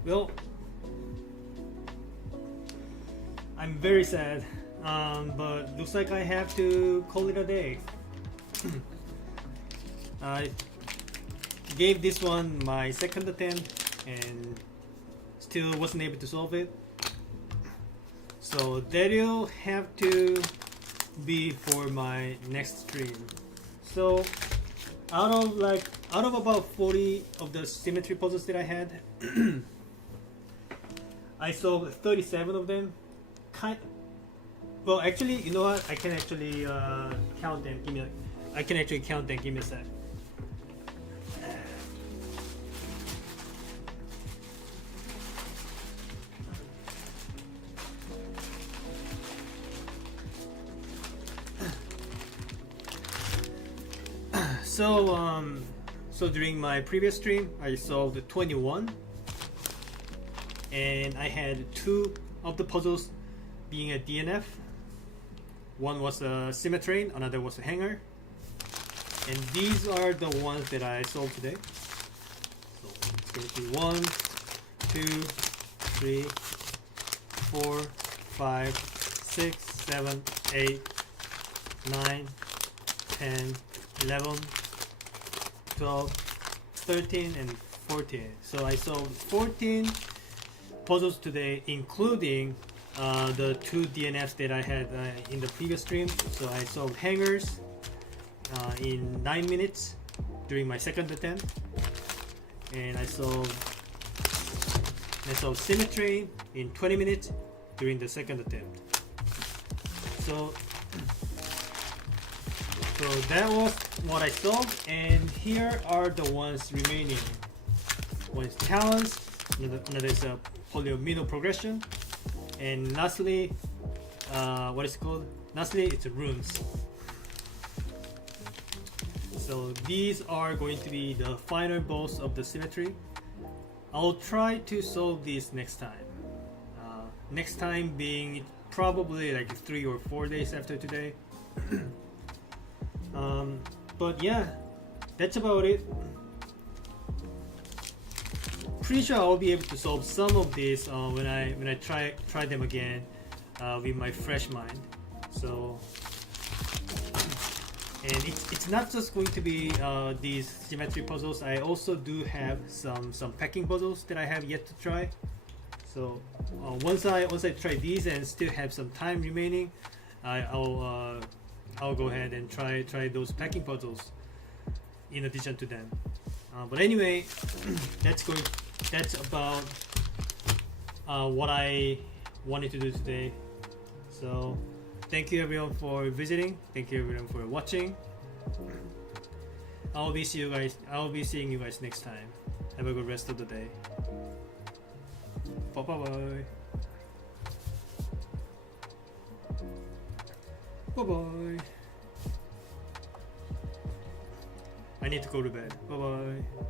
Well, I'm very sad, but looks like I have to call it a day. I gave this one my second attempt and still wasn't able to solve it. So that'll have to be for my next stream. So out of about 40 of the symmetry puzzles that I had, I solved 37 of them. Well, actually, you know what? I can actually count them. I can actually count them. Give me a sec. So during my previous stream, I solved 21, and I had 2 of the puzzles being a DNF. One was a Symmetry, another was a hanger, and these are the ones that I solved today. So it's going to be 1, 2, 3, 4, 5, 6, 7, 8, 9, 10, 11, 12, 13, and 14. So I solved 14 puzzles today, including the 2 DNFs that I had in the previous stream. So I solved hangers in 9 minutes during my second attempt, and I solved Symmetry in 20 minutes during the second attempt. So that was what I solved, and here are the ones remaining. One is talents, another is a polyomino progression, and lastly, what is it called? Lastly, it's runes. So these are going to be the final boss of the Symmetry. I'll try to solve these next time. Next time being probably like 3 or 4 days after today. But yeah, that's about it. Pretty sure I'll be able to solve some of these when I try them again with my fresh mind. So, and it's not just going to be these Symmetry puzzles. I also do have some packing puzzles that I have yet to try. So once I try these and still have some time remaining, I'll go ahead and try those packing puzzles in addition to them. But anyway, that's about what I wanted to do today. So thank you everyone for visiting. Thank you everyone for watching. I'll be seeing you guys next time. Have a good rest of the day. Bye bye. Bye bye. I need to go to bed. Bye bye.